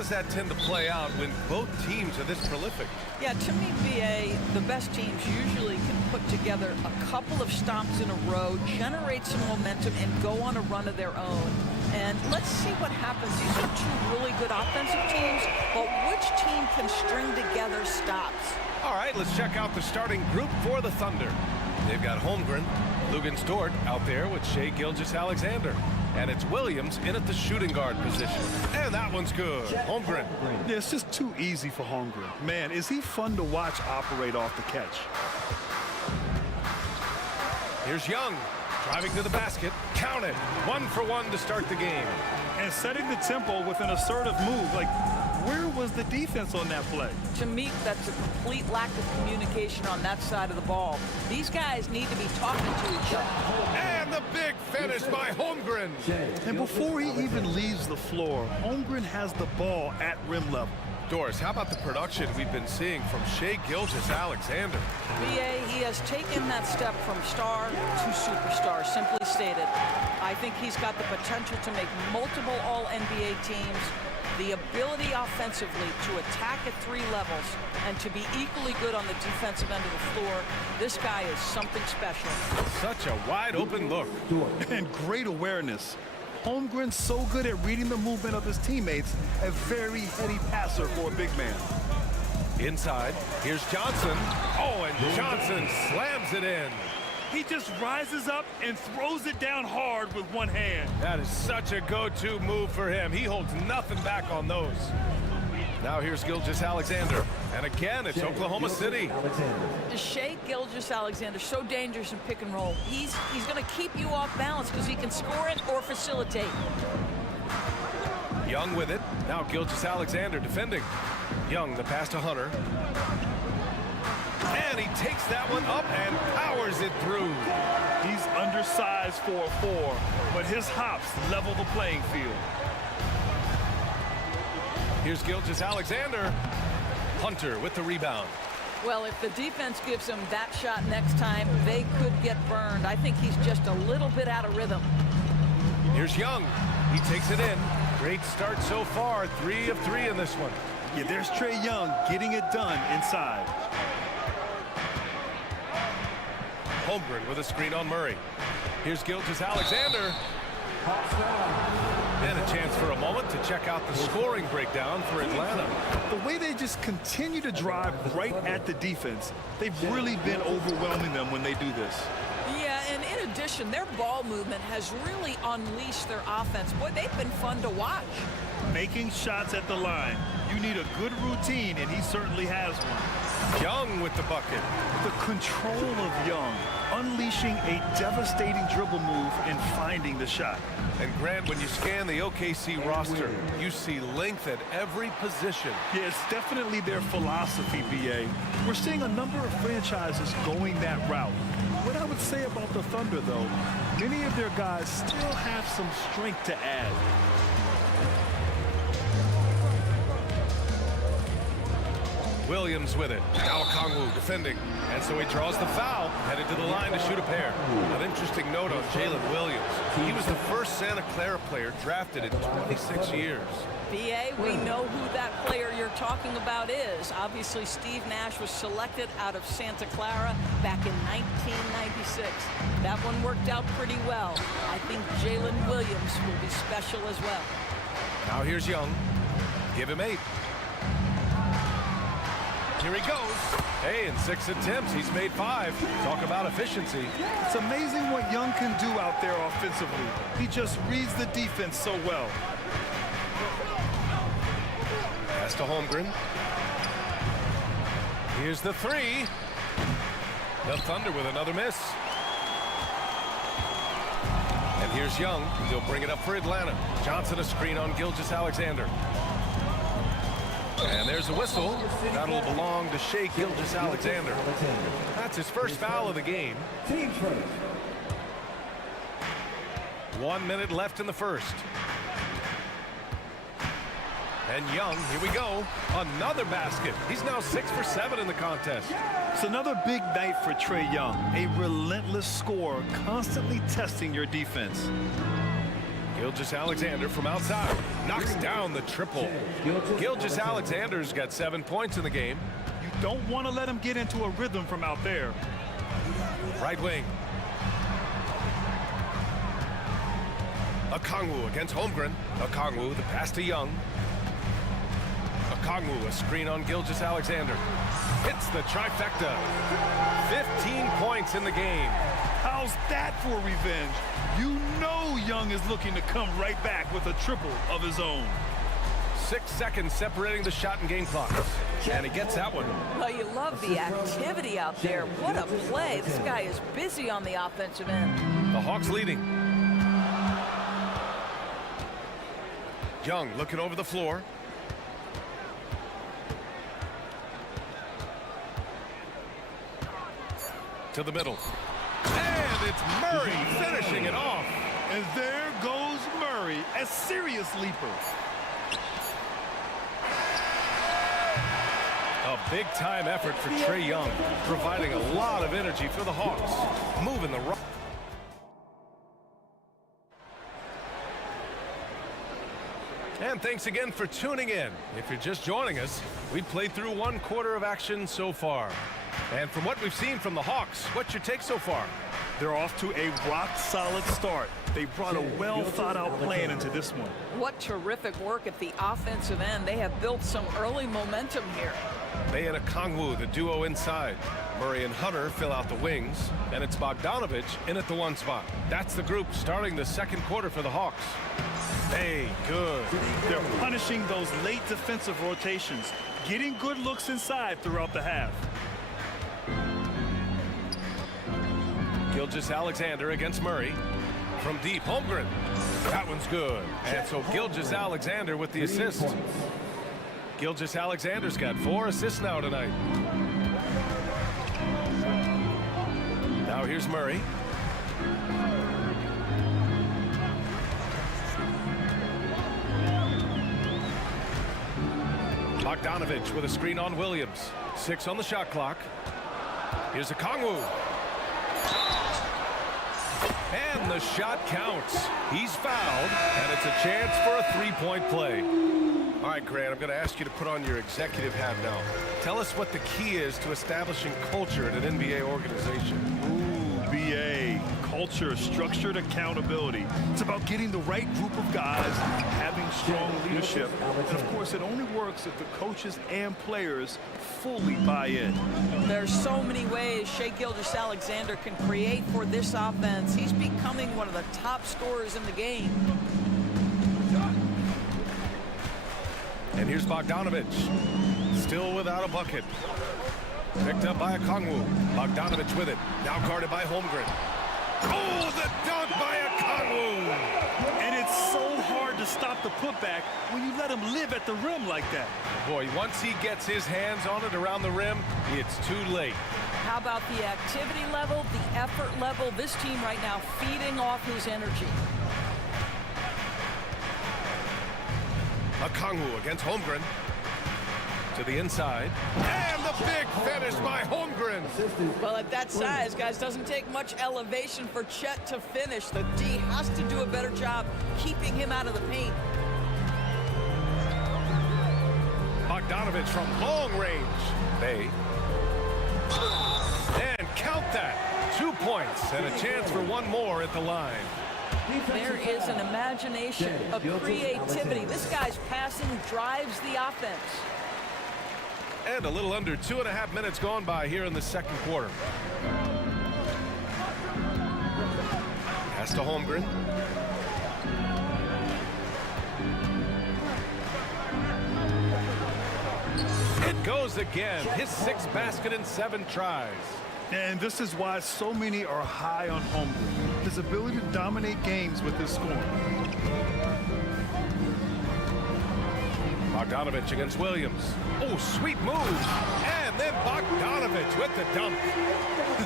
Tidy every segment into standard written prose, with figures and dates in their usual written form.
does that tend to play out when both teams are this prolific? Yeah, to me, BA, the best teams usually can put together a couple of stomps in a row, generate some momentum, and go on a run of their own. And let's see what happens. These are two really good offensive teams, but which team can string together stops? All right, let's check out the starting group for the Thunder. They've got Holmgren, Lugens Dort out there with Shai Gilgeous-Alexander. And it's Williams in at the shooting guard position. And that one's good. Holmgren. Yeah, it's just too easy for Holmgren. Man, is he fun to watch operate off the catch. Here's Young, driving to the basket. Count it. 1 for 1 to start the game. And setting the tempo with an assertive move. Like, where was the defense on that play? To me, that's a complete lack of communication on that side of the ball. These guys need to be talking to each other. And the big finish by Holmgren. And before he even leaves the floor, Holmgren has the ball at rim level. Doris, how about the production we've been seeing from Shai Gilgeous-Alexander? BA, he has taken that step from star to superstar, simply stated. I think he's got the potential to make multiple All-NBA teams, the ability offensively to attack at 3 levels, and to be equally good on the defensive end of the floor. This guy is something special. Such a wide-open look. And great awareness. Holmgren's so good at reading the movement of his teammates, a very heady passer for a big man. Inside, here's Johnson. Oh, and Johnson slams it in. He just rises up and throws it down hard with one hand. That is such a go-to move for him. He holds nothing back on those. Now here's Gilgeous-Alexander. And again, it's Oklahoma City. Shai Gilgeous-Alexander, so dangerous in pick and roll. He's going to keep you off balance because he can score it or facilitate. Young with it. Now Gilgeous-Alexander defending. Young, the pass to Hunter. And he takes that one up and powers it through. He's undersized for a 4, but his hops level the playing field. Here's Gilgeous-Alexander. Hunter with the rebound. Well, if the defense gives him that shot next time, they could get burned. I think he's just a little bit out of rhythm. Here's Young. He takes it in. Great start so far. 3 of 3 in this one. Yeah, there's Trae Young getting it done inside. Holmgren with a screen on Murray. Here's Gilgeous-Alexander. And a chance for a moment to check out the scoring breakdown for Atlanta. The way they just continue to drive right at the defense, they've really been overwhelming them when they do this. Yeah, and in addition, their ball movement has really unleashed their offense. Boy, they've been fun to watch. Making shots at the line. You need a good routine, and he certainly has one. Young with the bucket. The control of Young, unleashing a devastating dribble move and finding the shot. And Grant, when you scan the OKC roster, you see length at every position. Yeah, it's definitely their philosophy, BA. We're seeing a number of franchises going that route. What I would say about the Thunder, though, many of their guys still have some strength to add. Williams with it. Now Kongwu defending. And so he draws the foul, headed to the line to shoot a pair. An interesting note on Jalen Williams. He was the first Santa Clara player drafted in 26 years. BA, we know who that player you're talking about is. Obviously, Steve Nash was selected out of Santa Clara back in 1996. That one worked out pretty well. I think Jalen Williams will be special as well. Now here's Young. Give him 8. Here he goes. Hey, in 6 attempts, he's made 5. Talk about efficiency. It's amazing what Young can do out there offensively. He just reads the defense so well. Pass to Holmgren. Here's the 3. The Thunder with another miss. And here's Young. He'll bring it up for Atlanta. Johnson a screen on Gilgeous-Alexander. And there's a whistle. That'll belong to Shai Gilgeous-Alexander. That's his first foul of the game. 1 minute left in the first. And Young, here we go. Another basket. He's now 6 for 7 in the contest. It's another big night for Trae Young. A relentless scorer, constantly testing your defense. Gilgeous-Alexander from outside knocks down the triple. Gilgeous-Alexander's got 7 points in the game. You don't want to let him get into a rhythm from out there. Right wing. Okongwu against Holmgren. Okongwu, the pass to Young. Okongwu, a screen on Gilgeous-Alexander. Hits the trifecta. 15 points in the game. How's that for revenge? You know Young is looking to come right back with a triple of his own. 6 seconds separating the shot and game clocks. And he gets that one. Well, you love the activity out there. What a play. This guy is busy on the offensive end. The Hawks leading. Young looking over the floor. To the middle. And it's Murray finishing it off. And there goes Murray, a serious leaper. A big-time effort for Trae Young, providing a lot of energy for the Hawks. Moving the rock. And thanks again for tuning in. If you're just joining us, we've played through 1 quarter of action so far. And from what we've seen from the Hawks, what's your take so far? They're off to a rock-solid start. They brought a well-thought-out plan into this one. What terrific work at the offensive end. They have built some early momentum here. They and Okongwu, the duo inside. Murray and Hunter fill out the wings, and it's Bogdanovic in at the 1 spot. That's the group starting the 2nd quarter for the Hawks. Hey, good. They're punishing those late defensive rotations, getting good looks inside throughout the half. Gilgeous-Alexander against Murray. From deep, Holmgren. That one's good. And so Gilgeous-Alexander with the assist. Gilgeous-Alexander's got 4 assists now tonight. Now here's Murray. Bogdanovic with a screen on Williams. 6 on the shot clock. Here's Okongwu. And the shot counts. He's fouled, and it's a chance for a 3-point play. All right, Grant, I'm going to ask you to put on your executive hat now. Tell us what the key is to establishing culture at an NBA organization. Ooh, BA. Culture, structured accountability. It's about getting the right group of guys, having strong leadership. And, of course, it only works if the coaches and players fully buy in. There's so many ways Shai Gilgeous-Alexander can create for this offense. He's becoming one of the top scorers in the game. And here's Bogdanovic. Still without a bucket. Picked up by Okongwu. Bogdanovic with it. Now guarded by Holmgren. Oh, the dunk by Okongwu! And it's so hard to stop the putback when you let him live at the rim like that. Boy, once he gets his hands on it around the rim, it's too late. How about the activity level, the effort level? This team right now feeding off his energy. Okongwu against Holmgren. To the inside. And the big finish by Holmgren. Well, at that size, guys, doesn't take much elevation for Chet to finish. The D has to do a better job keeping him out of the paint. Bogdanovic from long range. Bay. And count that. 2 points and a chance for 1 more at the line. There is an imagination, a creativity. This guy's passing drives the offense. And a little under 2.5 minutes gone by here in the 2nd quarter. Pass to Holmgren. It goes again. His 6th basket in 7 tries. And this is why so many are high on Holmgren. His ability to dominate games with his scoring. Bogdanovic against Williams. Oh, sweet move. And then Bogdanovic with the dunk.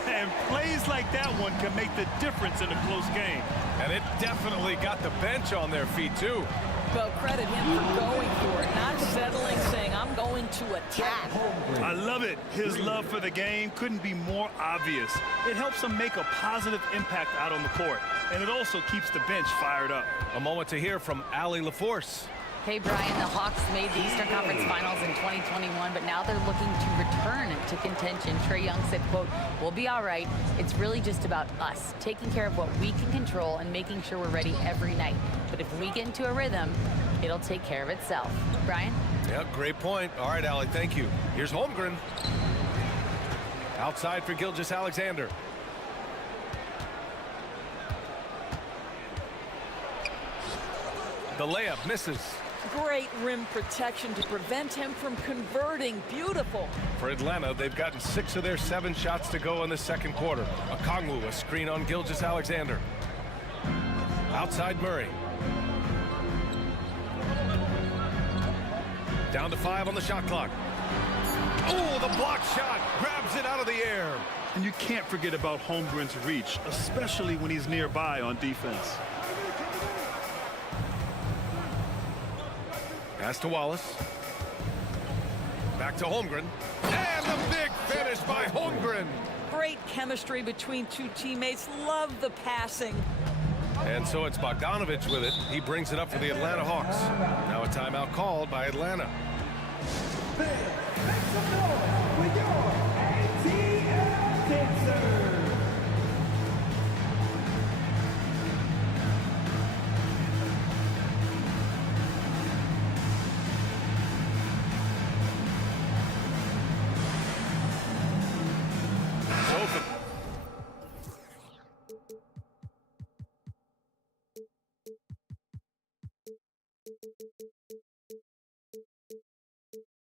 And plays like that one can make the difference in a close game. And it definitely got the bench on their feet, too. Well, credit him for going for it, not settling, saying, I'm going to attack. I love it. His love for the game couldn't be more obvious. It helps him make a positive impact out on the court, and it also keeps the bench fired up. A moment to hear from Allie LaForce. Hey, Brian, the Hawks made the Eastern Conference Finals in 2021, but now they're looking to return to contention. Trae Young said, quote, we'll be all right. It's really just about us, taking care of what we can control and making sure we're ready every night. But if we get into a rhythm, it'll take care of itself. Brian? Yeah, great point. All right, Allie, thank you. Here's Holmgren. Outside for Gilgeous-Alexander. The layup misses. Great rim protection to prevent him from converting. Beautiful. For Atlanta, they've gotten 6 of their 7 shots to go in the second quarter. Okongwu, a screen on Gilgeous-Alexander. Outside Murray. Down to 5 on the shot clock. Oh, the block shot grabs it out of the air. And you can't forget about Holmgren's reach, especially when he's nearby on defense. Pass to Wallace. Back to Holmgren. And the big finish by Holmgren. Great chemistry between two teammates. Love the passing. And so it's Bogdanovich with it. He brings it up for the Atlanta Hawks. Now a timeout called by Atlanta. Make some noise with your ATL dancer.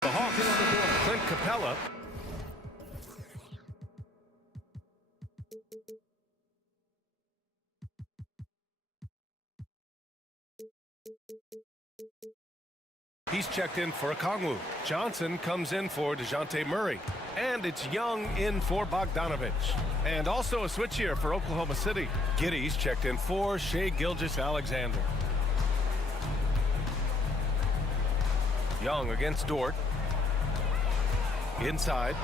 The Hawks on the board. Clint Capella. He's checked in for Okongwu. Johnson comes in for DeJounte Murray. And it's Young in for Bogdanovich. And also a switch here for Oklahoma City. Giddey's checked in for Shai Gilgeous-Alexander. Young against Dort. Inside.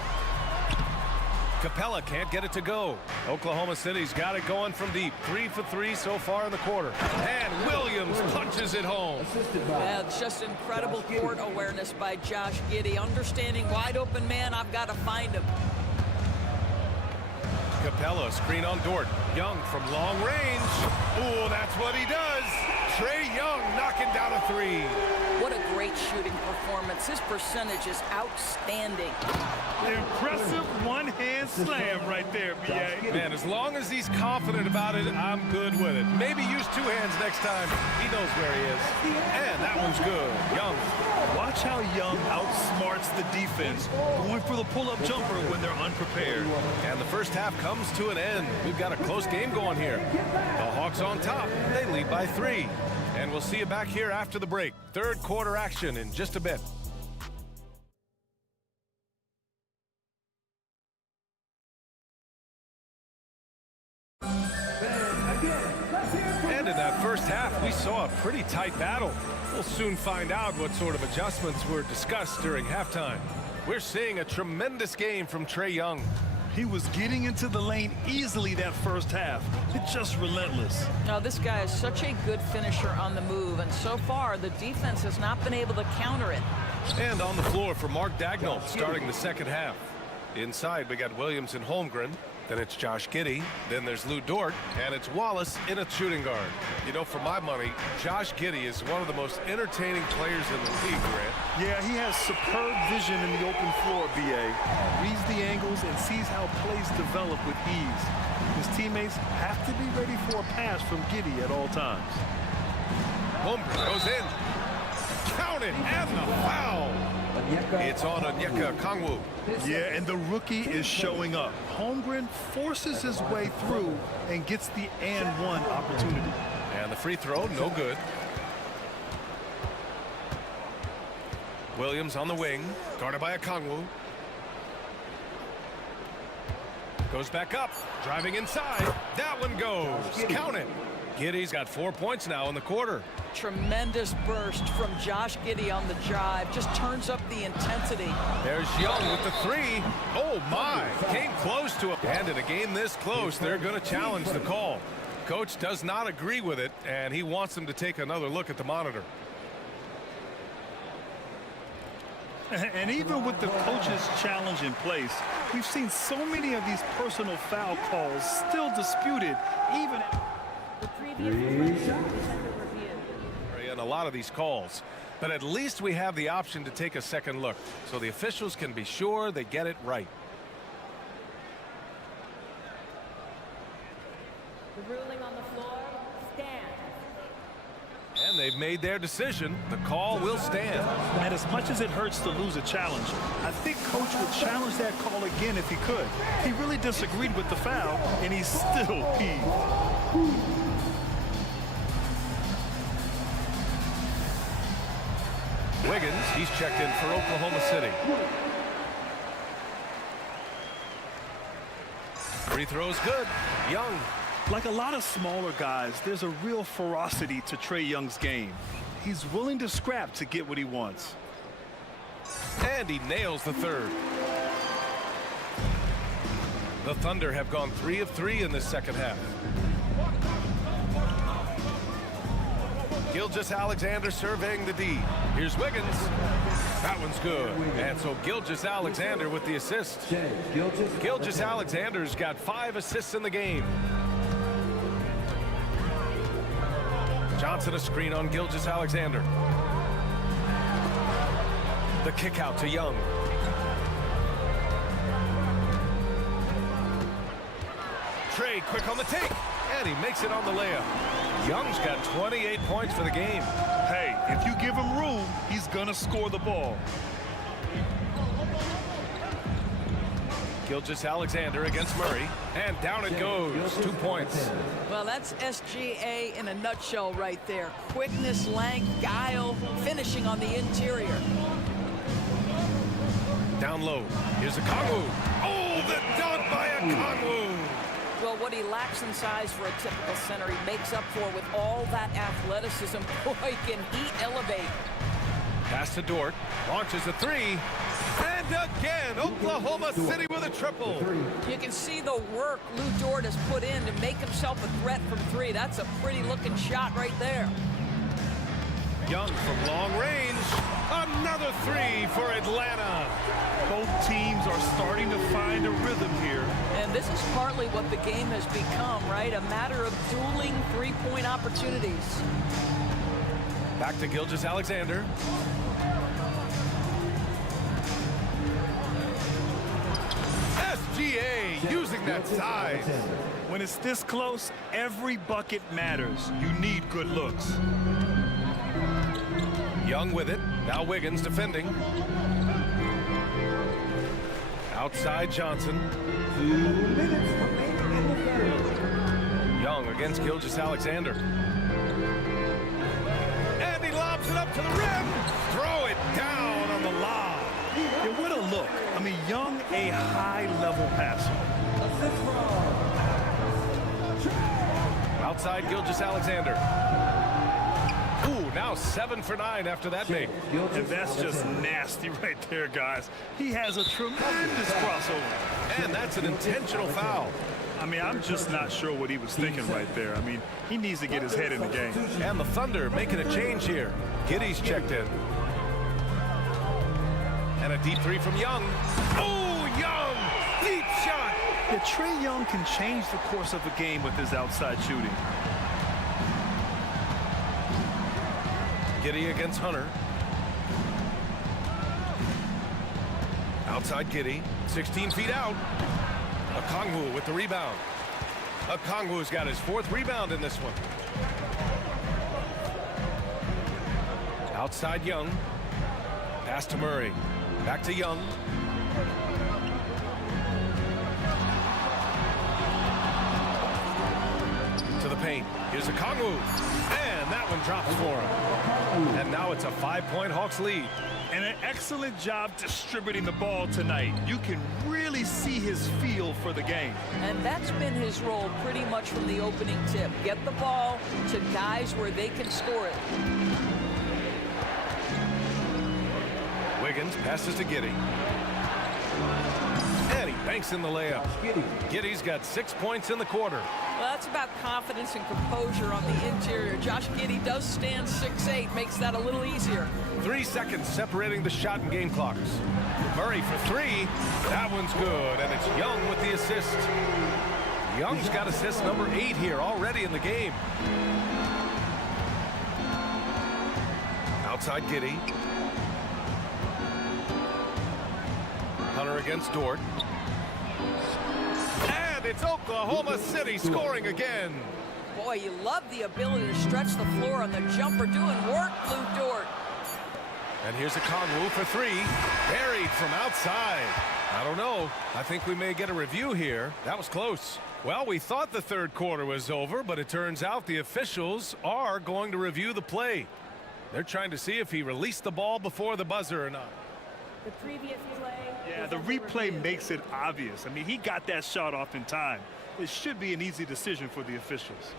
Capella can't get it to go. Oklahoma City's got it going from deep. 3 for 3 so far in the quarter. And Williams punches it home. Yeah, it's just incredible court awareness by Josh Giddey. Understanding wide open man, I've got to find him. Capella, screen on Dort. Young from long range. Ooh, that's what he does. Trae Young knocking down a 3. What a great shooting performance. His percentage is outstanding. Impressive one-hand slam right there, B.A. Man, as long as he's confident about it, I'm good with it. Maybe use 2 hands next time. He knows where he is. And that one's good. Young. Watch how Young outsmarts the defense, going for the pull-up jumper when they're unprepared. And the first half comes to an end. We've got a close game going here. The Hawks on top. They lead by 3. And we'll see you back here after the break. Third quarter action in just a bit. And in that first half, we saw a pretty tight battle. We'll soon find out what sort of adjustments were discussed during halftime. We're seeing a tremendous game from Trae Young. He was getting into the lane easily that first half. It's just relentless. Now, this guy is such a good finisher on the move, and so far, the defense has not been able to counter it. And on the floor for Mark Dagnall, starting the second half. Inside, we got Williams and Holmgren. Then it's Josh Giddey. Then there's Lou Dort. And it's Wallace in a shooting guard. You know, for my money, Josh Giddey is one of the most entertaining players in the league, Grant. Yeah, he has superb vision in the open floor, B.A. Reads the angles and sees how plays develop with ease. His teammates have to be ready for a pass from Giddey at all times. Holmgren goes in. Count it, and the foul. It's on Onyeka Okongwu. Yeah, and the rookie is showing up. Holmgren forces his way through and gets the and one opportunity. And the free throw, no good. Williams on the wing, guarded by Okongwu. Goes back up, driving inside. That one goes. Count it. Giddey's got 4 points now in the quarter. Tremendous burst from Josh Giddey on the drive. Just turns up the intensity. There's Young with the three. Oh, my. Came close to it. And in a game this close, they're going to challenge the call. Coach does not agree with it, and he wants them to take another look at the monitor. And even with the coach's challenge in place, we've seen so many of these personal foul calls still disputed, even The previous is under review. And a lot of these calls. But at least we have the option to take a second look, so the officials can be sure they get it right. The ruling on the floor stands. And they've made their decision. The call will stand. And as much as it hurts to lose a challenge, I think Coach would challenge that call again if he could. He really disagreed with the foul, and he's still peeved. Wiggins, he's checked in for Oklahoma City. Free throw's good. Young. Like a lot of smaller guys, there's a real ferocity to Trae Young's game. He's willing to scrap to get what he wants. And he nails the third. The Thunder have gone 3 of 3 in this second half. Gilgeous-Alexander surveying the D. Here's Wiggins. That one's good. And so Gilgeous-Alexander with the assist. Gilgeous-Alexander's got 5 assists in the game. Johnson a screen on Gilgeous-Alexander. The kick out to Young. Trae quick on the take. And he makes it on the layup. Young's got 28 points for the game. Hey, if you give him room, he's gonna score the ball. Gilgeous-Alexander against Murray. And down it goes. 2 points. Well, that's SGA in a nutshell right there. Quickness, length, guile, finishing on the interior. Down low. Here's a Kongwu. Oh, the dunk by a Kongwu. Well, what he lacks in size for a typical center, he makes up for with all that athleticism. Boy, can he elevate. Pass to Dort. Launches a three. And again, Oklahoma City with a triple. You can see the work Lou Dort has put in to make himself a threat from three. That's a pretty looking shot right there. Young from long range. Another three for Atlanta. Both teams are starting to find a rhythm here. And this is partly what the game has become, right? A matter of dueling three-point opportunities. Back to Gilgeous-Alexander. SGA using that size. When it's this close, every bucket matters. You need good looks. Young with it. Now Wiggins defending. Outside Johnson. 2 minutes remaining in the third. Young against Gilgeous-Alexander. And he lobs it up to the rim. Throw it down on the lob. Yeah, what a look. I mean, Young, a high-level passer. Assist from Outside Gilgeous-Alexander. Ooh, now 7 for 9 after that make. And that's just nasty right there, guys. He has a tremendous crossover. And that's an intentional foul. I mean, I'm just not sure what he was thinking right there. I mean, he needs to get his head in the game. And the Thunder making a change here. Giddey's checked in. And a deep three from Young. Oh, Young! Deep shot! Yeah, Trae Young can change the course of a game with his outside shooting. Giddey against Hunter. Outside Giddey. 16 feet out. Okongwu with the rebound. Okongwu's got his 4th rebound in this one. Outside Young. Pass to Murray. Back to Young. To the paint. Here's Okongwu. And that one drops for him. And now it's a 5-point Hawks lead. And an excellent job distributing the ball tonight. You can really see his feel for the game. And that's been his role pretty much from the opening tip. Get the ball to guys where they can score it. Wiggins passes to Giddey. And he banks in the layup. Giddey's got 6 points in the quarter. Well, that's about confidence and composure on the interior. Josh Giddey does stand 6'8", makes that a little easier. 3 seconds separating the shot and game clocks. Murray for three. That one's good, and it's Young with the assist. Young's got assist number 8 here already in the game. Outside Giddey. Hunter against Dort. And it's Oklahoma City scoring again. Boy, you love the ability to stretch the floor on the jumper, doing work, Lou Dort. And here's a Conwoo for three. Buried from outside. I don't know. I think we may get a review here. That was close. Well, we thought the third quarter was over, but it turns out the officials are going to review the play. They're trying to see if he released the ball before the buzzer or not. The previous play. Yeah, the replay makes it obvious. I mean, he got that shot off in time. It should be an easy decision for the officials.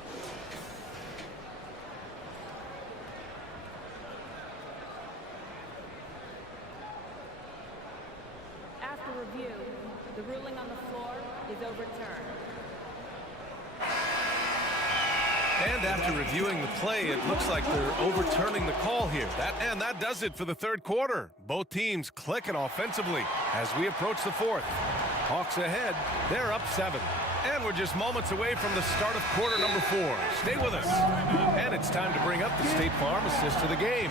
After review, the ruling on the floor is overturned. And after reviewing the play, it looks like they're overturning the call here. That does it for the third quarter. Both teams clicking offensively as we approach the fourth. Hawks ahead. They're up 7. And we're just moments away from the start of quarter number 4. Stay with us. And it's time to bring up the State Farm assist to the game.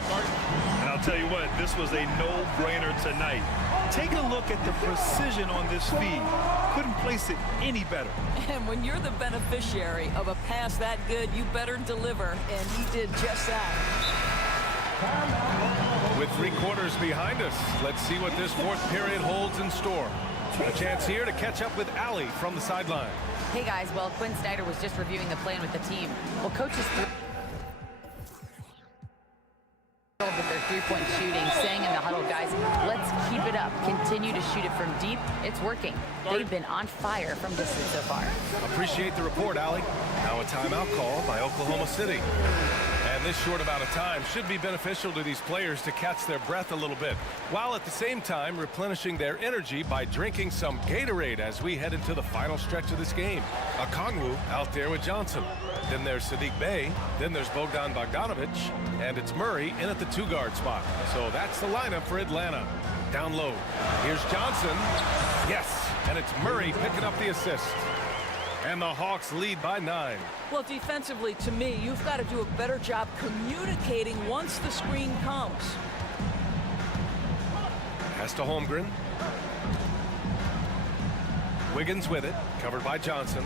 And I'll tell you what, this was a no-brainer tonight. Take a look at the precision on this feed. Couldn't place it any better. And when you're the beneficiary of a pass that good, you better deliver, and he did just that. With 3 quarters behind us, let's see what this fourth period holds in store. A chance here to catch up with Allie from the sideline. Hey guys, well, Quinn Snyder was just reviewing the plan with the team. Well, coaches with their three-point shooting, saying in the huddle, guys, let's keep it up. Continue to shoot it from deep. It's working. They've been on fire from distance so far. Appreciate the report, Allie. Now a timeout call by Oklahoma City. And this short amount of time should be beneficial to these players to catch their breath a little bit, while at the same time replenishing their energy by drinking some Gatorade as we head into the final stretch of this game. Okongwu out there with Johnson. Then there's Sadiq Bey. Then there's Bogdan Bogdanovic. And it's Murray in at the 2-guard spot. So that's the lineup for Atlanta. Down low. Here's Johnson. Yes. And it's Murray picking up the assist. And the Hawks lead by 9. Well, defensively, to me, you've got to do a better job communicating once the screen comes. Pass to Holmgren. Wiggins with it, covered by Johnson.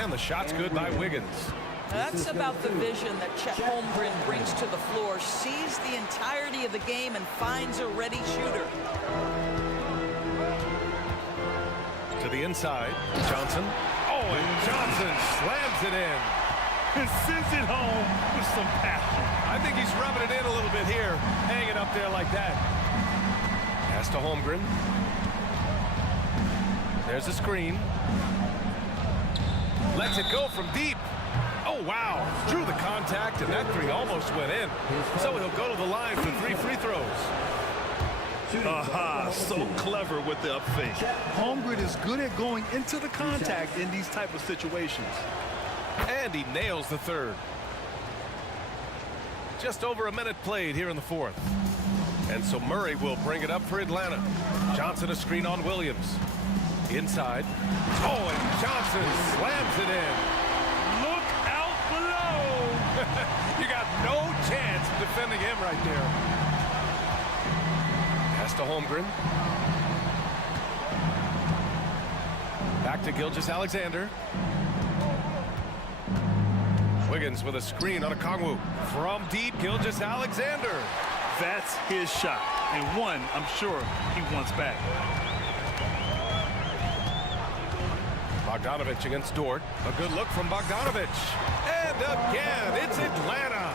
And the shot's good by Wiggins. That's about the vision that Chet Holmgren brings to the floor. Sees the entirety of the game and finds a ready shooter. To the inside, Johnson. Oh, and Johnson slams it in. And sends it home with some passion. I think he's rubbing it in a little bit here, hanging up there like that. Pass to Holmgren. There's a screen. Lets it go from deep. Oh, wow. Drew the contact, and that 3 almost went in. So he'll go to the line for 3 free throws. Aha, so clever with the up fake. Holmgren is good at going into the contact in these type of situations. And he nails the 3rd. Just over a minute played here in the 4th. And so Murray will bring it up for Atlanta. Johnson a screen on Williams. Inside. Oh, and Johnson slams it in. Look out below. You got no chance of defending him right there. Pass to Holmgren. Back to Gilgeous-Alexander. Wiggins with a screen on Okongwu. From deep, Gilgeous-Alexander. That's his shot. And one, I'm sure he wants back. Bogdanovic against Dort. A good look from Bogdanovic. And again, it's Atlanta.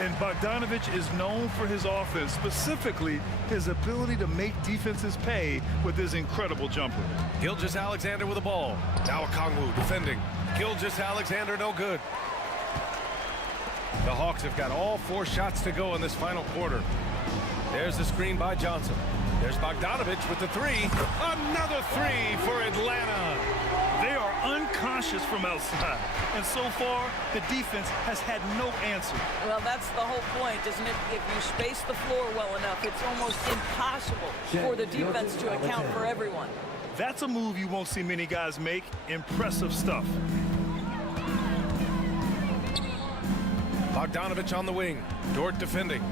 And Bogdanovich is known for his offense, specifically his ability to make defenses pay with his incredible jumper. Gilgeous-Alexander with the ball. Now Okongwu defending. Gilgeous-Alexander no good. The Hawks have got all 4 shots to go in this final quarter. There's the screen by Johnson. There's Bogdanovich with the 3. Another 3 for Atlanta. They are unconscious from outside, and so far, the defense has had no answer. Well, that's the whole point, isn't it? If you space the floor well enough, it's almost impossible for the defense to account for everyone. That's a move you won't see many guys make. Impressive stuff. Bogdanovich on the wing. Dort defending.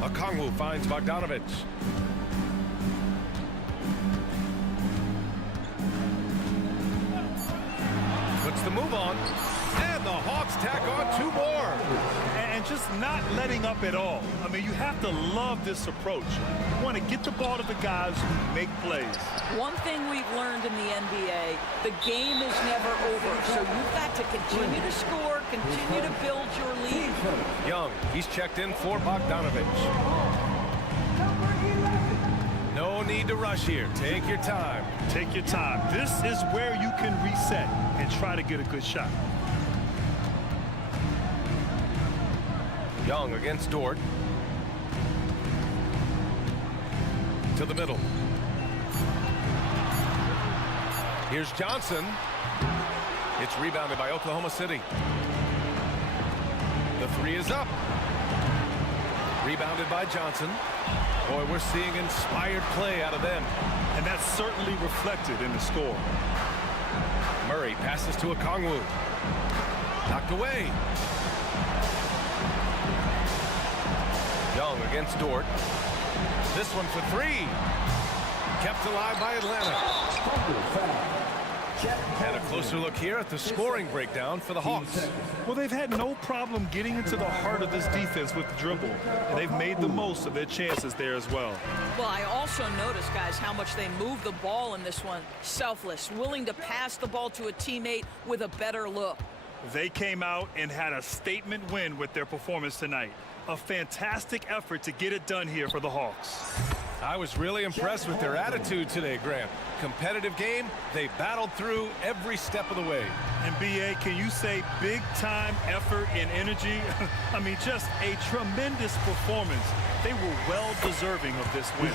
Okongwu finds Bogdanovich. Puts the move on. And the Hawks tack on 2 more. And just not letting up at all. I mean, you have to love this approach. You want to get the ball to the guys who make plays. One thing we've learned in the NBA, the game is never over. So you've got to continue to score, continue to build your lead. Young, he's checked in for Bogdanovich. No need to rush here. Take your time. Take your time. This is where you can reset and try to get a good shot. Young against Dort. To the middle. Here's Johnson. It's rebounded by Oklahoma City. The 3 is up. Rebounded by Johnson. Boy, we're seeing inspired play out of them. And that's certainly reflected in the score. Murray passes to Okongwu. Knocked away. Young against Dort. This one for 3. Kept alive by Atlanta. And a closer look here at the scoring breakdown for the Hawks. Well, they've had no problem getting into the heart of this defense with the dribble, and they've made the most of their chances there as well. Well, I also noticed, guys, how much they move the ball in this one. Selfless, willing to pass the ball to a teammate with a better look. They came out and had a statement win with their performance tonight. A fantastic effort to get it done here for the Hawks. I was really impressed with their attitude today, Grant. Competitive game, they battled through every step of the way. And B.A., can you say big-time effort and energy? I mean, just a tremendous performance. They were well-deserving of this win.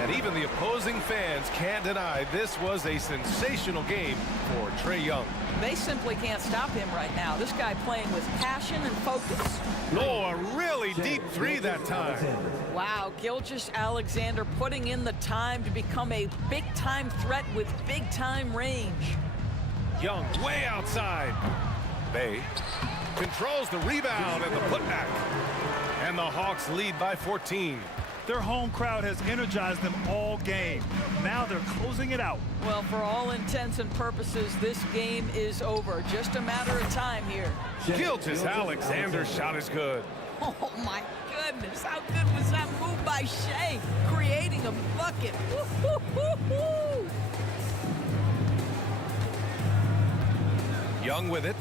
And even the opposing fans can't deny this was a sensational game for Trae Young. They simply can't stop him right now. This guy playing with passion and focus. Oh, a really deep 3 that time. Wow, Gilgeous-Alexander putting in the time to become a big-time threat with big-time range. Young way outside. Bay controls the rebound and the putback. And the Hawks lead by 14. Their home crowd has energized them all game. Now they're closing it out. Well, for all intents and purposes, this game is over. Just a matter of time here. Gilgeous-Alexander's shot is good. Oh, my goodness. How good was that move by Shea? Creating a bucket. Woo-hoo-hoo-hoo. Young with it.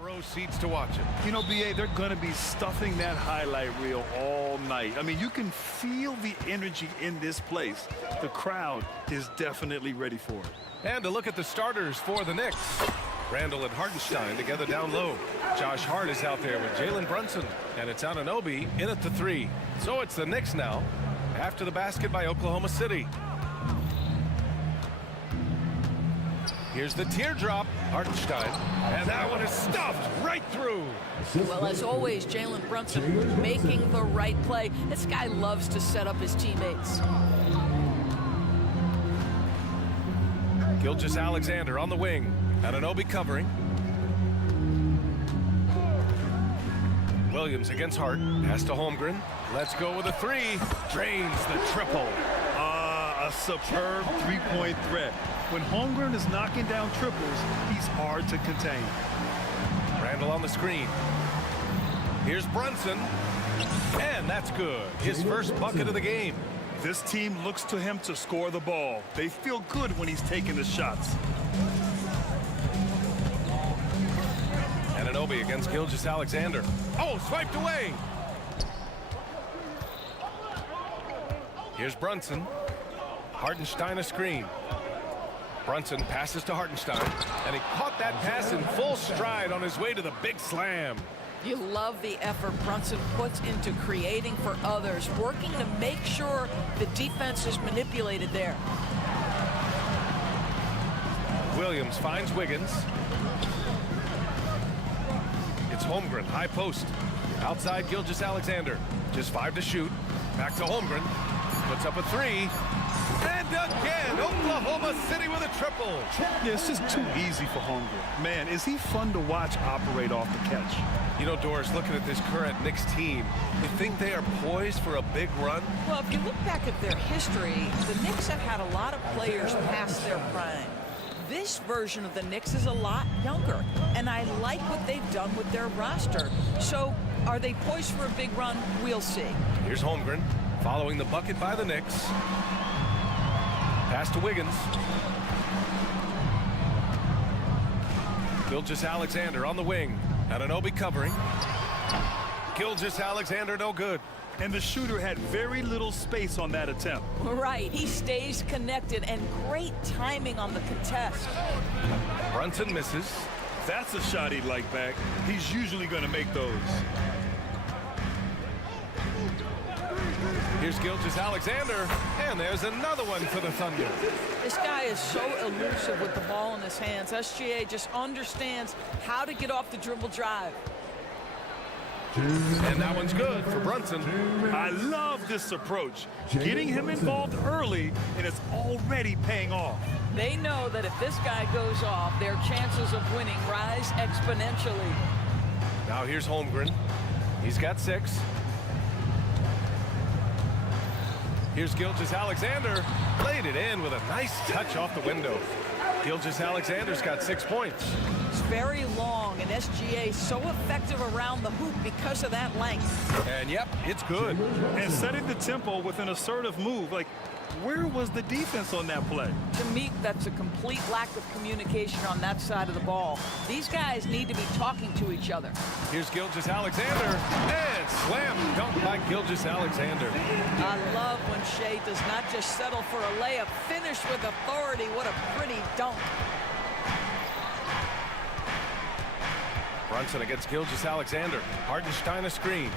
Row seats to watch it. You know, BA, they're going to be stuffing that highlight reel all night. I mean, you can feel the energy in this place. The crowd is definitely ready for it. And to look at the starters for the Knicks. Randall and Hartenstein together down low. Josh Hart is out there with Jalen Brunson. And it's Anunoby in at the 3. So it's the Knicks now after the basket by Oklahoma City. Here's the teardrop, Hartenstein. And that one is stuffed right through. Well, as always, Jalen Brunson making the right play. This guy loves to set up his teammates. Gilgeous-Alexander on the wing. Anunoby covering. Williams against Hart. Pass to Holmgren. Let's go with a 3. Drains the triple. A superb three-point threat. When Holmgren is knocking down triples, he's hard to contain. Randall on the screen. Here's Brunson. And that's good. His first bucket of the game. This team looks to him to score the ball. They feel good when he's taking the shots. Anunoby against Gilgeous-Alexander. Oh, swiped away. Here's Brunson. Hartenstein a screen. Brunson passes to Hartenstein, and he caught that pass in full stride on his way to the big slam. You love the effort Brunson puts into creating for others, working to make sure the defense is manipulated there. Williams finds Wiggins. It's Holmgren, high post. Outside Gilgeous-Alexander. Just 5 to shoot. Back to Holmgren. Puts up a 3. And again, Oklahoma City with a triple. Yeah, it's just too easy for Holmgren. Man, is he fun to watch operate off the catch. You know, Doris, looking at this current Knicks team, you think they are poised for a big run? Well, if you look back at their history, the Knicks have had a lot of players past their prime. This version of the Knicks is a lot younger, and I like what they've done with their roster. So, are they poised for a big run? We'll see. Here's Holmgren, following the bucket by the Knicks. Pass to Wiggins. Gilgeous-Alexander on the wing. Anunoby covering. Gilgeous-Alexander no good. And the shooter had very little space on that attempt. Right, he stays connected, and great timing on the contest. Brunson misses. That's a shot he'd like back. He's usually going to make those. Here's Gilgeous-Alexander, and there's another one for the Thunder. This guy is so elusive with the ball in his hands. SGA just understands how to get off the dribble drive. And that one's good for Brunson. I love this approach. Getting him involved early, and it's already paying off. They know that if this guy goes off, their chances of winning rise exponentially. Now here's Holmgren. He's got 6. Here's Gilgeous-Alexander. Laid it in with a nice touch off the window. Gilgeous-Alexander's got 6 points. It's very long, and SGA so effective around the hoop because of that length. And yep, it's good. And setting the tempo with an assertive move. Like, where was the defense on that play? To me, that's a complete lack of communication on that side of the ball. These guys need to be talking to each other. Here's Gilgeous-Alexander, and slam dunk by Gilgeous-Alexander. I love when Shea does not just settle for a layup, finish with authority. What a pretty dunk. Brunson against Gilgeous-Alexander. Hartenstein a screen.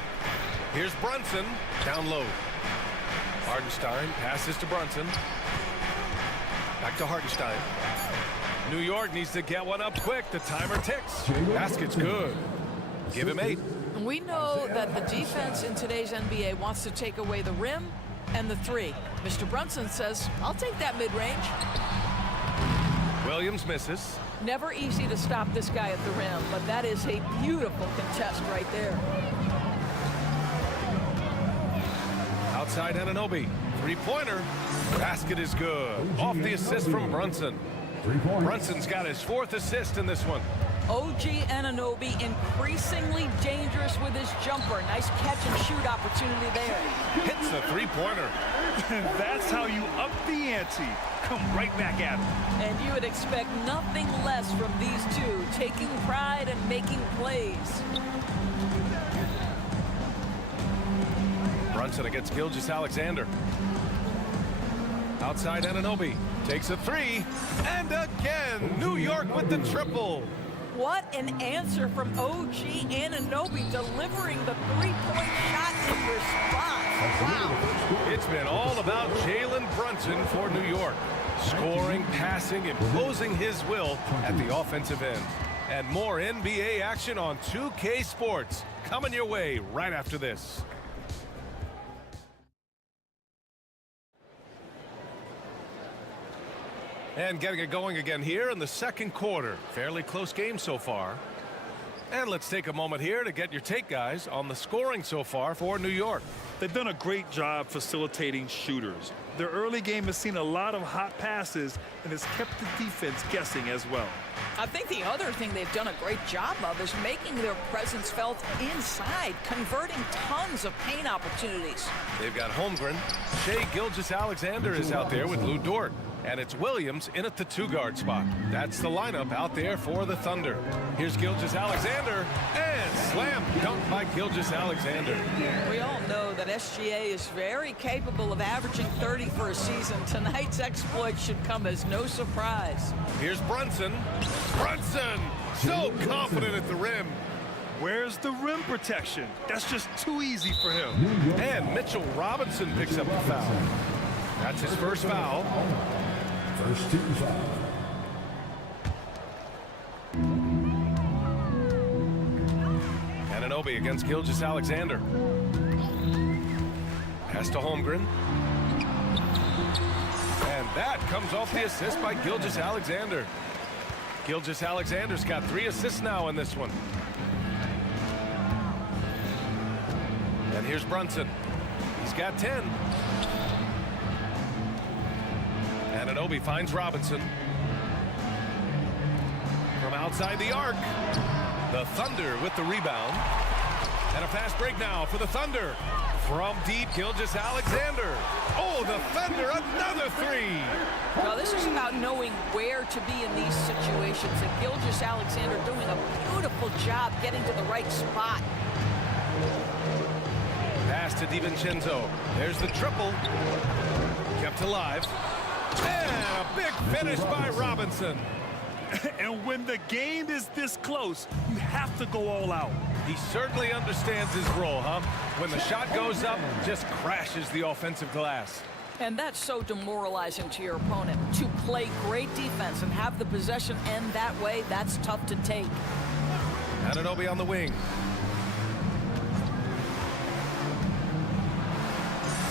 Here's Brunson, down low. Hartenstein passes to Brunson. Back to Hartenstein. New York needs to get one up quick. The timer ticks. Basket's good. Give him 8. We know that the defense in today's NBA wants to take away the rim and the 3. Mr. Brunson says, I'll take that mid-range. Williams misses. Never easy to stop this guy at the rim, but that is a beautiful contest right there. Outside Anunoby. 3-pointer. Basket is good. Off the assist from Brunson. Brunson's got his 4th assist in this one. OG Anunoby increasingly dangerous with his jumper. Nice catch and shoot opportunity there. Hits the 3-pointer. That's how you up the ante. Come right back at him. And you would expect nothing less from these two, taking pride and making plays. Brunson against Gilgeous-Alexander. Outside Anunoby. Takes a three. And again, New York with the triple. What an answer from OG Anunoby, delivering the three-point shot in response. Wow. It's been all about Jalen Brunson for New York. Scoring, passing, imposing his will at the offensive end. And more NBA action on 2K Sports. Coming your way right after this. And getting it going again here in the second quarter. Fairly close game so far. And let's take a moment here to get your take, guys, on the scoring so far for New York. They've done a great job facilitating shooters. Their early game has seen a lot of hot passes and has kept the defense guessing as well. I think the other thing they've done a great job of is making their presence felt inside, converting tons of paint opportunities. They've got Holmgren. Shai Gilgeous-Alexander is out there with Lou Dort. And it's Williams in at the two-guard spot. That's the lineup out there for the Thunder. Here's Gilgeous-Alexander, and slam dunk by Gilgeous-Alexander. We all know that SGA is very capable of averaging 30 for a season. Tonight's exploit should come as no surprise. Here's Brunson. Brunson, so confident at the rim. Where's the rim protection? That's just too easy for him. And Mitchell Robinson picks up the foul. That's his first foul. First team foul. Anunoby against Gilgeous-Alexander. Pass to Holmgren. And that comes off the assist by Gilgeous-Alexander. Gilgeous-Alexander's got 3 assists now in this one. And here's Brunson. He's got 10. Anunoby finds Robinson. From outside the arc. The Thunder with the rebound. And a fast break now for the Thunder. From deep, Gilgeous-Alexander. Oh, the Thunder, another three. Well, this is about knowing where to be in these situations. And Gilgeous-Alexander doing a beautiful job getting to the right spot. Pass to DiVincenzo. There's the triple. Kept alive. And a big finish by Robinson. And when the game is this close, you have to go all out. He certainly understands his role, huh? When the shot goes up, just crashes the offensive glass. And that's so demoralizing to your opponent. To play great defense and have the possession end that way, that's tough to take. Anunoby on the wing.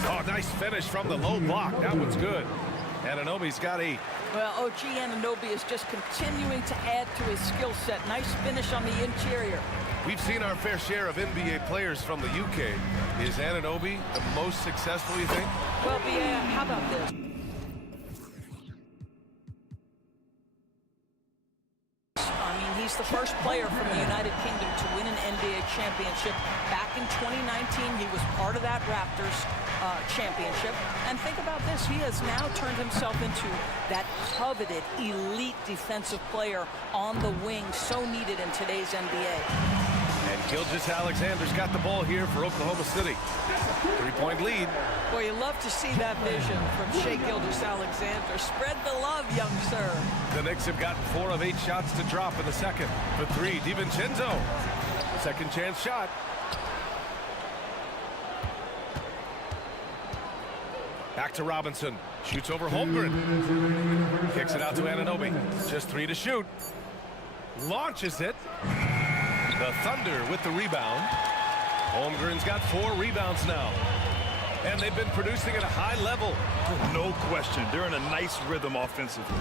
Oh, nice finish from the low block. That one's good. Anunoby's got 8. Well, OG Anunoby is just continuing to add to his skill set. Nice finish on the interior. We've seen our fair share of NBA players from the UK. Is Anunoby the most successful, you think? Well, how about this? I mean, he's the first player from the United Kingdom to win an NBA championship. Back in 2019, he was part of that Raptors championship. And think about this, he has now turned himself into that coveted elite defensive player on the wing, so needed in today's NBA. And Gilgeous-Alexander's got the ball here for Oklahoma City. 3-point lead. Boy, you love to see that vision from Shai Gilgeous-Alexander. Spread the love, young sir. The Knicks have gotten 4 of 8 shots to drop in the second. For 3, DiVincenzo. Second chance shot. Back to Robinson. Shoots over Holmgren. Kicks it out to Anunoby. Just 3 to shoot. Launches it. The Thunder with the rebound. Holmgren's got 4 rebounds now. And they've been producing at a high level. No question. They're in a nice rhythm offensively.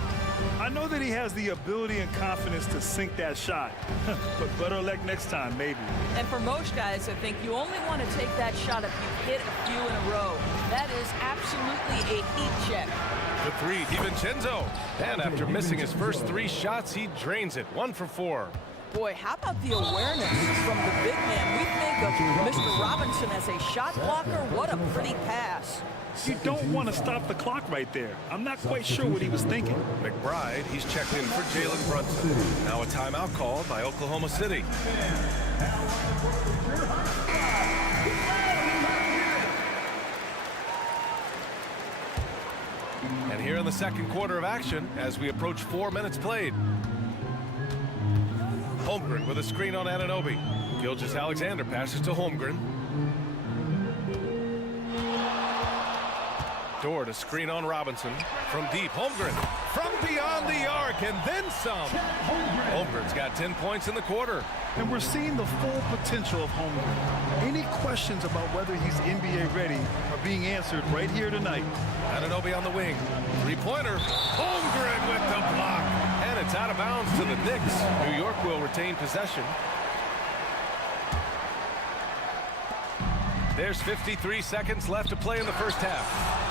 I know that he has the ability and confidence to sink that shot. But better luck next time, maybe. And for most guys, I think you only want to take that shot if you hit a few in a row. That is absolutely a heat check. The 3, DiVincenzo. And after missing his first 3 shots, he drains it. 1 for 4. Boy, how about the awareness from the big man? We think of Mr. Robinson as a shot blocker. What a pretty pass. You don't want to stop the clock right there. I'm not quite sure what he was thinking. McBride, he's checked in for Jalen Brunson. Now a timeout called by Oklahoma City. And here in the second quarter of action, as we approach 4 minutes played. Holmgren with a screen on Anunoby. Gilgeous-Alexander passes to Holmgren. Door to screen on Robinson. From deep, Holmgren. From beyond the arc, and then some. Holmgren's got 10 points in the quarter. And we're seeing the full potential of Holmgren. Any questions about whether he's NBA ready are being answered right here tonight. Anunoby on the wing. Three-pointer. Holmgren with the block. And it's out of bounds to the Knicks. New York will retain possession. There's 53 seconds left to play in the first half.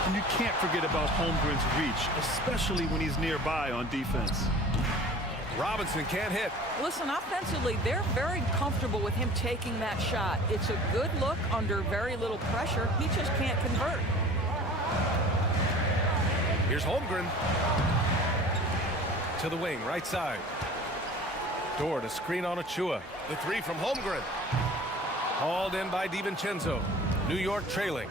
And you can't forget about Holmgren's reach, especially when he's nearby on defense. Robinson can't hit. Listen, offensively, they're very comfortable with him taking that shot. It's a good look under very little pressure. He just can't convert. Here's Holmgren. To the wing, right side. Door to screen on Achua. The three from Holmgren. Hauled in by DiVincenzo. New York trailing.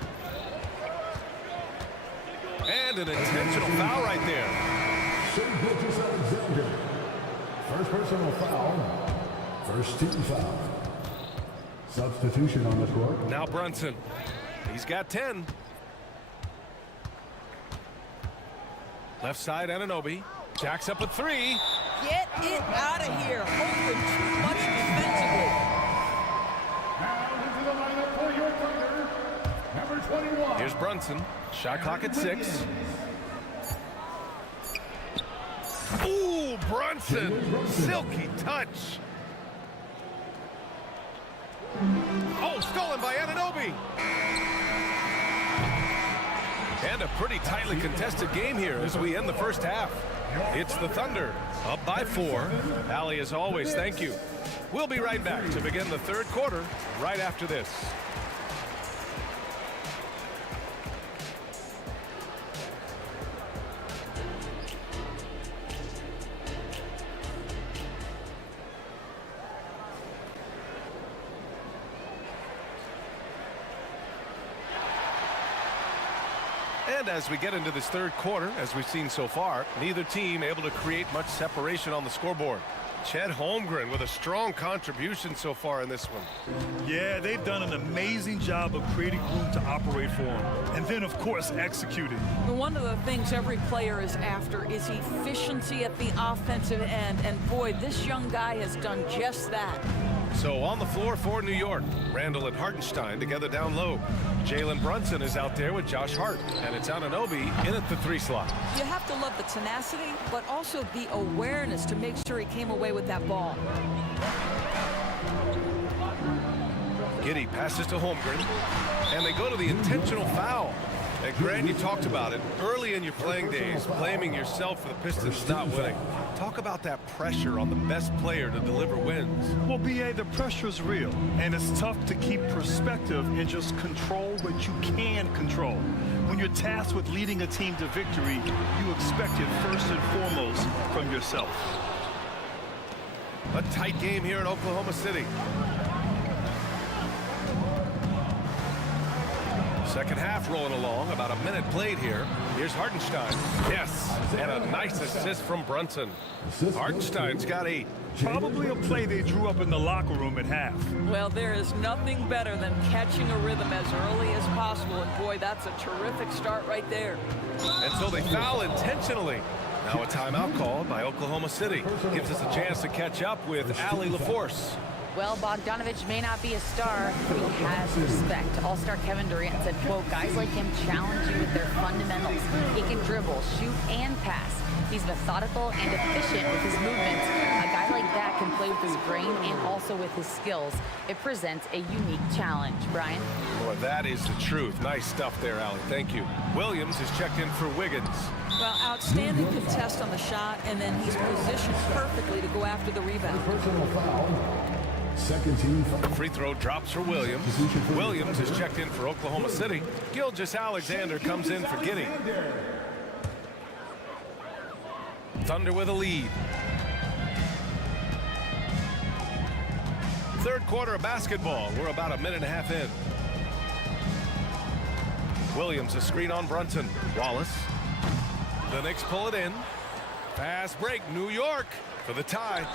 And an intentional foul right there. Gilgeous-Alexander. First personal foul. First team foul. Substitution on the court. Now Brunson. He's got 10. Left side, Anunoby. Jacks up a three. Get it out of here. Holmgren too much defensively. Into the lineup for your Thunder, number 21. Here's Brunson. Shot clock at 6. Ooh, Brunson. Silky touch. Oh, stolen by Anunoby. And a pretty tightly contested game here as we end the first half. It's the Thunder, up by 4. Allie, as always, thank you. We'll be right back to begin the third quarter right after this. And as we get into this third quarter, as we've seen so far, neither team able to create much separation on the scoreboard. Chet Holmgren with a strong contribution so far in this one. Yeah, they've done an amazing job of creating room to operate for him. And then, of course, executing. One of the things every player is after is efficiency at the offensive end. And boy, this young guy has done just that. So on the floor for New York, Randall and Hartenstein together down low. Jalen Brunson is out there with Josh Hart, and it's Anunoby in at the 3 slot. You have to love the tenacity, but also the awareness to make sure he came away with that ball. Giddey passes to Holmgren, and they go to the intentional foul. And Grant, you talked about it early in your playing days, blaming yourself for the Pistons not winning. Talk about that pressure on the best player to deliver wins. Well, B.A., the pressure's real, and it's tough to keep perspective and just control what you can control. When you're tasked with leading a team to victory, you expect it first and foremost from yourself. A tight game here in Oklahoma City. Second half rolling along, about a minute played here. Here's Hartenstein. Yes, and a nice assist from Brunson. Hartenstein's got 8. Probably a play they drew up in the locker room at half. Well, there is nothing better than catching a rhythm as early as possible. And boy, that's a terrific start right there. And so they foul intentionally. Now a timeout called by Oklahoma City. Gives us a chance to catch up with Allie LaForce. Well, Bogdanovich may not be a star, but he has respect. All-star Kevin Durant said, quote, guys like him challenge you with their fundamentals. He can dribble, shoot, and pass. He's methodical and efficient with his movements. A guy like that can play with his brain and also with his skills. It presents a unique challenge. Brian? Boy, that is the truth. Nice stuff there, Allie. Thank you. Williams is checked in for Wiggins. Well, outstanding contest on the shot, and then he's positioned perfectly to go after the rebound. Personal foul. Second team foul. Free throw drops for Williams. Williams is checked in for Oklahoma City. Gilgeous-Alexander comes in for Giddey. Thunder with a lead. Third quarter of basketball. We're about a minute and a half in. Williams, a screen on Brunson. Wallace. The Knicks pull it in. Fast break. New York for the tie.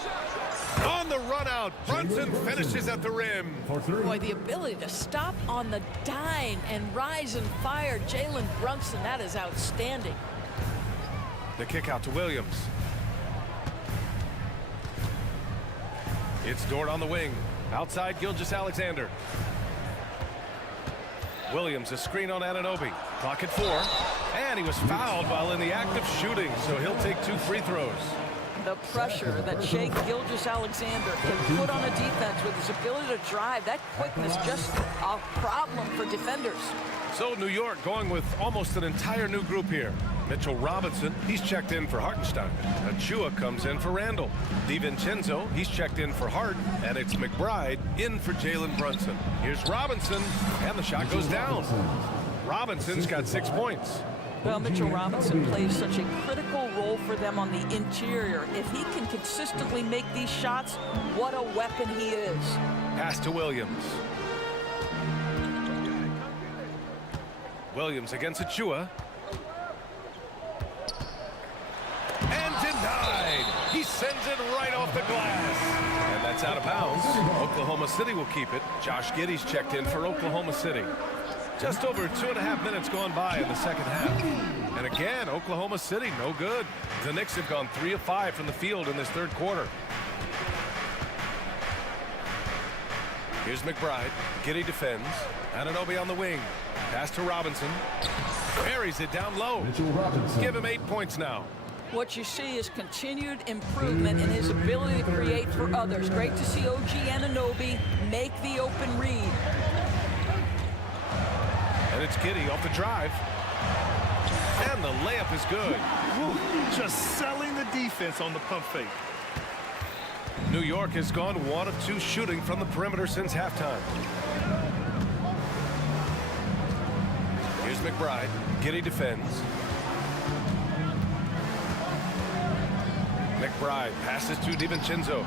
On the run out. Brunson finishes at the rim. For three. Boy, the ability to stop on the dime and rise and fire Jalen Brunson, that is outstanding. The kick out to Williams. It's Dort on the wing. Outside, Gilgeous-Alexander. Williams, a screen on Anunoby. Clock at 4. And he was fouled while in the act of shooting, so he'll take 2 free throws. The pressure that Shai Gilgeous-Alexander can put on a defense with his ability to drive, that quickness, just a problem for defenders. So New York going with almost an entire new group here. Mitchell Robinson, he's checked in for Hartenstein. Achua comes in for Randall. DiVincenzo, he's checked in for Hart. And it's McBride in for Jalen Brunson. Here's Robinson, and the shot goes down. Robinson's got 6 points. Well, Mitchell Robinson plays such a critical role for them on the interior. If he can consistently make these shots, what a weapon he is. Pass to Williams. Williams against Achua. And denied. He sends it right off the glass. And that's out of bounds. Oklahoma City will keep it. Josh Giddey's checked in for Oklahoma City. Just over 2.5 minutes gone by in the second half. And again, Oklahoma City, no good. The Knicks have gone 3 of 5 from the field in this third quarter. Here's McBride. Giddey defends. Anunoby on the wing. Pass to Robinson. Buries it down low. Mitchell Robinson. Give him 8 points now. What you see is continued improvement in his ability to create for others. Great to see OG Anunoby make the open read. And it's Giddey off the drive. And the layup is good. Just selling the defense on the pump fake. New York has gone 1 of 2 shooting from the perimeter since halftime. Here's McBride. Giddey defends. McBride passes to DiVincenzo.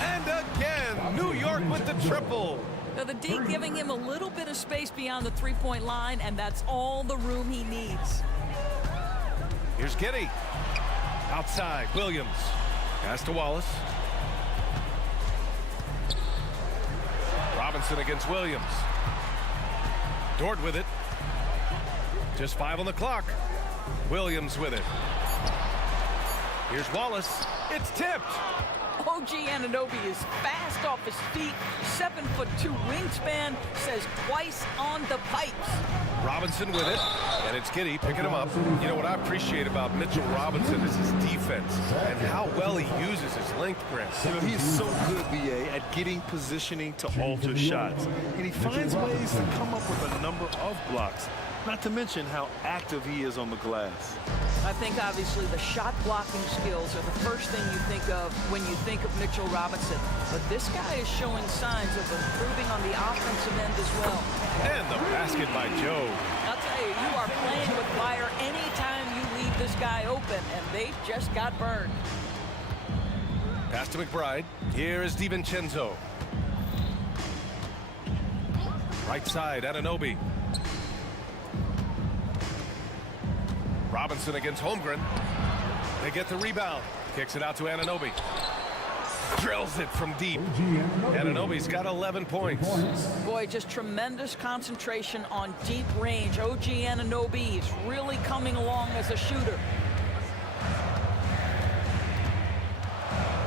And again, New York with the triple. Now the D giving him a little bit of space beyond the three-point line, and that's all the room he needs. Here's Giddey. Outside, Williams. Pass to Wallace. Robinson against Williams. Dort with it. Just 5 on the clock. Williams with it. Here's Wallace. It's tipped. OG Anunoby is fast off his feet, 7'2" wingspan, says twice on the pipes. Robinson with it, and it's Giddey picking him up. You know what I appreciate about Mitchell Robinson is his defense and how well he uses his length, Grant. You know, he's so good, BA, at getting positioning to alter shots. And he finds ways to come up with a number of blocks, not to mention how active he is on the glass. I think obviously the shot blocking skills are the first thing you think of when you think of Mitchell Robinson. But this guy is showing signs of improving on the offensive end as well. And the basket by Joe. I'll tell you, you are playing with fire anytime you leave this guy open, and they just got burned. Pass to McBride. Here is DiVincenzo. Right side, Anunoby. Robinson against Holmgren. They get the rebound. Kicks it out to Anunoby. Drills it from deep. Anunoby's got 11 points. Boy, just tremendous concentration on deep range. OG Anunoby is really coming along as a shooter.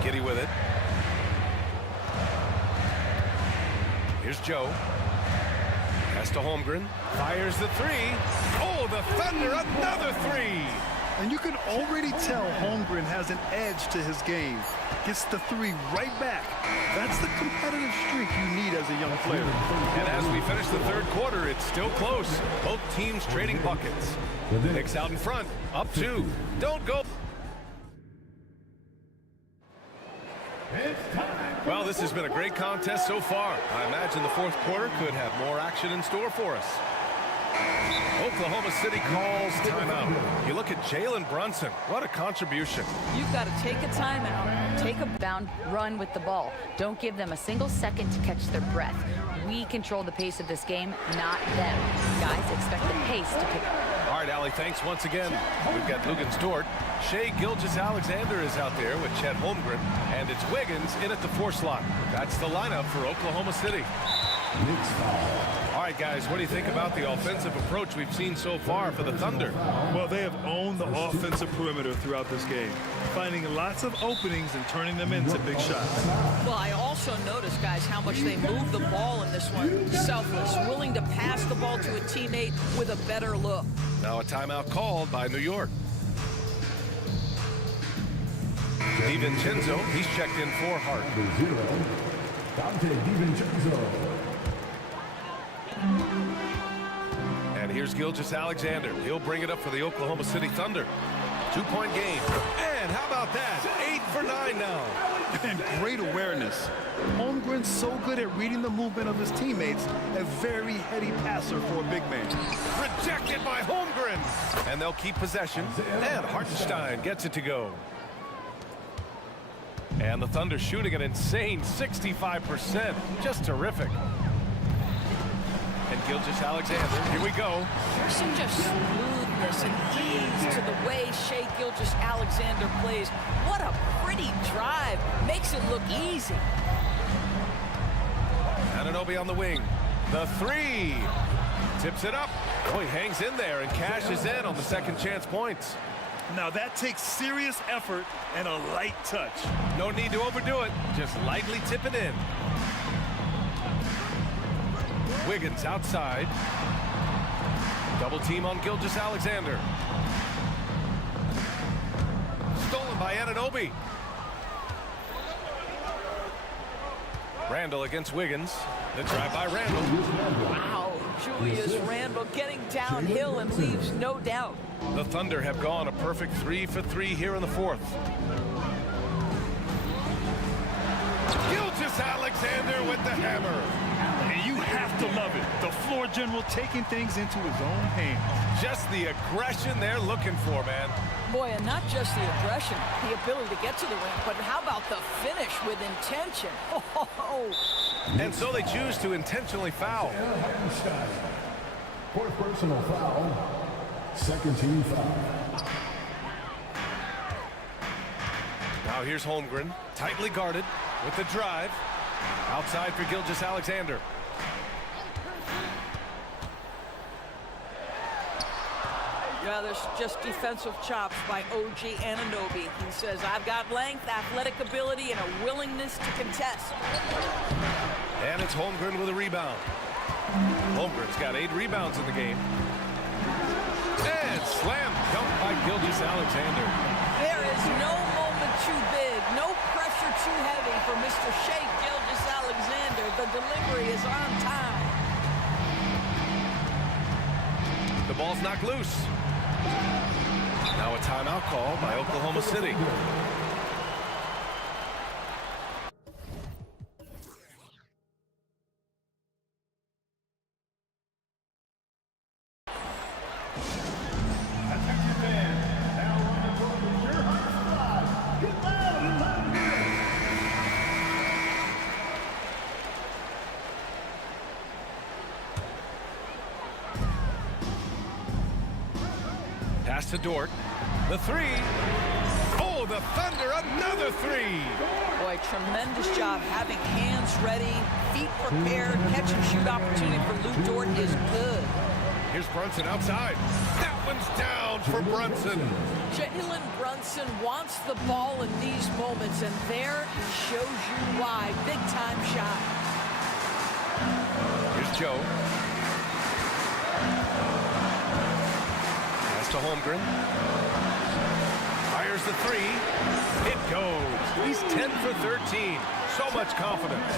Giddey with it. Here's Joe. Pass to Holmgren. Fires the three. Oh, the Thunder, another three. And you can already tell Holmgren has an edge to his game. Gets the three right back. That's the competitive streak you need as a young player. And as we finish the third quarter, it's still close. Both teams trading buckets. Knicks out in front, up two. Don't go. Well, this has been a great contest so far. I imagine the fourth quarter could have more action in store for us. Oklahoma City calls timeout. You look at Jalen Brunson. What a contribution. You've got to take a timeout, take a Bound, run with the ball. Don't give them a single second to catch their breath. We control the pace of this game, not them. Guys, expect the pace to pick up. All right, Allie, thanks once again. We've got Lugens Dort. Shea Gilgeous-Alexander is out there with Chet Holmgren. And it's Wiggins in at the 4 slot. That's the lineup for Oklahoma City. All right, guys, what do you think about the offensive approach we've seen so far for the Thunder? Well, they have owned the offensive perimeter throughout this game, finding lots of openings and turning them into big shots. Well, I also noticed, guys, how much they move the ball in this one. Selfless, willing to pass the ball to a teammate with a better look. Now a timeout called by New York. DiVincenzo, he's checked in for Hart. Dante DiVincenzo. And here's Gilgeous-Alexander. He'll bring it up for the Oklahoma City Thunder. 2-point game. And how about that? 8 for 9 now. And great awareness. Holmgren's so good at reading the movement of his teammates, a very heady passer for a big man. Rejected by Holmgren. And they'll keep possession. And Hartenstein gets it to go. And the Thunder shooting an insane 65%. Just terrific. And Gilgeous-Alexander, here we go. There's some just smoothness and ease to the way Shea Gilgeous-Alexander plays. What a pretty drive. Makes it look easy. Anunoby on the wing. The three. Tips it up. Oh, he hangs in there and cashes in on the second chance points. Now that takes serious effort and a light touch. No need to overdo it. Just lightly tip it in. Wiggins outside. Double team on Gilgeous-Alexander. Stolen by Anunoby. Randall against Wiggins. The drive by Randall. Wow, Julius Randle getting downhill and leaves no doubt. The Thunder have gone a perfect 3 for 3 here in the fourth. Gilgeous-Alexander with the hammer. And you have to love it. The floor general taking things into his own hands. Just the aggression they're looking for, man. Boy, and not just the aggression, the ability to get to the ring, but how about the finish with intention? And so they choose to intentionally foul. Fourth personal foul. Second team foul. Now here's Holmgren, tightly guarded with the drive. Outside for Gilgeous-Alexander. Yeah, there's just defensive chops by OG Anunoby. He says, I've got length, athletic ability, and a willingness to contest. And it's Holmgren with a rebound. Holmgren's got 8 rebounds in the game. And slam dunk by Gilgeous-Alexander. There is no moment too big, no pressure too heavy for Mr. Shea Gilgeous-Alexander. The delivery is on time. The ball's knocked loose. Now a timeout call by Oklahoma City. Pass to Dort. The three. Oh, the Thunder, another three. Boy, tremendous job having hands ready, feet prepared, catch and shoot opportunity for Luke Dort is good. Here's Brunson outside. That one's down for Brunson. Jalen Brunson wants the ball in these moments, and there he shows you why. Big time shot. Joe. Pass to Holmgren. Fires the three. It goes. He's 10 for 13. So much confidence.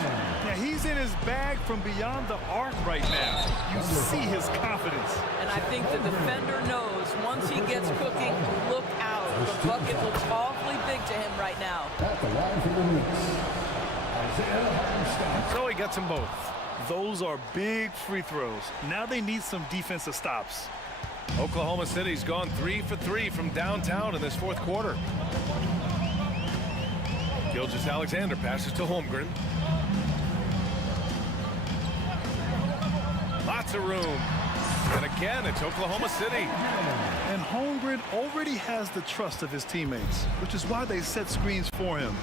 Yeah, he's in his bag from beyond the arc right now. You see his confidence. And I think the defender knows once he gets cooking, look out. The bucket looks awfully big to him right now. At the line for the Knicks, Isaiah Hartenstein. So he gets them both. Those are big free throws. Now they need some defensive stops. Oklahoma City's gone 3 for 3 from downtown in this fourth quarter. Gilgeous-Alexander passes to Holmgren. Lots of room. And again, it's Oklahoma City. And Holmgren already has the trust of his teammates, which is why they set screens for him.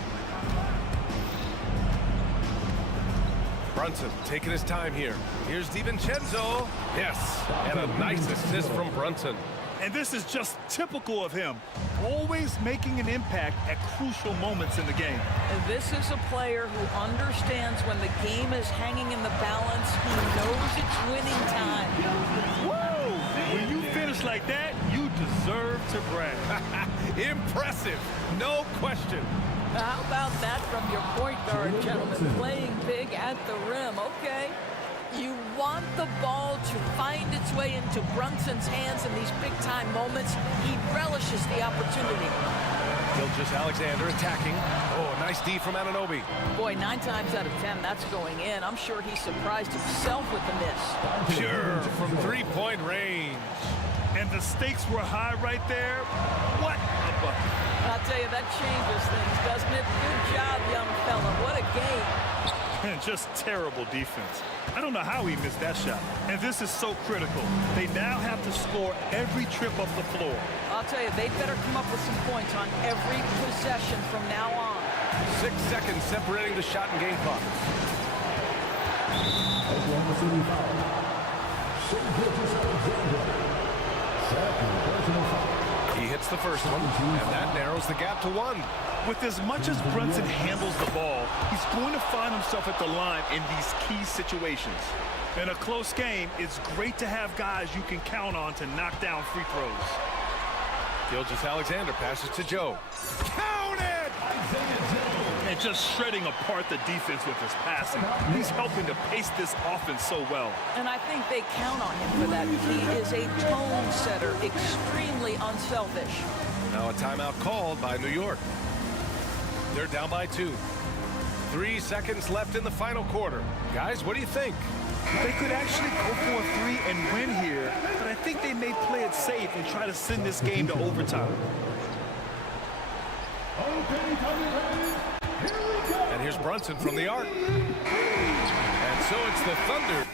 Brunson taking his time here. Here's DiVincenzo. Yes, and a nice assist from Brunson. And this is just typical of him, always making an impact at crucial moments in the game. And this is a player who understands when the game is hanging in the balance. He knows it's winning time. Whoa! When you finish like that, you deserve to brag. Impressive, no question. How about that from your point guard, gentlemen? Playing big at the rim, okay. You want the ball to find its way into Brunson's hands in these big-time moments. He relishes the opportunity. Gilgeous-Alexander attacking. Oh, nice D from Anunoby. Boy, 9 times out of 10, that's going in. I'm sure he surprised himself with the miss. Pure from three-point range. And the stakes were high right there. What a bucket. I'll tell you, that changes things, doesn't it? Good job, young fella. What a game. And just terrible defense. I don't know how he missed that shot. And this is so critical. They now have to score every trip up the floor. I'll tell you, they better come up with some points on every possession from now on. 6 seconds separating the shot and game clock. Oklahoma City foul. Gilgeous-Alexander. Second personal foul. He hits the first one, and that narrows the gap to 1. With as much as Brunson handles the ball, he's going to find himself at the line in these key situations. In a close game, it's great to have guys you can count on to knock down free throws. Gilgeous-Alexander passes to Joe. Count it! And just shredding apart the defense with his passing. He's helping to pace this offense so well. And I think they count on him for that. He is a tone setter, extremely unselfish. Now a timeout called by New York. They're down by 2. 3 seconds left in the final quarter. Guys, what do you think? They could actually go for a 3 and win here, but I think they may play it safe and try to send this game to overtime. And here's Brunson from the arc. And so it's the Thunder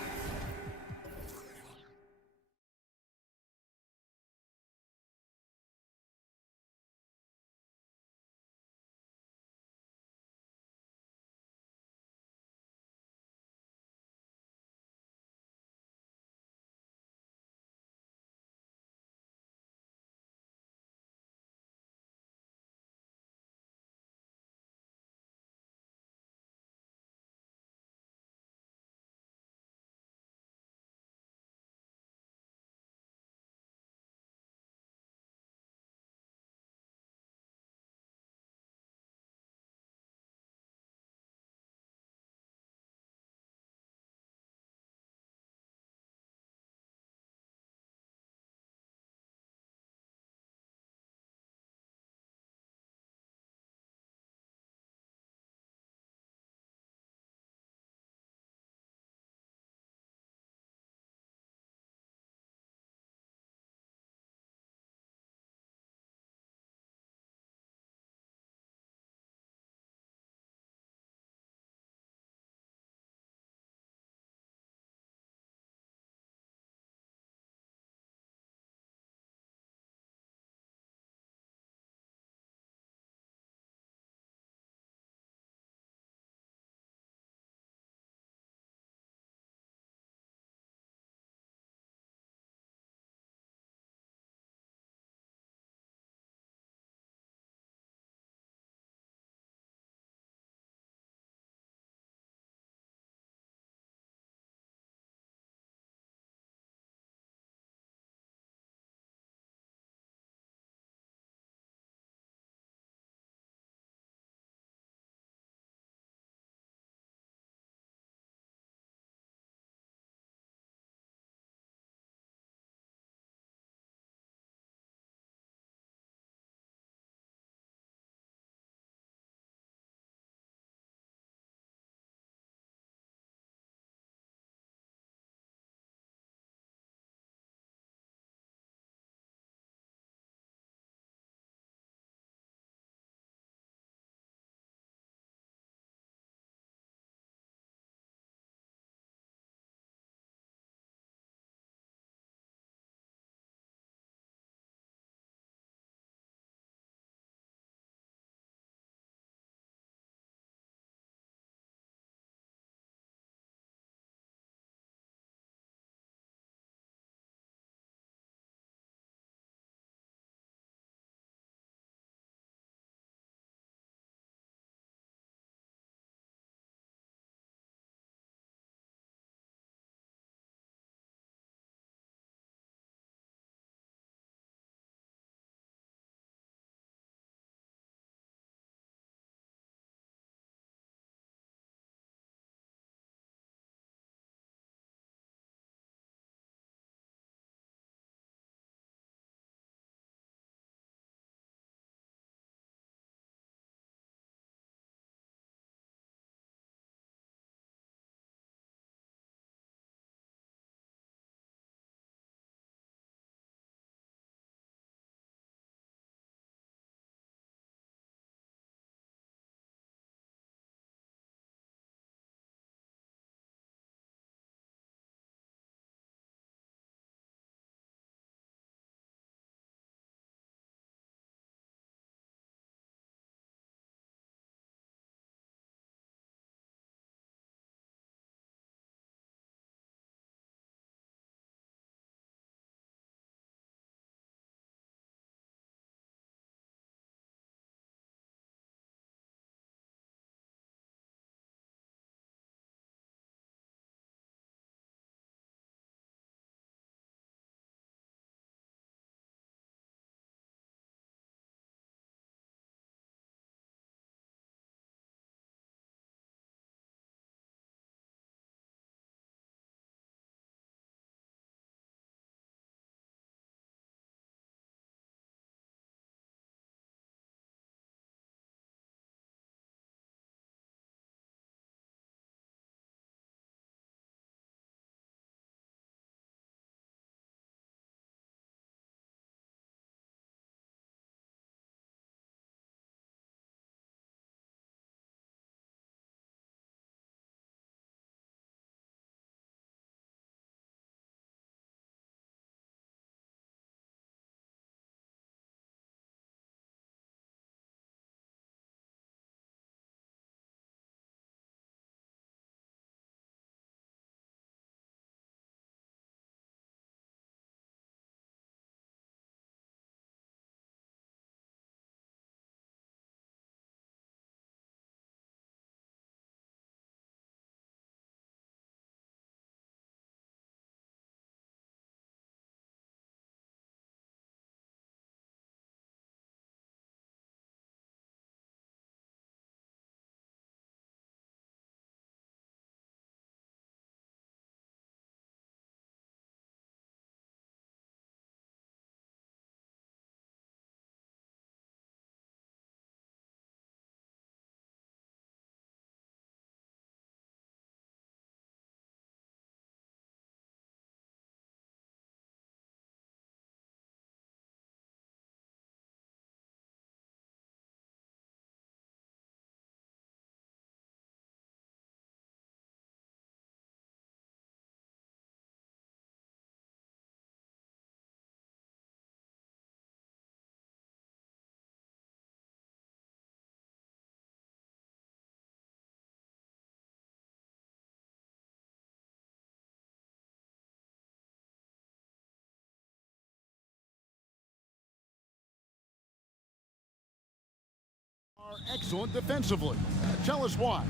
excellent defensively. Tell us why.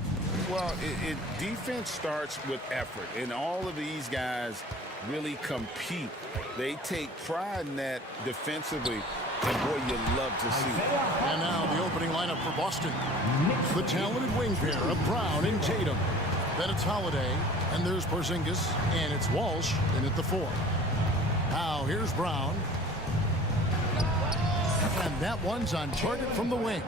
Well, defense starts with effort, and all of these guys really compete. They take pride in that defensively, and boy, you love to see it. And now the opening lineup for Boston. The talented wing pair of Brown and Tatum. Then it's Holiday, and there's Porzingis, and it's Walsh in at the 4. Now here's Brown. And that one's on target from the wing.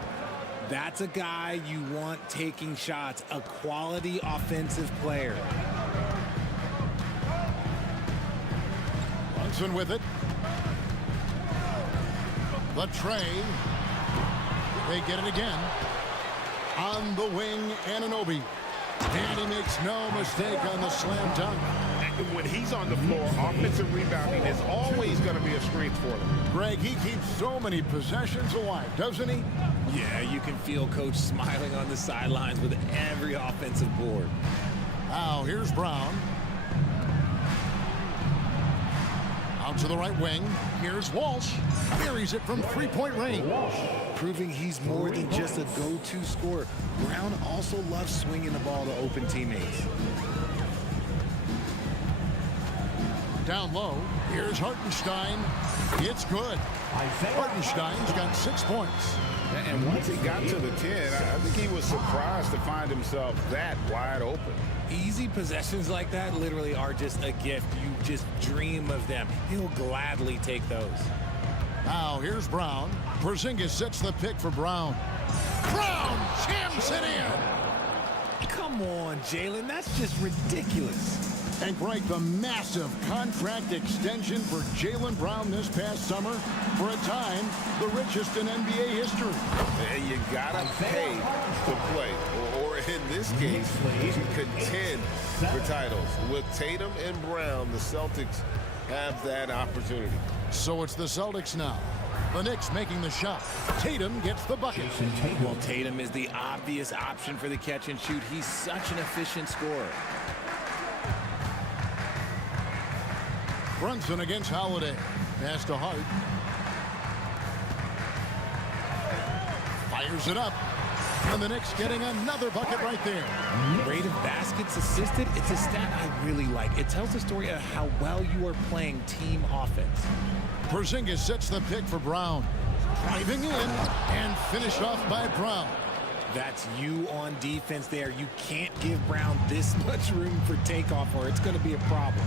That's a guy you want taking shots, a quality offensive player. Brunson with it. The tray. They get it again. On the wing, Anunoby. And he makes no mistake on the slam dunk. When he's on the floor, offensive rebounding is always going to be a strength for them. Greg, he keeps so many possessions alive, doesn't he? Yeah, you can feel Coach smiling on the sidelines with every offensive board. Now here's Brown. Out to the right wing. Here's Walsh. Buries it from three-point range. Proving he's more than just a go-to scorer. Brown also loves swinging the ball to open teammates. Down low, here's Hartenstein. It's good. Hartenstein's got 6 points. And once he got to the 10, I think he was surprised to find himself that wide open. Easy possessions like that literally are just a gift. You just dream of them. He'll gladly take those. Now here's Brown. Porzingis sets the pick for Brown. Brown jams it in. Come on, Jalen. That's just ridiculous. And Greg, the massive contract extension for Jaylen Brown this past summer, for a time, the richest in NBA history. And you gotta pay to play, or in this case, to contend for titles. With Tatum and Brown, the Celtics have that opportunity. So it's the Celtics now. The Knicks making the shot. Tatum gets the bucket. Well, Tatum is the obvious option for the catch and shoot. He's such an efficient scorer. Brunson against Holiday. Pass to Hart. Fires it up. And the Knicks getting another bucket right there. Rate of baskets assisted, it's a stat I really like. It tells the story of how well you are playing team offense. Porzingis sets the pick for Brown. Driving in and finished off by Brown. That's you on defense there. You can't give Brown this much room for takeoff or it's going to be a problem.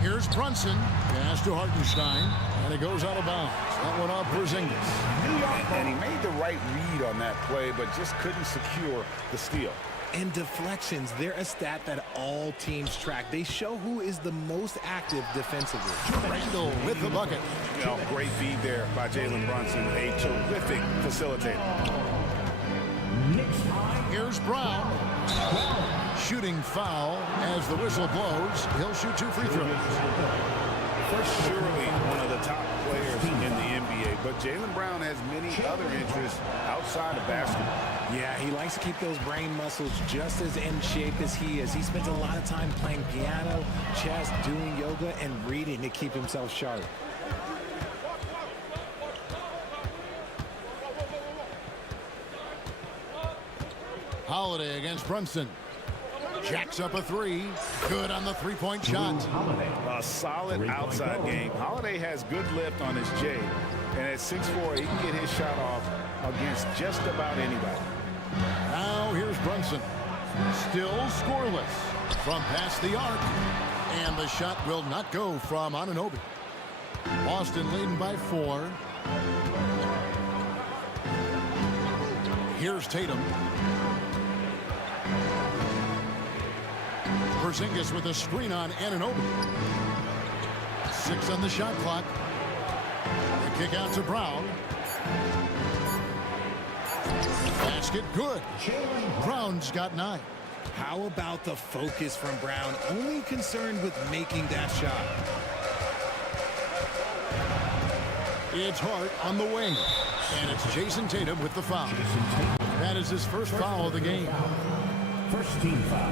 Here's Brunson. Pass to Hartenstein. And it goes out of bounds. That one off Porzingis. And he made the right read on that play, but just couldn't secure the steal. And deflections, they're a stat that all teams track. They show who is the most active defensively. Randall with the bucket. You know, great feed there by Jalen Brunson. A terrific facilitator. Here's Brown. Shooting foul as the whistle blows. He'll shoot 2 free throws. Surely one of the top players in the NBA, but Jaylen Brown has many other interests outside of basketball. Yeah, he likes to keep those brain muscles just as in shape as he is. He spends a lot of time playing piano, chess, doing yoga, and reading to keep himself sharp. Holiday against Brunson. Jacks up a 3. Good on the three-point shot. A solid outside game. Holiday has good lift on his J. And at 6'4", he can get his shot off against just about anybody. Now here's Brunson. Still scoreless from past the arc. And the shot will not go from Anunoby. Boston leading by 4. Here's Tatum. Porzingis with a screen on Anunoby. 6 on the shot clock. The kick out to Brown. Basket good. Brown's got 9. How about the focus from Brown? Only concerned with making that shot. It's Hart on the wing. And it's Jason Tatum with the foul. That is his first foul of the game. First team foul.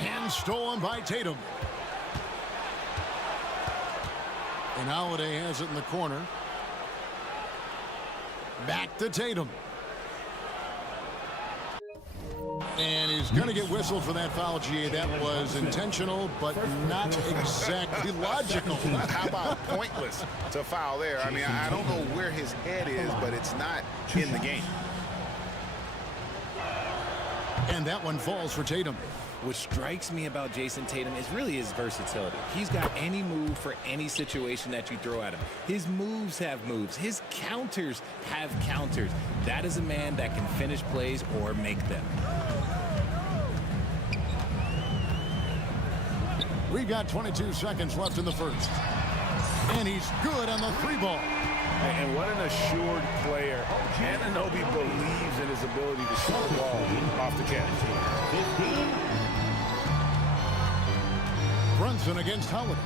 And stolen by Tatum. And Holiday has it in the corner. Back to Tatum. And he's going to get whistled for that foul, GA. That was intentional, but not exactly logical. How about pointless to foul there? I mean, I don't know where his head is, but it's not in the game. And that one falls for Tatum. What strikes me about Jason Tatum is really his versatility. He's got any move for any situation that you throw at him. His moves have moves. His counters have counters. That is a man that can finish plays or make them. We got 22 seconds left in the first. And he's good on the three ball. And what an assured player. Anunoby believes in his ability to shoot the ball off the catch. 15. Brunson against Holiday.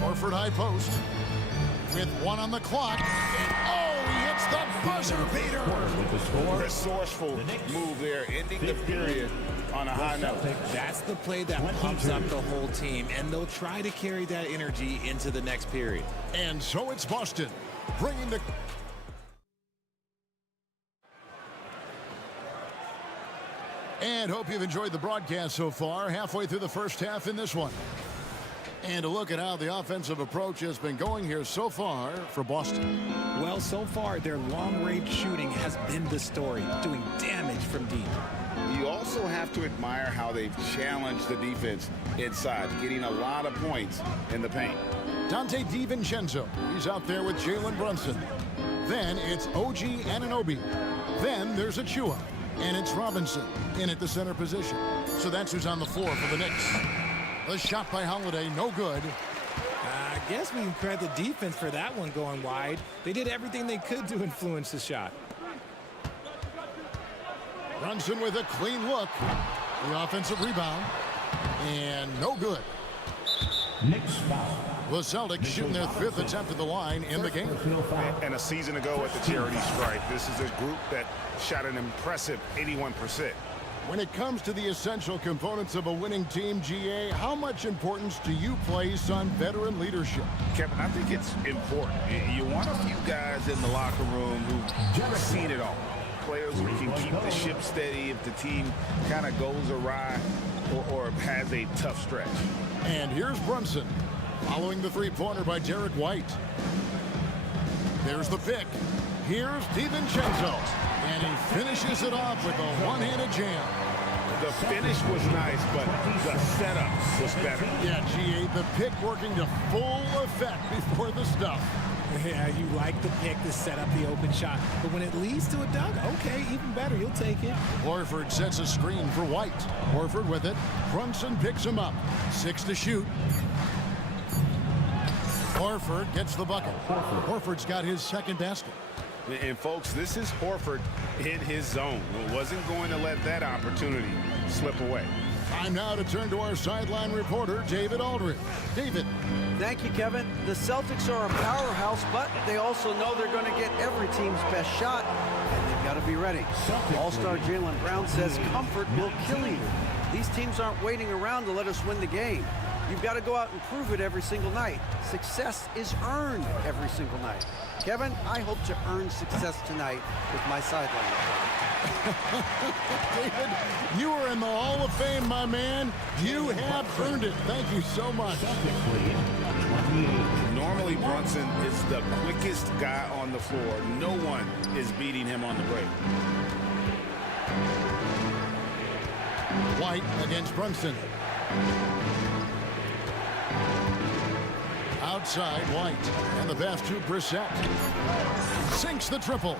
Horford high post with one on the clock. And oh, he hits the buzzer beater. With the score. Resourceful move there, ending the period on a high note. That's the play that pumps up the whole team, and they'll try to carry that energy into the next period. And so it's Boston bringing the... And hope you've enjoyed the broadcast so far. Halfway through the first half in this one. And a look at how the offensive approach has been going here so far for Boston. Well, so far, their long-range shooting has been the story, doing damage from deep. You also have to admire how they've challenged the defense inside, getting a lot of points in the paint. Dante DiVincenzo, he's out there with Jalen Brunson. Then it's OG Anunoby. Then there's Achua. And it's Robinson in at the center position. So that's who's on the floor for the Knicks. The shot by Holiday, no good. I guess we can credit the defense for that one going wide. They did everything they could to influence the shot. Brunson with a clean look. The offensive rebound. And no good. Knicks foul. The Celtics shooting their fifth attempt at the line in the game. And a season ago at the charity stripe, this is a group that shot an impressive 81%. When it comes to the essential components of a winning team, GA, how much importance do you place on veteran leadership? Kevin, I think it's important. You want a few guys in the locker room who've seen it all. Players who can keep the ship steady if the team kind of goes awry or has a tough stretch. And here's Brunson, following the three-pointer by Derek White. There's the pick. Here's DiVincenzo, and he finishes it off with a one-handed jam. The finish was nice, but the setup was better. Yeah, GA, the pick working to full effect before the stuff. Yeah, you like the pick to set up the open shot, but when it leads to a dunk, okay, even better, you'll take it. Horford sets a screen for White. Horford with it. Brunson picks him up. 6 to shoot. Horford gets the bucket. Horford's got his second basket. And folks, this is Horford in his zone. Wasn't going to let that opportunity slip away. Time now to turn to our sideline reporter, David Aldridge. David. Thank you, Kevin. The Celtics are a powerhouse, but they also know they're going to get every team's best shot, and they've got to be ready. All-star Jaylen Brown says comfort will kill you. These teams aren't waiting around to let us win the game. You've got to go out and prove it every single night. Success is earned every single night. Kevin, I hope to earn success tonight with my sideline report. David, you are in the Hall of Fame, my man. You have earned it. Thank you so much. Normally, Brunson is the quickest guy on the floor. No one is beating him on the break. White against Brunson. Outside, White. And the pass to Brissett. Sinks the triple.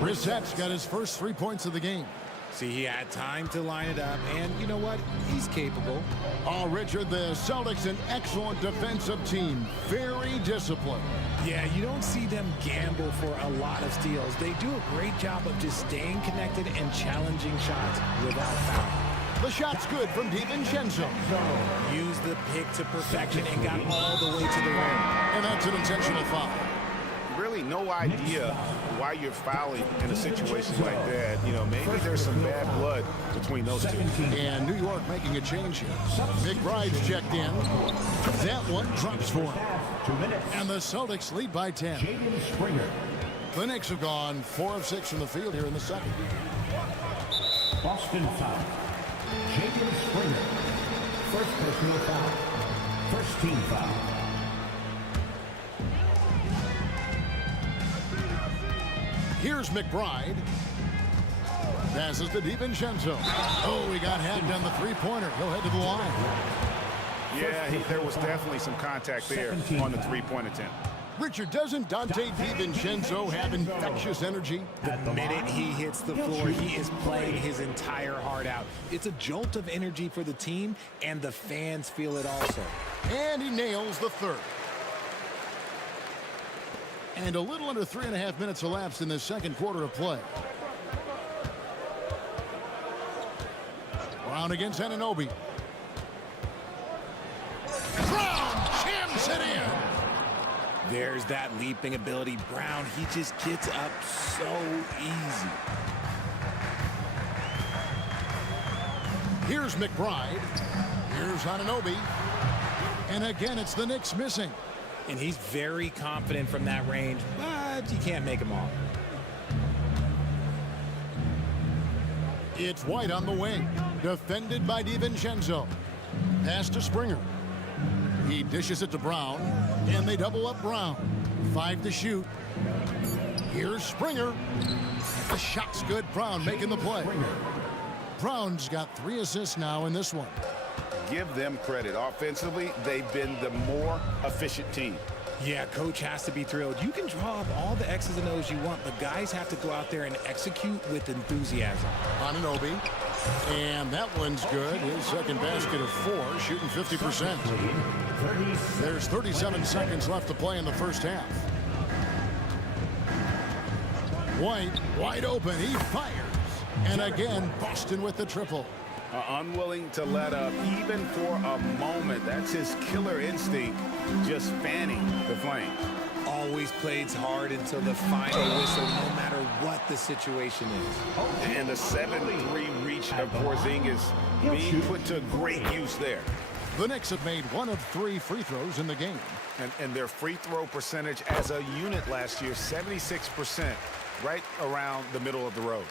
Brissett's got his first 3 points of the game. See, he had time to line it up, and you know what? He's capable. Oh, Richard, the Celtics, an excellent defensive team. Very disciplined. Yeah, you don't see them gamble for a lot of steals. They do a great job of just staying connected and challenging shots without foul. The shot's good from DiVincenzo. Used the pick to perfection and got all the way to the rim. And that's an intentional foul. really no idea why you're fouling in a situation like that. You know, maybe there's some bad blood between those two. And New York making a change here. McBride's checked in. That one drops for him. And the Celtics lead by 10. The Knicks have gone 4 of 6 from the field here in the second. Boston foul. Jaden Springer. First personal foul. First team foul. Here's McBride. Passes to DiVincenzo. Oh, he got hacked on the three-pointer. He'll head to the line. Yeah, there was definitely some contact there on the three-point attempt. Richard, doesn't Dante DiVincenzo have infectious energy? The minute he hits the floor, he is playing his entire heart out. It's a jolt of energy for the team, and the fans feel it also. And he nails the third. And a little under 3.5 minutes elapsed in this second quarter of play. Brown against Anunoby. Brown jams it in. There's that leaping ability. Brown, he just gets up so easy. Here's McBride. Here's Anunoby. And again, it's the Knicks missing. And he's very confident from that range, but you can't make him all. It's White on the wing. Defended by DiVincenzo. Pass to Springer. He dishes it to Brown, and they double up Brown. 5 to shoot. Here's Springer. The shot's good. Brown making the play. Brown's got 3 assists now in this one. Give them credit. Offensively, they've been the more efficient team. Yeah, coach has to be thrilled. You can draw up all the X's and O's you want, but guys have to go out there and execute with enthusiasm. Anunoby. And that one's good. His second basket of 4, shooting 50%. There's 37 seconds left to play in the first half. White, wide open. He fires. And again, Boston with the triple. Unwilling to let up even for a moment. That's his killer instinct, just fanning the flame. Always plays hard until the final whistle, no matter what the situation is. And the 7-3 reach of Porzingis being put to great use there. The Knicks have made 1 of 3 free throws in the game. And their free throw percentage as a unit last year, 76%, right around the middle of the road.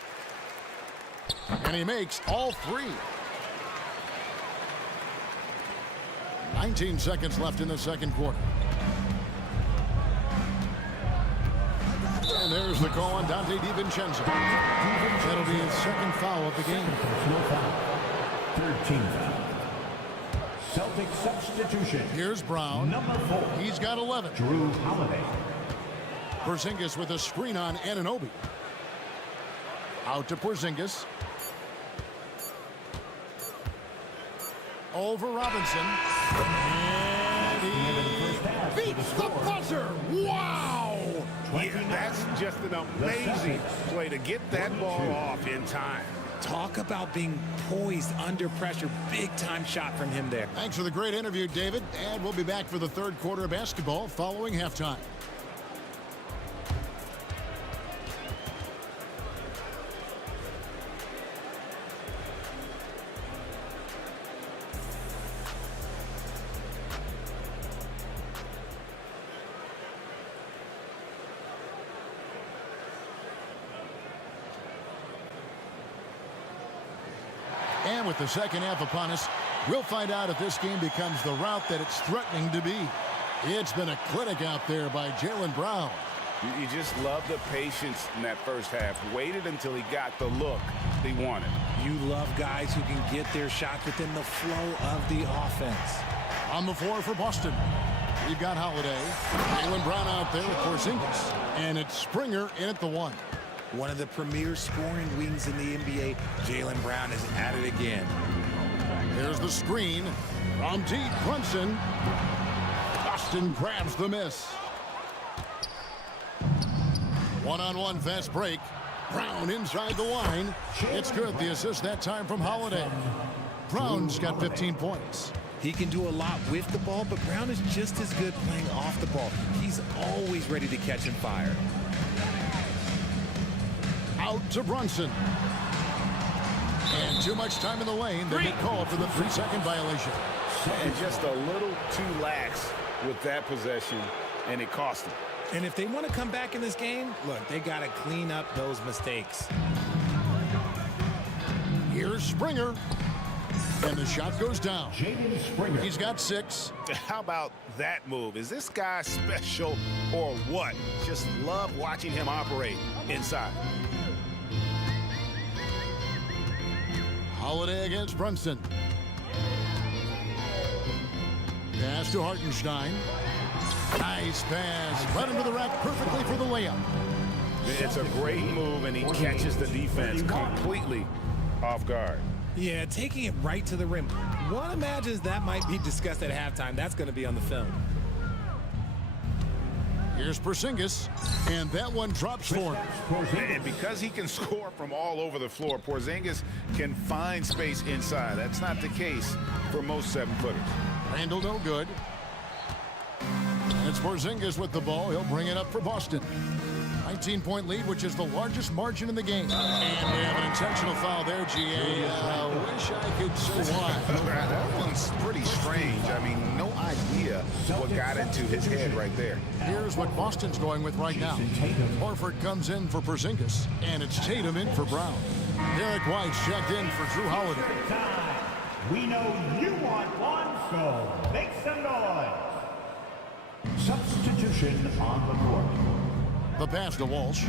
And he makes all 3. 19 seconds left in the second quarter. And there's the call on Dante DiVincenzo. That'll be his second foul of the game. No foul. Third team foul. Celtic substitution. Here's Brown. Number 4. He's got 11. Drew Holiday. Porzingis with a screen on Anunoby. Out to Porzingis. Over Robinson. And he beats the buzzer. Wow! Yeah, that's just an amazing play to get that ball off in time. Talk about being poised under pressure. Big time shot from him there. Thanks for the great interview, David. And we'll be back for the third quarter of basketball following halftime. And with the second half upon us, we'll find out if this game becomes the route that it's threatening to be. It's been a clinic out there by Jaylen Brown. You just love the patience in that first half. Waited until he got the look he wanted. You love guys who can get their shots within the flow of the offense. On the floor for Boston, we've got Holiday. Jaylen Brown out there with Porzingis. And it's Springer in at the 1. One of the premier scoring wings in the NBA, Jaylen Brown is at it again. There's the screen from deep. Brunson. Boston grabs the miss. One-on-one fast break. Brown inside the line. It's good. The assist that time from Holiday. Brown's got 15 points. He can do a lot with the ball, but Brown is just as good playing off the ball. He's always ready to catch and fire. Out to Brunson. And too much time in the lane. They get called for the 3-second violation. And just a little too lax with that possession, and it cost them. And if they want to come back in this game, look, they got to clean up those mistakes. Here's Springer. And the shot goes down. Jaden Springer. He's got 6. How about that move? Is this guy special or what? Just love watching him operate inside. Holiday against Brunson. Pass to Hartenstein. Nice pass. Right into the rack perfectly for the layup. It's a great move, and he catches the defense completely off guard. Yeah, taking it right to the rim. One imagines that might be discussed at halftime. That's going to be on the film. Here's Porzingis, and that one drops for him. And because he can score from all over the floor, Porzingis can find space inside. That's not the case for most 7-footers. Randall no good. And it's Porzingis with the ball. He'll bring it up for Boston. 19-point lead, which is the largest margin in the game. And we have an intentional foul there, GA. Wish I could say why. That one's pretty strange. I mean, no idea what got into his head right there. Here's what Boston's going with right now. Horford comes in for Porzingis, and it's Tatum in for Brown. Derek White's checked in for Drew Holiday. We know you want one, so make some noise. Substitution on the court. The pass to Walsh.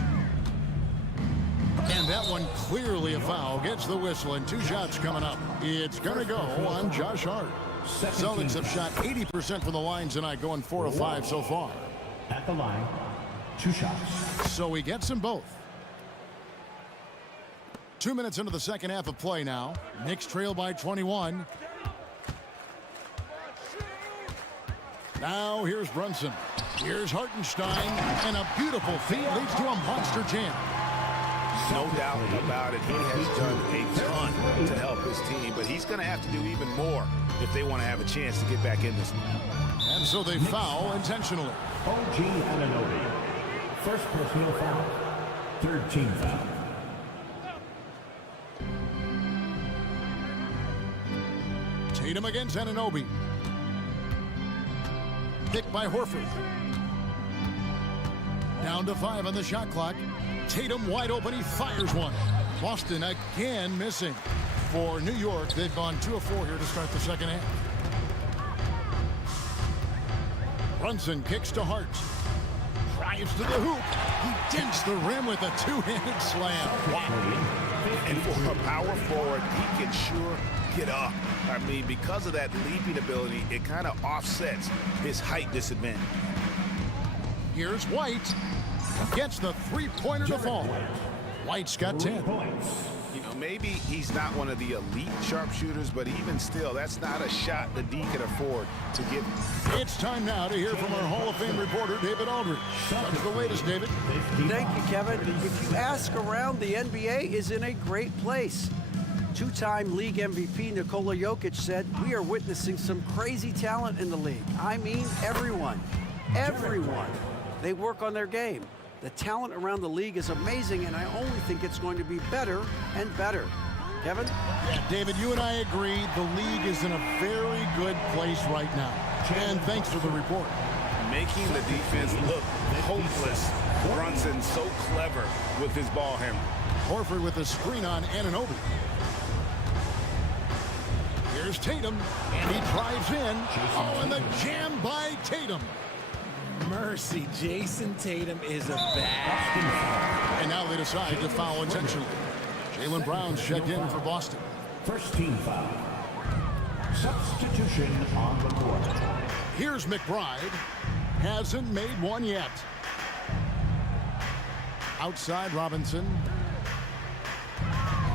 And that one clearly a foul. Gets the whistle, and 2 shots coming up. It's going to go on Josh Hart. Celtics have shot 80% from the line tonight, going 4 of 5 so far. At the line, 2 shots. So he gets them both. 2 minutes into the second half of play now. Knicks trail by 21. Now here's Brunson. Here's Hartenstein, and a beautiful feed leads to a monster jam. No doubt about it. He has done a ton to help his team, but he's going to have to do even more if they want to have a chance to get back in this one. And so they foul intentionally. OG Anunoby. First personal foul. 3rd team foul. Tatum against Anunoby. Picked by Horford. Down to 5 on the shot clock. Tatum wide open. He fires one. Boston again missing. For New York, they've gone 2 of 4 here to start the second half. Brunson kicks to Hart. Drives to the hoop. He dents the rim with a 2-handed slam. And for a power forward, he can sure get up. I mean, because of that leaping ability, it kind of offsets his height disadvantage. Here's White. Gets the 3-pointer to fall. White's got 10. You know, maybe he's not one of the elite sharpshooters, but even still, that's not a shot the D can afford to give. It's time now to hear from our Hall of Fame reporter, David Aldridge. What's the latest, David? Thank you, Kevin. If you ask around, the NBA is in a great place. 2-time league MVP Nikola Jokic said, "We are witnessing some crazy talent in the league. I mean, everyone. Everyone. They work on their game. The talent around the league is amazing, and I only think it's going to be better and better." Kevin? Yeah, David, you and I agree the league is in a very good place right now. And thanks for the report. Making the defense look hopeless. Brunson so clever with his ball handling. Horford with a screen on Anunoby. Here's Tatum, and he drives in. Oh, and the jam by Tatum. Mercy, Jason Tatum is a bad. And now they decide to foul intentionally. Jaylen Brown's checked in for Boston. First team foul. Substitution on the court. Here's McBride. Hasn't made one yet. Outside Robinson.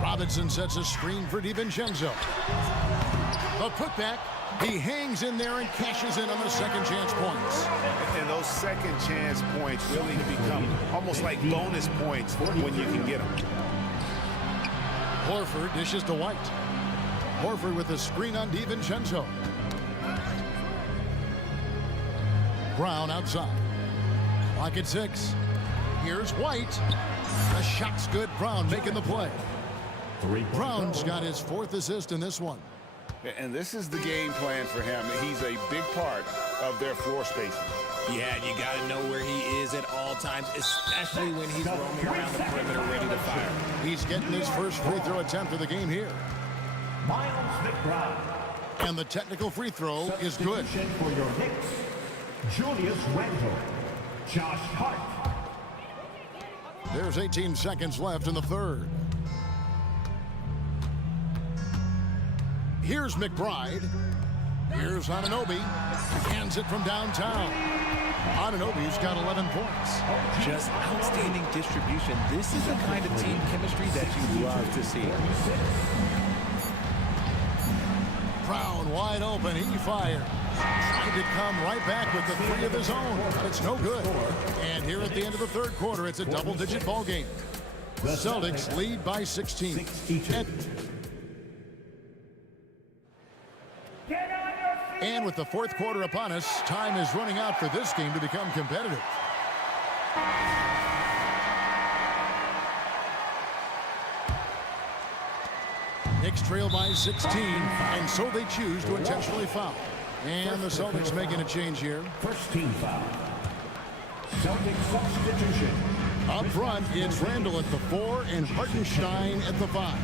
Robinson sets a screen for DiVincenzo. The putback. He hangs in there and cashes in on the second chance points. And those second chance points really become almost like bonus points when you can get them. Horford dishes to White. Horford with a screen on DiVincenzo. Brown outside. Clock at 6. Here's White. The shot's good. Brown making the play. Brown's got his 4th assist in this one. And this is the game plan for him. He's a big part of their floor spacing. Yeah, you got to know where he is at all times, especially when he's roaming around the perimeter ready to fire. He's getting his first free throw attempt of the game here. Miles McBride. And the technical free throw is good. Substitution for your Knicks, Julius Randle, Josh Hart. There's 18 seconds left in the third. Here's McBride. Here's Anunoby. Hands it from downtown. Anunoby's got 11 points. Just outstanding distribution. This is the kind of team chemistry that you love to see. Brown wide open. He fired. Trying to come right back with the 3 of his own. But it's no good. And here at the end of the third quarter, it's a double-digit ball game. The Celtics lead by 16. And with the fourth quarter upon us, time is running out for this game to become competitive. Knicks trail by 16, and so they choose to intentionally foul. And the Celtics making a change here. First team foul. Celtics substitution. Up front, it's Randle at the 4 and Hartenstein at the 5.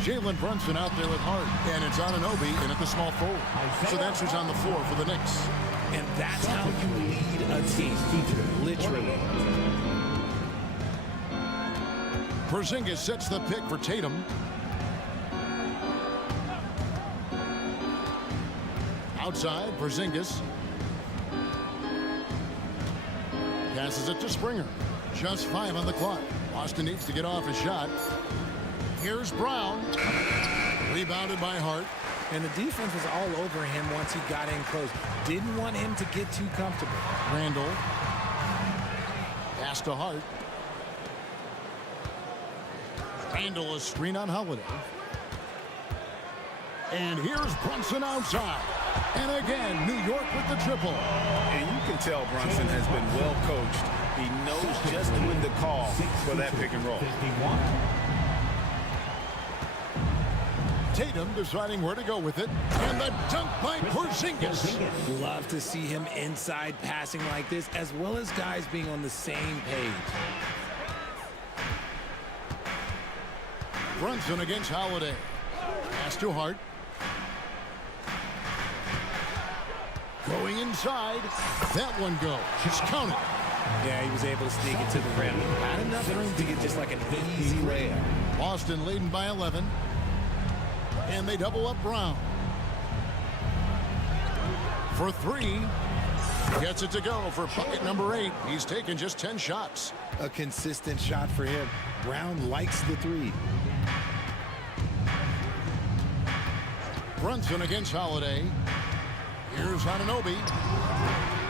Jalen Brunson out there with Hart, and it's Anunoby in at the small forward. So that's who's on the floor for the Knicks. And that's how you lead a team, literally. Porzingis sets the pick for Tatum. Outside, Porzingis. Passes it to Springer. Just 5 on the clock. Boston needs to get off a shot. Here's Brown. Rebounded by Hart. And the defense was all over him once he got in close. Didn't want him to get too comfortable. Randle. Pass to Hart. Randle, a screen on Holiday. And here's Brunson outside. And again, New York with the triple. And you can tell Brunson has been well coached. He knows just when to call for that pick and roll. Tatum deciding where to go with it. And the dunk by Porzingis. Love to see him inside passing like this, as well as guys being on the same page. Brunson against Holiday. Pass to Hart. Going inside. That one goes. Just count it. Yeah, he was able to sneak it to the rim. Not enough room to get just like an easy layup. Boston leading by 11. And they double up Brown. For 3. Gets it to go for bucket number 8. He's taken just 10 shots. A consistent shot for him. Brown likes the 3. Brunson against Holiday. Here's Anunoby.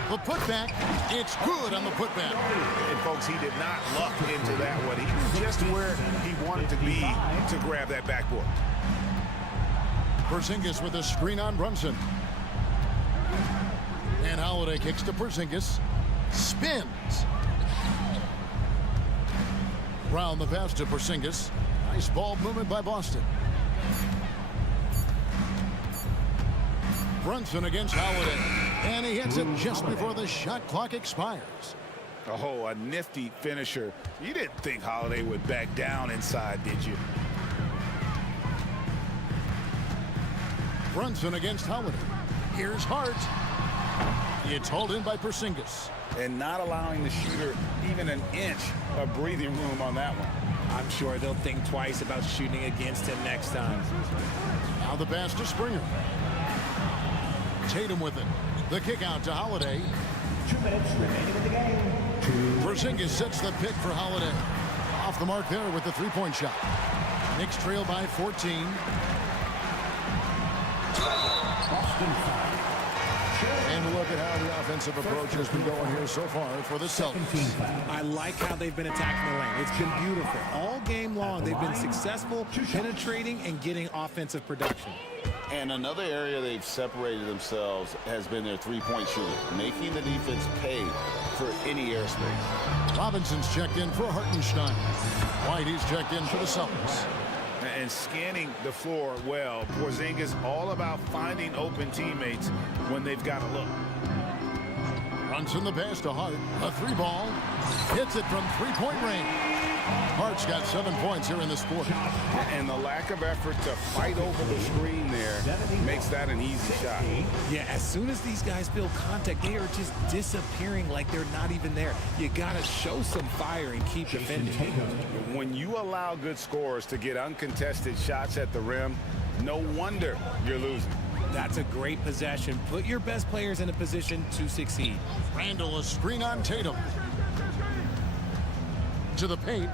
The putback. It's good on the putback. And folks, he did not luck into that one. He was just where he wanted to be to grab that backboard. Porzingis with a screen on Brunson. And Holiday kicks to Porzingis. Spins. Brown the pass to Porzingis. Nice ball movement by Boston. Brunson against Holiday. And he hits it just before the shot clock expires. Oh, a nifty finisher. You didn't think Holiday would back down inside, did you? Brunson against Holiday. Here's Hart. It's hauled in by Porzingis. And not allowing the shooter even an inch of breathing room on that one. I'm sure they'll think twice about shooting against him next time. Now the pass to Springer. Tatum with it. The kick out to Holiday. 2 minutes remaining in the game. Porzingis sets the pick for Holiday. Off the mark there with the 3-point shot. Knicks trail by 14. Boston foul. And look at how the offensive approach has been going here so far for the Celtics. I like how they've been attacking the lane. It's been beautiful. All game long, they've been successful penetrating and getting offensive production. And another area they've separated themselves has been their three-point shooting, making the defense pay for any airspace. Robinson's checked in for Hartenstein. Whitey's checked in for the Celtics. And scanning the floor well, Porzingis all about finding open teammates when they've got a look. Runs in the pass to Hart. A three ball. Hits it from three-point range. Hart's got 7 points here in this quarter. And the lack of effort to fight over the screen there makes that an easy shot. Yeah, as soon as these guys feel contact, they are just disappearing like they're not even there. You got to show some fire and keep defending. When you allow good scorers to get uncontested shots at the rim, no wonder you're losing. That's a great possession. Put your best players in a position to succeed. Randall, a screen on Tatum. To the paint.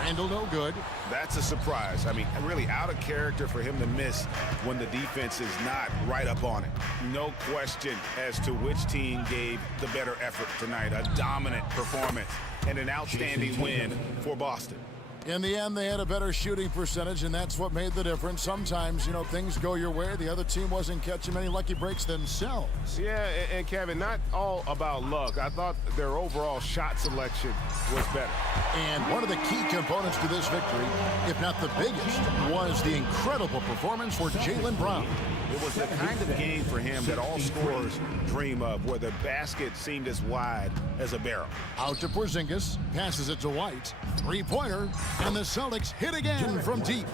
Randall, no good. That's a surprise. I mean, really out of character for him to miss when the defense is not right up on it. No question as to which team gave the better effort tonight. A dominant performance and an outstanding win for Boston. In the end, they had a better shooting percentage, and that's what made the difference. Sometimes, you know, things go your way. The other team wasn't catching many lucky breaks themselves. Yeah, and Kevin, not all about luck. I thought their overall shot selection was better. And one of the key components to this victory, if not the biggest, was the incredible performance for Jaylen Brown. It was the kind of game for him that all scorers dream of, where the basket seemed as wide as a barrel. Out to Porzingis, passes it to White. Three-pointer, and the Celtics hit again from deep.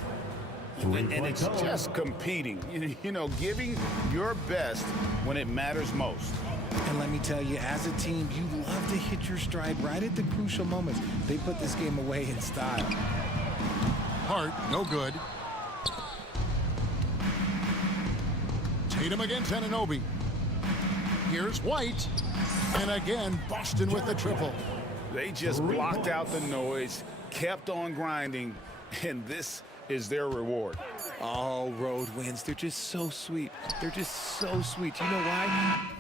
And it's just competing, you know, giving your best when it matters most. And let me tell you, as a team, you love to hit your stride right at the crucial moments. They put this game away in style. Hart, no good. Tatum against Anunoby. Here's White. And again, Boston with the triple. They just blocked out the noise, kept on grinding, and this is their reward. Oh, road wins. They're just so sweet. They're just so sweet. You know why?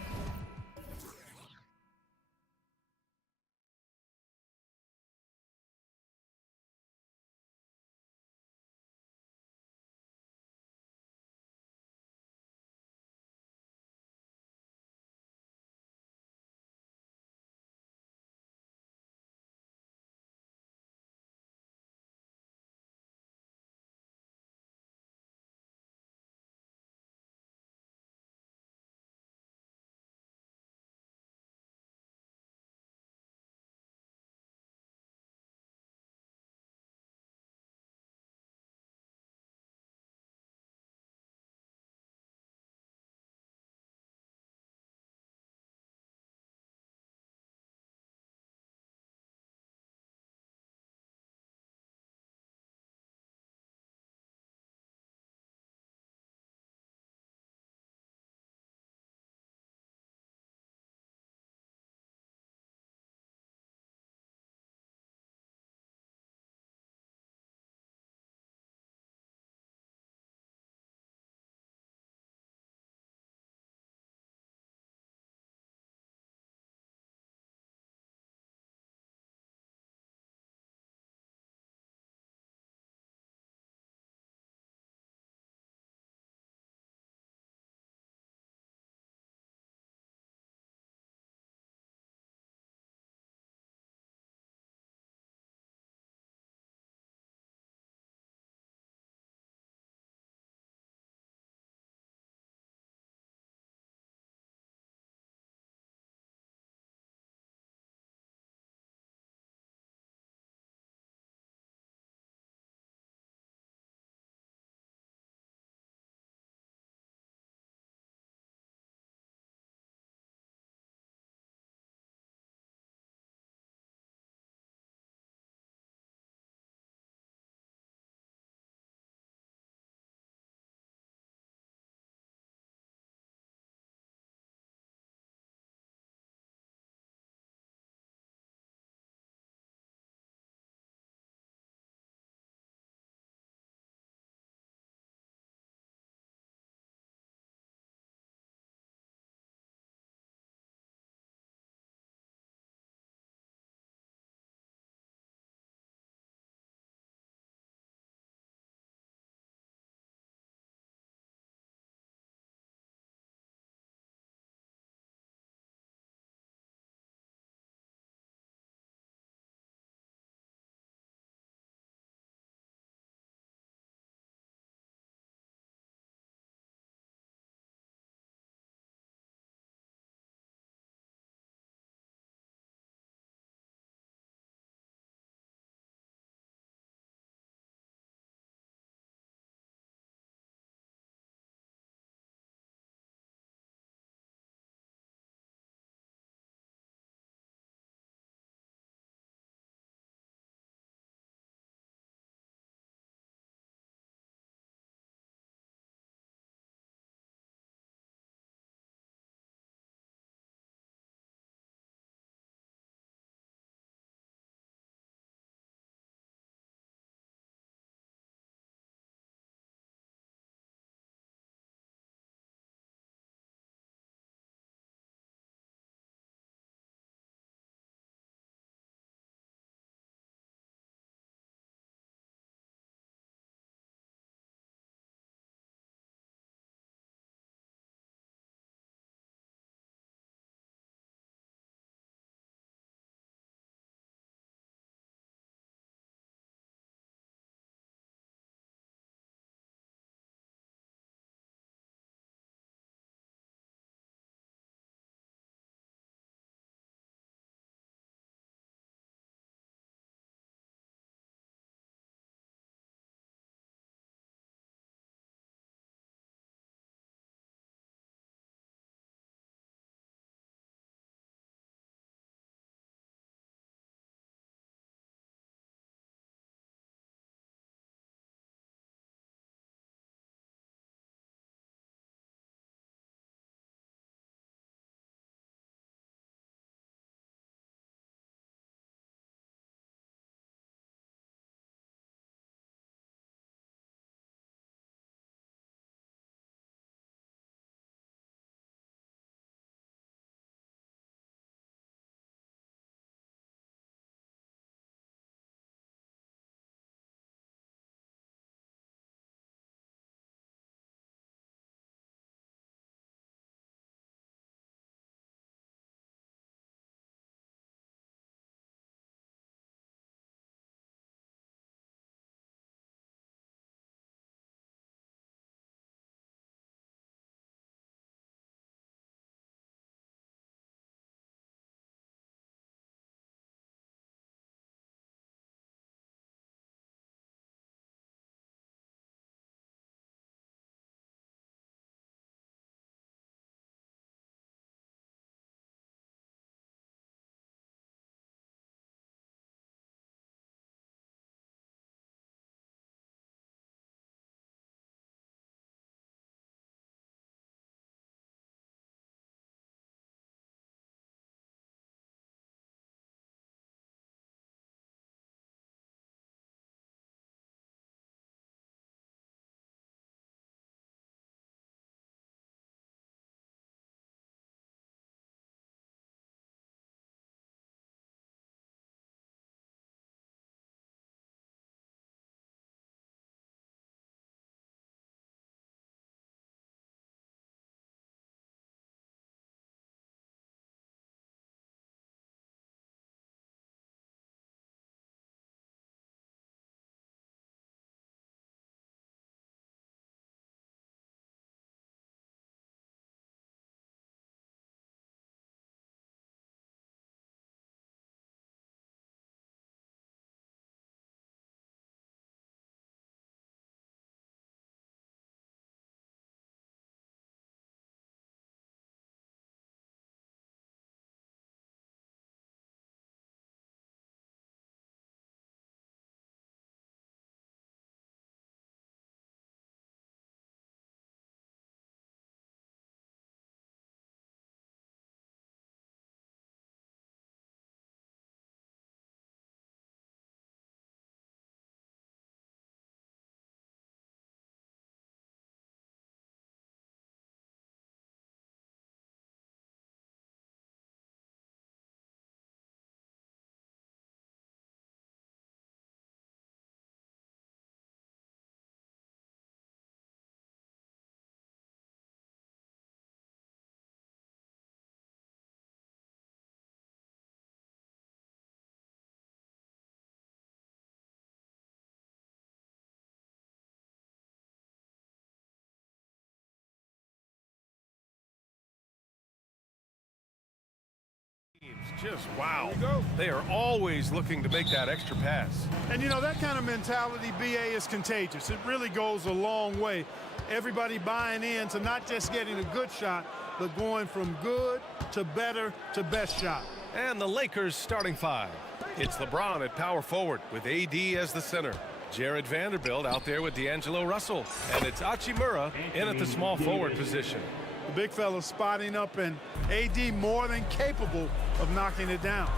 Just wow. They are always looking to make that extra pass. And you know, that kind of mentality, BA, is contagious. It really goes a long way. Everybody buying in to not just getting a good shot, but going from good to better to best shot. And the Lakers starting five. It's LeBron at power forward with AD as the center. Jared Vanderbilt out there with D'Angelo Russell. And it's Hachimura in at the small forward position. The big fella spotting up, and AD more than capable of knocking it down.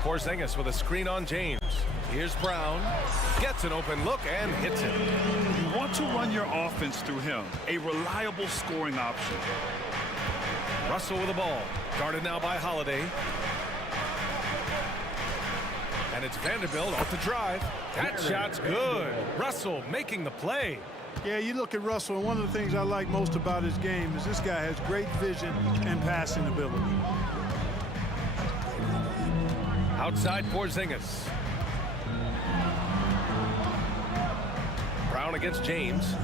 Porzingis with a screen on James. Here's Brown. Gets an open look and hits it. You want to run your offense through him, a reliable scoring option. Russell with the ball. Guarded now by Holiday. And it's Vanderbilt off the drive. That shot's good. Russell making the play. Yeah, you look at Russell, and one of the things I like most about his game is this guy has great vision and passing ability. Outside Porzingis. Brown against James.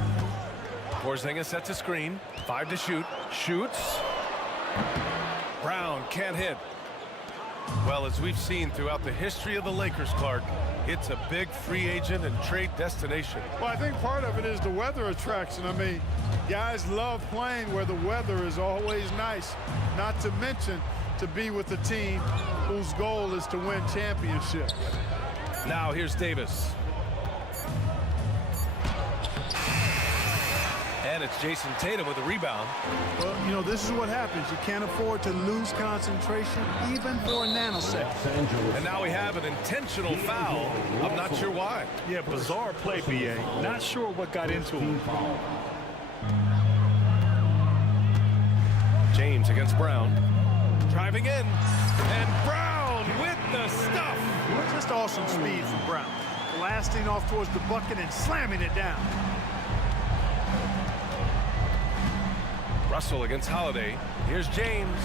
Porzingis sets a screen. 5 to shoot. Shoots. Brown can't hit. Well, as we've seen throughout the history of the Lakers, Clark, it's a big free agent and trade destination. Well, I think part of it is the weather attraction. I mean, guys love playing where the weather is always nice, not to mention to be with a team whose goal is to win championships. Now here's Davis. And it's Jason Tatum with a rebound. Well, you know, this is what happens. You can't afford to lose concentration, even for a nanosecond. And now we have an intentional foul. I'm not sure why. Yeah, bizarre play, BA. Not sure what got into him. James against Brown. Driving in. And Brown with the stuff. Just awesome speed from Brown. Blasting off towards the bucket and slamming it down. Russell against Holiday. Here's James.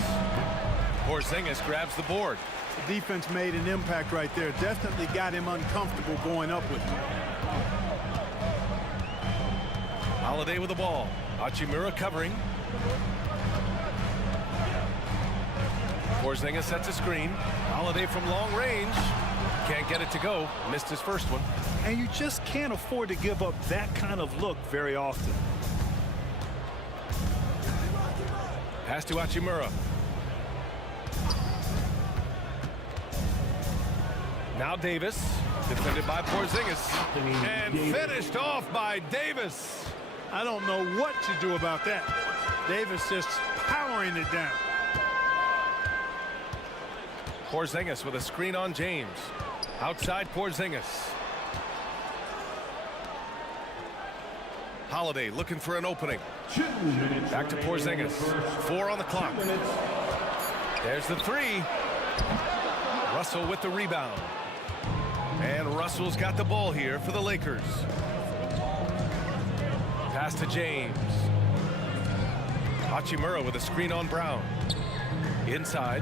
Porzingis grabs the board. The defense made an impact right there. Definitely got him uncomfortable going up with him. Holiday with the ball. Hachimura covering. Porzingis sets a screen. Holiday from long range. Can't get it to go. Missed his first one. And you just can't afford to give up that kind of look very often. Pass to Hachimura. Now Davis, defended by Porzingis, and finished off by Davis. I don't know what to do about that. Davis just powering it down. Porzingis with a screen on James. Outside Porzingis. Holiday looking for an opening. Back to Porzingis. 4 on the clock. There's the 3. Russell with the rebound. And Russell's got the ball here for the Lakers. Pass to James. Hachimura with a screen on Brown. Inside.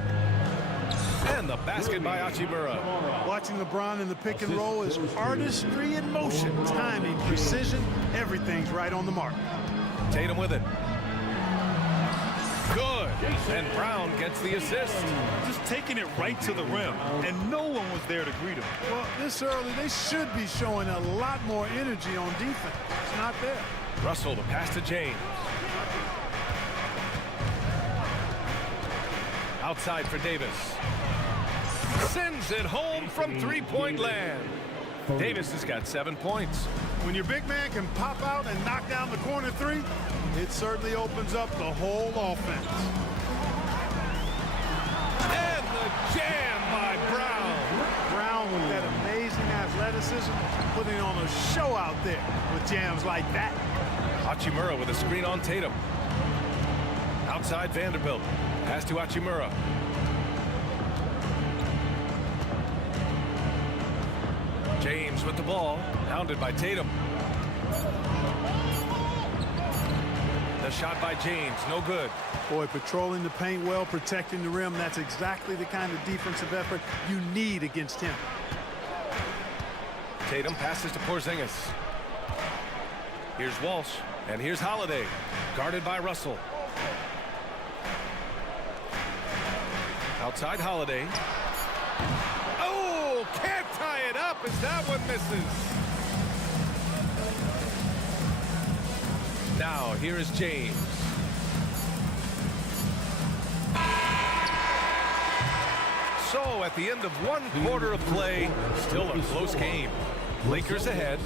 And the basket by Hachimura. Watching LeBron in the pick and roll is artistry in motion. Timing, precision, everything's right on the mark. Tatum with it. Good. And Brown gets the assist. Just taking it right to the rim, and no one was there to greet him. Well, this early, they should be showing a lot more energy on defense. It's not there. Russell, the pass to James. Outside for Davis. Sends it home from three-point land. Davis has got 7 points. When your big man can pop out and knock down the corner 3, it certainly opens up the whole offense. And the jam by Brown. Brown with that amazing athleticism, putting on a show out there with jams like that. Hachimura with a screen on Tatum. Outside Vanderbilt. Pass to Hachimura. James with the ball, hounded by Tatum. The shot by James, no good. Boy, patrolling the paint well, protecting the rim, that's exactly the kind of defensive effort you need against him. Tatum passes to Porzingis. Here's Walsh, and here's Holiday, guarded by Russell. Outside Holiday. Oh, can't tie it up as that one misses. Now, here is James. So, at the end of one quarter of play, still a close game. Lakers ahead.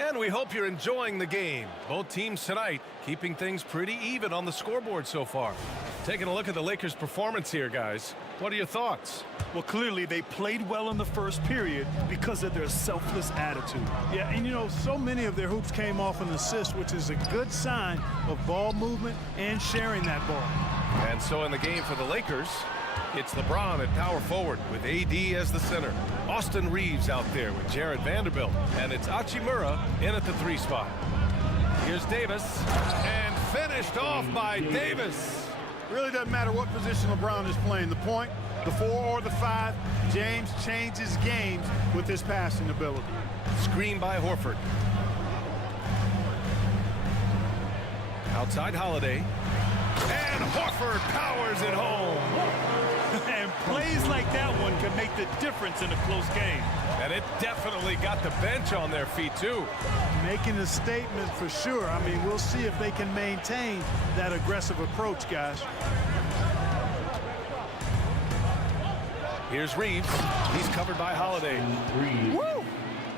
And we hope you're enjoying the game. Both teams tonight keeping things pretty even on the scoreboard so far. Taking a look at the Lakers' performance here, guys. What are your thoughts? Well, clearly they played well in the first period because of their selfless attitude. Yeah, and you know, so many of their hoops came off an assist, which is a good sign of ball movement and sharing that ball. And so in the game for the Lakers, it's LeBron at power forward with AD as the center. Austin Reeves out there with Jared Vanderbilt. And it's Hachimura in at the 3 spot. Here's Davis. And finished off by Davis. Really doesn't matter what position LeBron is playing. The point, the 4 or the 5, James changes games with his passing ability. Screen by Horford. Outside Holiday. And Horford powers it home. And plays like that one can make the difference in a close game. And it definitely got the bench on their feet, too. Making a statement for sure. I mean, we'll see if they can maintain that aggressive approach, guys. Here's Reeves. He's covered by Holiday. Woo!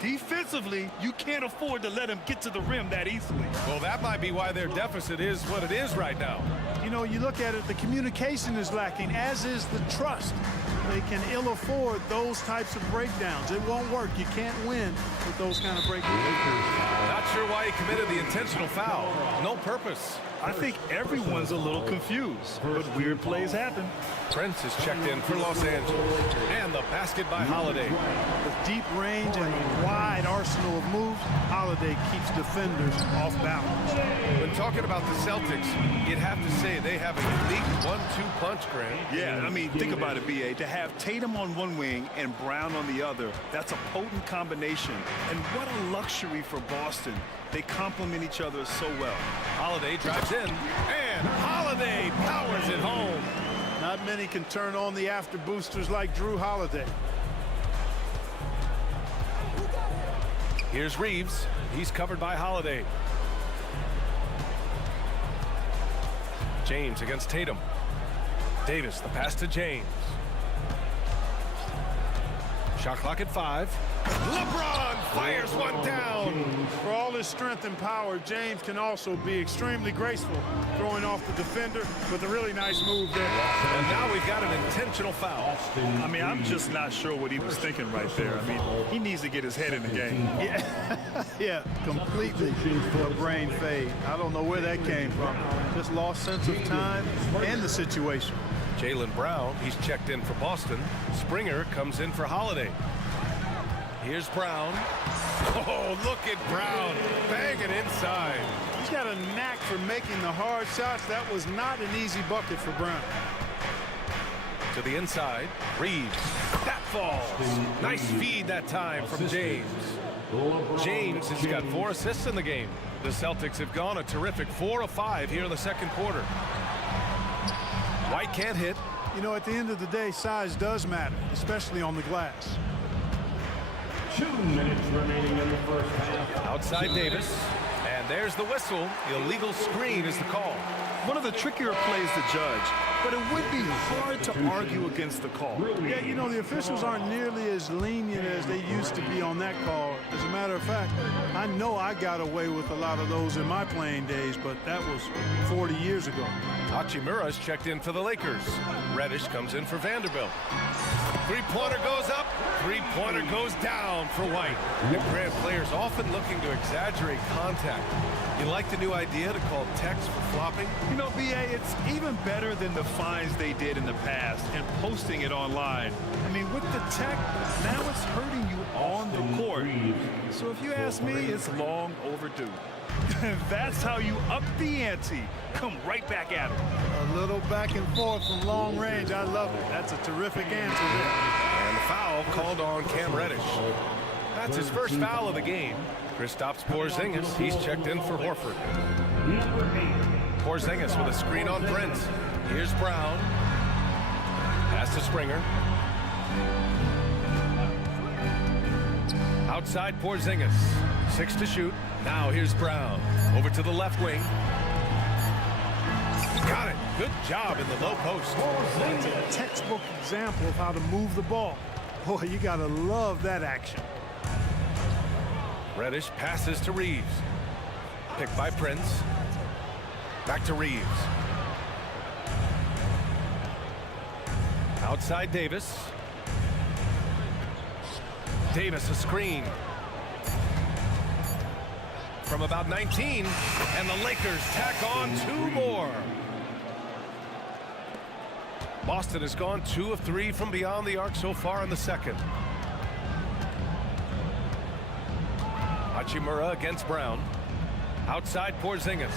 Defensively, you can't afford to let him get to the rim that easily. Well, that might be why their deficit is what it is right now. You know, you look at it, the communication is lacking, as is the trust. They can ill afford those types of breakdowns. It won't work. You can't win with those kind of breakdowns. Not sure why he committed the intentional foul. No purpose. I think everyone's a little confused, but weird plays happen. Prince is checked in for Los Angeles. And the basket by Holiday. With deep range and a wide arsenal of moves, Holiday keeps defenders off balance. When talking about the Celtics, you'd have to say they have a elite 1-2 punch, Grant. Yeah, I mean, think about it, B.A. To have Tatum on one wing and Brown on the other, that's a potent combination. And what a luxury for Boston. They complement each other so well. Holiday drives in, and Holiday powers it home. Not many can turn on the after boosters like Drew Holiday. Here's Reeves. He's covered by Holiday. James against Tatum. Davis, the pass to James. Shot clock at 5. LeBron fires one down. For all his strength and power, James can also be extremely graceful, throwing off the defender with a really nice move there. And now we've got an intentional foul. I mean, I'm just not sure what he was thinking right there. I mean, he needs to get his head in the game. Yeah, completely a brain fade. I don't know where that came from. Just lost sense of time and the situation. Jaylen Brown, he's checked in for Boston. Springer comes in for Holiday. Here's Brown. Oh, look at Brown. Bang it inside. He's got a knack for making the hard shots. That was not an easy bucket for Brown. To the inside. Reeves. That falls. Nice feed that time from James. James has got 4 assists in the game. The Celtics have gone a terrific 4 of 5 here in the second quarter. White can't hit. You know, at the end of the day, size does matter, especially on the glass. 2 minutes remaining in the first half. Outside Davis. And there's the whistle. Illegal screen is the call. One of the trickier plays to judge, but it would be hard to argue against the call. Yeah, you know, the officials aren't nearly as lenient as they used to be on that call. As a matter of fact, I know I got away with a lot of those in my playing days, but that was 40 years ago. Hachimura's checked in for the Lakers. Reddish comes in for Vanderbilt. Three-pointer goes up. Three-pointer goes down for White. And Grant, players often looking to exaggerate contact. You like the new idea to call techs for flopping? You know, B.A., it's even better than the fines they did in the past and posting it online. I mean, with the tech, now it's hurting you on the court. So if you ask me, it's long overdue. That's how you up the ante. Come right back at it. A little back and forth from long range. I love it. That's a terrific answer there. And the foul called on Cam Reddish. That's his first foul of the game. Kristaps Porzingis, he's checked in for Horford. Porzingis with a screen on Prince. Here's Brown. Pass to Springer. Outside Porzingis. 6 to shoot. Now here's Brown. Over to the left wing. Got it. Good job in the low post. That's a textbook example of how to move the ball. Boy, you gotta love that action. Reddish passes to Reeves. Picked by Prince. Back to Reeves. Outside Davis. Davis a screen. From about 19, and the Lakers tack on 2 more. Boston has gone 2 of 3 from beyond the arc so far in the second. Hachimura against Brown. Outside Porzingis.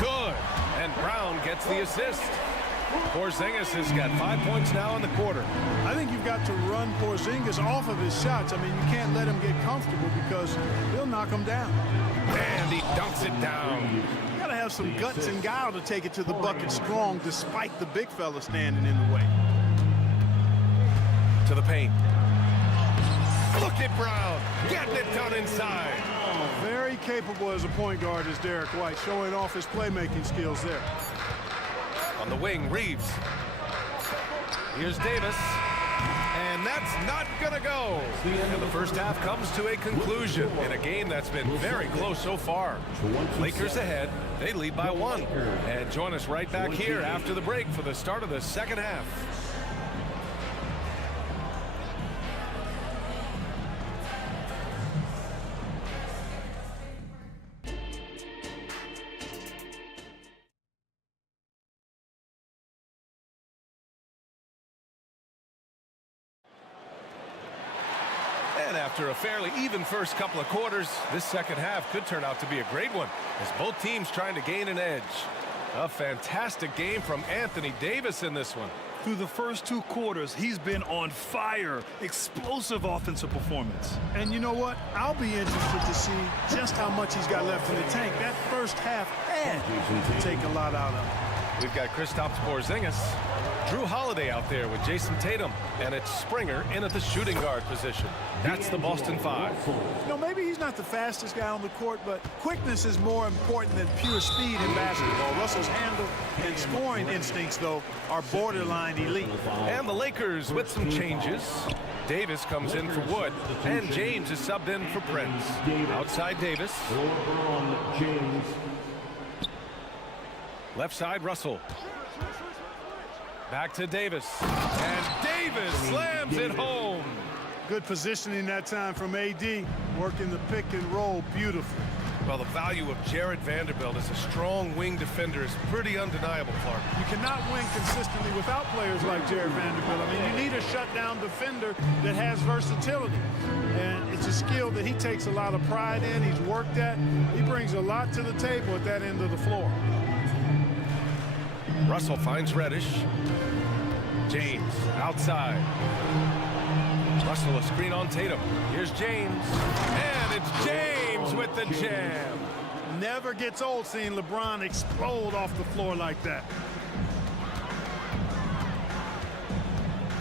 Good. And Brown gets the assist. Porzingis has got 5 points now in the quarter. I think you've got to run Porzingis off of his shots. I mean, you can't let him get comfortable because he'll knock him down. And he dunks it down. You got to have some guts and guile to take it to the bucket strong despite the big fella standing in the way. To the paint. Look at Brown getting it done inside. Very capable as a point guard is Derek White, showing off his playmaking skills there. On the wing, Reeves. Here's Davis. And that's not going to go. And the first half comes to a conclusion in a game that's been very close so far. Lakers ahead. They lead by 1. And join us right back here after the break for the start of the second half. And after a fairly even first couple of quarters, this second half could turn out to be a great one as both teams trying to gain an edge. A fantastic game from Anthony Davis in this one. Through the first 2 quarters, he's been on fire. Explosive offensive performance. And you know what? I'll be interested to see just how much he's got left in the tank. That first half had to take a lot out of him. We've got Kristaps Porzingis, Drew Holiday out there with Jason Tatum, and it's Springer in at the shooting guard position. That's the Boston 5. You know, maybe he's not the fastest guy on the court, but quickness is more important than pure speed in basketball. Russell's handle and scoring instincts, though, are borderline elite. And the Lakers with some changes. Davis comes in for Wood, and James is subbed in for Prince. Outside Davis. Left side, Russell. Back to Davis. And Davis slams it home. Good positioning that time from AD. Working the pick and roll beautifully. Well, the value of Jared Vanderbilt as a strong wing defender is pretty undeniable, Clark. You cannot win consistently without players like Jared Vanderbilt. I mean, you need a shutdown defender that has versatility. And it's a skill that he takes a lot of pride in. He's worked at. He brings a lot to the table at that end of the floor. Russell finds Reddish. James outside. Russell a screen on Tatum. Here's James. And it's James with the jam. Never gets old seeing LeBron explode off the floor like that.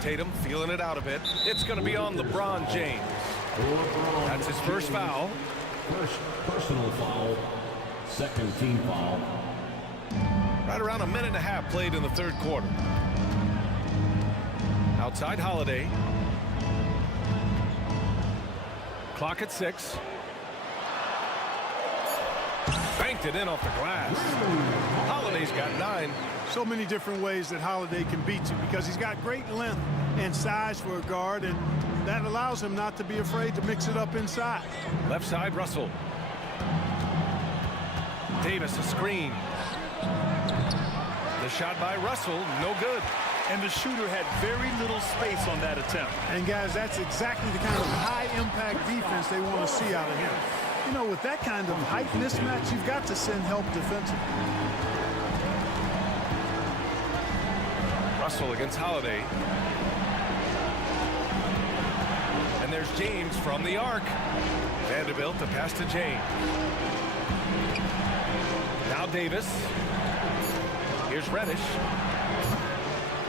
Tatum feeling it out a bit. It's going to be on LeBron James. That's his first foul. First personal foul. Second team foul. Right around a minute and a half played in the third quarter. Outside Holiday. Clock at 6. Banked it in off the glass. Holiday's got 9. So many different ways that Holiday can beat you because he's got great length and size for a guard, and that allows him not to be afraid to mix it up inside. Left side, Russell. Davis a screen. The shot by Russell, no good. And the shooter had very little space on that attempt. And guys, that's exactly the kind of high-impact defense they want to see out of him. You know, with that kind of height mismatch, you've got to send help defensively. Russell against Holiday. And there's James from the arc. Vanderbilt to pass to James. Now Davis. Here's Reddish.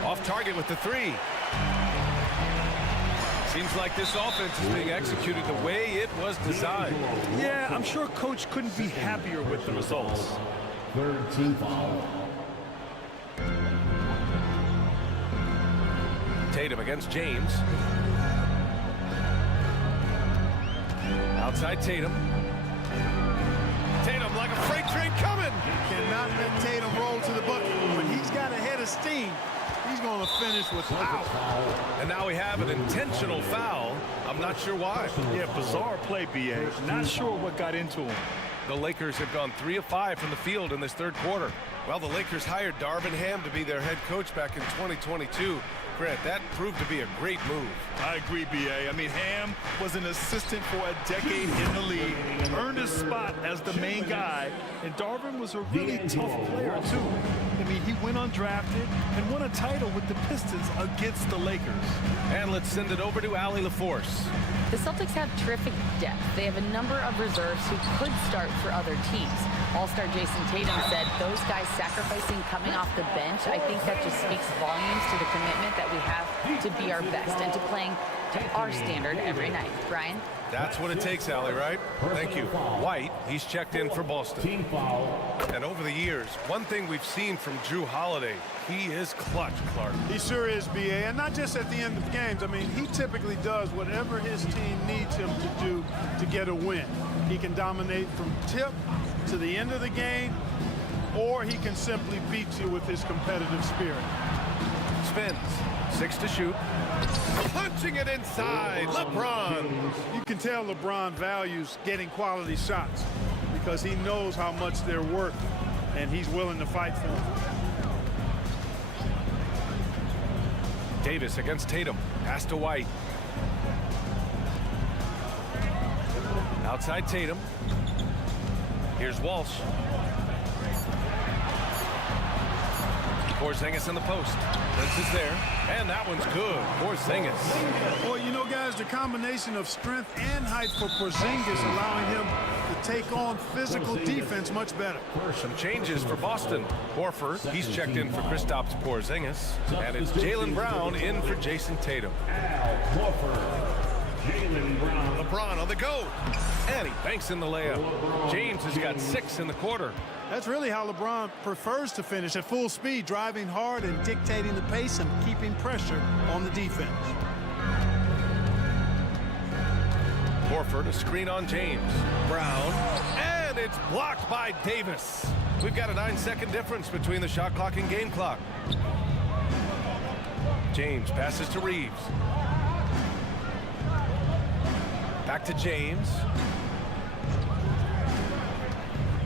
Off target with the three. Seems like this offense is being executed the way it was designed. Yeah, I'm sure coach couldn't be happier with the results. Third team foul. Tatum against James. Outside Tatum. Tatum like a freight train coming. Cannot let Tatum roll to the bucket. When he's got a head of steam, he's going to finish with foul. And now we have an intentional foul. I'm not sure why. Yeah, bizarre play, BA. Not sure what got into him. The Lakers have gone 3 of 5 from the field in this third quarter. Well, the Lakers hired Darvin Ham to be their head coach back in 2022. Grant, that proved to be a great move. I agree, BA. I mean, Ham was an assistant for a decade in the league, earned his spot as the main guy, and Darvin was a really tough player, too. I mean, he went undrafted and won a title with the Pistons against the Lakers. And let's send it over to Allie LaForce. The Celtics have terrific depth. They have a number of reserves who could start for other teams. All-star Jason Tatum said those guys sacrificing coming off the bench, I think that just speaks volumes to the commitment that we have to be our best and to playing to our standard every night. Brian? That's what it takes, Allie, right? Thank you. White, he's checked in for Boston. Team foul. And over the years, one thing we've seen from Drew Holiday, he is clutch, Clark. He sure is, BA, and not just at the end of games. I mean, he typically does whatever his team needs him to do to get a win. He can dominate from tip to the end of the game, or he can simply beat you with his competitive spirit. Spins, 6 to shoot. Punching it inside, LeBron. You can tell LeBron values getting quality shots because he knows how much they're worth, and he's willing to fight for them. Davis against Tatum. Pass to White. Outside Tatum. Here's Walsh. Porzingis in the post. Prince is there. And that one's good. Porzingis. Well, you know, guys, the combination of strength and height for Porzingis allowing him to take on physical defense much better. Some changes for Boston. Horford, he's checked in for Kristaps Porzingis. And it's Jaylen Brown in for Jason Tatum. LeBron on the go. And he banks in the layup. James has got 6 in the quarter. That's really how LeBron prefers to finish, at full speed, driving hard and dictating the pace and keeping pressure on the defense. Horford, a screen on James. Brown, and it's blocked by Davis. We've got a 9-second difference between the shot clock and game clock. James passes to Reeves. Back to James.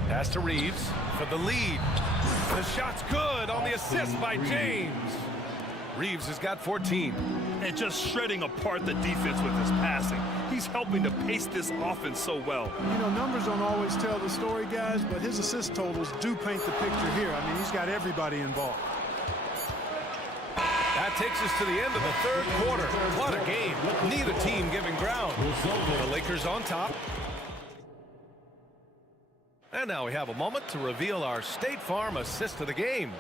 Pass to Reeves for the lead. The shot's good on the assist by James. Reeves has got 14. And just shredding apart the defense with his passing. He's helping to pace this offense so well. You know, numbers don't always tell the story, guys, but his assist totals do paint the picture here. I mean, he's got everybody involved. That takes us to the end of the third quarter. What a game. Neither team giving ground. The Lakers on top. And now we have a moment to reveal our State Farm assist of the game.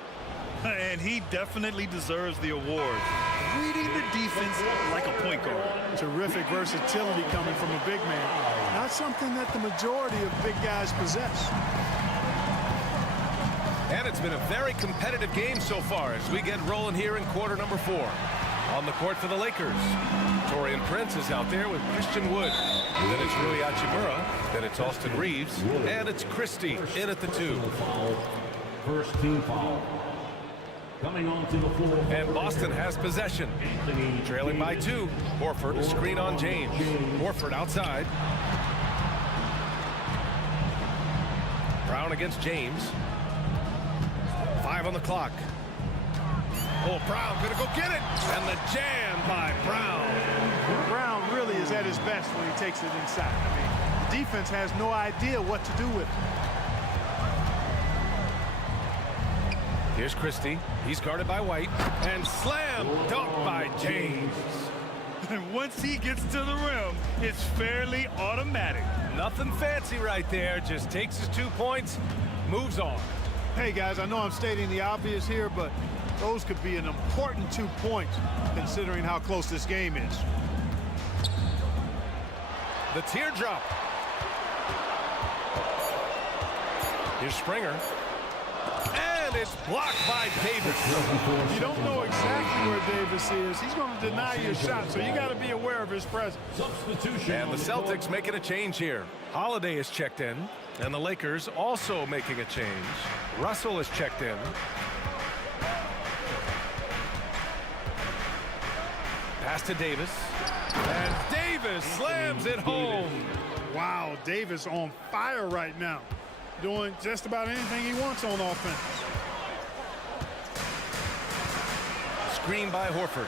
And he definitely deserves the award. Reading the defense like a point guard. Terrific versatility coming from a big man. Not something that the majority of big guys possess. And it's been a very competitive game so far as we get rolling here in quarter number 4. On the court for the Lakers, Torian Prince is out there with Christian Wood. Then it's Rui Hachimura. Then it's Austin Reeves. And it's Christie in at the 2. First team foul. Coming onto the floor. And Boston has possession. Trailing by 2. Horford, a screen on James. Horford outside. Brown against James. 5 on the clock. Oh, Brown gonna go get it. And the jam by Brown. Brown really is at his best when he takes it inside. I mean, the defense has no idea what to do with it. Here's Christie. He's guarded by White. And slam dunk by James. And once he gets to the rim, it's fairly automatic. Nothing fancy right there. Just takes his 2 points, moves on. Hey, guys, I know I'm stating the obvious here, but those could be an important 2 points considering how close this game is. The teardrop. Here's Springer. And it's blocked by Davis. You don't know exactly where Davis is. He's going to deny your shot, so you got to be aware of his presence. And the Celtics making a change here. Holiday is checked in, and the Lakers also making a change. Russell is checked in. Pass to Davis. And Davis slams it home. Wow, Davis on fire right now. Doing just about anything he wants on offense. Screen by Horford.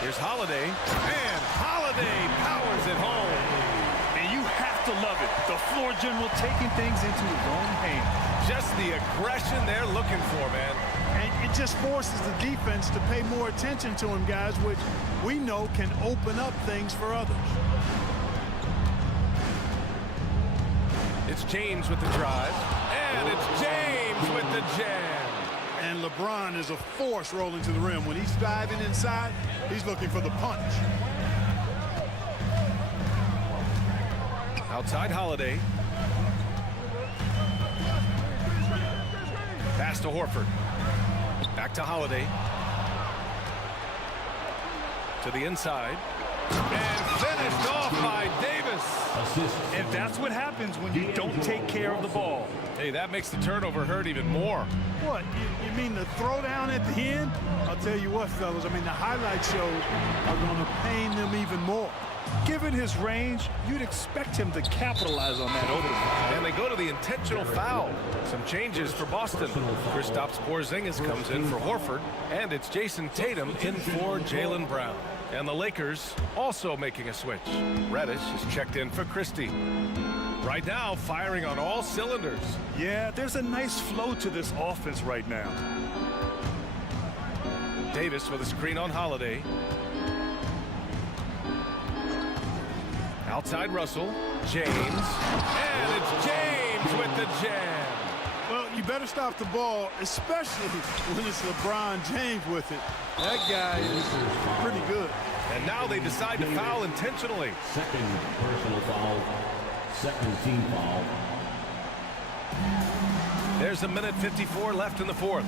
Here's Holiday. And Holiday powers it home. And you have to love it. The floor general taking things into his own hands. Just the aggression they're looking for, man. And it just forces the defense to pay more attention to him, guys, which we know can open up things for others. It's James with the drive. And it's James with the jam. And LeBron is a force rolling to the rim. When he's diving inside, he's looking for the punch. Outside Holiday. Pass to Horford. Back to Holiday. To the inside. And finished off by Davis. And that's what happens when you don't take care of the ball. Hey, that makes the turnover hurt even more. What, you mean the throwdown at the end? I'll tell you what, fellas, I mean, the highlight shows are going to pain them even more. Given his range, you'd expect him to capitalize on that opening. And they go to the intentional foul. Some changes for Boston. Kristaps Porzingis comes in for Horford, and it's Jason Tatum in for Jaylen Brown. And the Lakers also making a switch. Reddish is checked in for Christie. Right now, firing on all cylinders. Yeah, there's a nice flow to this offense right now. Davis with a screen on Holiday. Outside Russell. James. And it's James with the jam. Well, you better stop the ball, especially when it's LeBron James with it. That guy is pretty good. And now they decide to foul intentionally. Second personal foul. Second team foul. There's a minute 54 left in the fourth.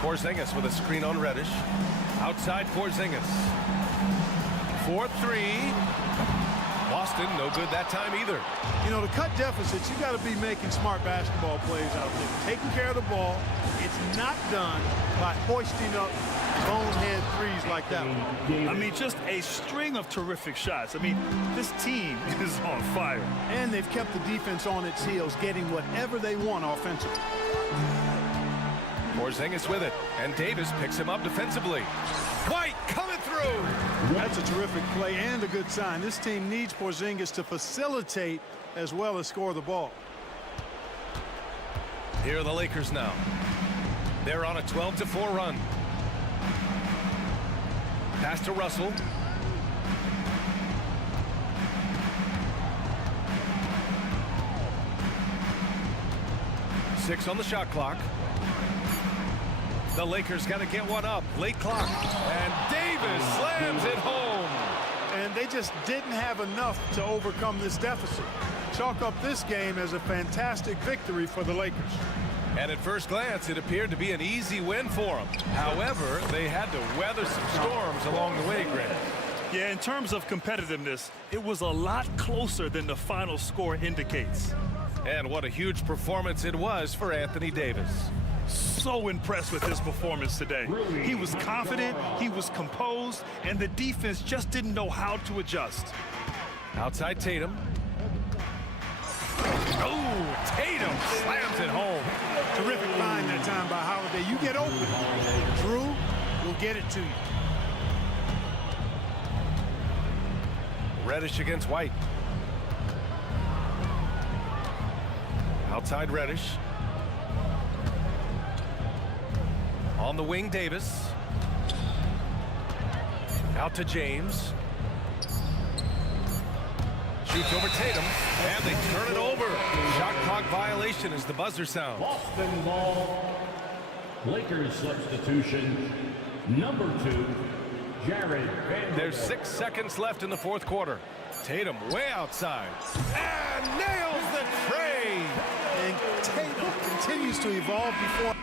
Porzingis with a screen on Reddish. Outside Porzingis. 4-3. Boston, no good that time either. You know, to cut deficits, you got to be making smart basketball plays out there. Taking care of the ball. It's not done by hoisting up bonehead threes like that one. I mean, just a string of terrific shots. I mean, this team is on fire. And they've kept the defense on its heels, getting whatever they want offensively. Porzingis with it, and Davis picks him up defensively. White coming through. That's a terrific play and a good sign. This team needs Porzingis to facilitate as well as score the ball. Here are the Lakers now. They're on a 12-4 run. Pass to Russell. Six on the shot clock. The Lakers got to get one up. Late clock. And Davis slams it home. And they just didn't have enough to overcome this deficit. Chalk up this game as a fantastic victory for the Lakers. And at first glance, it appeared to be an easy win for them. However, they had to weather some storms along the way, Grant. Yeah, in terms of competitiveness, it was a lot closer than the final score indicates. And what a huge performance it was for Anthony Davis. So impressed with his performance today. He was confident, he was composed, and the defense just didn't know how to adjust. Outside Tatum. Oh, Tatum slams it home. Terrific find that time by Holiday. You get open. Drew will get it to you. Reddish against White. Outside Reddish. On the wing, Davis. Out to James. Shoots over Tatum, and they turn it over. Shot clock violation as the buzzer sounds. Boston ball. Lakers substitution, number 2, Jared Vanderbilt. There's 6 seconds left in the fourth quarter. Tatum way outside. And nails the trade. And Tatum continues to evolve before.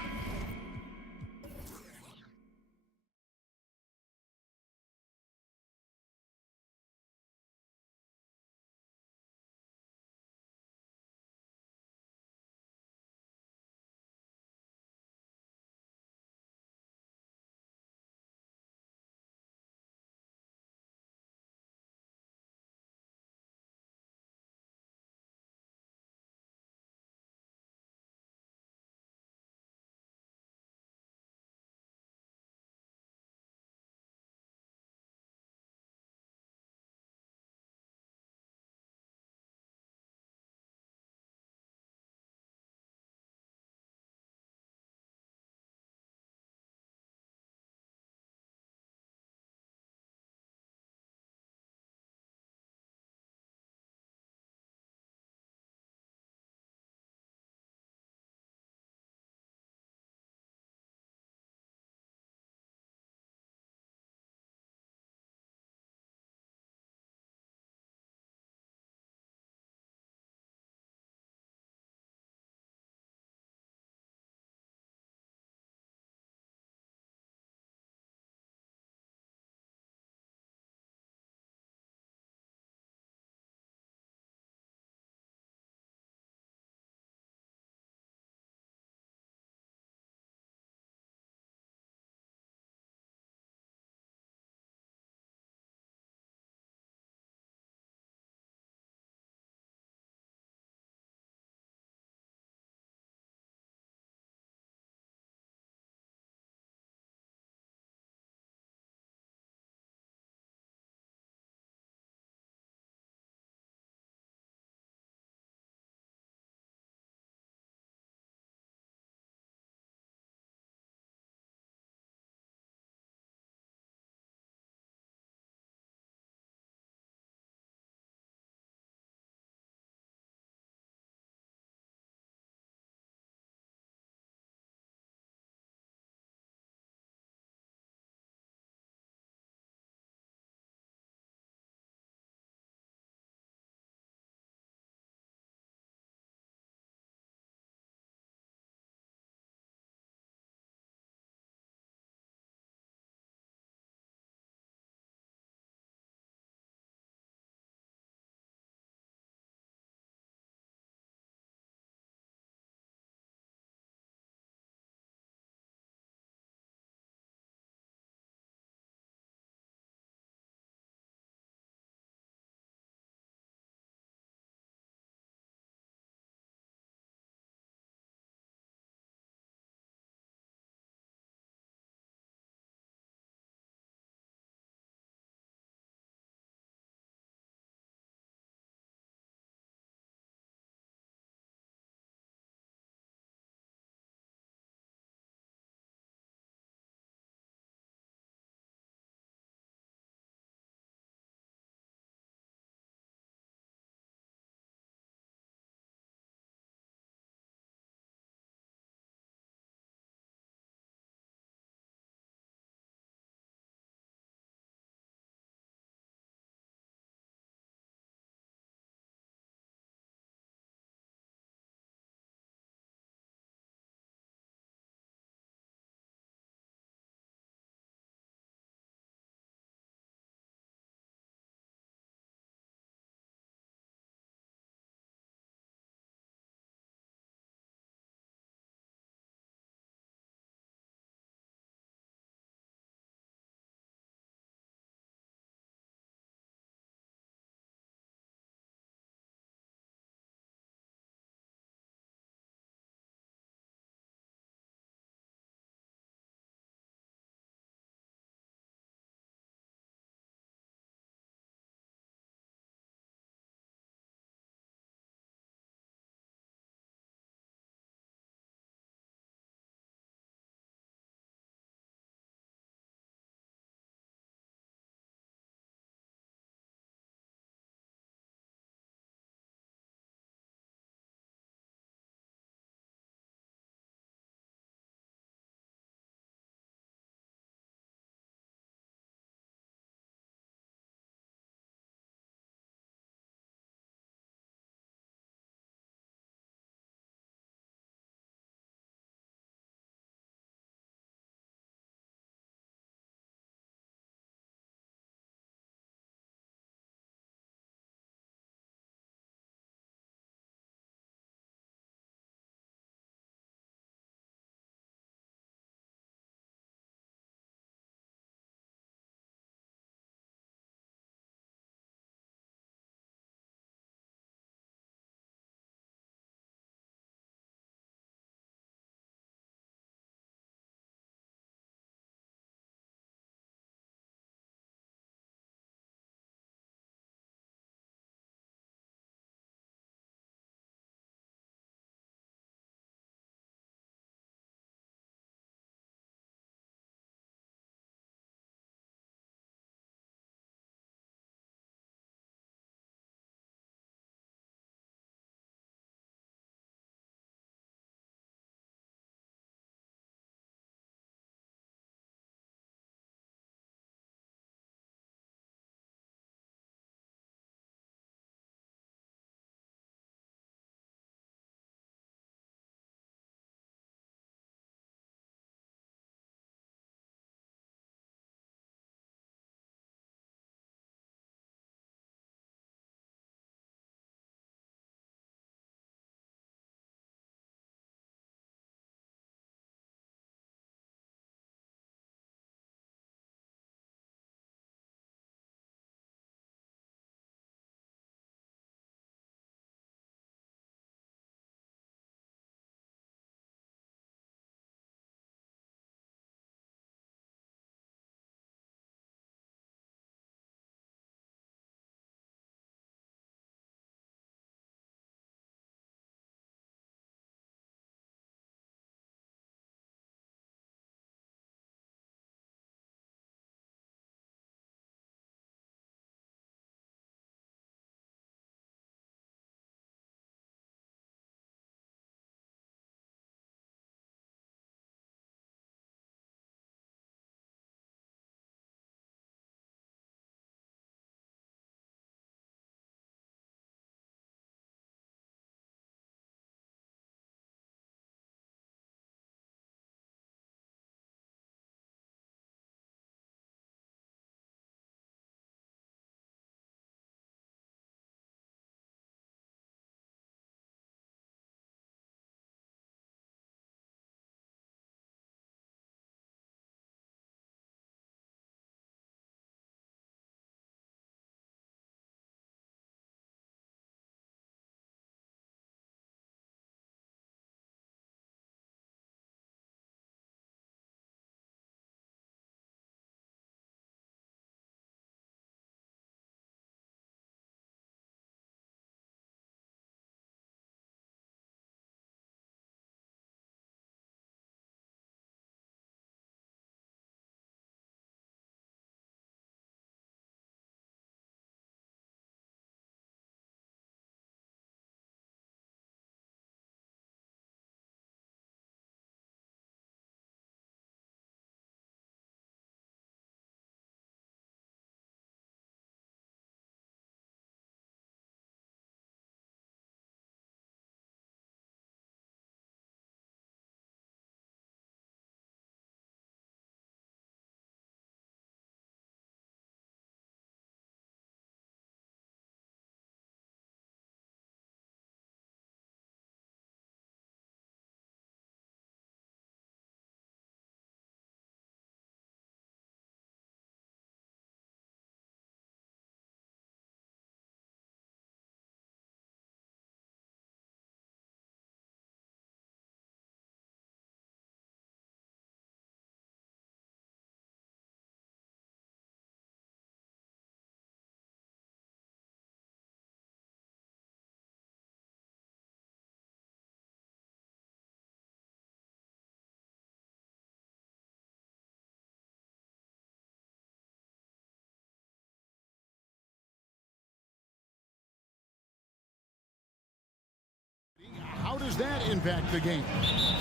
does that impact the game?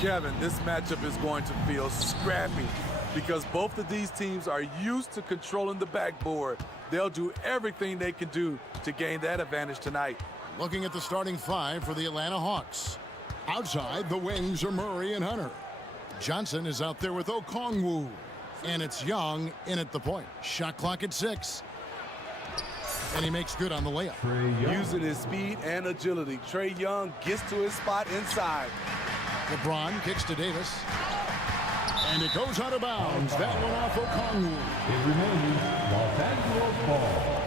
Kevin, this matchup is going to feel scrappy because both of these teams are used to controlling the backboard. They'll do everything they can do to gain that advantage tonight. Looking at the starting five for the Atlanta Hawks. Outside, the wings are Murray and Hunter. Johnson is out there with Okongwu. And it's Young in at the point. Shot clock at 6. And he makes good on the layup. Using his speed and agility, Trae Young gets to his spot inside. LeBron kicks to Davis. And it goes out of bounds. That one off Okongwu. It remains Los Angeles ball.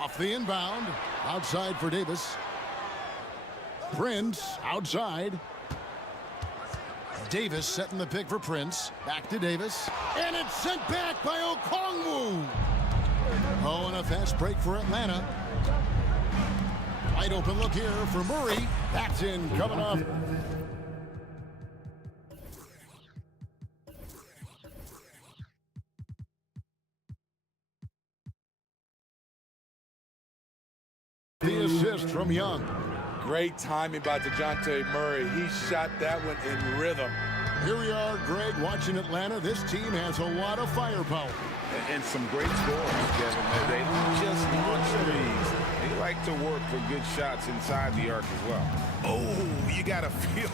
Off the inbound. Outside for Davis. Prince outside. Davis setting the pick for Prince. Back to Davis. And it's sent back by Okongwu. Oh, and a fast break for Atlanta. Wide open look here for Murray. That's in, coming off. The assist from Young. Great timing by DeJounte Murray. He shot that one in rhythm. Here we are, Greg, watching Atlanta. This team has a lot of firepower. And some great scores, Kevin. They don't just launch threes. They like to work for good shots inside the arc as well. Oh, you got to feel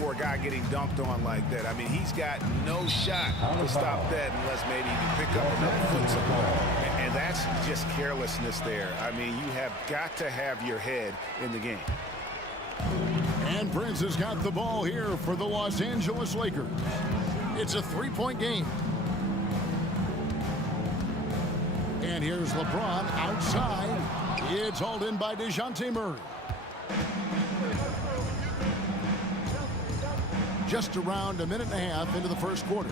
for a guy getting dunked on like that. I mean, he's got no shot to stop that unless maybe he can pick up another foot somewhere. And that's just carelessness there. I mean, you have got to have your head in the game. And Prince has got the ball here for the Los Angeles Lakers. It's a three-point game. And here's LeBron outside. It's hauled in by DeJounte Murray. Just around a minute and a half into the first quarter.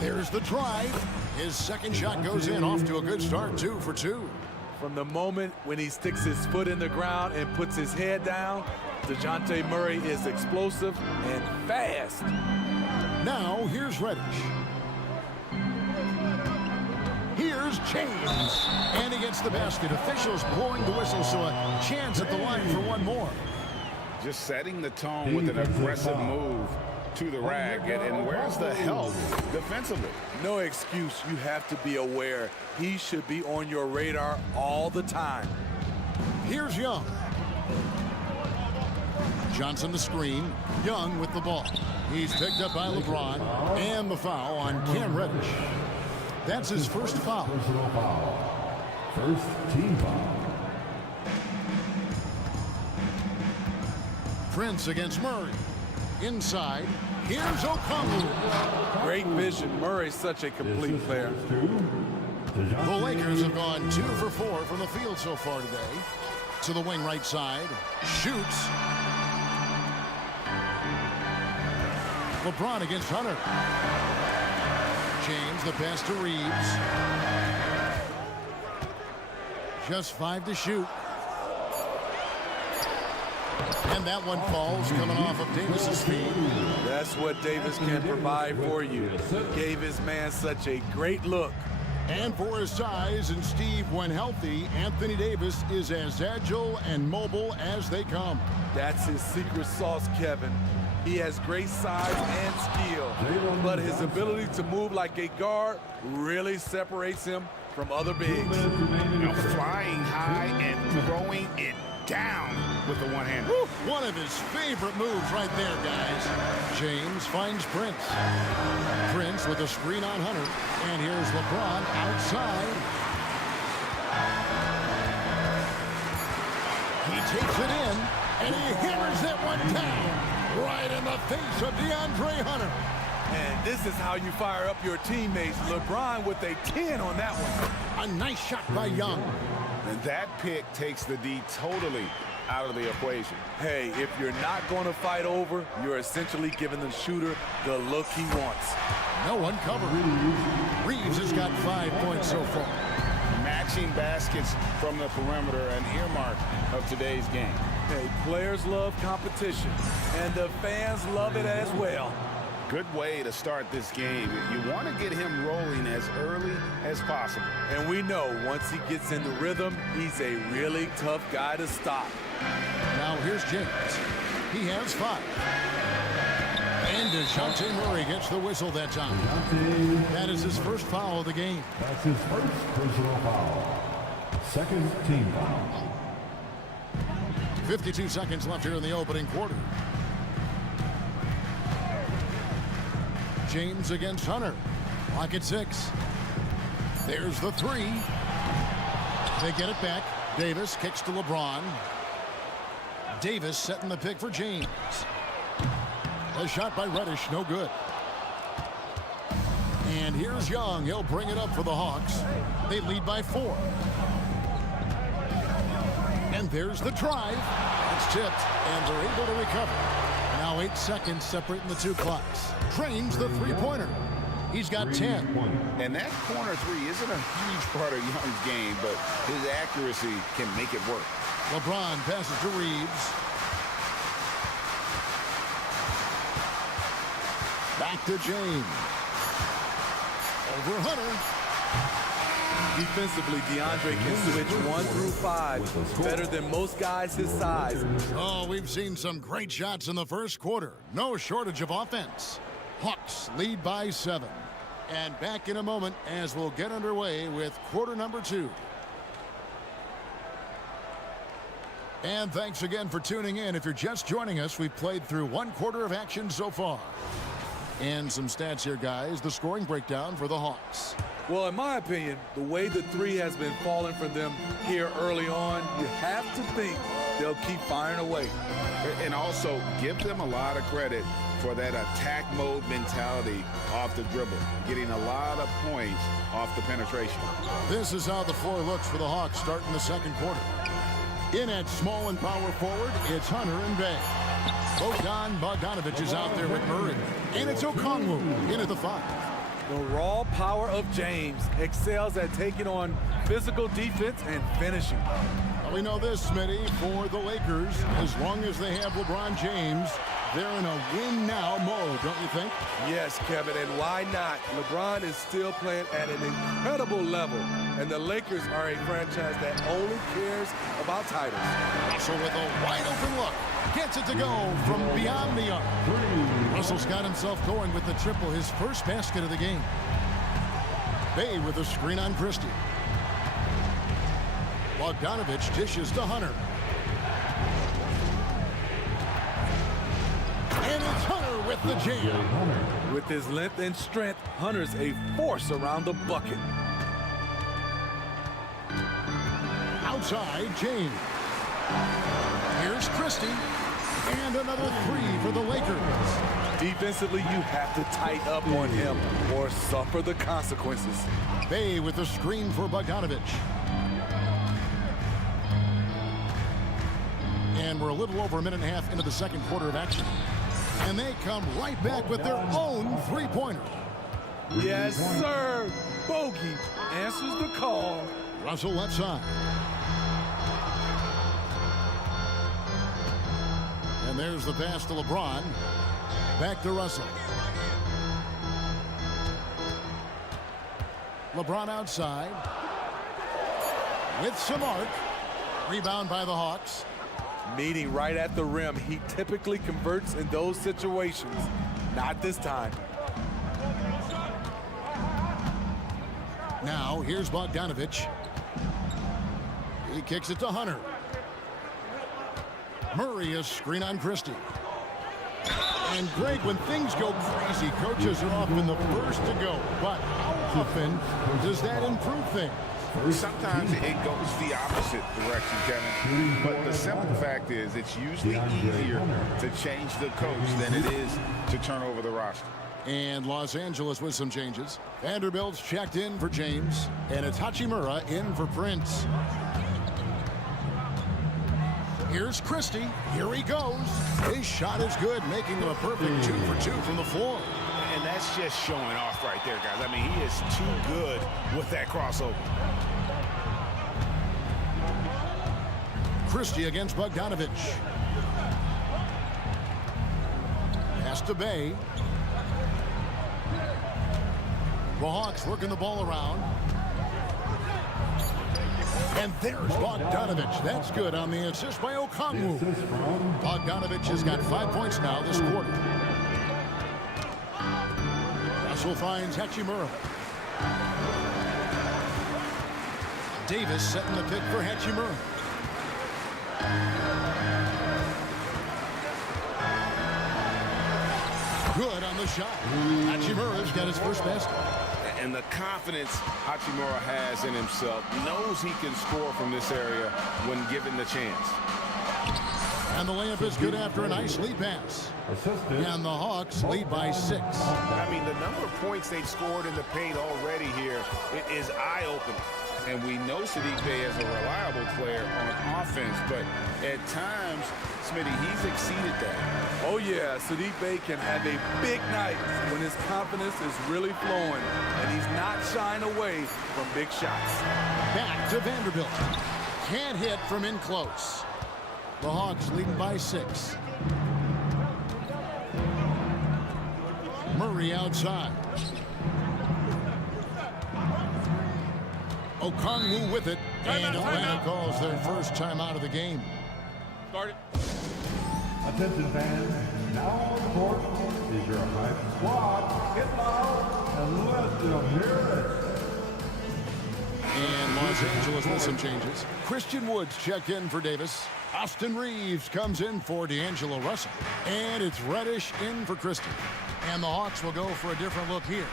There's the drive. His second shot goes in, off to a good start, 2 for 2. From the moment when he sticks his foot in the ground and puts his head down, DeJounte Murray is explosive and fast. Now, here's Reddish. Here's James. And he gets the basket. Officials blowing the whistle, so a chance at the line for one more. Just setting the tone with an aggressive move to the rack. And where's the help defensively? No excuse. You have to be aware. He should be on your radar all the time. Here's Young. Johnson the screen. Young with the ball. He's picked up by LeBron. And the foul on Cam Reddish. That's his first foul. Personal foul. First team foul. Prince against Murray. Inside. Here's Okongwu. Great vision. Murray's such a complete player. The Lakers have gone 2 for 4 from the field so far today. To the wing right side. Shoots. LeBron against Hunter. James, the pass to Reeves. Just 5 to shoot. And that one falls, coming off of Davis's feet. That's what Davis can provide for you. Gave his man such a great look. And for his size and Steve, when healthy, Anthony Davis is as agile and mobile as they come. That's his secret sauce, Kevin. He has great size and skill, but his ability to move like a guard really separates him from other bigs. Now flying high and throwing it down with the one-hand. One of his favorite moves right there, guys. James finds Prince. Prince with a screen on Hunter. And here's LeBron outside. He takes it in, and he hammers that one down right in the face of DeAndre Hunter. And this is how you fire up your teammates. LeBron with a 10 on that one. A nice shot by Young. And that pick takes the D totally out of the equation. Hey, if you're not going to fight over, you're essentially giving the shooter the look he wants. No one covered. Reeves has got 5 points so far. Matching baskets from the perimeter, an earmark of today's game. Hey, players love competition, and the fans love it as well. Good way to start this game. You want to get him rolling as early as possible. And we know once he gets in the rhythm, he's a really tough guy to stop. Now here's James. He has 5. And DeJounte Murray gets the whistle that time. That is his first foul of the game. That's his first personal foul. Second team foul. 52 seconds left here in the opening quarter. James against Hunter. Clock at 6. There's the 3. They get it back. Davis kicks to LeBron. Davis setting the pick for James. A shot by Reddish, no good. And here's Young. He'll bring it up for the Hawks. They lead by 4. And there's the drive. It's tipped, and they're able to recover. Now 8 seconds separating the 2 clocks. Trains the three-pointer. He's got 10. And that corner 3 isn't a huge part of Young's game, but his accuracy can make it work. LeBron passes to Reeves. Back to James. Over Hunter. Defensively, DeAndre can switch 1 through 5 better than most guys his size. Oh, we've seen some great shots in the first quarter. No shortage of offense. Hawks lead by 7. And back in a moment as we'll get underway with quarter number 2. And thanks again for tuning in. If you're just joining us, we've played through 1 quarter of action so far. And some stats here, guys. The scoring breakdown for the Hawks. Well, in my opinion, the way the 3 has been falling for them here early on, you have to think they'll keep firing away. And also give them a lot of credit for that attack mode mentality off the dribble, getting a lot of points off the penetration. This is how the floor looks for the Hawks starting the second quarter. In at small and power forward, it's Hunter and Bay. Bogdanovich is out there with Murray. And it's Okongwu in at the 5. The raw power of James excels at taking on physical defense and finishing. Well, we know this, Smitty, for the Lakers, as long as they have LeBron James, they're in a win-now mode, don't you think? Yes, Kevin, and why not? LeBron is still playing at an incredible level, and the Lakers are a franchise that only cares about titles. Russell with a wide-open look. Gets it to go from beyond the arc. Russell's got himself going with the triple, his first basket of the game. Bay with a screen on Christie. Bogdanovich dishes to Hunter. And it's Hunter with the jam. With his length and strength, Hunter's a force around the bucket. Outside, James. Here's Christie. And another 3 for the Lakers. Defensively, you have to tighten up on him or suffer the consequences. Bay with the screen for Bogdanovich. And we're a little over a minute and a half into the second quarter of action. And they come right back with their own three-pointer. Yes, sir. Bogey answers the call. Russell left side. And there's the pass to LeBron. Back to Russell. LeBron outside. With some arc. Rebound by the Hawks. Meeting right at the rim. He typically converts in those situations. Not this time. Now, here's Bogdanovich. He kicks it to Hunter. Murray, a screen on Christie. And Greg, when things go crazy, coaches are often the first to go. But how often does that improve things? Sometimes it goes the opposite direction, Kevin. But the simple fact is it's usually easier to change the coach than it is to turn over the roster. And Los Angeles with some changes. Vanderbilt's checked in for James. And it's Hachimura in for Prince. Here's Christie. Here he goes. His shot is good, making him a perfect 2 for 2 from the floor. And that's just showing off right there, guys. I mean, he is too good with that crossover. Christie against Bogdanovich. Pass to Bay. The Hawks working the ball around. And there's Bogdanovich. That's good on the assist by Okongwu. Bogdanovich has got 5 points now this quarter. Russell finds Hachimura. Davis setting the pick for Hachimura. Good on the shot. Hachimura's got his first basket. And the confidence Hachimura has in himself, knows he can score from this area when given the chance. And the layup is good after a nice lead pass. And the Hawks lead by 6. I mean, the number of points they've scored in the paint already here is eye-opening. And we know Saddiq Bey is a reliable player on offense, but at times, Smitty, he's exceeded that. Oh, yeah, Saddiq Bey can have a big night when his confidence is really flowing, and he's not shying away from big shots. Back to Vanderbilt. Can't hit from in close. The Hawks leading by 6. Murray outside. Okongwu with it, and Atlanta calls their first time out of the game. Start it. Attention fans, now on the court is your hype squad. Get loud and let them hear it. And Los Angeles with some changes. Christian Woods checked in for Davis. Austin Reeves comes in for D'Angelo Russell. And it's Reddish in for Christie. And the Hawks will go for a different look here.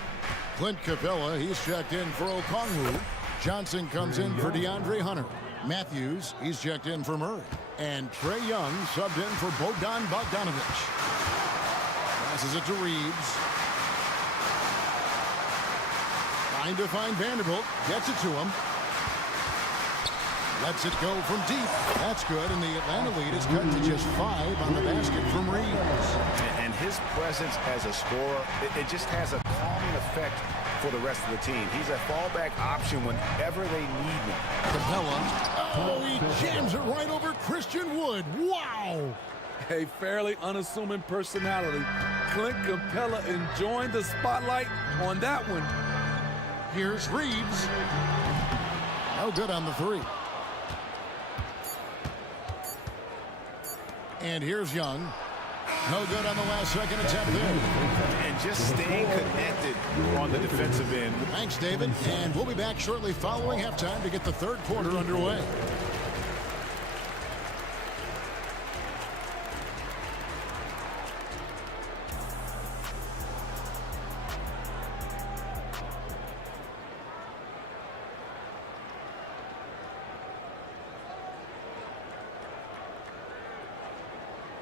Clint Capella, he's checked in for Okongwu. Johnson comes in for DeAndre Hunter. Matthews, he's checked in for Murray. And Trae Young subbed in for Bogdanovich. Passes it to Reeves. Trying to find Vanderbilt. Gets it to him. Lets it go from deep. That's good, and the Atlanta lead is cut to just 5 on the basket from Reeves. And his presence as a scorer, it just has a calming effect for the rest of the team. He's a fallback option whenever they need him. Capella. Oh, he jams it right over Christian Wood. Wow! A fairly unassuming personality. Clint Capella enjoying the spotlight on that one. Here's Reeves. No good on the 3. And here's Young. No good on the last second attempt there. And just staying connected on the defensive end. Thanks, David. And we'll be back shortly following halftime to get the third quarter underway.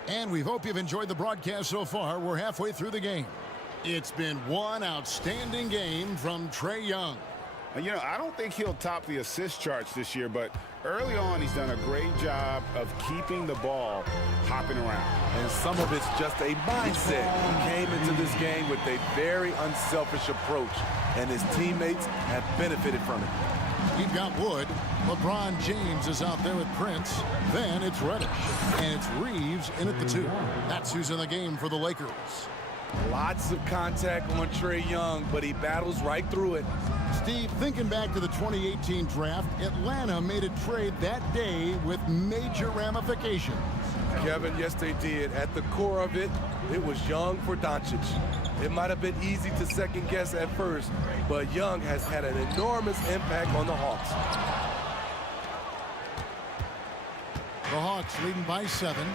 And we hope you've enjoyed the broadcast so far. We're halfway through the game. It's been one outstanding game from Trae Young. You know, I don't think he'll top the assist charts this year, but early on he's done a great job of keeping the ball hopping around. And some of it's just a mindset. He came into this game with a very unselfish approach, and his teammates have benefited from it. You've got Wood. LeBron James is out there with Prince. Then it's Reddish. And it's Reeves in at the 2. That's who's in the game for the Lakers. Lots of contact on Trae Young, but he battles right through it. Steve, thinking back to the 2018 draft, Atlanta made a trade that day with major ramifications. Kevin, yes, they did. At the core of it, it was Young for Doncic. It might have been easy to second guess at first, but Young has had an enormous impact on the Hawks. The Hawks leading by 7.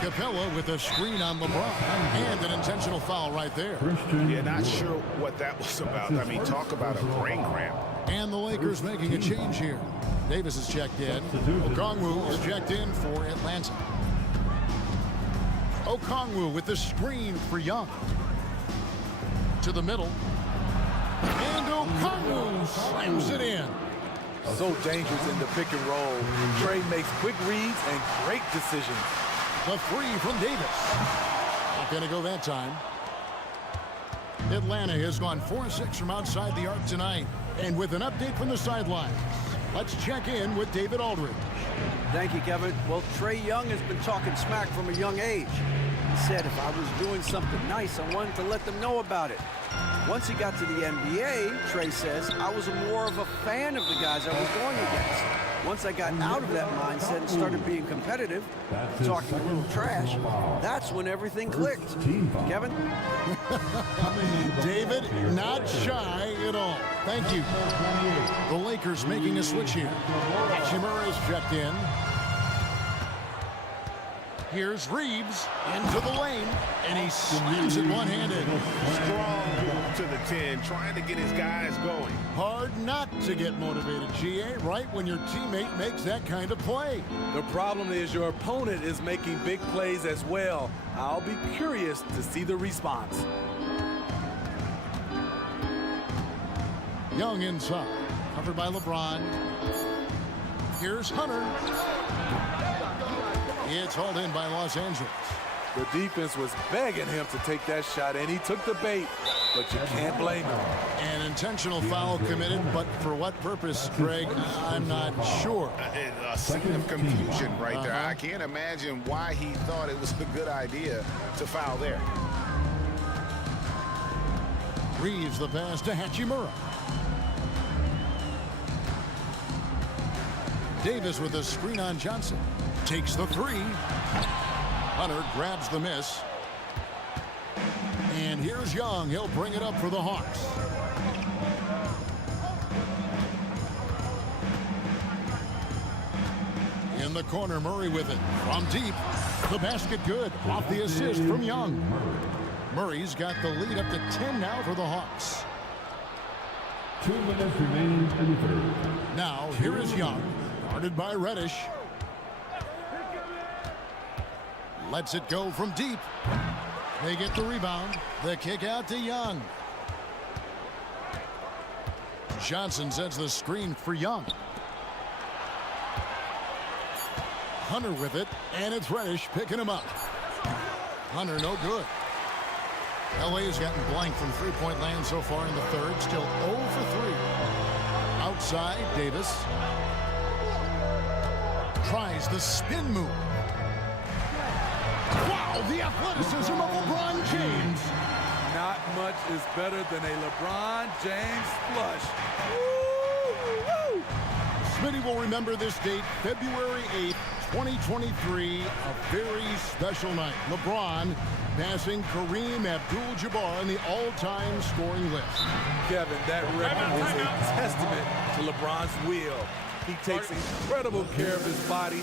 Capella with a screen on LeBron. And an intentional foul right there. Yeah, not sure what that was about. I mean, talk about a brain cramp. And the Lakers making a change here. Davis is checked in. Okongwu is checked in for Atlanta. Okongwu with the screen for Young. To the middle. And Okongwu slams it in. So dangerous in the pick and roll. Trae makes quick reads and great decisions. The 3 from Davis. Not going to go that time. Atlanta has gone 4-6 from outside the arc tonight. And with an update from the sidelines, let's check in with David Aldridge. Thank you, Kevin. Well, Trae Young has been talking smack from a young age. He said if I was doing something nice, I wanted to let them know about it. Once he got to the NBA, Trey says, I was more of a fan of the guys I was going against. Once I got out of that mindset and started being competitive, talking a little trash, that's when everything clicked. Kevin? David, not shy at all. Thank you. The Lakers making a switch here. Hachimura is checked in. Here's Reeves into the lane, and he slams it one-handed. Strong move to the 10, trying to get his guys going. Hard not to get motivated, GA, right when your teammate makes that kind of play. The problem is your opponent is making big plays as well. I'll be curious to see the response. Young inside, covered by LeBron. Here's Hunter. It's hauled in by Los Angeles. The defense was begging him to take that shot, and he took the bait, but you can't blame him. An intentional foul committed, but for what purpose, Greg, I'm not sure. A scene of confusion right there. I can't imagine why he thought it was a good idea to foul there. Reeves the pass to Hachimura. Davis with a screen on Johnson. Takes the three. Hunter grabs the miss. And here's Young. He'll bring it up for the Hawks. In the corner, Murray with it. From deep. The basket good. Off the assist from Young. Murray's got the lead up to 10 now for the Hawks. 2 minutes remaining in the third. Now, here is Young. Guarded by Reddish. Lets it go from deep. They get the rebound. The kick out to Young. Johnson sets the screen for Young. Hunter with it, and it's Reddish picking him up. Hunter no good. LA's gotten blank from three-point land so far in the third. Still 0 for 3. Outside, Davis. Tries the spin move. Wow, the athleticism of LeBron James. Not much is better than a LeBron James flush. Smitty will remember this date, February 8th, 2023, a very special night. LeBron passing Kareem Abdul-Jabbar on the all-time scoring list. Kevin, that record is a testament to LeBron's will. He takes incredible care of his body.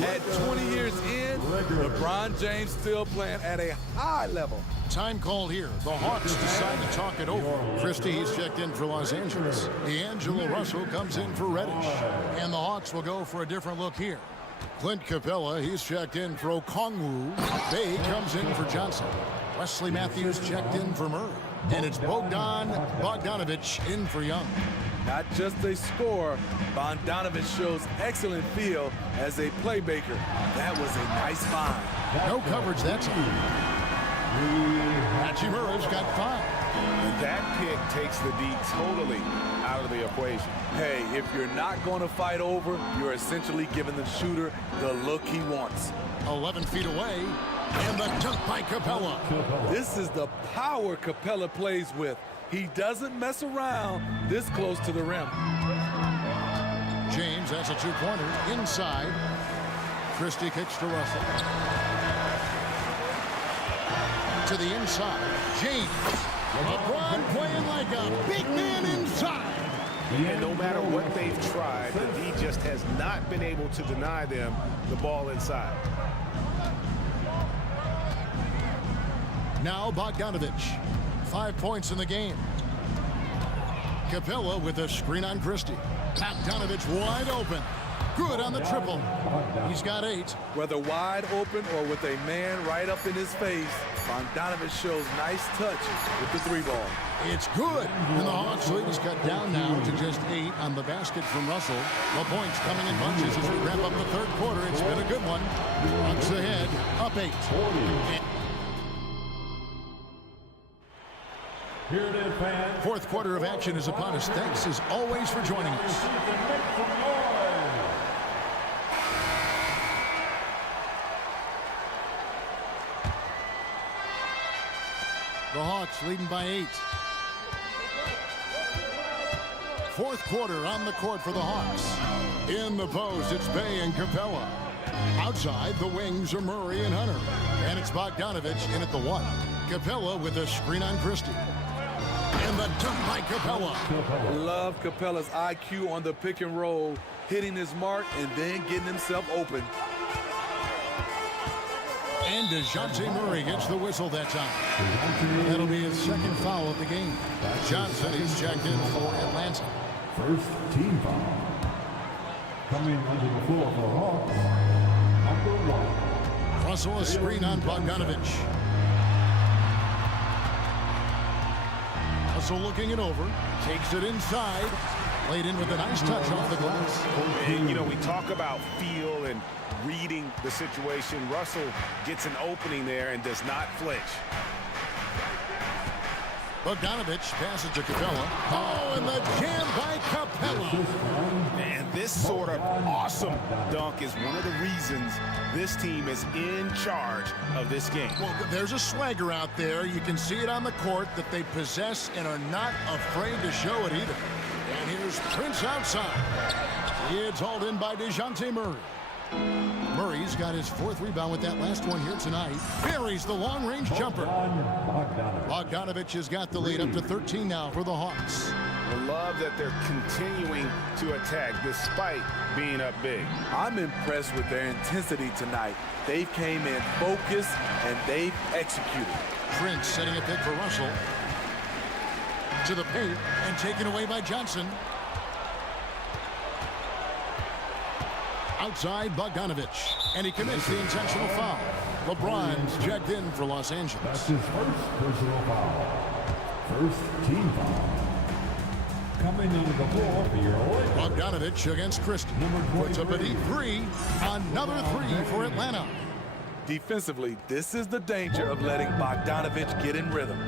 At 20 years in, LeBron James still playing at a high level. Time called here. The Hawks decide to talk it over. Christie, he's checked in for Los Angeles. D'Angelo Russell comes in for Reddish. And the Hawks will go for a different look here. Clint Capella, he's checked in for Okongwu. Bay comes in for Johnson. Wesley Matthews checked in for Murray. And it's Bogdanovich in for Young. Not just a scorer, Bogdanovich shows excellent feel as a playmaker. That was a nice find. No coverage that time. Hachimura's got 5. That pick takes the D totally out of the equation. Hey, if you're not going to fight over, you're essentially giving the shooter the look he wants. 11 feet away, and the dunk by Capella. This is the power Capella plays with. He doesn't mess around this close to the rim. James, that's a two-pointer. Inside. Christie kicks to Russell. To the inside. James. LeBron playing like a big man inside. And no matter what they've tried, the D just has not been able to deny them the ball inside. Now Bogdanovich. 5 points in the game. Capella with a screen on Christie. Bogdanovich wide open. Good on the triple. He's got 8. Whether wide open or with a man right up in his face, Bogdanovich shows nice touch with the 3-ball. It's good. And the Hawks lead is cut down now to just 8 on the basket from Russell. The points coming in bunches as we wrap up the third quarter. It's been a good one. Hawks ahead, up 8. Here it is, fans. Fourth quarter of action is upon us. Thanks as always for joining us. The Hawks leading by 8. fourth quarter on the court for the Hawks. In the post, it's Bay and Capella. Outside, the wings are Murray and Hunter. And it's Bogdanovich in at the one. Capella with a screen on Christie. And the dunk by Capella. Love Capella's IQ on the pick and roll, hitting his mark and then getting himself open. And DeJounte Murray gets the whistle that time. That'll be his second foul of the game. Johnson is checked in for Atlanta. First team foul. Coming onto the floor for Hawks, number 1. Russell a screen on Bogdanovich. Russell looking it over, takes it inside, laid in with a nice touch off the glass. And, you know, we talk about feel and reading the situation. Russell gets an opening there and does not flinch. Bogdanovich passes to Capella. Oh, and the jam by Capella. And this sort of awesome dunk is one of the reasons this team is in charge of this game. Well, there's a swagger out there. You can see it on the court that they possess and are not afraid to show it either. And here's Prince outside. It's hauled in by DeJounte Murray. Murray's got his fourth rebound with that last one here tonight. Buries the long-range jumper. Bogdanovich has got the lead up to 13 now for the Hawks. I love that they're continuing to attack despite being up big. I'm impressed with their intensity tonight. They came in focused and they've executed. Prince setting a pick for Russell. To the paint and taken away by Johnson. Outside Bogdanovich, and he commits the intentional foul. LeBron's checked in for Los Angeles. That's his first personal foul. First team foul. Coming onto the floor for your Lakers. Bogdanovich against Christie. Puts up a deep three. Another three for Atlanta. Defensively, this is the danger of letting Bogdanovich get in rhythm.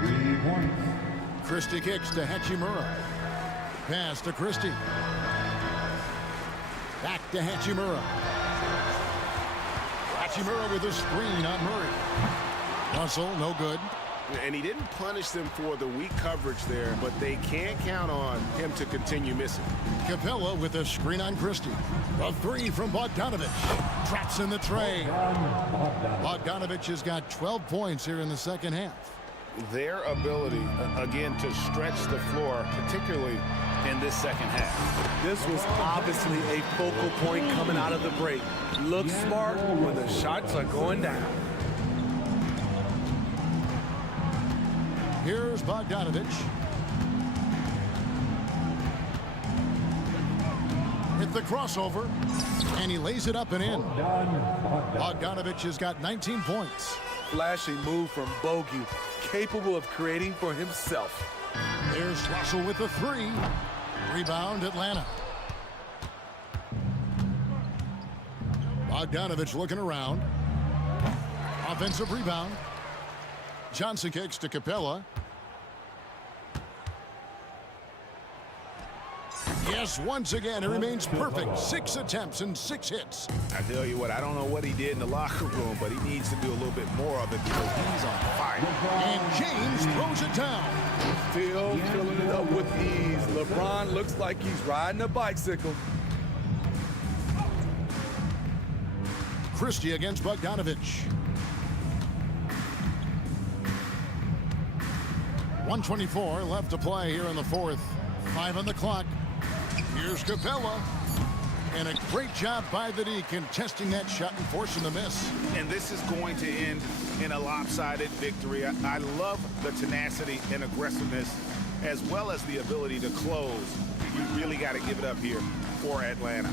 3 points. Christie kicks to Hachimura. Pass to Christie. Back to Hachimura. Hachimura with a screen on Murray. Russell, no good. And he didn't punish them for the weak coverage there, but they can't count on him to continue missing. Capella with a screen on Christie. A three from Bogdanovich. Traps in the tray. Bogdanovich has got 12 points here in the second half. Their ability, again, to stretch the floor, particularly in this second half. This was obviously a focal point coming out of the break. Look smart when the shots are going down. Here's Bogdanovich. Hit the crossover, and he lays it up and in. Bogdanovich has got 19 points. Flashy move from Bogey, capable of creating for himself. There's Russell with the three. Rebound, Atlanta. Bogdanovich looking around. Offensive rebound. Johnson kicks to Capella. Yes, once again, it remains perfect. 6 attempts and 6 hits. I tell you what, I don't know what he did in the locker room, but he needs to do a little bit more of it because he's on fire. And James throws it down. Still filling it up with ease. LeBron looks like he's riding a bicycle. Christie against Bogdanovich. 1:24 left to play here in the fourth. 5 on the clock. Here's Capella. And a great job by the D contesting that shot and forcing the miss. And this is going to end in a lopsided victory. I love the tenacity and aggressiveness as well as the ability to close. You really got to give it up here for Atlanta.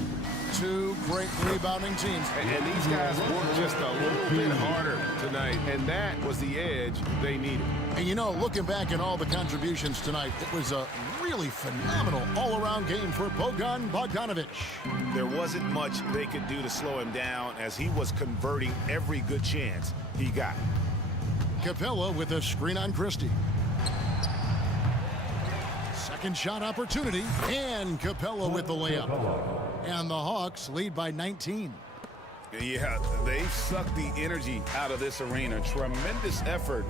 2 great rebounding teams. And these guys worked just a little bit harder tonight, and that was the edge they needed. And you know, looking back at all the contributions tonight, it was a really phenomenal all-around game for Bogdanovich. There wasn't much they could do to slow him down as he was converting every good chance he got. Capella with a screen on Christie. Second shot opportunity, and Capella with the layup. And the Hawks lead by 19. Yeah, they've sucked the energy out of this arena. Tremendous effort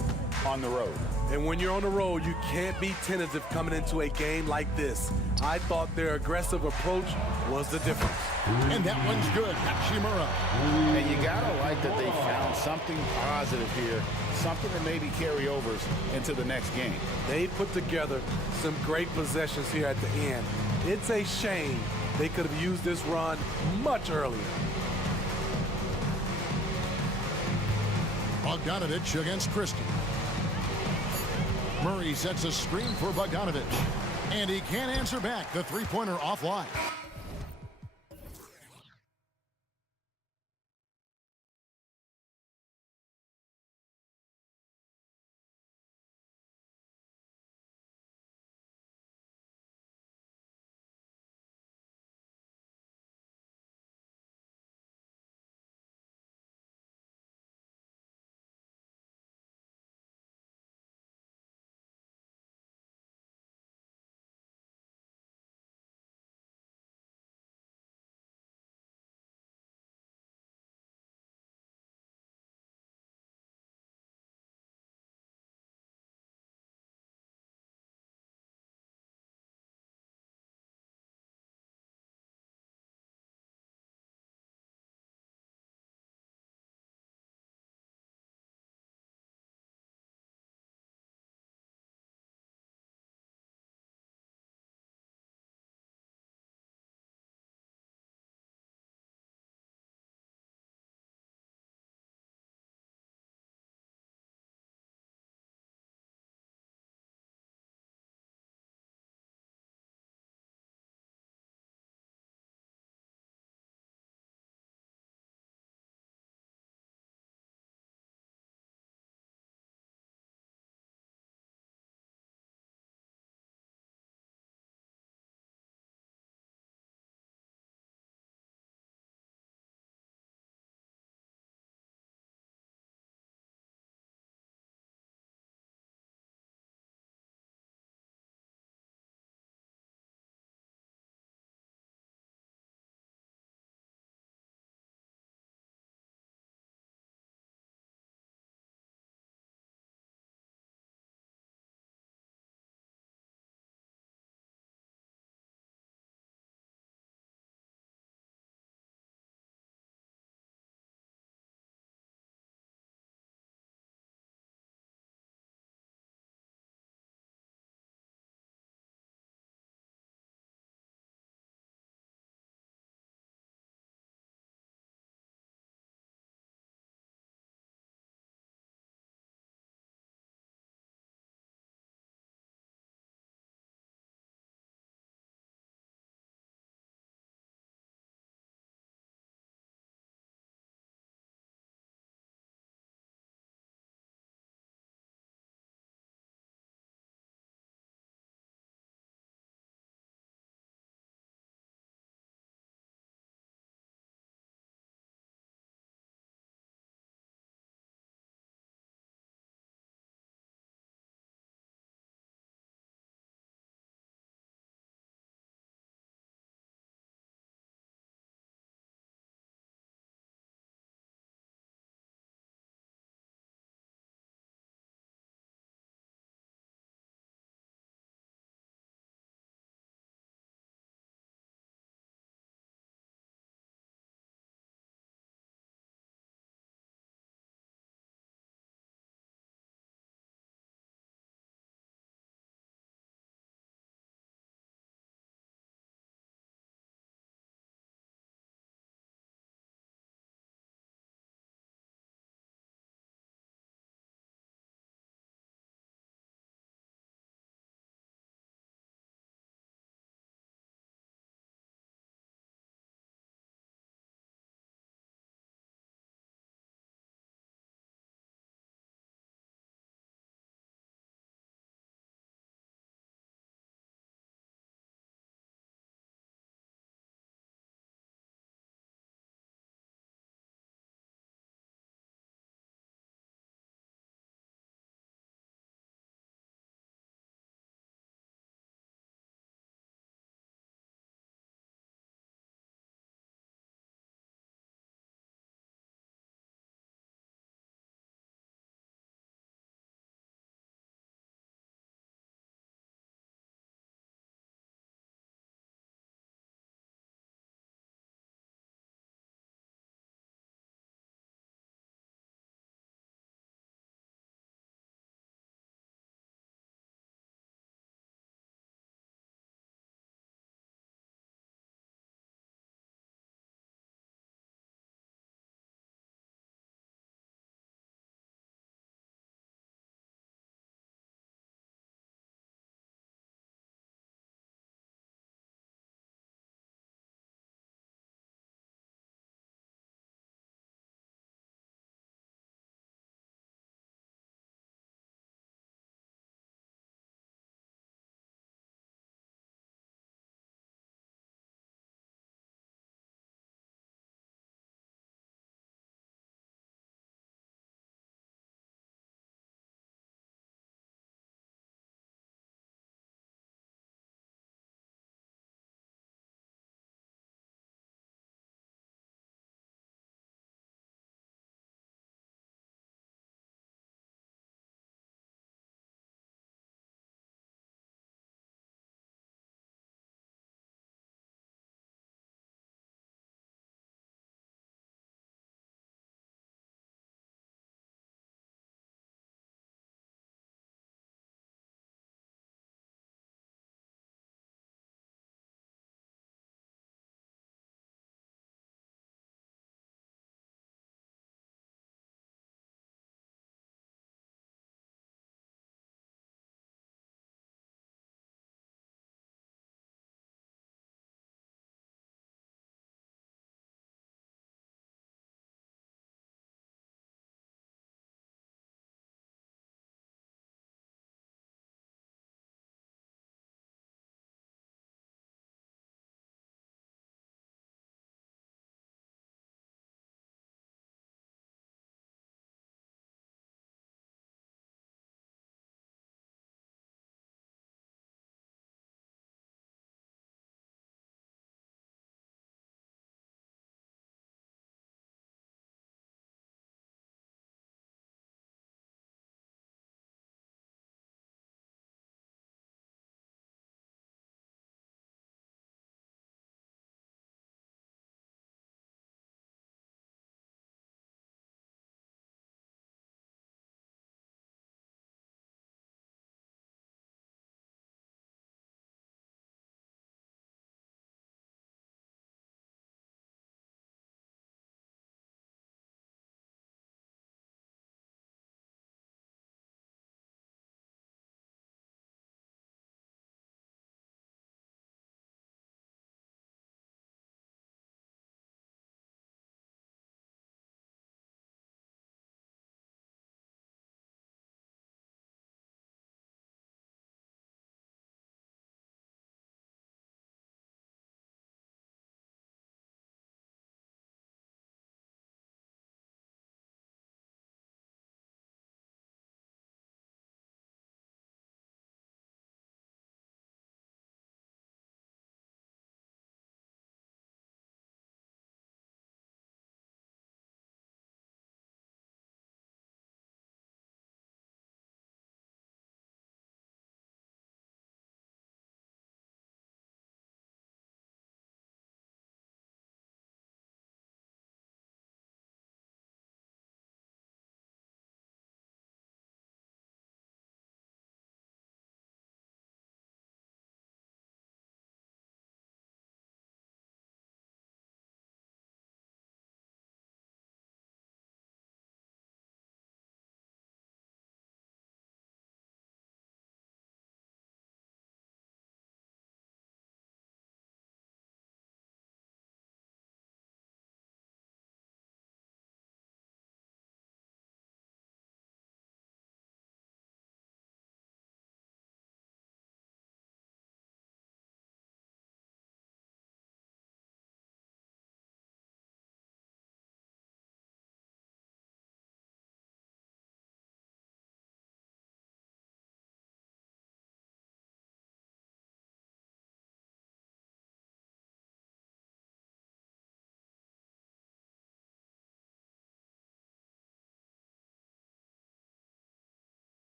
on the road. And when you're on the road, you can't be tentative coming into a game like this. I thought their aggressive approach was the difference. And that one's good. Hachimura. And you gotta like that they found something positive here, something to maybe carry overs into the next game. They put together some great possessions here at the end. It's a shame they could have used this run much earlier. Bogdanovich against Christie. Murray sets a screen for Bogdanovich. And he can't answer back. The three-pointer offline.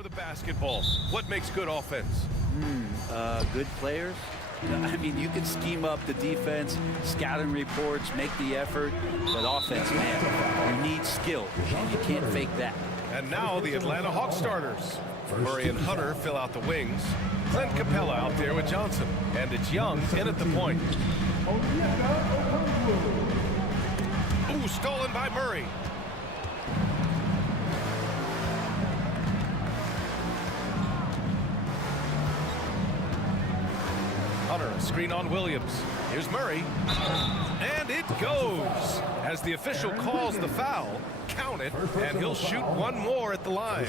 For the basketball, what makes good offense? Good players. I mean, you can scheme up the defense, scouting reports, make the effort, but offense, man, you need skill, and you can't fake that. And now the Atlanta Hawks starters. Murray and Hunter fill out the wings. Clint Capella out there with Johnson. And it's Young in at the point. Ooh, stolen by Murray. Hunter, a screen on Williams. Here's Murray. And it goes. As the official calls the foul, count it, and he'll shoot one more at the line.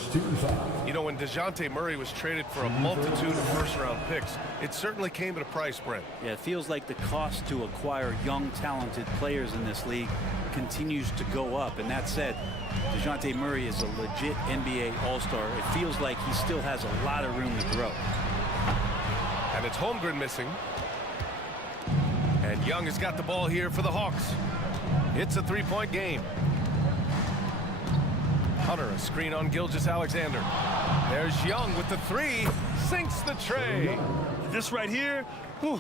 You know, when DeJounte Murray was traded for a multitude of first-round picks, it certainly came at a price, Brent. Yeah, it feels like the cost to acquire young, talented players in this league continues to go up. And that said, DeJounte Murray is a legit NBA All-Star. It feels like he still has a lot of room to grow. And it's Holmgren missing. And Young has got the ball here for the Hawks. It's a three-point game. Hunter, a screen on Gilgeous-Alexander. There's Young with the three. Sinks the tray. This right here, whew,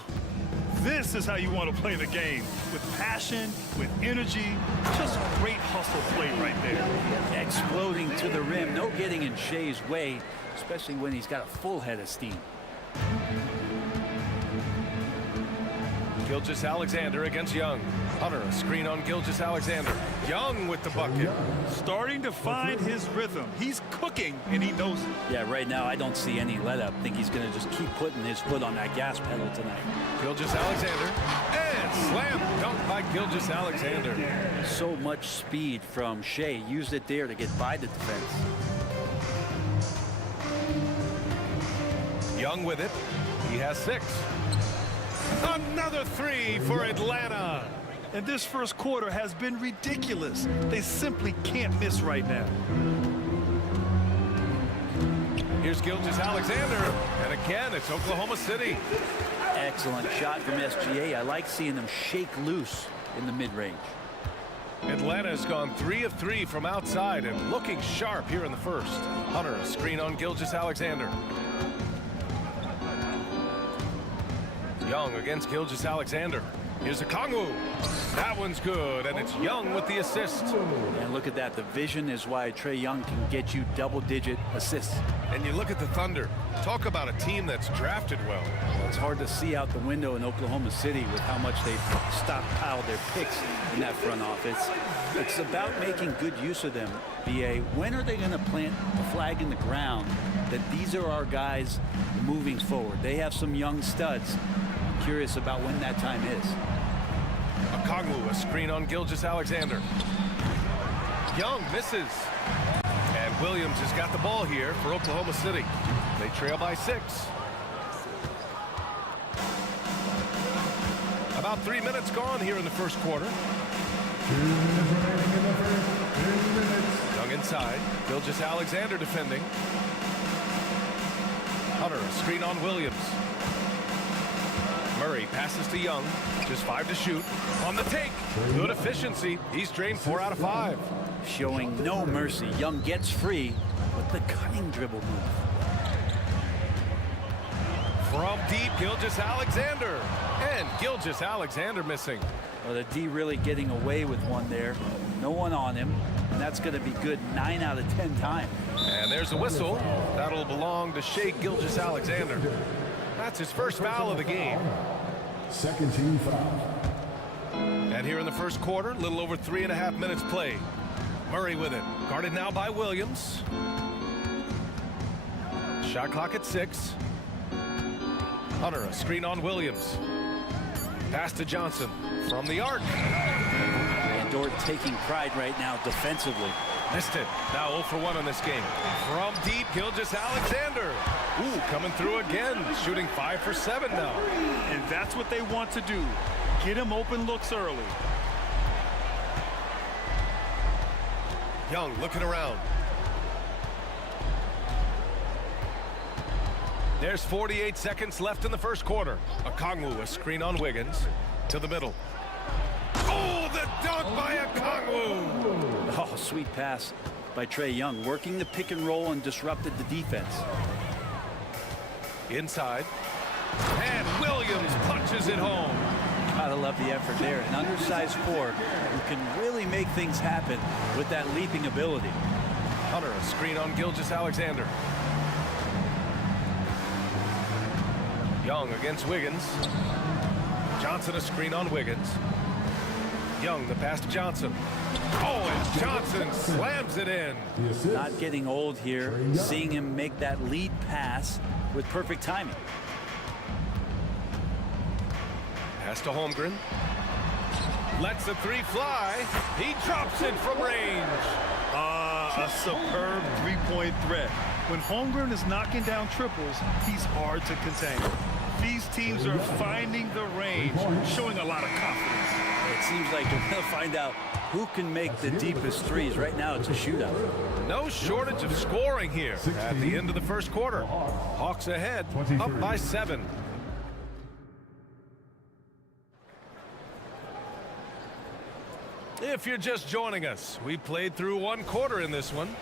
this is how you want to play the game. With passion, with energy, just great hustle play right there. Exploding to the rim, no getting in Shea's way, especially when he's got a full head of steam. Gilgeous-Alexander against Young. Hunter, a screen on Gilgeous-Alexander. Young with the bucket. Starting to find his rhythm. He's cooking, and he knows it. Yeah, right now I don't see any let up. I think he's going to just keep putting his foot on that gas pedal tonight. Gilgeous-Alexander. And slam dunk by Gilgeous-Alexander. So much speed from Shea. Used it there to get by the defense. Young with it. He has 6. Another three for Atlanta. And this first quarter has been ridiculous. They simply can't miss right now. Here's Gilgeous-Alexander. And again, it's Oklahoma City. Excellent shot from SGA. I like seeing them shake loose in the mid-range. Atlanta has gone 3 of 3 from outside and looking sharp here in the first. Hunter, a screen on Gilgeous-Alexander. Young against Gilgeous-Alexander. Here's a Kongwu. That one's good, and it's Young with the assist. And look at that. The vision is why Trae Young can get you double-digit assists. And you look at the Thunder. Talk about a team that's drafted well. It's hard to see out the window in Oklahoma City with how much they've stockpiled their picks in that front office. It's about making good use of them, BA. When are they going to plant a flag in the ground that these are our guys moving forward? They have some young studs. I'm curious about when that time is. Kongwu, a screen on Gilgeous-Alexander. Young misses. And Williams has got the ball here for Oklahoma City. They trail by 6. About 3 minutes gone here in the first quarter. Young inside. Gilgeous-Alexander defending. Hunter, a screen on Williams. Murray passes to Young. Just 5 to shoot. On the take. Good efficiency. He's drained 4 out of 5. Showing no mercy. Young gets free with the cunning dribble move. From deep, Gilgeous-Alexander. And Gilgeous-Alexander missing. Well, the D really getting away with one there. No one on him. And that's going to be good 9 out of 10 times. And there's a whistle. That'll belong to Shea Gilgeous-Alexander. That's his first foul of the game. Second team foul. And here in the first quarter, a little over 3.5 minutes played. Murray with it. Guarded now by Williams. Shot clock at 6. Hunter, a screen on Williams. Pass to Johnson from the arc. And Dort taking pride right now defensively. Missed it. Now 0 for 1 in this game. From deep, Gilgeous-Alexander. Ooh, coming through again. Shooting 5 for 7 now. And that's what they want to do. Get him open looks early. Young looking around. There's 48 seconds left in the first quarter. Okongwu, a screen on Wiggins. To the middle. Oh, the dunk by Okongwu! Oh, sweet pass. by Trae Young, working the pick and roll and disrupted the defense. Inside. And Williams punches it home. Gotta love the effort there. An undersized forward who can really make things happen with that leaping ability. Hunter, a screen on Gilgeous-Alexander. Young against Wiggins. Johnson, a screen on Wiggins. Young, the pass to Johnson. Oh, and Johnson slams it in. Not getting old here, seeing him make that lead pass with perfect timing. Pass to Holmgren. Lets the three fly. He drops it from range. A superb three-point threat. When Holmgren is knocking down triples, he's hard to contain. These teams are finding the range, showing a lot of confidence. It seems like they're going to find out who can make the deepest threes. Right now, it's a shootout. No shortage of scoring here at the end of the first quarter. Hawks ahead, up by 7. If you're just joining us, we played through one quarter in this one.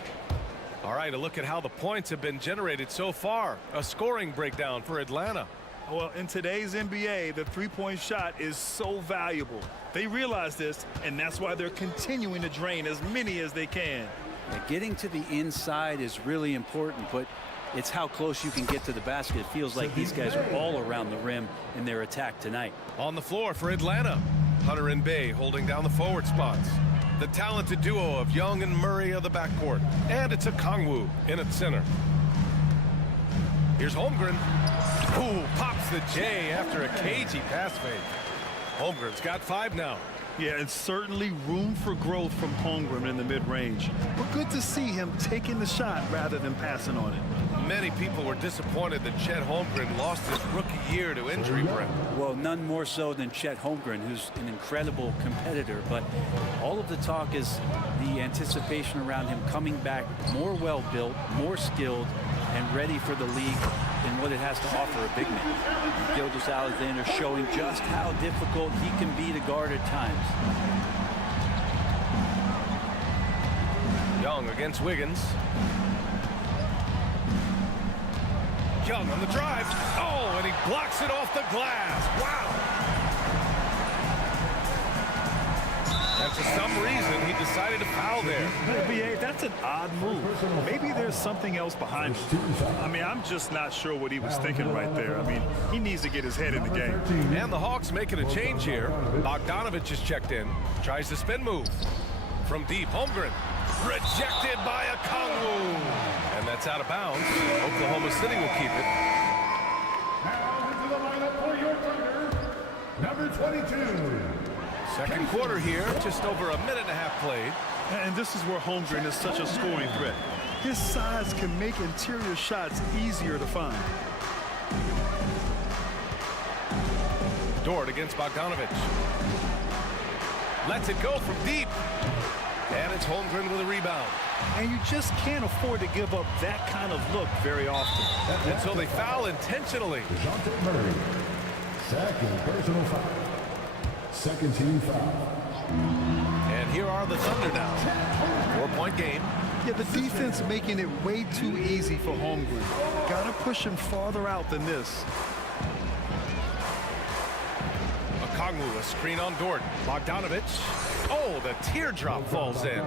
All right, a look at how the points have been generated so far. A scoring breakdown for Atlanta. Well, in today's NBA, the three-point shot is so valuable. They realize this, and that's why they're continuing to drain as many as they can. Getting to the inside is really important, but it's how close you can get to the basket. It feels like these guys are all around the rim in their attack tonight. On the floor for Atlanta, Hunter and Bay holding down the forward spots. The talented duo of Young and Murray of the backcourt. And it's a Kongwu in at center. Here's Holmgren. Ooh, pops the J after a cagey pass fake. Holmgren's got 5 now. Yeah, and certainly room for growth from Holmgren in the mid-range. But good to see him taking the shot rather than passing on it. Many people were disappointed that Chet Holmgren lost his rookie year to injury, Brent. Well, none more so than Chet Holmgren, who's an incredible competitor. But all of the talk is the anticipation around him coming back more well-built, more skilled, and ready for the league than what it has to offer a big man. Gilgeous-Alexander showing just how difficult he can be to guard at times. Young against Wiggins. Young on the drive. Oh, and he blocks it off the glass. Wow. And for some reason, he decided to foul there. BA, that's an odd move. Maybe there's something else behind it. I mean, I'm just not sure what he was thinking right there. I mean, he needs to get his head in the game. And the Hawks making a change here. Bogdanovich is checked in. Tries the spin move. From deep, Holmgren. Rejected by a Kongwu. And that's out of bounds. Oklahoma City will keep it. Now into the lineup for your Thunder, number 22. Second quarter here, just over a minute and a half played. And this is where Holmgren is such a scoring threat. His size can make interior shots easier to find. Dort against Bogdanovich. Lets it go from deep. And it's Holmgren with a rebound. And you just can't afford to give up that kind of look very often. And so they foul intentionally. DeJounte Murray, second personal foul. Second team foul. And here are the Thunder now. 4-point game. Yeah, the defense making it way too easy for Holmgren. Gotta push him farther out than this. Kongwu, a screen on Dort. Bogdanovich. Oh, the teardrop falls in.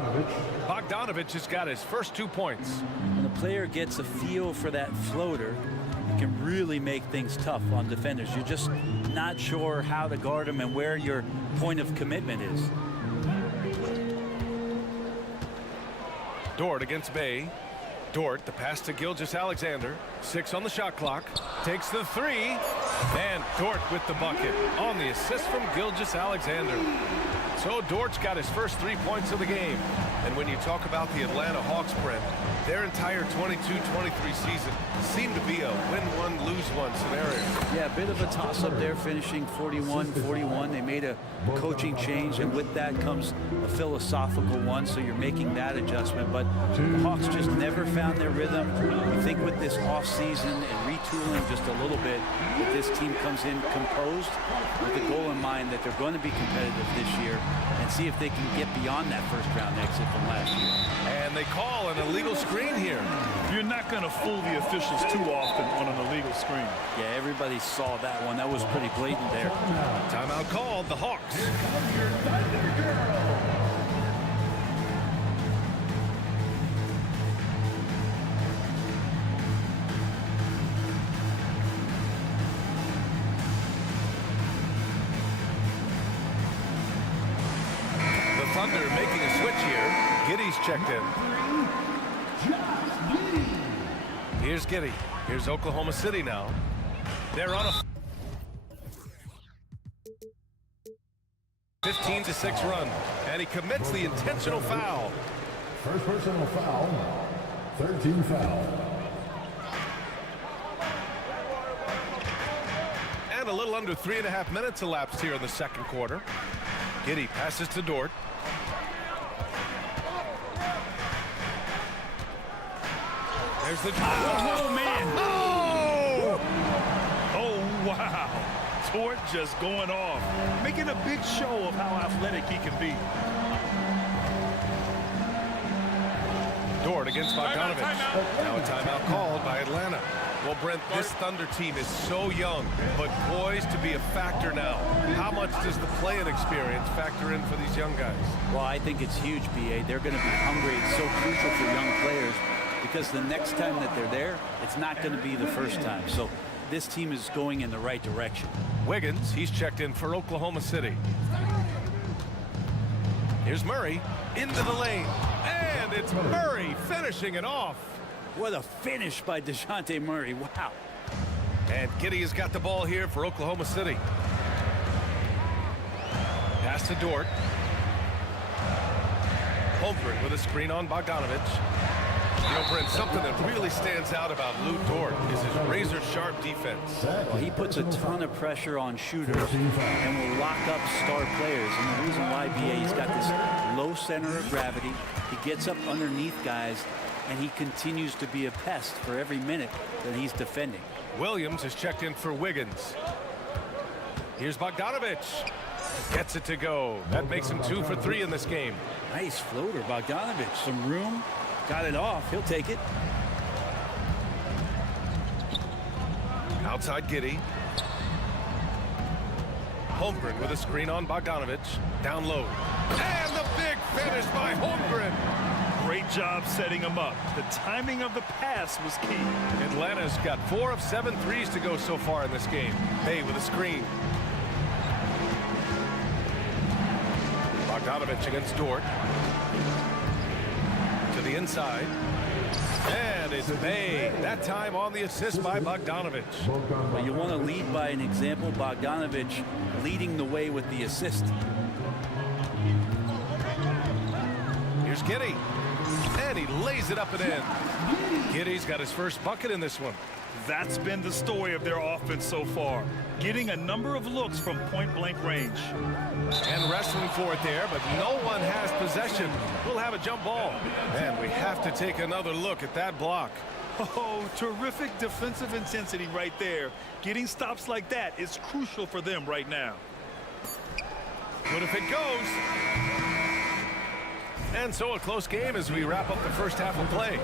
Bogdanovich has got his first 2 points. When a player gets a feel for that floater, it can really make things tough on defenders. You're just not sure how to guard them and where your point of commitment is. Dort against Bay. Dort, the pass to Gilgeous-Alexander. 6 on the shot clock. Takes the 3. And Dort with the bucket on the assist from Gilgeous-Alexander. So Dort's got his first 3 points of the game. And when you talk about the Atlanta Hawks, Brent, their entire 22-23 season seemed to be a win-one, lose-one scenario. Yeah, Yeah, a bit of a toss-up there, finishing 41-41. They made a coaching change, and with that comes a philosophical one, so you're making that adjustment. But the Hawks just never found their rhythm. I think with this offseason and retooling just a little bit, that this team comes in composed with the goal in mind that they're going to be competitive this year and see if they can get beyond that first-round exit from last year. And they call an illegal screen here. You're not going to fool the officials too often on an illegal screen. Yeah, everybody saw that one. That was pretty blatant there. Timeout called, the Hawks. The Thunder making a switch here. Giddy's checked in. Here's Giddy. Here's Oklahoma City now. They're on a 15-6 run, and he commits the intentional foul. First personal foul, 13 foul. And a little under 3.5 minutes elapsed here in the second quarter. Giddy passes to Dort. There's the... Oh, man. Oh! Oh, wow. Dort just going off, making a big show of how athletic he can be. Dort against Bogdanovich. Now a timeout called by Atlanta. Well, Brent, this Thunder team is so young, but poised to be a factor now. How much does the play-in experience factor in for these young guys? Well, I think it's huge, B.A. They're going to be hungry. It's so crucial for young players because the next time that they're there, it's not going to be the first time. So this team is going in the right direction. Wiggins, he's checked in for Oklahoma City. Here's Murray into the lane, and it's Murray finishing it off. What a finish by DeJounte Murray. Wow. And Giddy has got the ball here for Oklahoma City. Pass to Dort. Holmgren with a screen on Bogdanovich. You know, Brent, something that really stands out about Lou Dort is his razor-sharp defense. Well, he puts a ton of pressure on shooters and will lock up star players. And the reason why, B.A., he's got this low center of gravity. He gets up underneath guys, and he continues to be a pest for every minute that he's defending. Williams is checked in for Wiggins. Here's Bogdanovich. Gets it to go. That makes him 2 for 3 in this game. Nice floater, Bogdanovich. Some room. Got it off. He'll take it. Outside Giddy. Holmgren with a screen on Bogdanovich. Down low. And the big finish by Holmgren. Great job setting him up. The timing of the pass was key. Atlanta's got 4 of 7 threes to go so far in this game. Hay with a screen. Bogdanovich against Dort. To the inside. And it's Bay. That time on the assist by Bogdanovich. Well, you want to lead by an example. Bogdanovich leading the way with the assist. Here's Giddy. And he lays it up and in. Giddy's got his first bucket in this one. That's been the story of their offense so far. Getting a number of looks from point-blank range. And wrestling for it there, but no one has possession. We'll have a jump ball. And we have to take another look at that block. Oh, terrific defensive intensity right there. Getting stops like that is crucial for them right now. What if it goes? And so a close game as we wrap up the first half of play.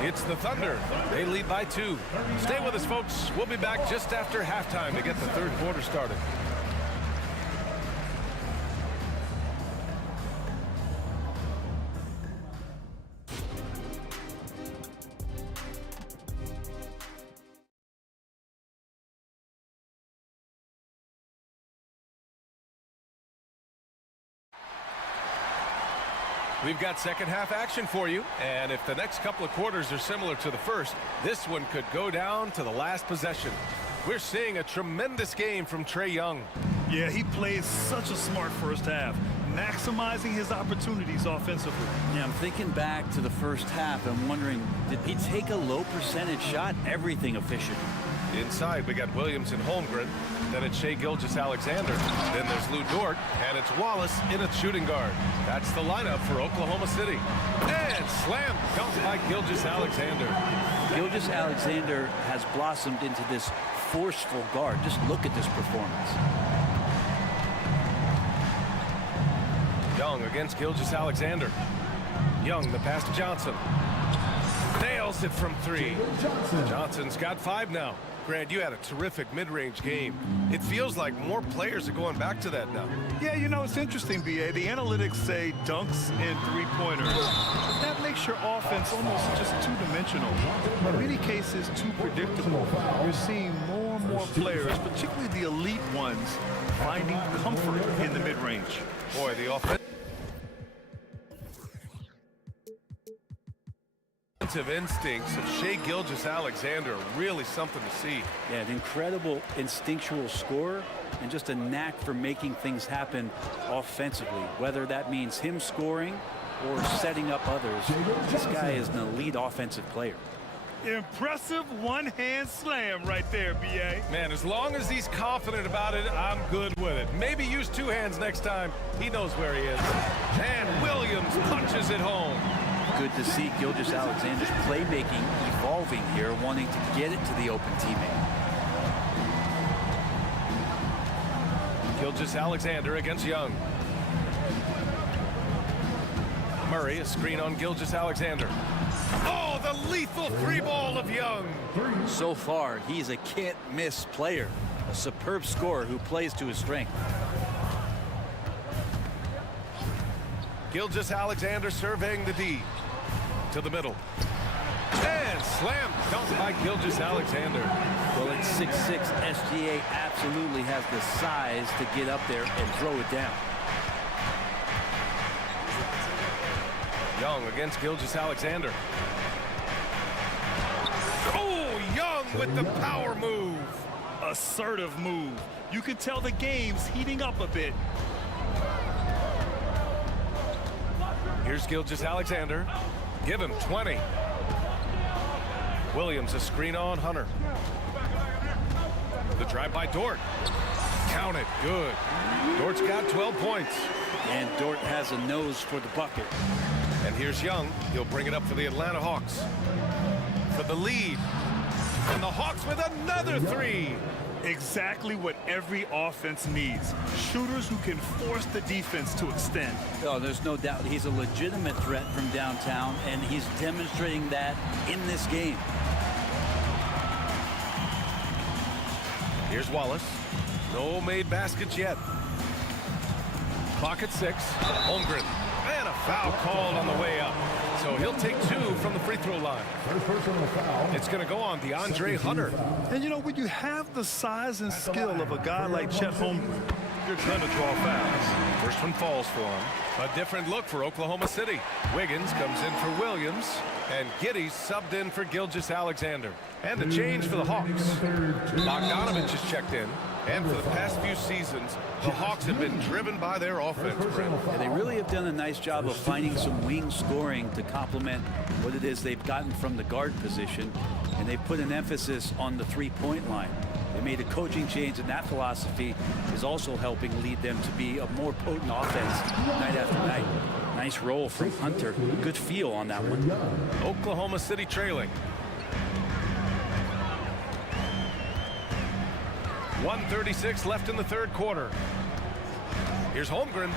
It's the Thunder. They lead by 2. Stay with us, folks. We'll be back just after halftime to get the third quarter started. We've got second half action for you, and if the next couple of quarters are similar to the first, this one could go down to the last possession. We're seeing a tremendous game from Trae Young. Yeah, he played such a smart first half, maximizing his opportunities offensively. Yeah, I'm thinking back to the first half and wondering, did he take a low percentage shot? Everything efficient. Inside, we got Williams and Holmgren. Then it's Shai Gilgeous-Alexander. Then there's Lou Dort, and it's Wallace in at shooting guard. That's the lineup for Oklahoma City. And slam dunk by Gilgeous-Alexander. Gilgeous-Alexander has blossomed into this forceful guard. Just look at this performance. Young against Gilgeous-Alexander. Young, the pass to Johnson. Nails it from three. Johnson's got 5 now. Grant, you had a terrific mid-range game. It feels like more players are going back to that now. Yeah, you know, it's interesting, B.A. The analytics say dunks and three-pointers. That makes your offense almost just two-dimensional. In many cases, too predictable. You're seeing more and more players, particularly the elite ones, finding comfort in the mid-range. Boy, the offensive instincts of Shai Gilgeous-Alexander are really something to see. Yeah, an incredible instinctual scorer and just a knack for making things happen offensively, whether that means him scoring or setting up others. This guy is an elite offensive player. Impressive one-hand slam right there, B.A. Man, as long as he's confident about it, I'm good with it. Maybe use 2 hands next time. He knows where he is. And Williams punches it home. Good to see Gilgeous-Alexander's playmaking evolving here, wanting to get it to the open teammate. Gilgeous-Alexander against Young. Murray, a screen on Gilgeous-Alexander. Oh, the lethal 3-ball of Young. So far, he's a can't-miss player, a superb scorer who plays to his strength. Gilgeous-Alexander surveying the D. To the middle. And slam dunk by Gilgeous-Alexander. Well, at 6'6", SGA absolutely has the size to get up there and throw it down. Young against Gilgeous-Alexander. Oh, Young with the power move. Assertive move. You can tell the game's heating up a bit. Here's Gilgeous-Alexander. Give him 20. Williams, a screen on Hunter. The drive by Dort. Count it. Good. Dort's got 12 points. And Dort has a nose for the bucket. And here's Young. He'll bring it up for the Atlanta Hawks. For the lead. And the Hawks with another 3. Exactly what every offense needs. Shooters who can force the defense to extend. Oh, there's no doubt he's a legitimate threat from downtown, and he's demonstrating that in this game. Here's Wallace. No made baskets yet. Clock at 6. Holmgren. And a foul called on the way up. So he'll take 2 from the free throw line. It's going to go on DeAndre Hunter. And you know, when you have the size and skill of a guy like Chet Holmgren, you're going to draw fouls. First one falls for him. A different look for Oklahoma City. Wiggins comes in for Williams, and Giddey's subbed in for Gilgeous-Alexander. And a change for the Hawks. Bogdanovich has checked in. And for the past few seasons, the Hawks have been driven by their offense. Yeah, they really have done a nice job of finding some wing scoring to complement what it is they've gotten from the guard position. And they put an emphasis on the three-point line. They made a coaching change, and that philosophy is also helping lead them to be a more potent offense night after night. Nice roll from Hunter. Good feel on that one. Oklahoma City trailing. 1:36 left in the third quarter. Here's Holmgren.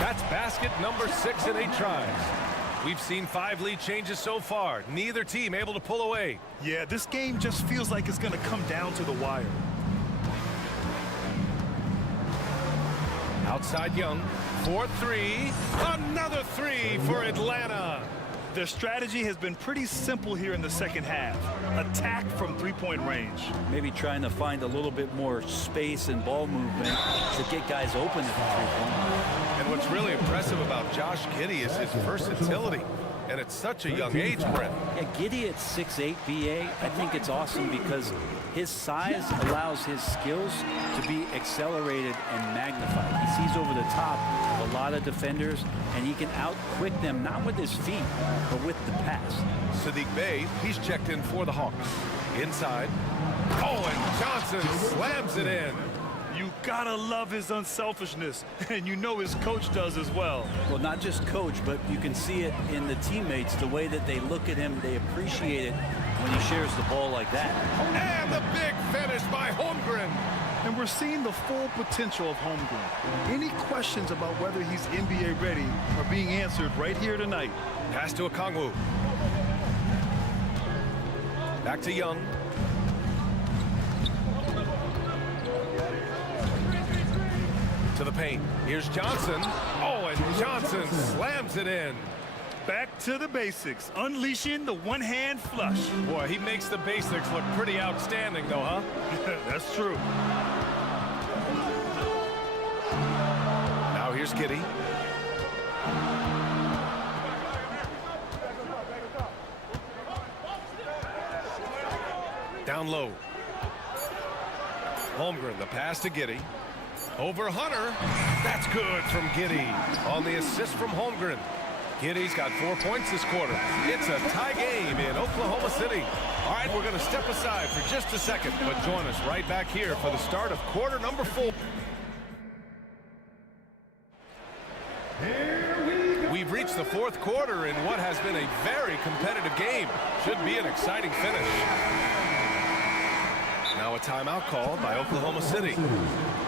That's basket number 6 in 8 tries. We've seen 5 lead changes so far. Neither team able to pull away. Yeah, this game just feels like it's going to come down to the wire. Outside Young. 4-3. Another 3 for Atlanta. Their strategy has been pretty simple here in the second half. Attack from three-point range. Maybe trying to find a little bit more space and ball movement to get guys open at the three-point line. And what's really impressive about Josh Giddey is his versatility. And at such a young age, Brent. Yeah, Giddy at 6'8", BA, I think it's awesome because his size allows his skills to be accelerated and magnified. He sees over the top of a lot of defenders, and he can out-quick them, not with his feet, but with the pass. Sadiq Bey, he's checked in for the Hawks. Inside. Oh, and Johnson slams it in. You gotta love his unselfishness, and you know his coach does as well. Well, not just coach, but you can see it in the teammates, the way that they look at him, they appreciate it when he shares the ball like that. And the big finish by Holmgren. And we're seeing the full potential of Holmgren. Any questions about whether he's NBA ready are being answered right here tonight. Pass to Okongwu. Back to Young. To the paint. Here's Johnson. Oh, and Johnson slams it in. Back to the basics, unleashing the one-hand flush. Boy, he makes the basics look pretty outstanding, though, huh? That's true. Now here's Giddy. Down low. Holmgren, the pass to Giddy. Over Hunter. That's good from Giddy on the assist from Holmgren. Giddy's got 4 points this quarter. It's a tie game in Oklahoma City. All right, we're going to step aside for just a second, but join us right back here for the start of quarter number 4. We've reached the fourth quarter in what has been a very competitive game. Should be an exciting finish. Now a timeout called by Oklahoma City.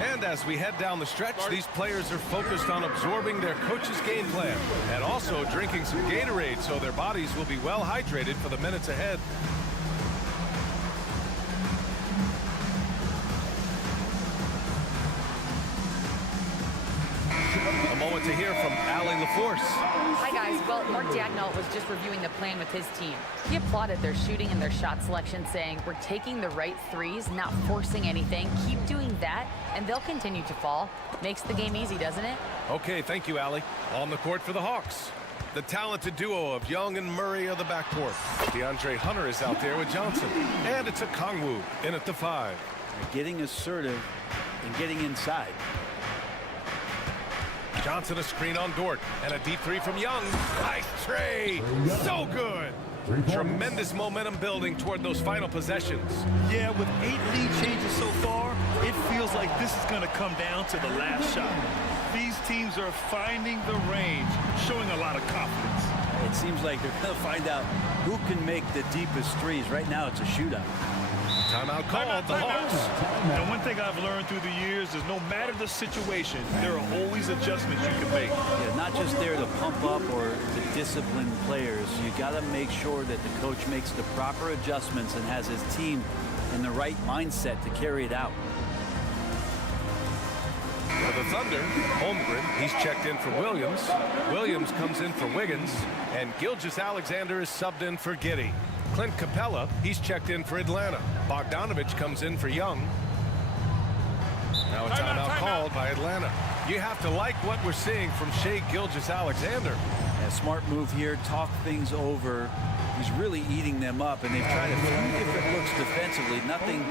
And as we head down the stretch, these players are focused on absorbing their coach's game plan and also drinking some Gatorade so their bodies will be well hydrated for the minutes ahead. A moment to hear from Allie LaForce. Hi, guys. Well, Mark Dagnall was just reviewing the plan with his team. He applauded their shooting and their shot selection, saying, we're taking the right threes, not forcing anything. Keep doing that, and they'll continue to fall. Makes the game easy, doesn't it? Okay, thank you, Allie. On the court for the Hawks. The talented duo of Young and Murray are the backcourt. DeAndre Hunter is out there with Johnson. And it's Okongwu in at the 5. Getting assertive and getting inside. Johnson a screen on Dort, and a deep 3 from Young. Nice tray, so good. Tremendous momentum building toward those final possessions. Yeah, with 8 lead changes so far, it feels like this is going to come down to the last shot. These teams are finding the range, showing a lot of confidence. It seems like they're going to find out who can make the deepest threes. Right now, it's a shootout. Timeout called, the Hawks. And one thing I've learned through the years is no matter the situation, there are always adjustments you can make. Yeah, not just there to pump up or to discipline players. You got to make sure that the coach makes the proper adjustments and has his team in the right mindset to carry it out. For the Thunder, Holmgren, he's checked in for Williams. Williams comes in for Wiggins, and Gilgeous-Alexander is subbed in for Giddy. Clint Capella, he's checked in for Atlanta. Bogdanovich comes in for Young. Now a timeout called by Atlanta. You have to like what we're seeing from Shai Gilgeous-Alexander. A smart move here, talk things over. He's really eating them up, and they've tried a few different looks defensively. Nothing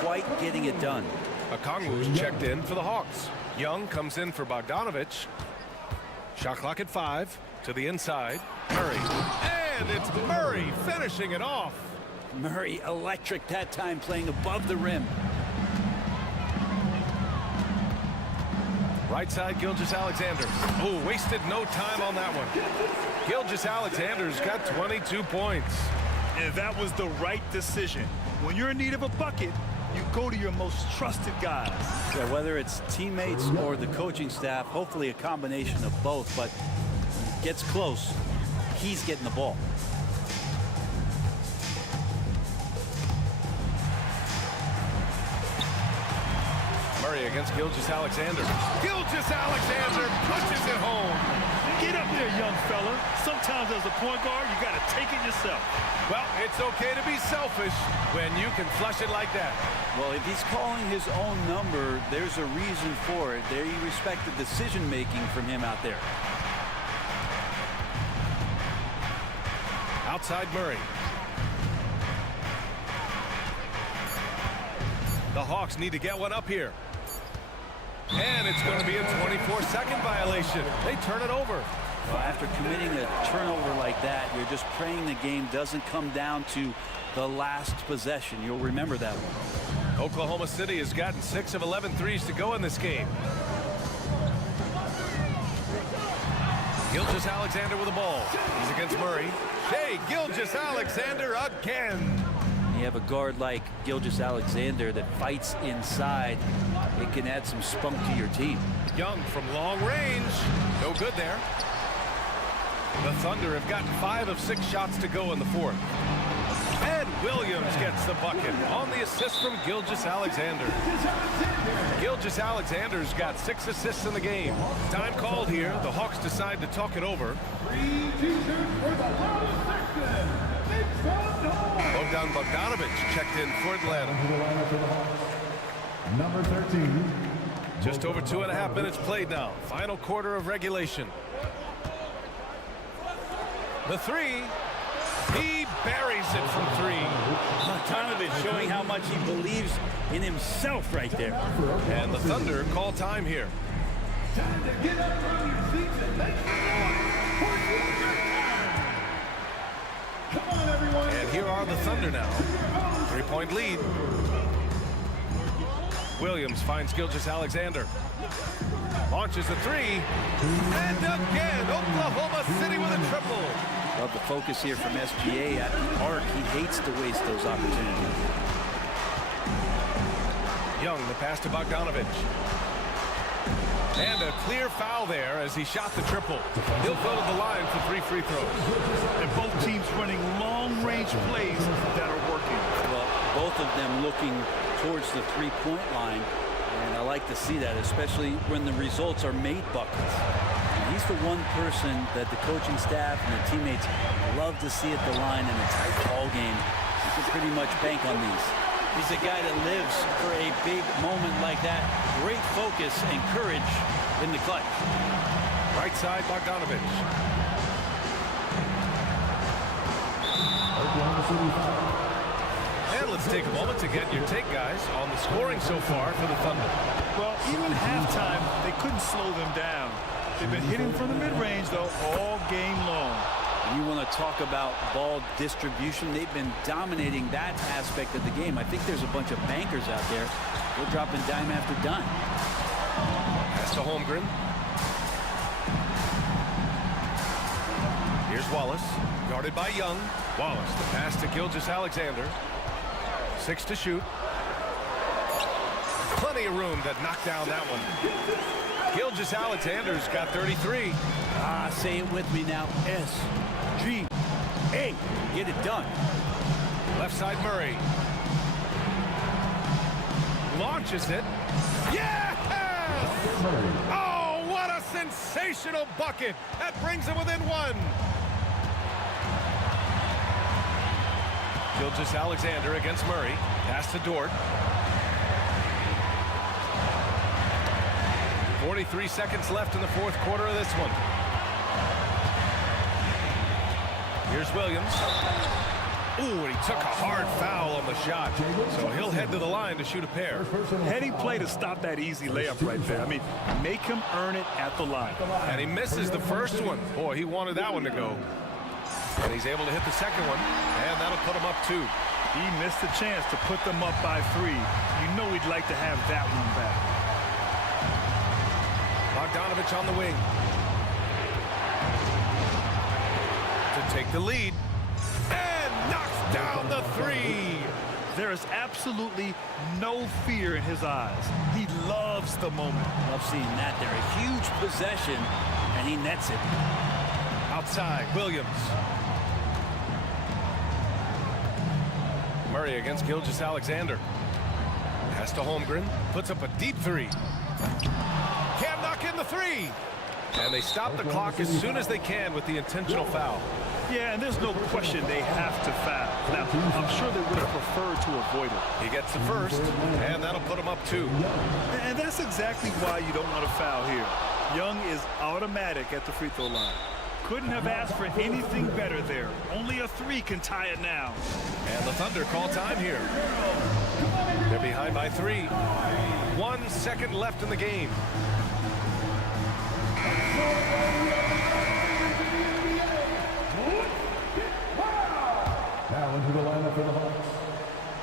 quite getting it done. Okongwu's checked in for the Hawks. Young comes in for Bogdanovich. Shot clock at 5. To the inside. Murray. And it's Murray finishing it off. Murray electric that time, playing above the rim. Right side, Gilgeous-Alexander. Oh, wasted no time on that one. Gilgeous-Alexander's got 22 points. And that was the right decision. When you're in need of a bucket, you go to your most trusted guys. Yeah, whether it's teammates or the coaching staff, hopefully a combination of both, but gets close, he's getting the ball. Murray against Gilgeous-Alexander. Gilgeous-Alexander punches it home. Get up there, young fella. Sometimes as a point guard, you got to take it yourself. Well, it's okay to be selfish when you can flush it like that. Well, if he's calling his own number, there's a reason for it. There you respect the decision-making from him out there. outside Murray. The Hawks need to get one up here. And it's going to be a 24-second violation. They turn it over. Well, after committing a turnover like that, you're just praying the game doesn't come down to the last possession. You'll remember that one. Oklahoma City has gotten 6 of 11 threes to go in this game. Gilgeous-Alexander with the ball. He's against Murray. Hey, Gilgeous-Alexander again. You have a guard like Gilgeous-Alexander that fights inside. It can add some spunk to your team. Young from long range. No good there. The Thunder have gotten 5 of 6 shots to go in the fourth. And Williams gets the bucket on the assist from Gilgeous-Alexander. Gilgeous-Alexander's got 6 assists in the game. Time called here. The Hawks decide to talk it over. Bogdan Bogdanović checked in for Atlanta. Number 13. Just over 2.5 minutes played now. Final quarter of regulation. The three. He buries it from 3. Bogdanović showing how much he believes in himself right there. And the Thunder call time here. Time to get up from your seats and make Come on, everyone. And here are the Thunder now. 3-point lead. Williams finds Gilgeous-Alexander. Launches a 3. And again, Oklahoma City with a triple. Love the focus here from SGA at the arc. He hates to waste those opportunities. Young, the pass to Bogdanović. And a clear foul there as he shot the triple. He'll go to the line for 3 free throws. And both teams running long-range plays that are working. Well, both of them looking towards the three-point line. And I like to see that, especially when the results are made buckets. And he's the one person that the coaching staff and the teammates love to see at the line in a tight ball game. You can pretty much bank on these. He's a guy that lives for a big moment like that. Great focus and courage in the clutch. Right side, Bogdanović. And let's take a moment to get your take, guys, on the scoring so far for the Thunder. Well, even halftime, they couldn't slow them down. They've been hitting from the mid-range, though, all game long. You want to talk about ball distribution. They've been dominating that aspect of the game. I think there's a bunch of bankers out there. They're dropping dime after dime. Pass to Holmgren. Here's Wallace, guarded by Young. Wallace, the pass to Gilgeous-Alexander. 6 to shoot. Plenty of room to knock down that one. Gilgeous-Alexander's got 33. Say it with me now. SGA. Get it done. Left side Murray. Launches it. Yes! Oh, what a sensational bucket. That brings him within 1. Gilgeous-Alexander against Murray. Pass to Dort. 43 seconds left in the fourth quarter of this one. Here's Williams. Ooh, and he took a hard foul on the shot. So he'll head to the line to shoot a pair. Heady play to stop that easy layup right there. I mean, make him earn it at the line. And he misses the first one. Boy, he wanted that one to go. And he's able to hit the second one. And that'll put him up 2. He missed the chance to put them up by 3. You know he'd like to have that one back. Bogdanović on the wing. To take the lead. And knocks down the 3. There is absolutely no fear in his eyes. He loves the moment. Love seeing that there. A huge possession, and he nets it. Outside, Williams. Murray against Gilgeous-Alexander. Pass to Holmgren. Puts up a deep 3. Can't knock in the 3. And they stop the clock as soon as they can with the intentional foul. Yeah, and there's no question they have to foul. Now, I'm sure they would have preferred to avoid it. He gets the first, and that'll put him up 2. And that's exactly why you don't want to foul here. Young is automatic at the free throw line. Couldn't have asked for anything better there. Only a 3 can tie it now. And the Thunder call time here. They're behind by 3. 1 second left in the game. Now into the lineup for the Hawks.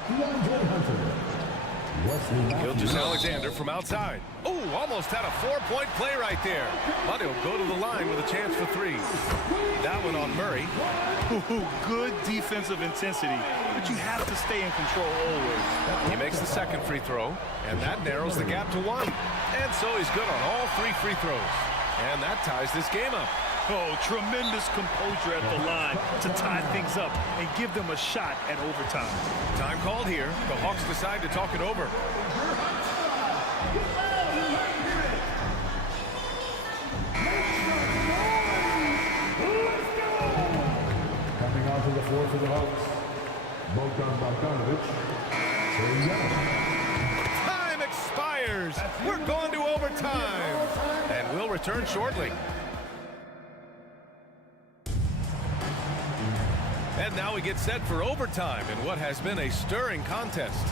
DeAndre Hunter. Gilgeous-Alexander from outside. Oh, almost had a 4-point play right there. But he'll go to the line with a chance for 3. That one on Murray. Ooh, good defensive intensity, but you have to stay in control always. He makes the second free throw, and that narrows the gap to 1. And so he's good on all 3 free throws. And that ties this game up. Oh, tremendous composure at the line to tie things up and give them a shot at overtime. Time called here. The Hawks decide to talk it over. Coming onto the floor for the Hawks. Bogdanovich. Time expires. We're going to overtime. And we'll return shortly. And now we get set for overtime in what has been a stirring contest.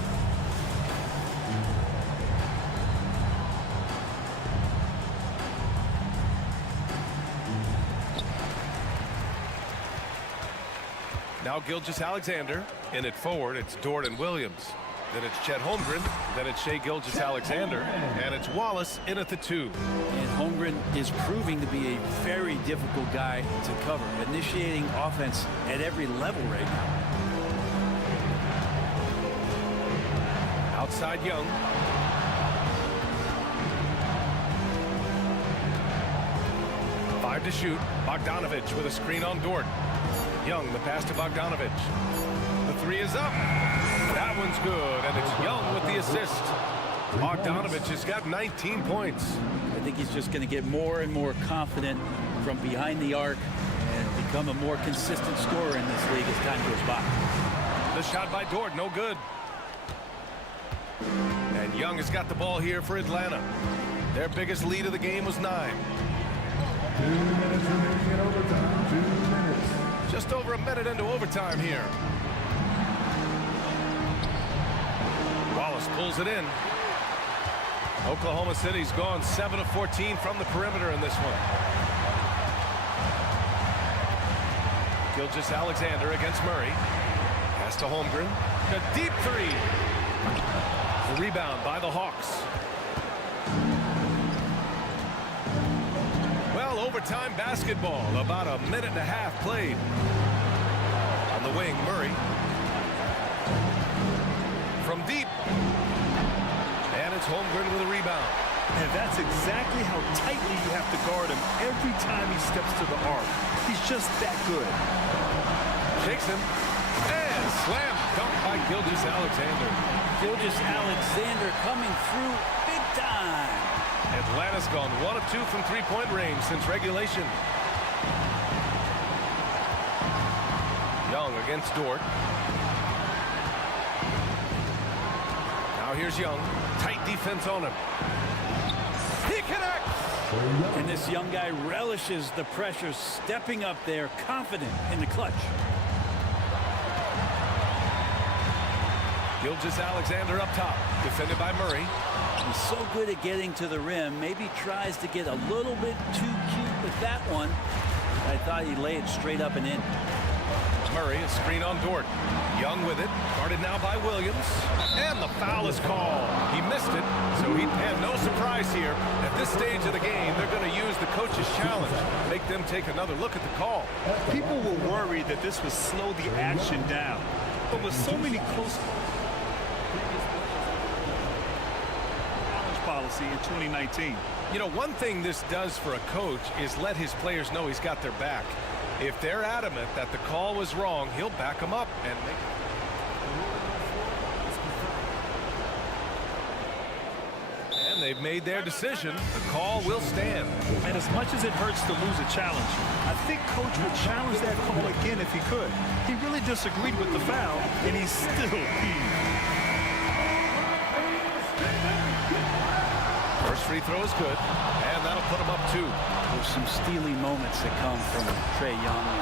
Now Gilgeous-Alexander. In it forward, it's Dort and Williams. Then it's Chet Holmgren. Then it's Shai Gilgeous-Alexander. And it's Wallace in at the 2. And Holmgren is proving to be a very difficult guy to cover, initiating offense at every level right now. Outside Young. Five to shoot. Bogdanovich with a screen on Dort. Young, the pass to Bogdanovich. The 3 is up. That one's good, and it's Young with the assist. Bogdanovich has got 19 points. I think he's just going to get more and more confident from behind the arc and become a more consistent scorer in this league as time goes by. The shot by Dort, no good. And Young has got the ball here for Atlanta. Their biggest lead of the game was 9. 2 minutes remaining in overtime. 2 minutes. Just over a minute into overtime here. Wallace pulls it in. Oklahoma City's gone 7 of 14 from the perimeter in this one. Gilgeous-Alexander against Murray. Pass to Holmgren. A deep 3. The rebound by the Hawks. Well, overtime basketball. About a minute and a half played. On the wing, Murray. From deep. And it's Holmgren with a rebound. And that's exactly how tightly you have to guard him every time he steps to the arc. He's just that good. Shakes him. And slam dunk by Gilgeous-Alexander. Gilgeous-Alexander coming through big time. Atlanta's gone 1 of 2 from three-point range since regulation. Young against Dort. Now here's Young. Tight defense on him. He connects! And this young guy relishes the pressure, stepping up there, confident in the clutch. Gilgeous-Alexander up top, defended by Murray. He's so good at getting to the rim. Maybe tries to get a little bit too cute with that one. I thought he'd lay it straight up and in. Murray, a screen on Dort. Young with it, guarded now by Williams. And the foul is called. He missed it, so he had no surprise here. At this stage of the game, they're going to use the coach's challenge, make them take another look at the call. People were worried that this would slow the action down. But with so many close policy in 2019. You know, one thing this does for a coach is let his players know he's got their back. If they're adamant that the call was wrong, he'll back them up and make it. And they've made their decision. The call will stand. And as much as it hurts to lose a challenge, I think coach would challenge that call again if he could. He really disagreed with the foul, and he's still peeved. First free throw is good, and that'll put him up 2. There's some steely moments that come from Trae Young. And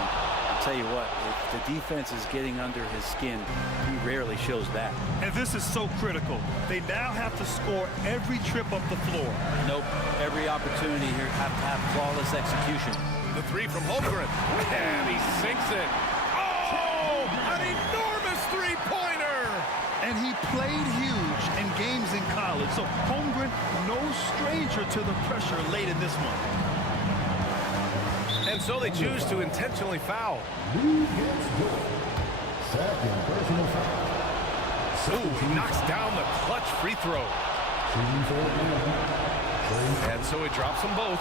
I'll tell you what, if the defense is getting under his skin, he rarely shows that. And this is so critical. They now have to score every trip up the floor. Nope. Every opportunity here have to have flawless execution. The 3 from Holmgren, and he sinks it. Oh, an enormous three-pointer! And he played huge in games in college, so Holmgren, no stranger to the pressure late in this one. And so they choose to intentionally foul. Second personal foul. Ooh, he knocks down the clutch free throw. And so he drops them both,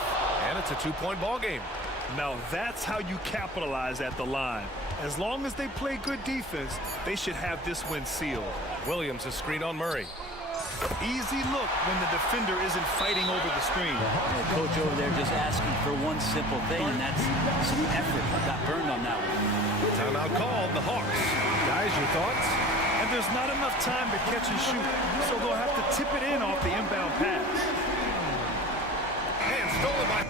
and it's a 2-point ball game. Now that's how you capitalize at the line. As long as they play good defense, they should have this win sealed. Williams is screened on Murray. Easy look when the defender isn't fighting over the screen. Coach over there just asking for one simple thing, and that's some effort. Got burned on that one. Timeout called, the Hawks. Guys, your thoughts? And there's not enough time to catch and shoot, so they'll have to tip it in off the inbound pass. And stolen by...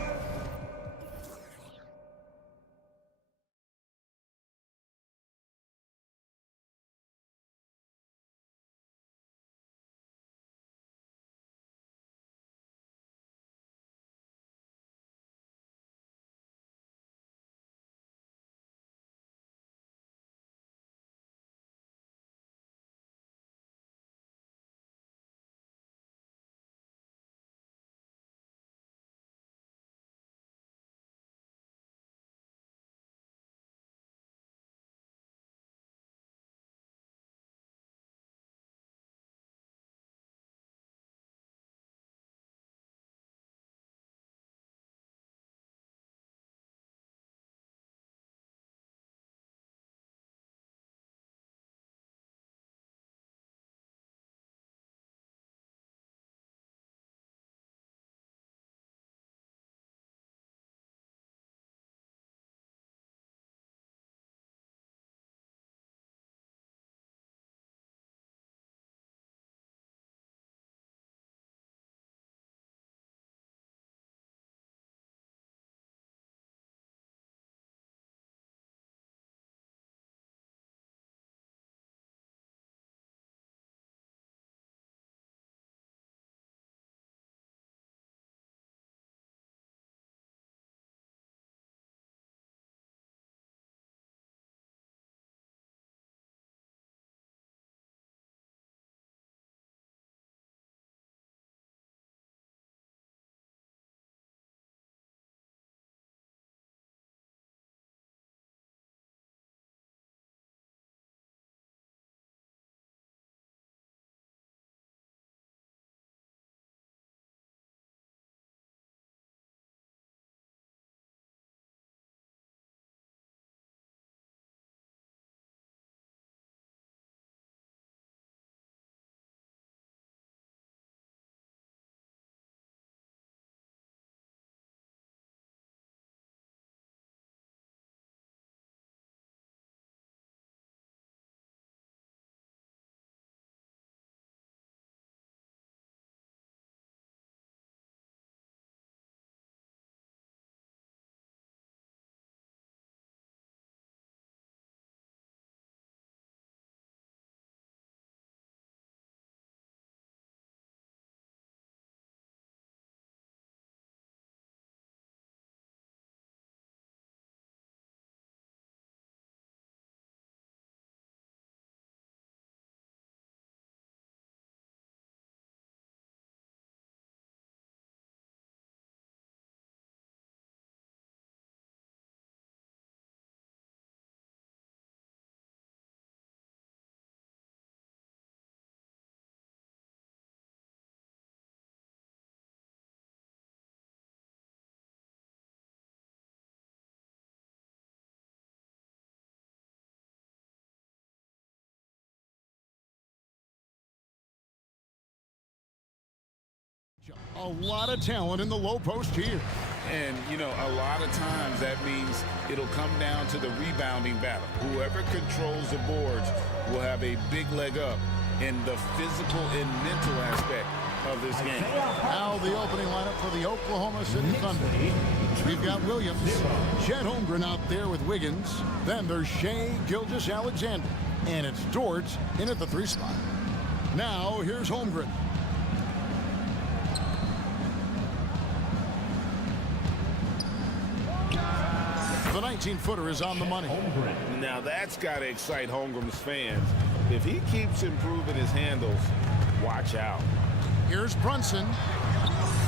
A lot of talent in the low post here. And, you know, a lot of times that means it'll come down to the rebounding battle. Whoever controls the boards will have a big leg up in the physical and mental aspect. of this game. Now the opening lineup for the Oklahoma City Thunder. We've got Williams, Chet Holmgren out there with Wiggins. Then there's Shea Gilgeous-Alexander. And it's Dort in at the 3 spot. Now here's Holmgren. The 19-footer is on the money. Now that's got to excite Holmgren's fans. If he keeps improving his handles, watch out. Here's Brunson.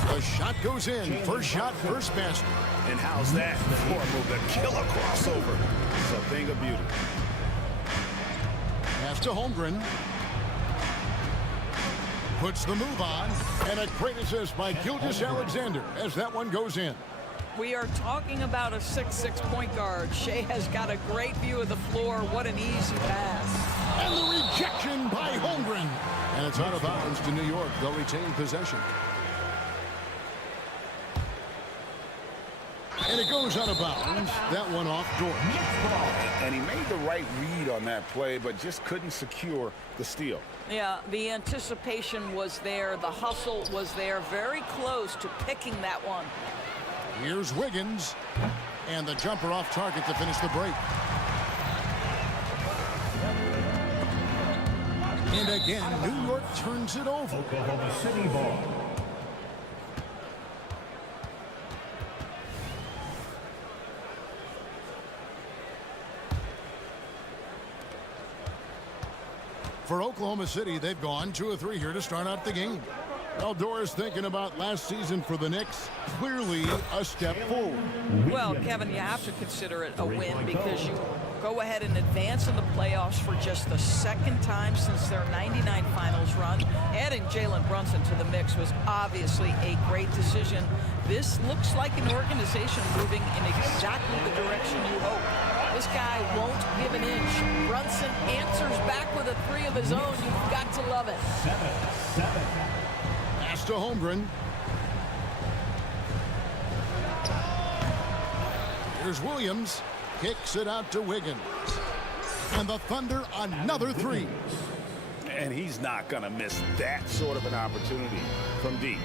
The shot goes in. First shot, first basket. And how's that for a move? The killer crossover. It's a thing of beauty. Pass to Holmgren. Puts the move on. And a great assist by Gilgeous-Alexander as that one goes in. We are talking about a 6'6" point guard. Shea has got a great view of the floor. What an easy pass. And the rejection by Holmgren. And it's out of bounds to New York. They'll retain possession. And it goes out of bounds. That one off Dort. And he made the right read on that play, but just couldn't secure the steal. Yeah, the anticipation was there. The hustle was there. Very close to picking that one. Here's Wiggins. And the jumper off target to finish the break. And again, New York turns it over. Oklahoma City ball. For Oklahoma City, they've gone 2 of 3 here to start out the game. Eldor thinking about last season for the Knicks. Clearly a step forward. Well, Kevin, you have to consider it a win because you go ahead and advance in the playoffs for just the second time since their '99 finals run. Adding Jalen Brunson to the mix was obviously a great decision. This looks like an organization moving in exactly the direction you hope. This guy won't give an inch. Brunson answers back with a 3 of his own. You've got to love it. 7. Pass to Holmgren. Here's Williams. Kicks it out to Wiggins. And the Thunder another 3. And he's not going to miss that sort of an opportunity from deep.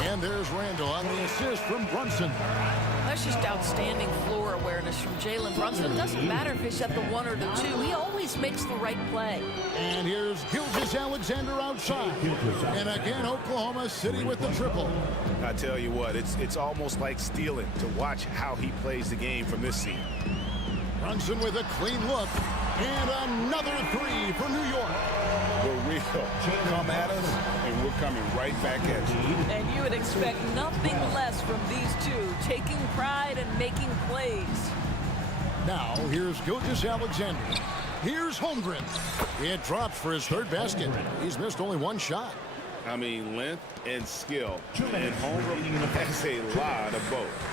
And there's Randall on the assist from Brunson. That's just outstanding floor awareness from Jalen Brunson. It doesn't matter if he's at the 1 or the 2. He always makes the right play. And here's Gilgeous-Alexander outside. And again, Oklahoma City with the triple. I tell you what, it's almost like stealing to watch how he plays the game from this seat. Brunson with a clean look. And another 3 for New York. We're real. Come at us, and we're coming right back at you. And you would expect nothing less from these two, taking pride and making plays. Now, here's Gilgeous-Alexander. Here's Holmgren. It drops for his 3rd basket. He's missed only 1 shot. I mean, length and skill. And Holmgren has a lot of both.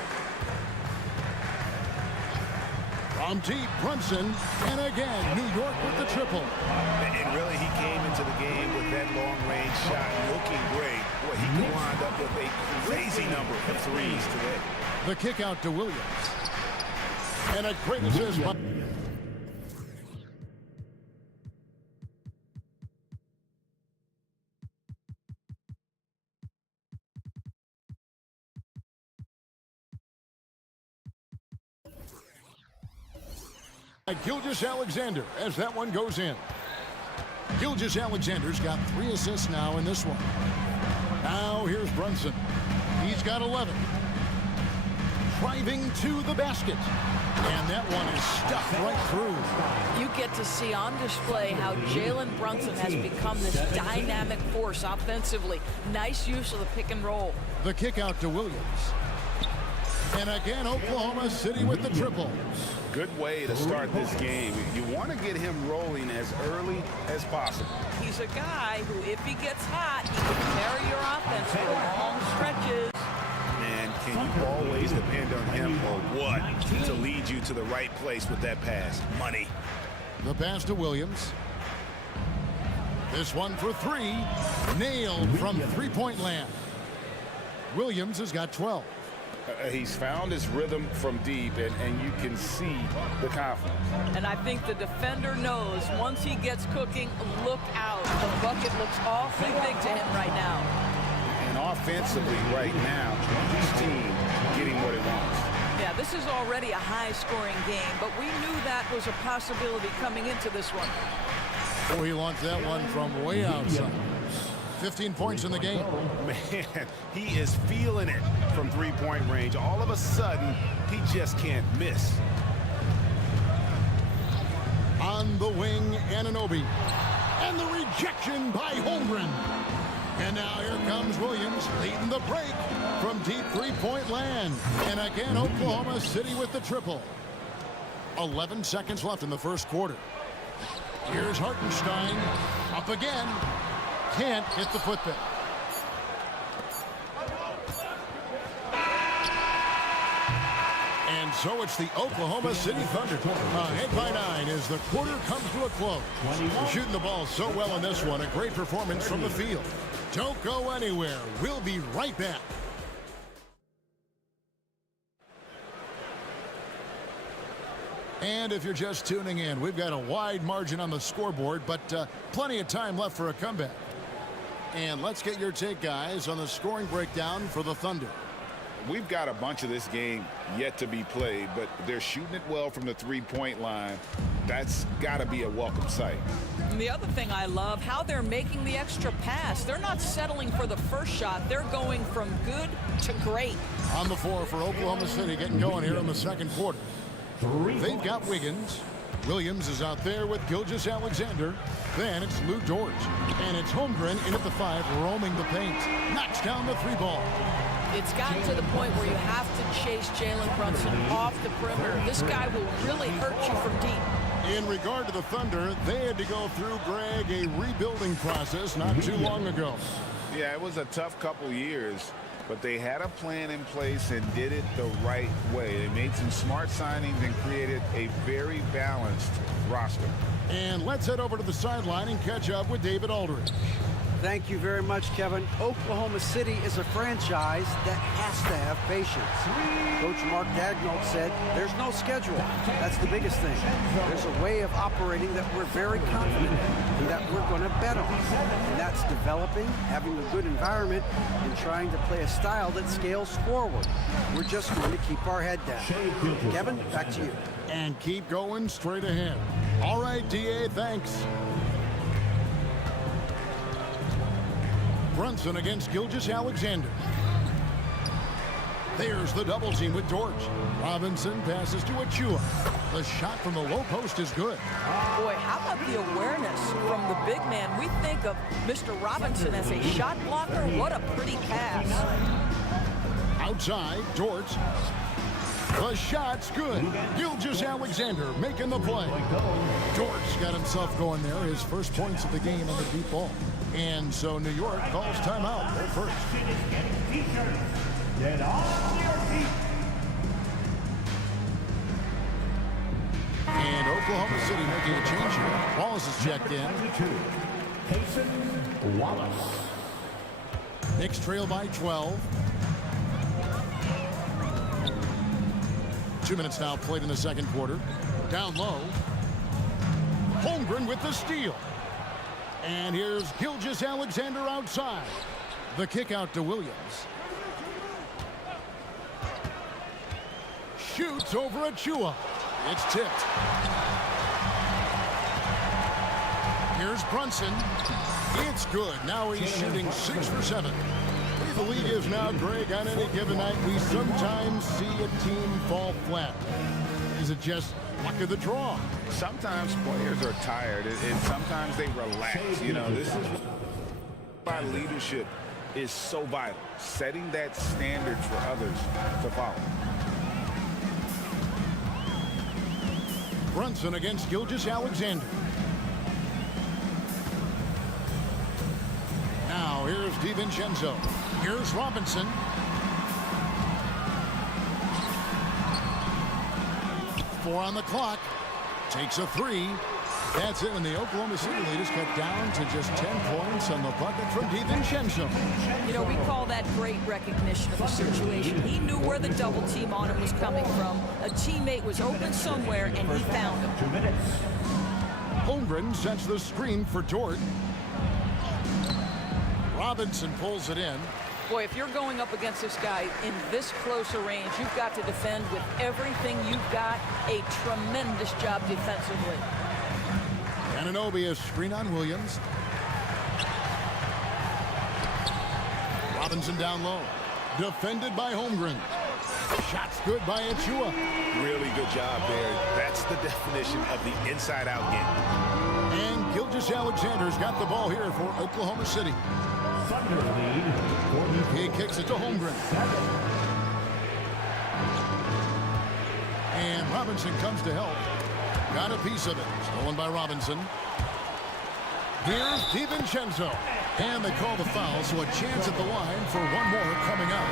From deep, Brunson, and again, New York with the triple. And really, he came into the game with that long-range shot looking great. Boy, he can wind up with a crazy number of 3s today. The kick out to Williams. And a great assist by... Gilgeous-Alexander as that one goes in. Gilgeous-Alexander's got 3 assists now in this one. Now here's Brunson. He's got 11. Driving to the basket. And that one is stuffed right through. You get to see on display how Jalen Brunson has become this dynamic force offensively. Nice use of the pick and roll. The kick out to Williams. And again, Oklahoma City with the triple. Good way to start this game. You want to get him rolling as early as possible. He's a guy who, if he gets hot, he can carry your offense for long stretches. And can you always depend on him or what to lead you to the right place with that pass? Money. The pass to Williams. This one for 3. Nailed from 3-point land. Williams has got 12. He's found his rhythm from deep, and you can see the confidence. And I think the defender knows once he gets cooking, look out. The bucket looks awfully big to him right now. And offensively right now, his team getting what it wants. Yeah, this is already a high-scoring game, but we knew that was a possibility coming into this one. Oh, he launched that one from way outside. 15 points in the game. Man, he is feeling it from three-point range. All of a sudden, he just can't miss. On the wing, Anunoby. And the rejection by Holmgren. And now here comes Williams leading the break from deep three-point land. And again, Oklahoma City with the triple. 11 seconds left in the first quarter. Here's Hartenstein. Up again. Can't hit the football. And so it's the Oklahoma City Thunder. Ahead by 9 as the quarter comes to a close. They're shooting the ball so well in this one. A great performance from the field. Don't go anywhere. We'll be right back. And if you're just tuning in, we've got a wide margin on the scoreboard, but plenty of time left for a comeback. And let's get your take, guys, on the scoring breakdown for the Thunder. We've got a bunch of this game yet to be played, but they're shooting it well from the three-point line. That's got to be a welcome sight. And the other thing I love, how they're making the extra pass. They're not settling for the first shot. They're going from good to great. On the floor for Oklahoma City, getting going here in the second quarter. They've got Wiggins. Williams is out there with Gilgeous-Alexander. Then it's Lou Dort. And it's Holmgren in at the 5, roaming the paint. Knocks down the 3-ball. It's gotten to the point where you have to chase Jalen Brunson off the perimeter. This guy will really hurt you from deep. In regard to the Thunder, they had to go through, Greg, a rebuilding process not too long ago. Yeah, it was a tough couple years, but they had a plan in place and did it the right way. They made some smart signings and created a very balanced roster. And let's head over to the sideline and catch up with David Aldridge. Thank you very much, Kevin. Oklahoma City is a franchise that has to have patience. Coach Mark Daigneault said there's no schedule. That's the biggest thing. There's a way of operating that we're very confident in, that we're going to bet on. And that's developing, having a good environment, and trying to play a style that scales forward. We're just going to keep our head down. Kevin, back to you. And keep going straight ahead. All right, DA, thanks. Brunson against Gilgeous-Alexander. There's the double team with Dort. Robinson passes to Achua. The shot from the low post is good. Boy, how about the awareness from the big man? We think of Mr. Robinson as a shot blocker. What a pretty pass. Outside, Dort. The shot's good. Gilgeous-Alexander making the play. Dort's got himself going there. His first points of the game on the deep ball. And so New York calls timeout. They're first. Get on your feet. And Oklahoma City making a change here. Wallace is checked in. Payson Wallace. Knicks trail by 12. 2 minutes now played in the second quarter. Down low. Holmgren with the steal. And here's Gilgeous-Alexander outside. The kick out to Williams. Shoots over Achua. It's tipped. Here's Brunson. It's good. Now he's shooting 6 for 7. The league is now, Greg, on any given night, we sometimes see a team fall flat. Is it just luck of the draw? Sometimes players are tired, and sometimes they relax. You know, this is why leadership is so vital, setting that standard for others to follow. Brunson against Gilgeous-Alexander. Now here's DiVincenzo. Here's Robinson. Four on the clock. Takes a 3. That's it, and the Oklahoma City lead is cut down to just 10 points on the bucket from DiVincenzo. You know, we call that great recognition of the situation. He knew where the double team on him was coming from. A teammate was open somewhere, and he found him. 2 minutes. Holmgren sets the screen for Dort. Robinson pulls it in. Boy, if you're going up against this guy in this close a range, you've got to defend with everything you've got. A tremendous job defensively. Anunoby a screen on Williams. Robinson down low. Defended by Holmgren. Shots good by Achua. Really good job there. That's the definition of the inside-out game. And Gilgeous-Alexander's got the ball here for Oklahoma City. Thunder lead. He kicks it to Holmgren. And Robinson comes to help. Got a piece of it. Stolen by Robinson. Here's DiVincenzo. And they call the foul, so a chance at the line for one more coming up.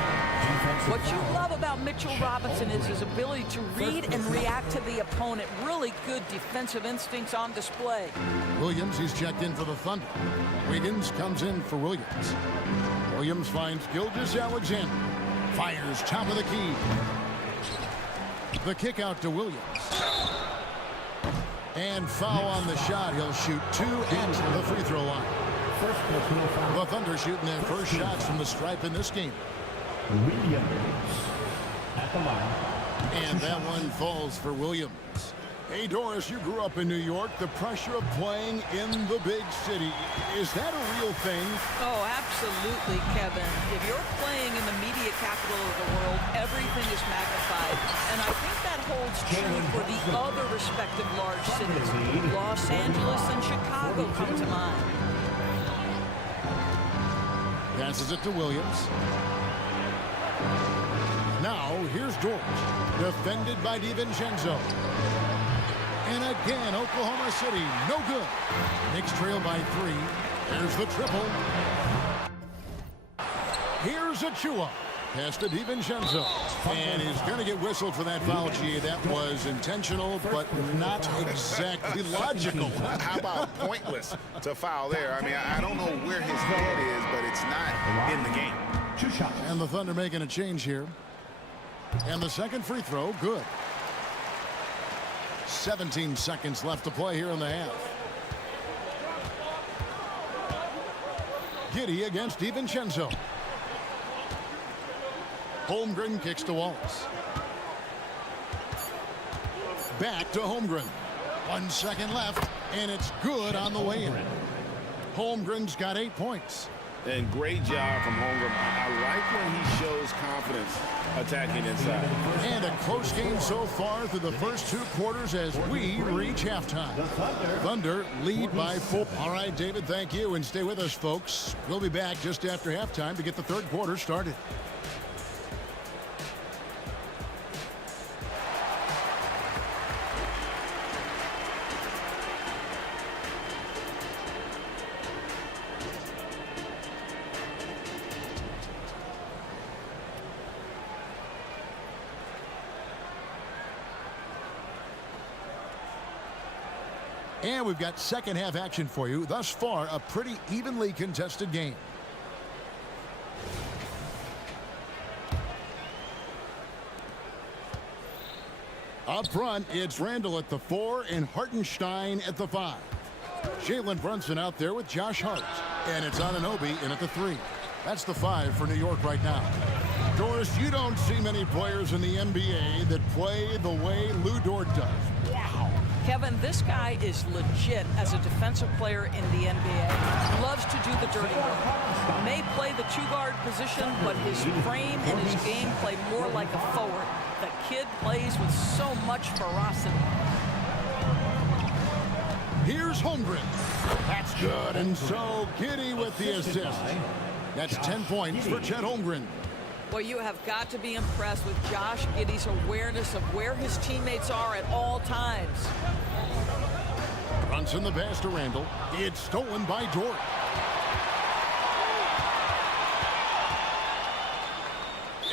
What you love about Mitchell Robinson is his ability to read and react to the opponent. Really good defensive instincts on display. Williams, he's checked in for the Thunder. Wiggins comes in for Williams. Williams finds Gilgeous-Alexander. Fires top of the key. The kick out to Williams. And foul on the shot. He'll shoot 2 at the free throw line. The Thunder shooting their first shots from the stripe in this game. Williams at the line. And that one falls for Williams. Hey, Doris, you grew up in New York. The pressure of playing in the big city, is that a real thing? Oh, absolutely, Kevin. If you're playing in the media capital of the world, everything is magnified. And I think that holds true for the other respective large cities. Los Angeles and Chicago come to mind. Passes it to Williams. Now, here's Dort. Defended by DiVincenzo. And again, Oklahoma City, no good. Knicks trail by 3. There's the triple. Here's Achua. Pass to DiVincenzo. And he's going to get whistled for that foul, G. That was intentional, but not exactly logical. How about pointless to foul there? I mean, I don't know where his head is, but it's not in the game. 2 shots. And the Thunder making a change here. And the second free throw, good. 17 seconds left to play here in the half. Giddey against DiVincenzo. Holmgren kicks to Wallace. Back to Holmgren. 1 second left, and it's good on the way in. Holmgren's got 8 points. And great job from Holmgren. I like when he shows confidence attacking inside. And a close game so far through the first 2 quarters as we reach halftime. Thunder lead by 4. All right, David, thank you. And stay with us, folks. We'll be back just after halftime to get the third quarter started. And we've got second half action for you. Thus far, a pretty evenly contested game. Up front, it's Randall at the 4 and Hartenstein at the 5. Jalen Brunson out there with Josh Hart. And it's Anunoby in at the 3. That's the 5 for New York right now. Doris, you don't see many players in the NBA that play the way Lou Dort does. Wow. Kevin, this guy is legit as a defensive player in the NBA. Loves to do the dirty work. May play the 2-guard position, but his frame and his game play more like a forward. The kid plays with so much ferocity. Here's Holmgren. That's good. And so Giddey with the assist. That's 10 points for Chet Holmgren. Well, you have got to be impressed with Josh Giddey's awareness of where his teammates are at all times. Brunson the pass to Randall. It's stolen by Dort.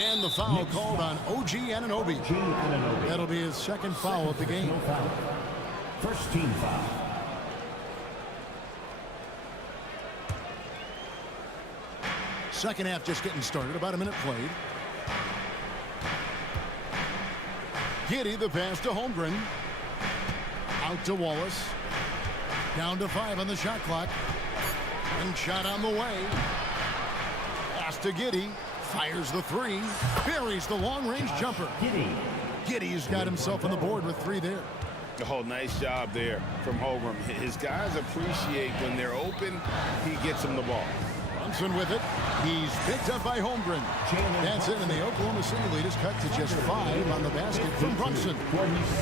And the foul called on OG Anunoby. That'll be his second foul of the game. First team foul. Second half just getting started. About a minute played. Giddy, the pass to Holmgren. Out to Wallace. Down to 5 on the shot clock. And shot on the way. Pass to Giddy. Fires the 3. Buries the long-range jumper. Giddy's got himself on the board with 3 there. Oh, nice job there from Holmgren. His guys appreciate when they're open, he gets them the ball. Brunson with it. He's picked up by Holmgren. That's it, and the Oklahoma City lead is cut to just 5 on the basket from Brunson.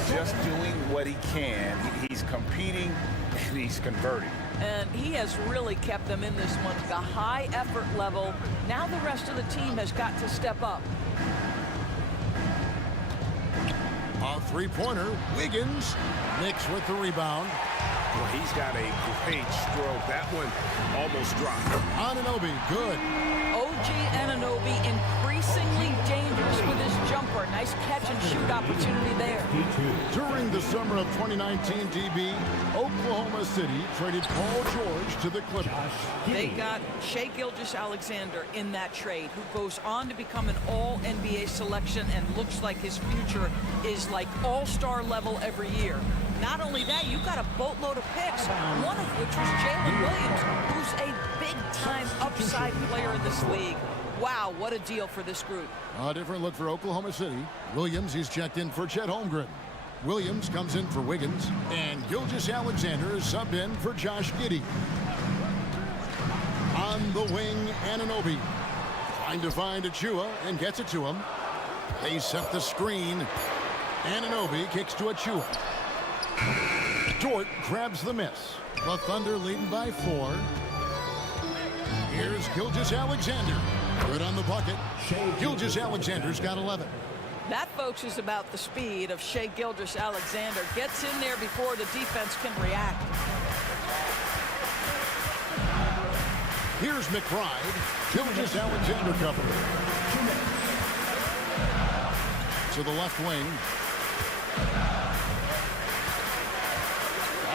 Just doing what he can. He's competing, and he's converting. And he has really kept them in this one. The high effort level. Now the rest of the team has got to step up. A three-pointer. Wiggins. Knicks with the rebound. Well, he's got a great stroke. That one almost dropped. Anunoby, good. OG Anunoby increasingly dangerous with his jumper. Nice catch and shoot opportunity there. During the summer of 2019, DB, Oklahoma City traded Paul George to the Clippers. They got Shai Gilgeous-Alexander in that trade, who goes on to become an all-NBA selection and looks like his future is like all-star level every year. Not only that, you've got a boatload of picks, one of which was Jalen Williams, who's a big-time upside player in this league. Wow, what a deal for this group. A different look for Oklahoma City. Williams, he's checked in for Chet Holmgren. Williams comes in for Wiggins, and Gilgeous-Alexander is subbed in for Josh Giddey. On the wing, Anunoby. Trying to find Achua and gets it to him. They set the screen. Anunoby kicks to Achua. Dort grabs the miss. The Thunder leading by 4. Here's Gilgeous-Alexander. Good on the bucket. Gilgeous-Alexander's got 11. That, folks, is about the speed of Shai Gilgeous-Alexander. Gets in there before the defense can react. Here's McBride. Gilgeous-Alexander covered. To the left wing.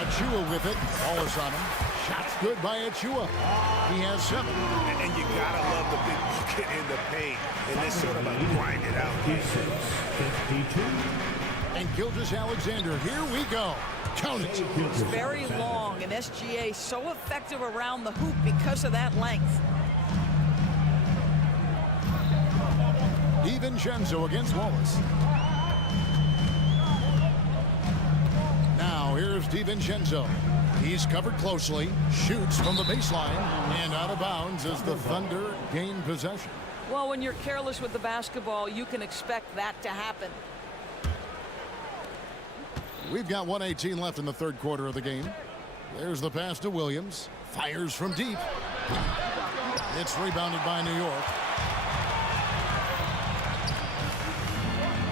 Achua with it. Wallace on him. Shots good by Achua. He has 7. And you gotta love the big bucket in the paint. And this sort of a grind it out. 52. And Gilgeous-Alexander, here we go. Count it. It's very long, and SGA so effective around the hoop because of that length. DiVincenzo against Wallace. Now here's DiVincenzo. He's covered closely, shoots from the baseline, and out of bounds as the Thunder gain possession. Well, when you're careless with the basketball, you can expect that to happen. We've got 1:18 left in the third quarter of the game. There's the pass to Williams. Fires from deep. It's rebounded by New York.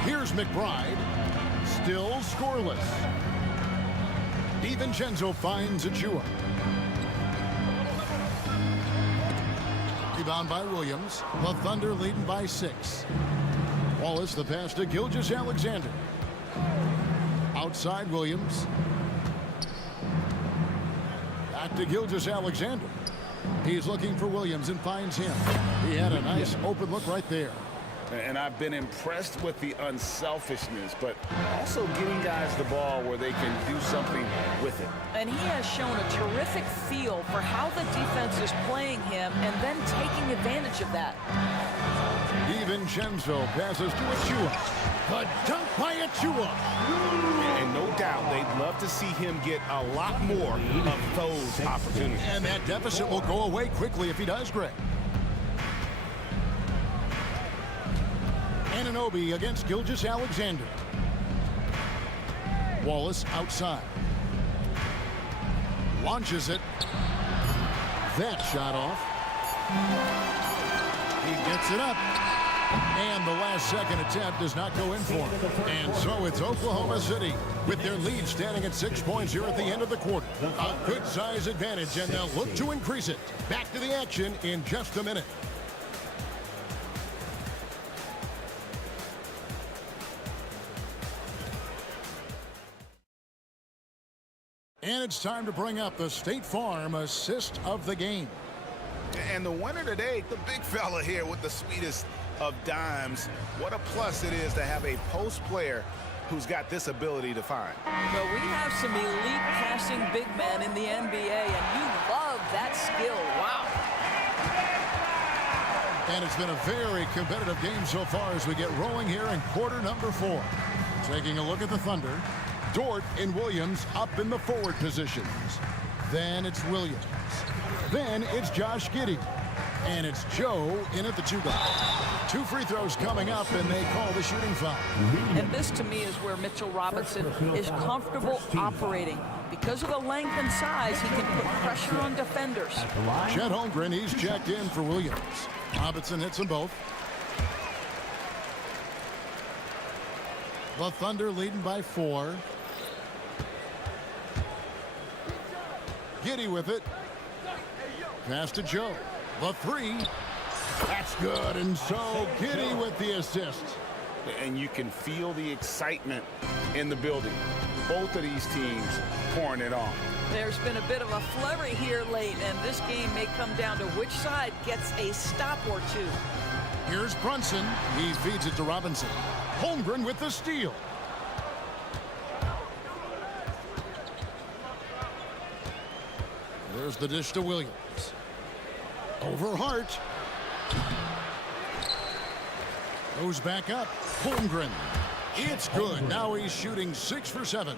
Here's McBride. Still scoreless. DiVincenzo finds Achua. Rebound by Williams. The Thunder leading by 6. Wallace, the pass to Gilgeous-Alexander. Outside Williams. Back to Gilgeous-Alexander. He's looking for Williams and finds him. He had a nice open look right there. And I've been impressed with the unselfishness, but also getting guys the ball where they can do something with it. And he has shown a terrific feel for how the defense is playing him and then taking advantage of that. DiVincenzo passes to Achua. The dunk by Achua. And no doubt they'd love to see him get a lot more of those opportunities. And that deficit will go away quickly if he does, Greg. Anunoby against Gilgeous-Alexander. Wallace outside. Launches it. That shot off. He gets it up. And the last second attempt does not go in for him. And so it's Oklahoma City with their lead standing at 6 points here at the end of the quarter. A good size advantage, and they'll look to increase it. Back to the action in just a minute. And it's time to bring up the State Farm assist of the game. And the winner today, the big fella here with the sweetest of dimes. What a plus it is to have a post player who's got this ability to find. Well, we have some elite passing big men in the NBA, and you love that skill. Wow. And it's been a very competitive game so far as we get rolling here in quarter number 4. Taking a look at the Thunder. Dort and Williams up in the forward positions. Then it's Williams. Then it's Josh Giddey. And it's Joe in at the 2-guard. 2 free throws coming up, and they call the shooting foul. And this, to me, is where Mitchell Robinson is comfortable operating. Because of the length and size, he can put pressure on defenders. Chet Holmgren, he's checked in for Williams. Robinson hits them both. The Thunder leading by 4. Giddey with it. Pass to Joe. The 3. That's good. And so Giddey with the assist. And you can feel the excitement in the building. Both of these teams pouring it on. There's been a bit of a flurry here late, and this game may come down to which side gets a stop or two. Here's Brunson. He feeds it to Robinson. Holmgren with the steal. There's the dish to Williams. Over Hart. Goes back up. Holmgren. It's good. Now he's shooting 6 for 7.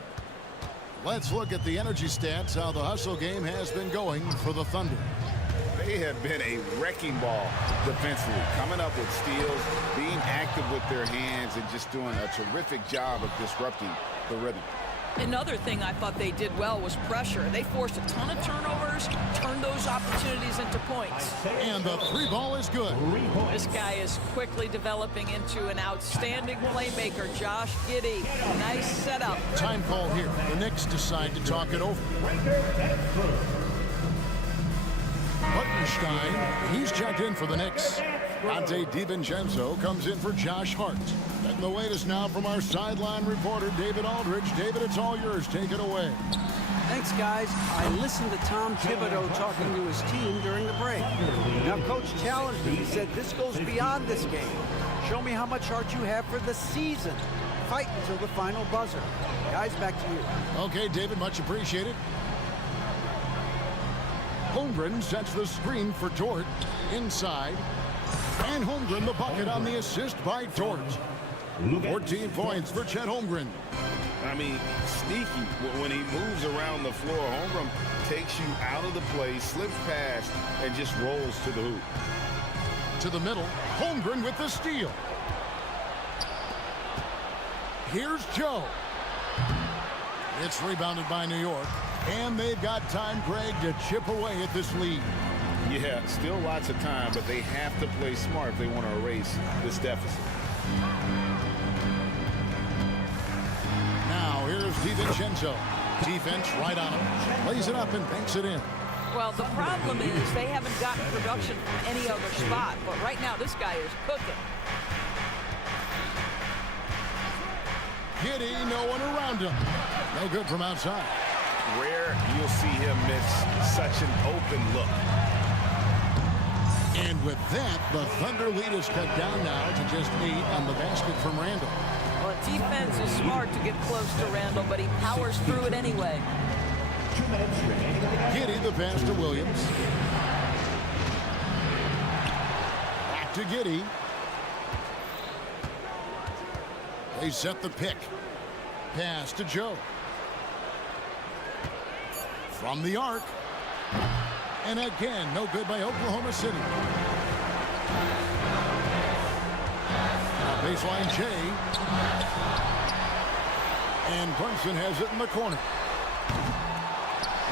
Let's look at the energy stats, how the hustle game has been going for the Thunder. They have been a wrecking ball defensively, coming up with steals, being active with their hands, and just doing a terrific job of disrupting the rhythm. Another thing I thought they did well was pressure. They forced a ton of turnovers, turned those opportunities into points. And the 3 ball is good. This guy is quickly developing into an outstanding playmaker, Josh Giddey. Nice setup. Time call here. The Knicks decide to talk it over. Hartenstein, he's checked in for the Knicks. Dante DiVincenzo comes in for Josh Hart. And the latest now from our sideline reporter, David Aldridge. David, it's all yours. Take it away. Thanks, guys. I listened to Tom Thibodeau talking to his team during the break. Now, Coach challenged me. He said, this goes beyond this game. Show me how much heart you have for the season. Fight until the final buzzer. Guys, back to you. Okay, David, much appreciated. Holmgren sets the screen for Dort. Inside. And Holmgren the bucket on the assist by Dort. 14 points for Chet Holmgren. I mean, sneaky. When he moves around the floor, Holmgren takes you out of the play, slips past, and just rolls to the hoop. To the middle, Holmgren with the steal. Here's Joe. It's rebounded by New York. And they've got time, Greg, to chip away at this lead. Yeah, still lots of time, but they have to play smart if they want to erase this deficit. Now, here's DiVincenzo. Defense right on him. Lays it up and banks it in. Well, the problem is they haven't gotten production from any other spot, but right now this guy is cooking. Giddey, no one around him. No good from outside. Rare you'll see him miss such an open look. And with that, the Thunder lead is cut down now to just 8 on the basket from Randall. Well, defense is smart to get close to Randall, but he powers through it anyway. Giddey the pass to Williams. Back to Giddey. They set the pick. Pass to Joe. From the arc. And again, no good by Oklahoma City. Now baseline Jay. And Brunson has it in the corner.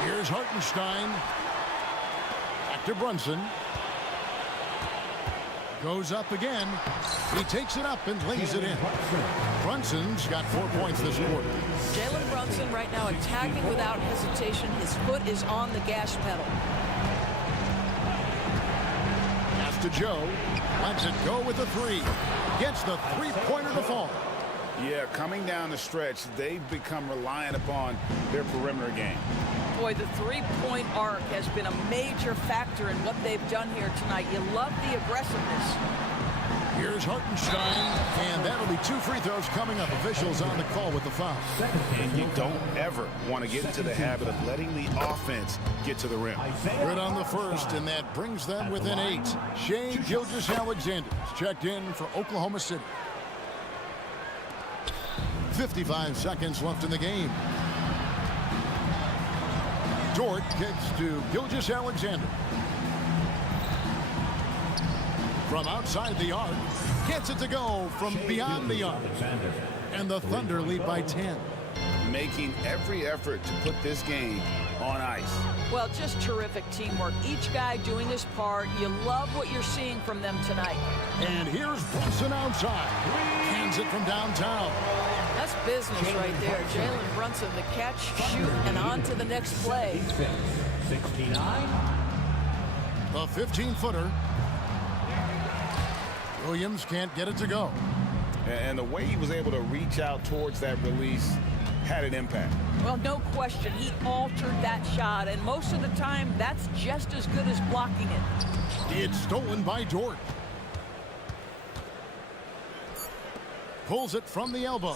Here's Hartenstein. Back to Brunson. Goes up again. He takes it up and lays it in. Brunson's got 4 points this quarter. Jalen Brunson right now attacking without hesitation. His foot is on the gas pedal. Pass to Joe. Lets it go with the 3. Gets the 3-pointer to fall. Yeah, coming down the stretch, they've become reliant upon their perimeter game. Boy, the three-point arc has been a major factor in what they've done here tonight. You love the aggressiveness. Here's Hartenstein, and that'll be 2 free throws coming up. Officials on the call with the foul. And you don't ever want to get into the habit of letting the offense get to the rim. Good on the first, and that brings them within 8. Shea Gilgeous-Alexander checked in for Oklahoma City. 55 seconds left in the game. Dort kicks to Gilgeous-Alexander. From outside the arc, gets it to go from beyond the arc. And the Thunder lead by 10. Making every effort to put this game on ice. Well, just terrific teamwork. Each guy doing his part. You love what you're seeing from them tonight. And here's Brunson outside. Hands it from downtown. That's business right there. Jalen Brunson, the catch, shoot, and on to the next play. 69. The 15-footer. Williams can't get it to go. And the way he was able to reach out towards that release had an impact. Well, no question. He altered that shot, and most of the time, that's just as good as blocking it. It's stolen by Dort. Pulls it from the elbow,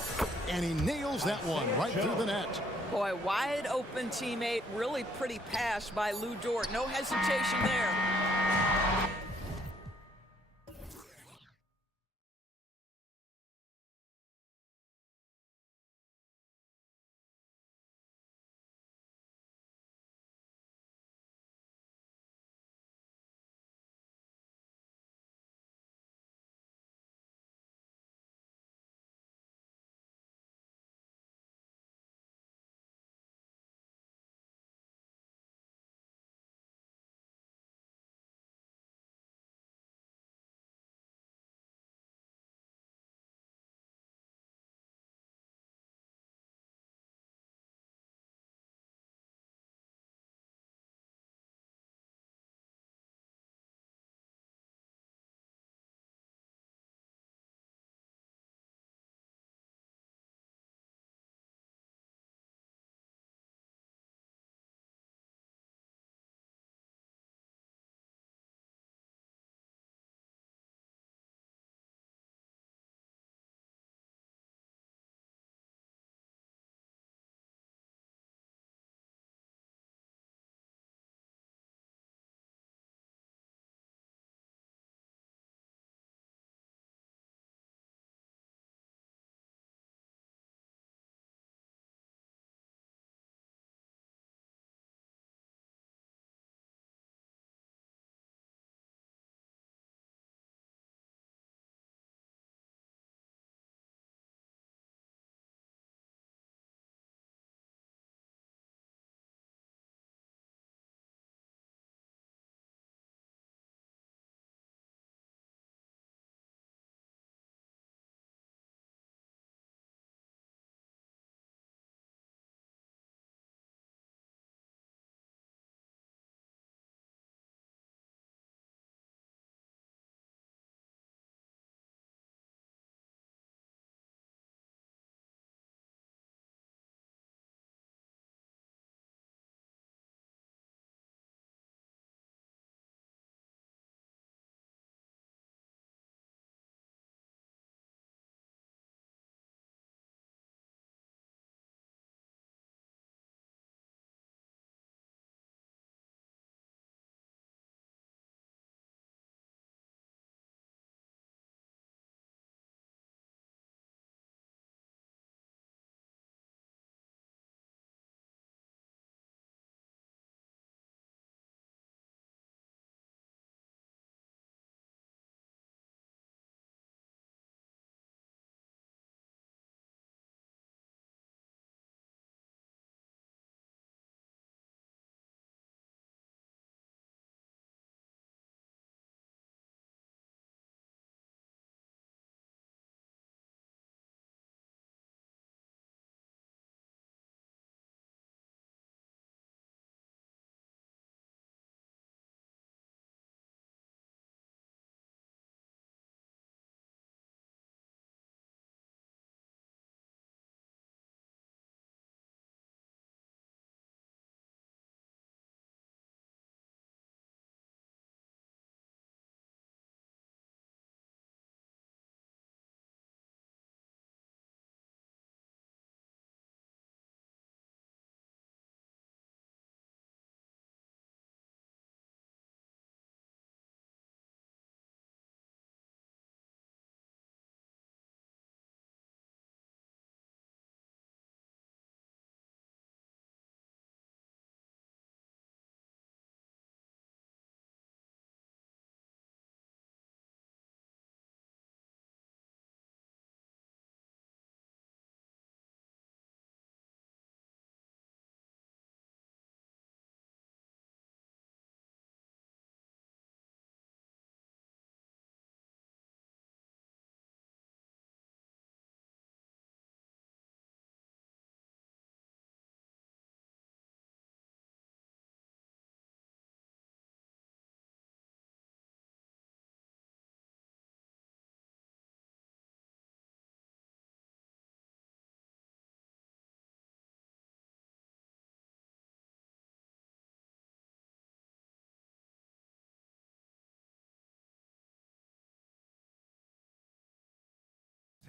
and he nails that one right through the net. Boy, wide open teammate. Really pretty pass by Lou Dort. No hesitation there.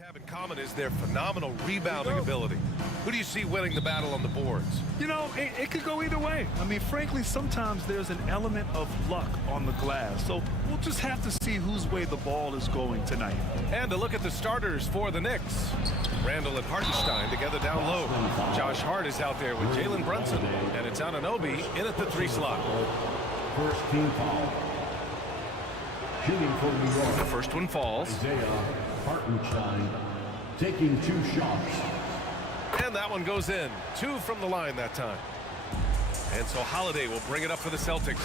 have in common is their phenomenal rebounding ability. Who do you see winning the battle on the boards? You know, it could go either way. I mean, frankly, sometimes there's an element of luck on the glass. So we'll just have to see whose way the ball is going tonight. And to look at the starters for the Knicks. Randall and Hartenstein together down low. Josh Hart is out there with Jalen Brunson. And it's Anunoby in at the 3 slot. First team foul. Shooting for New York. The first one falls. Isaiah Hartenstein taking 2 shots. And that one goes in. 2 from the line that time. And so Holiday will bring it up for the Celtics.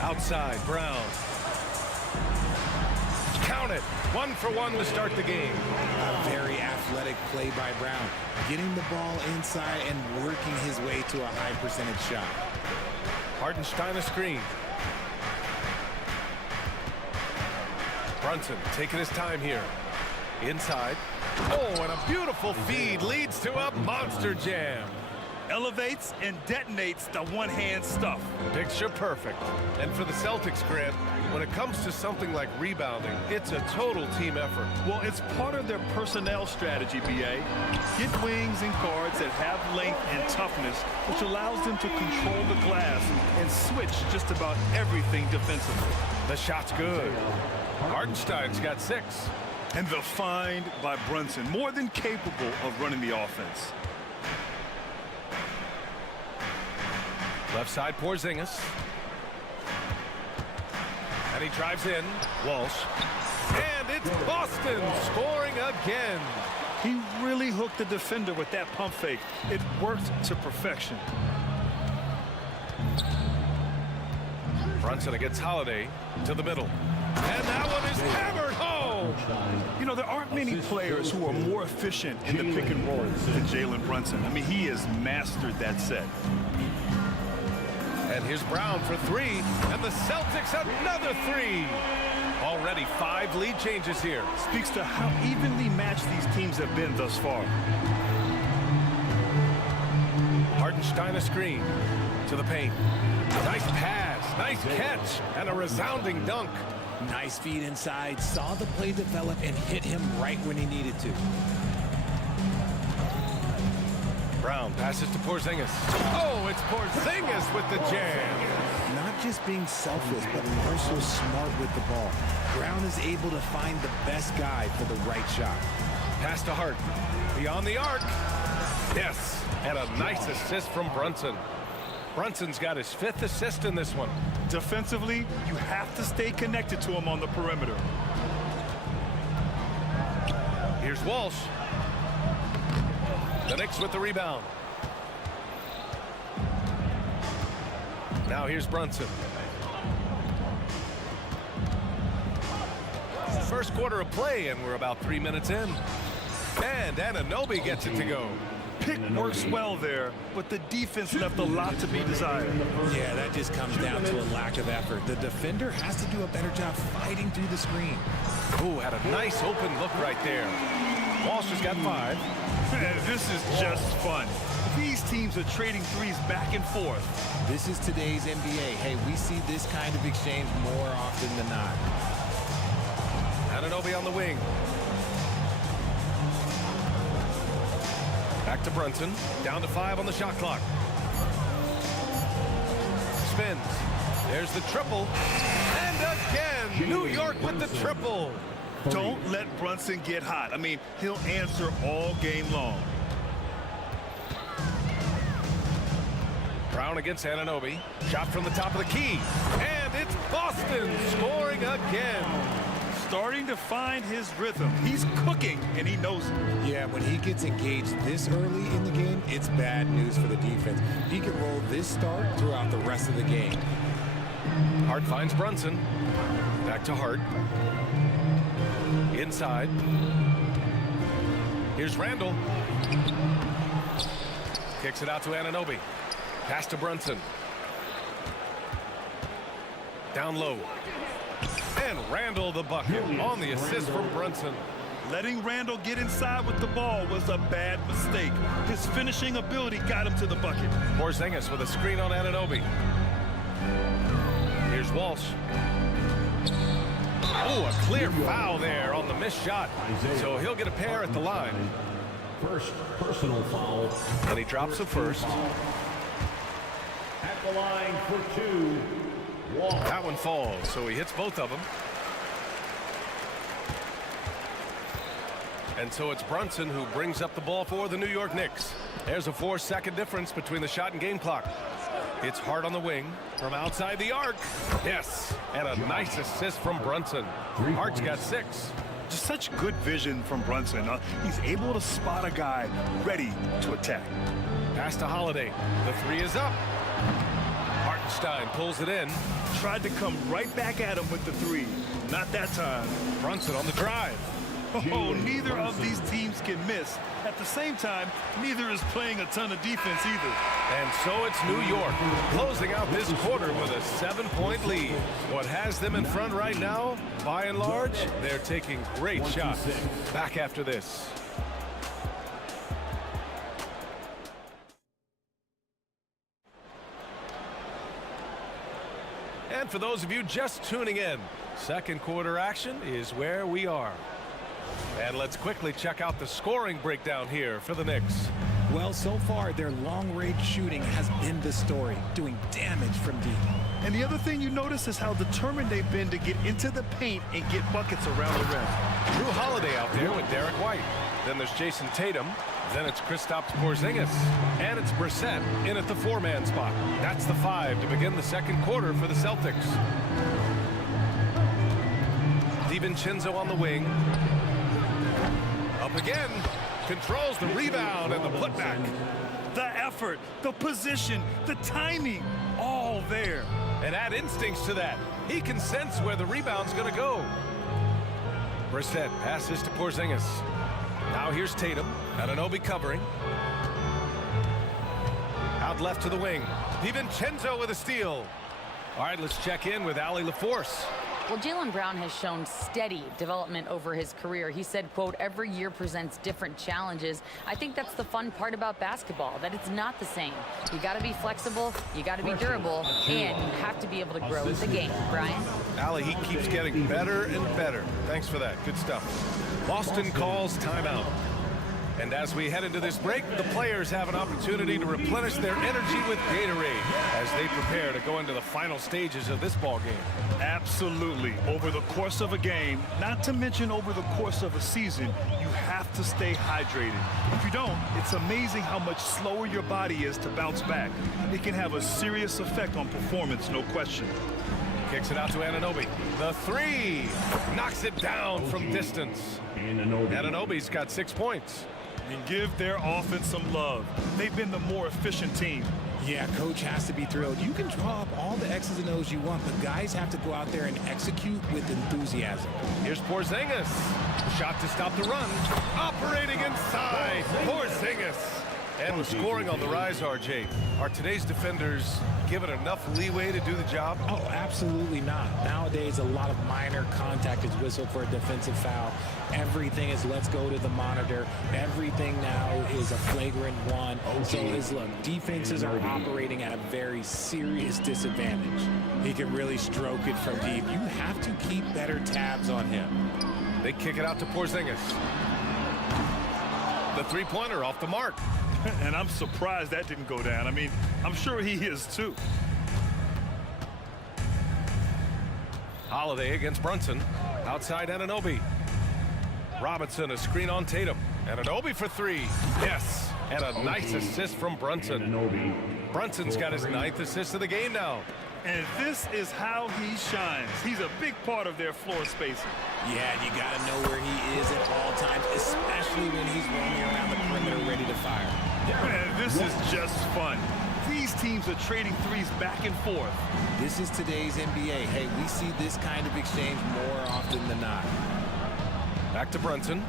Outside, Brown. Count it. 1 for 1 to start the game. A very athletic play by Brown. Getting the ball inside and working his way to a high percentage shot. Hartenstein a screen. Brunson taking his time here. Inside. Oh, and a beautiful feed leads to a monster jam. Elevates and detonates the one-hand stuff. Picture perfect. And for the Celtics, Grant, when it comes to something like rebounding, it's a total team effort. Well, it's part of their personnel strategy, BA. Get wings and guards that have length and toughness, which allows them to control the glass and switch just about everything defensively. The shot's good. Hartenstein's got 6. And the find by Brunson, more than capable of running the offense. Left side, Porzingis. And he drives in. Walsh. And it's Boston scoring again. He really hooked the defender with that pump fake. It worked to perfection. Brunson against Holiday to the middle. And that one is hammered home. You know, there aren't many players who are more efficient in the pick and roll than Jalen Brunson. I mean, he has mastered that set. And here's Brown for 3. And the Celtics another 3. Already 5 lead changes here. Speaks to how evenly matched these teams have been thus far. Hartenstein a screen to the paint. Nice pass, nice catch, and a resounding dunk. Nice feed inside, saw the play develop and hit him right when he needed to. Brown passes to Porzingis. Oh, it's Porzingis with the jam. Not just being selfless, but also smart with the ball. Brown is able to find the best guy for the right shot. Pass to Hart. Beyond the arc. Yes, and a nice assist from Brunson. Brunson's got his 5th assist in this one. Defensively, you have to stay connected to him on the perimeter. Here's Walsh. The Knicks with the rebound. Now here's Brunson. First quarter of play, and we're about 3 minutes in. And Anunoby gets it to go. Pick works well there, but the defense left a lot to be desired. Yeah, that just comes down to a lack of effort. The defender has to do a better job fighting through the screen. Ooh, had a nice open look right there. Walsh has got 5. This is just fun. These teams are trading threes back and forth. This is today's NBA. Hey, we see this kind of exchange more often than not. Anunoby on the wing. Back to Brunson. Down to 5 on the shot clock. Spins. There's the triple. And again, New York with the triple. Don't let Brunson get hot. I mean, he'll answer all game long. Brown against Anunoby. Shot from the top of the key. And it's Boston scoring again. Starting to find his rhythm. He's cooking, and he knows it. Yeah, when he gets engaged this early in the game, it's bad news for the defense. He can roll this start throughout the rest of the game. Hart finds Brunson. Back to Hart. Inside. Here's Randall. Kicks it out to Anunoby. Pass to Brunson. Down low. And Randall the bucket on the assist from Brunson. Letting Randall get inside with the ball was a bad mistake. His finishing ability got him to the bucket. Porzingis with a screen on Anunoby. Here's Walsh. Oh, a clear foul there on the missed shot. So he'll get a pair at the line. First personal foul. And he drops the first. At the line for 2. Wall. That one falls, so he hits both of them. And so it's Brunson who brings up the ball for the New York Knicks. There's a 4-second difference between the shot and game clock. It's hard on the wing from outside the arc. Yes, and a nice assist from Brunson. Hart's got 6. Just such good vision from Brunson. He's able to spot a guy ready to attack. Pass to Holiday. The 3 is up. Hartenstein pulls it in. Tried to come right back at him with the 3. Not that time. Brunson on the drive. Oh, neither of these teams can miss. At the same time, neither is playing a ton of defense either. And so it's New York closing out this quarter with a 7-point lead. What has them in front right now, by and large, they're taking great shots. Back after this. And for those of you just tuning in, second quarter action is where we are. And let's quickly check out the scoring breakdown here for the Knicks. Well, so far, their long-range shooting has been the story, doing damage from deep. And the other thing you notice is how determined they've been to get into the paint and get buckets around the rim. Drew Holiday out there with Derek White. Then there's Jason Tatum. Then it's Kristaps Porzingis. And it's Brissett in at the 4-man spot. That's the 5 to begin the second quarter for the Celtics. DiVincenzo on the wing. Up again. Controls the rebound and the putback. The effort, the position, the timing, all there. And add instincts to that. He can sense where the rebound's going to go. Brissett passes to Porzingis. Now here's Tatum. Anunoby covering. Out left to the wing. DiVincenzo with a steal. All right, let's check in with Allie LaForce. Well, Jaylen Brown has shown steady development over his career. He said, quote, every year presents different challenges. I think that's the fun part about basketball, that it's not the same. You got to be flexible, you got to be durable, and you have to be able to grow with the game. Brian? Allie, he keeps getting better and better. Thanks for that. Good stuff. Boston calls timeout. And as we head into this break, the players have an opportunity to replenish their energy with Gatorade as they prepare to go into the final stages of this ball game. Absolutely. Over the course of a game, not to mention over the course of a season, you have to stay hydrated. If you don't, it's amazing how much slower your body is to bounce back. It can have a serious effect on performance, no question. Kicks it out to Anunoby. The 3 knocks it down from distance. Anunoby's got 6 points. And give their offense some love. They've been the more efficient team. Yeah, coach has to be thrilled. You can draw up all the X's and O's you want, but guys have to go out there and execute with enthusiasm. Here's Porzingis. Shot to stop the run. Operating inside. Porzingis. And with scoring on the rise, RJ, are today's defenders given enough leeway to do the job? Oh, absolutely not. Nowadays, a lot of minor contact is whistled for a defensive foul. Everything is let's go to the monitor. Everything now is a flagrant 1. So look, defenses are operating at a very serious disadvantage. He can really stroke it from deep. You have to keep better tabs on him. They kick it out to Porzingis. The 3-pointer off the mark. And I'm surprised that didn't go down. I mean, I'm sure he is too. Holiday against Brunson. Outside Anunoby. Robinson, a screen on Tatum. Anunoby for 3. Yes. And a nice assist from Brunson. Brunson's got his 9th assist of the game now. And this is how he shines. He's a big part of their floor spacing. Yeah, and you got to know where he is at all times, especially when he's roaming around the perimeter ready to fire. Man, this is just fun. These teams are trading threes back and forth. This is today's NBA. Hey, we see this kind of exchange more often than not. Back to Brunson.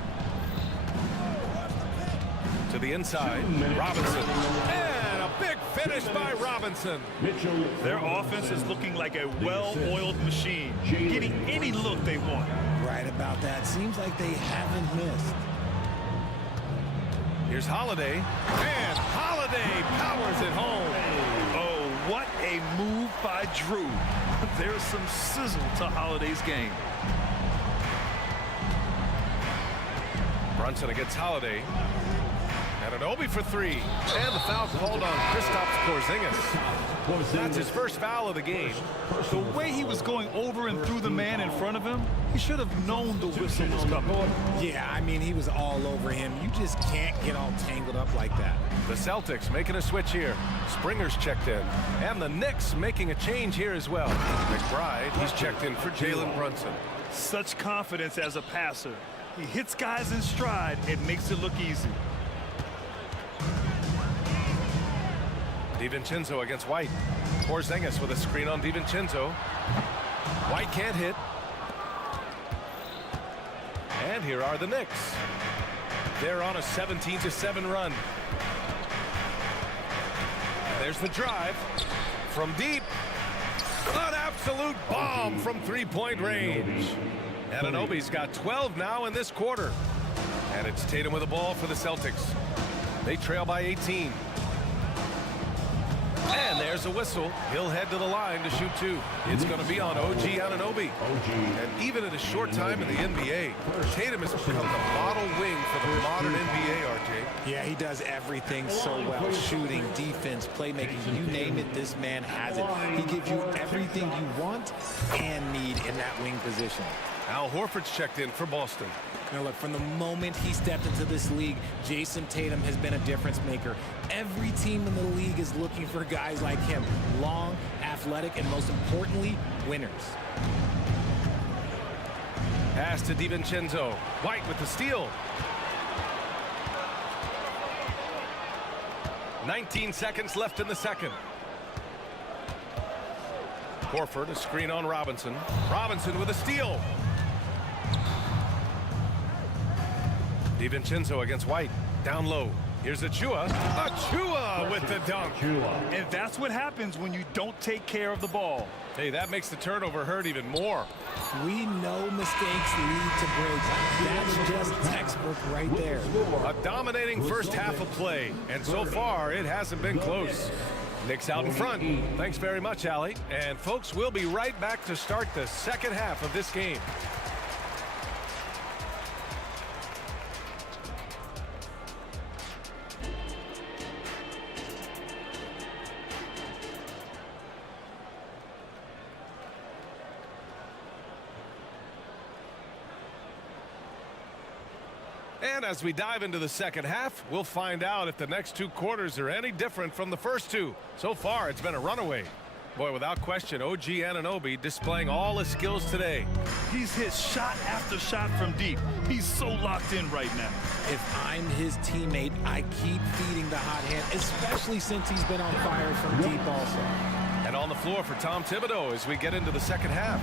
To the inside. Robinson. And a big finish by Robinson. Their offense is looking like a well-oiled machine, getting any look they want. Right about that. Seems like they haven't missed. Here's Holiday. And Holiday powers it home. Oh, what a move by Drew. There's some sizzle to Holiday's game. Brunson against Holiday. And an Obi for three. And the foul called on Kristaps Porzingis. That's his first foul of the game. The way he was going over and through the man in front of him, he should have known the whistle was coming. Yeah, I mean, he was all over him. You just can't get all tangled up like that. The Celtics making a switch here. Springer's checked in. And the Knicks making a change here as well. McBride, he's checked in for Jalen Brunson. Such confidence as a passer. He hits guys in stride. It makes it look easy. DiVincenzo against White. Porzingis with a screen on DiVincenzo. White can't hit. And here are the Knicks. They're on a 17-7 run. There's the drive from deep. An absolute bomb from three-point range. Anunoby's got 12 now in this quarter. And it's Tatum with the ball for the Celtics. They trail by 18. And there's a whistle. He'll head to the line to shoot two. It's going to be on OG Anunoby. And even in a short time in the NBA, Tatum has become the model wing for the modern NBA, RJ. Yeah, he does everything so well. Shooting, defense, playmaking, you name it, this man has it. He gives you everything you want and need in that wing position. Al Horford's checked in for Boston. Now look, from the moment he stepped into this league, Jason Tatum has been a difference maker. Every team in the league is looking for guys like him. Long, athletic, and most importantly, winners. Pass to DiVincenzo. White with the steal. 19 seconds left in the second. Horford, a screen on Robinson. Robinson with a steal. DiVincenzo against White. Down low. Here's Achua. Achua with the dunk. And that's what happens when you don't take care of the ball. Hey, that makes the turnover hurt even more. We know mistakes lead to breaks. That's just textbook right there. A dominating first half of play. And so far, it hasn't been close. Knicks out in front. Thanks very much, Allie. And folks, we'll be right back to start the second half of this game. And as we dive into the second half, we'll find out if the next two quarters are any different from the first two. So far, it's been a runaway. Boy, without question, OG Anunoby displaying all his skills today. He's hit shot after shot from deep. He's so locked in right now. If I'm his teammate, I keep feeding the hot hand, especially since he's been on fire from deep also. And on the floor for Tom Thibodeau as we get into the second half.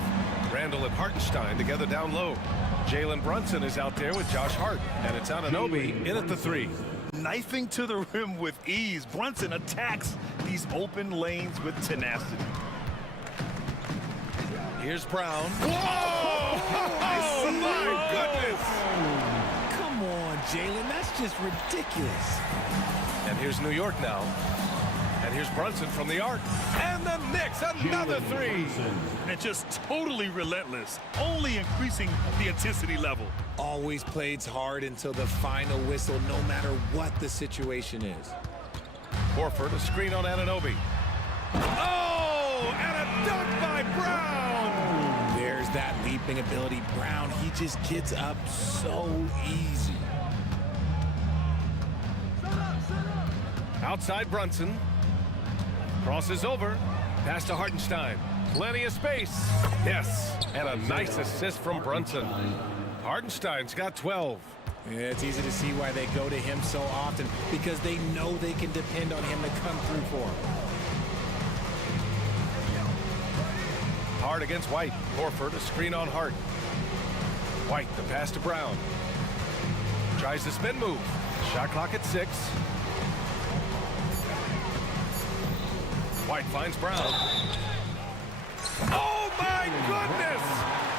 Randall and Hartenstein together down low. Jalen Brunson is out there with Josh Hart. And it's Anunoby in at the three. Knifing to the rim with ease. Brunson attacks these open lanes with tenacity. Here's Brown. Whoa! Oh, my goodness! Come on, Jalen. That's just ridiculous. And here's New York now. And here's Brunson from the arc. And the Knicks, another three. And just totally relentless, only increasing the intensity level. Always plays hard until the final whistle, no matter what the situation is. Horford, a screen on Anunoby. Oh, and a dunk by Brown. There's that leaping ability. Brown, he just gets up so easy. Outside Brunson. Crosses over. Pass to Hartenstein. Plenty of space. Yes. And a nice assist from Brunson. Hartenstein's got 12. Yeah, it's easy to see why they go to him so often, because they know they can depend on him to come through for them. Hart against White. Horford, a screen on Hart. White, the pass to Brown. Tries the spin move. Shot clock at 6. White finds Brown. Oh, my goodness!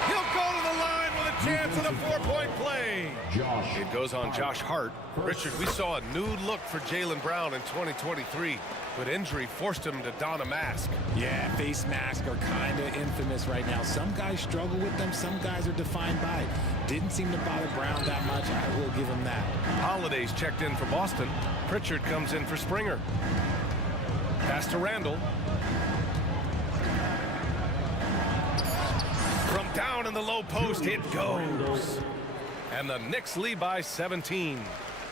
He'll go to the line with a chance at a 4-point play. It goes on Josh Hart. Richard, we saw a new look for Jaylen Brown in 2023, but injury forced him to don a mask. Yeah, face masks are kind of infamous right now. Some guys struggle with them. Some guys are defined by it. Didn't seem to bother Brown that much. I will give him that. Holiday's checked in for Boston. Pritchard comes in for Springer. Pass to Randall. From down in the low post, it goes. And the Knicks lead by 17.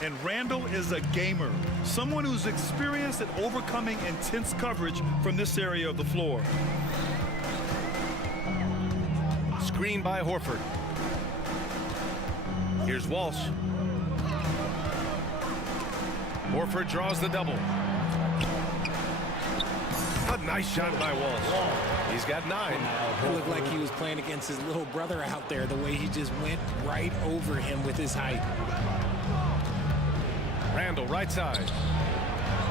And Randall is a gamer, someone who's experienced at overcoming intense coverage from this area of the floor. Screen by Horford. Here's Walsh. Horford draws the double. A nice shot by Walsh. He's got 9. It looked like he was playing against his little brother out there, the way he just went right over him with his height. Randall, right side.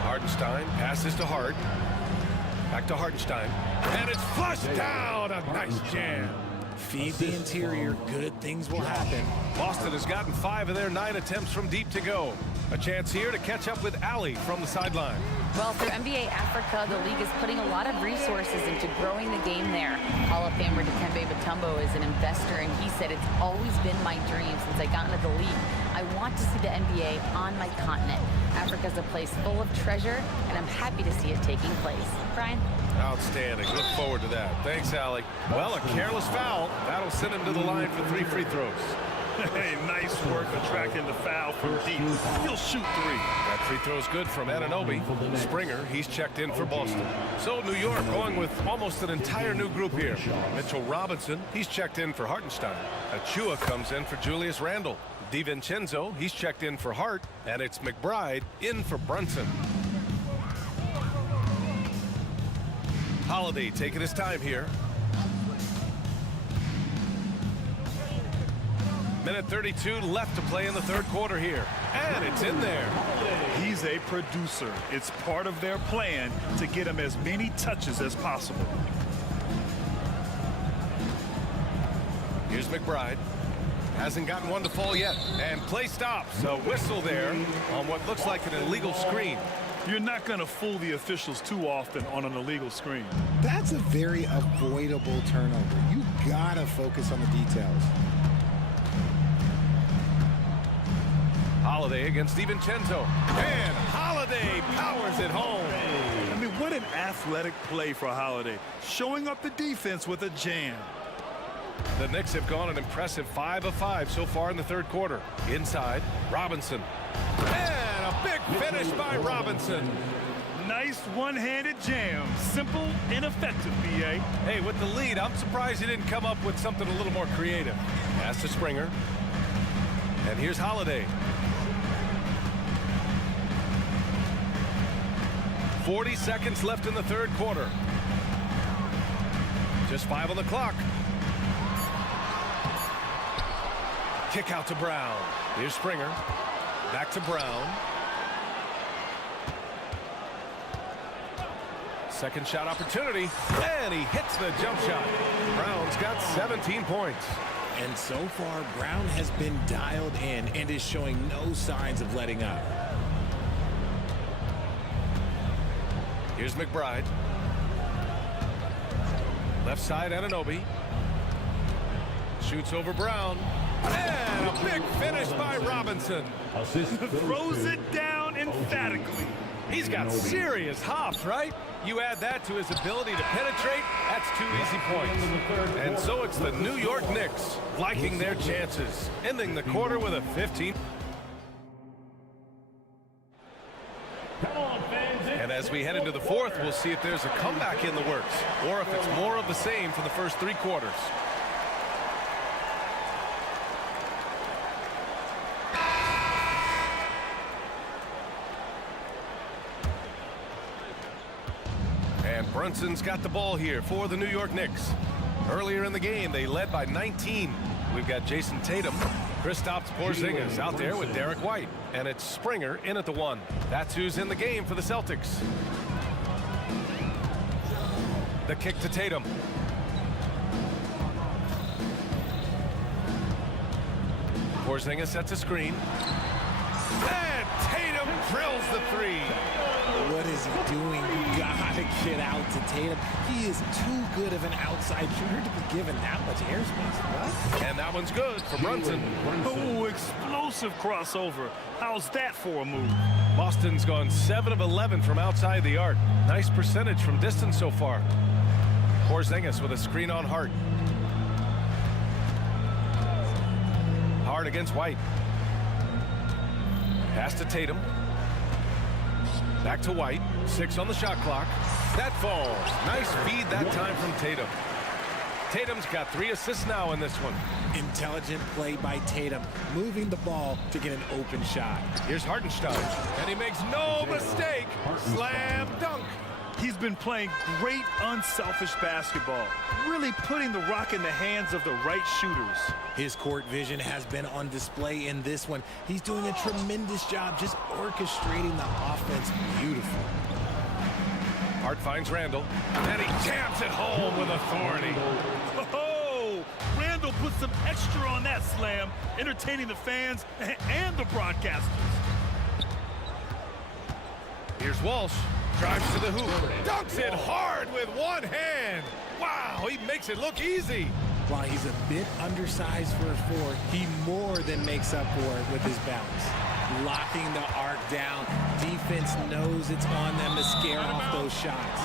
Hartenstein passes to Hart. Back to Hartenstein. And it's flushed down. A nice jam. Feed the interior. Good things will happen. Boston has gotten 5 of their 9 attempts from deep to go. A chance here to catch up with Ali from the sideline. Well, through NBA Africa, the league is putting a lot of resources into growing the game there. Hall of Famer Dikembe Mutombo is an investor, and he said, "It's always been my dream since I got into the league. I want to see the NBA on my continent. Africa's a place full of treasure, and I'm happy to see it taking place." Brian? Outstanding. Look forward to that. Thanks, Ali. Well, a careless foul. That'll send him to the line for 3 free throws. Hey, nice work attracting the foul from deep. He'll shoot 3. That free throw's good from Anunoby. Springer, he's checked in for Boston. So New York going with almost an entire new group here. Mitchell Robinson, he's checked in for Hartenstein. Achua comes in for Julius Randle. DiVincenzo, he's checked in for Hart. And it's McBride in for Brunson. Holiday taking his time here. Minute 32 left to play in the third quarter here. And it's in there. He's a producer. It's part of their plan to get him as many touches as possible. Here's McBride. Hasn't gotten one to fall yet. And play stops. A whistle there on what looks like an illegal screen. You're not going to fool the officials too often on an illegal screen. That's a very avoidable turnover. You gotta focus on the details. Holiday against DiVincenzo. And Holiday powers it home. I mean, what an athletic play for Holiday. Showing up the defense with a jam. The Knicks have gone an impressive 5 of 5 so far in the third quarter. Inside, Robinson. And a big finish by Robinson. Nice one-handed jam. Simple and effective, B.A. Hey, with the lead, I'm surprised he didn't come up with something a little more creative. Pass to Springer. And here's Holiday. 40 seconds left in the third quarter. Just 5 on the clock. Kick out to Brown. Here's Springer. Back to Brown. Second shot opportunity. And he hits the jump shot. Brown's got 17 points. And so far, Brown has been dialed in and is showing no signs of letting up. Here's McBride. Left side, Anunoby. Shoots over Brown. And a big finish by Robinson. Throws it down emphatically. He's got serious hops, right? You add that to his ability to penetrate, that's 2 easy points. And so it's the New York Knicks liking their chances, ending the quarter with a 15. And as we head into the fourth, we'll see if there's a comeback in the works, or if it's more of the same for the first 3 quarters. And Brunson's got the ball here for the New York Knicks. Earlier in the game, they led by 19. We've got Jason Tatum. Kristaps Porzingis out there with Derek White. And it's Springer in at the 1. That's who's in the game for the Celtics. The kick to Tatum. Porzingis sets a screen. And Tatum drills the three. What is he doing? You gotta get out to Tatum. He is too good of an outside shooter to be given that much airspace. What? And that one's good for Brunson. Oh, explosive crossover. How's that for a move? Boston's gone 7 of 11 from outside the arc. Nice percentage from distance so far. Porzingis with a screen on Hart. Hart against White. Pass to Tatum. Back to White. 6 on the shot clock. That falls. Nice feed that time from Tatum. Tatum's got 3 assists now in this one. Intelligent play by Tatum, moving the ball to get an open shot. Here's Hartenstein, and he makes no mistake. Slam dunk. He's been playing great unselfish basketball, really putting the rock in the hands of the right shooters. His court vision has been on display in this one. He's doing a tremendous job just orchestrating the offense beautifully. Hart finds Randall, and he jams it home with authority. Oh, Randall put some extra on that slam, entertaining the fans and the broadcasters. Here's Walsh. Drives to the hoop. Dunks it hard with one hand. Wow, he makes it look easy. While he's a bit undersized for a 4, he more than makes up for it with his bounce. Locking the arc down. Defense knows it's on them to scare off those shots.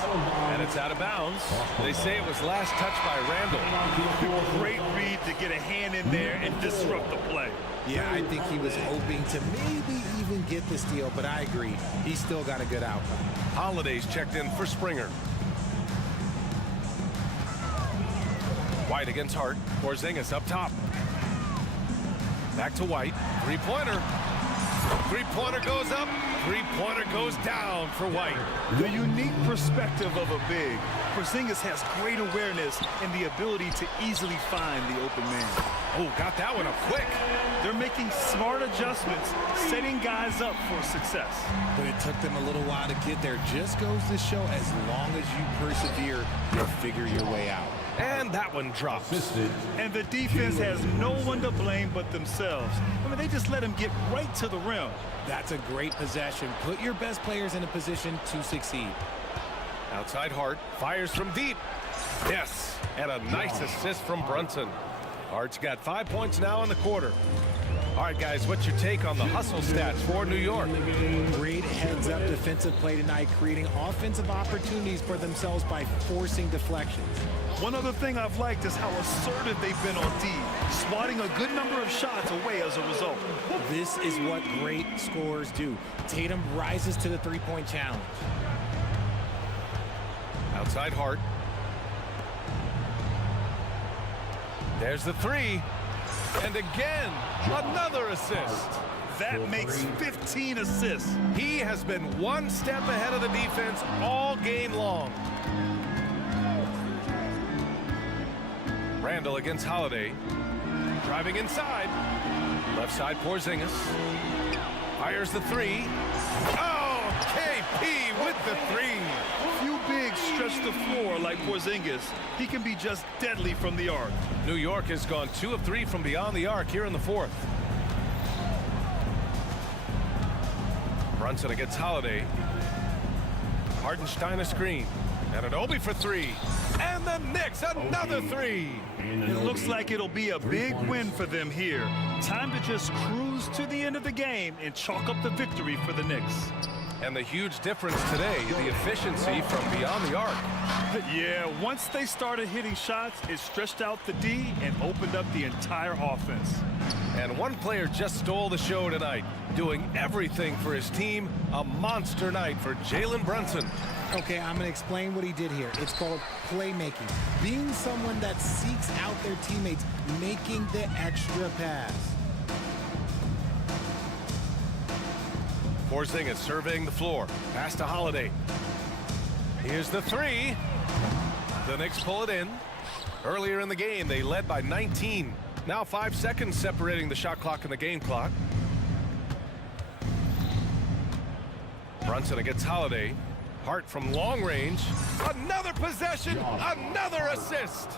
And it's out of bounds. They say it was last touched by Randall. Great read to get a hand in there and disrupt the play. Yeah, I think he was hoping to maybe even get the steal, but I agree. He's still got a good outcome. Holiday's checked in for Springer. White against Hart. Porzingis up top. Back to White. Three-pointer. Three-pointer goes up. Three-pointer goes down for White. The unique perspective of a big. Porzingis has great awareness and the ability to easily find the open man. Oh, got that one up quick. They're making smart adjustments, setting guys up for success. But it took them a little while to get there. Just goes to show as long as you persevere, you'll figure your way out. And that one drops. And the defense has no one to blame but themselves. I mean, they just let him get right to the rim. That's a great possession. Put your best players in a position to succeed. Outside Hart, fires from deep. Yes, and a nice assist from Brunson. Hart's got 5 points now in the quarter. All right, guys, what's your take on the hustle stats for New York? Great heads-up defensive play tonight, creating offensive opportunities for themselves by forcing deflections. One other thing I've liked is how assertive they've been on D, swatting a good number of shots away as a result. This is what great scorers do. Tatum rises to the three-point challenge. Outside Hart. There's the three. And again, another assist. That makes 15 assists. He has been one step ahead of the defense all game long. Randall against Holiday. Driving inside. Left side Porzingis. Fires the three. Oh, KP with the three. Few bigs stretch the floor like Porzingis. He can be just deadly from the arc. New York has gone 2 of 3 from beyond the arc here in the fourth. Brunson against Holiday. Hartenstein a screen. And an Obi for 3. And the Knicks another 3. It looks like it'll be a big win for them here. Time to just cruise to the end of the game and chalk up the victory for the Knicks. And the huge difference today, the efficiency from beyond the arc. Yeah, once they started hitting shots, it stretched out the D and opened up the entire offense. And one player just stole the show tonight, doing everything for his team. A monster night for Jalen Brunson. Okay, I'm going to explain what he did here. It's called playmaking. Being someone that seeks out their teammates, making the extra pass. Porzingis surveying the floor. Pass to Holiday. Here's the three. The Knicks pull it in. Earlier in the game, they led by 19. Now 5 seconds separating the shot clock and the game clock. Brunson against Holiday. Hart from long range. Another possession. Another assist.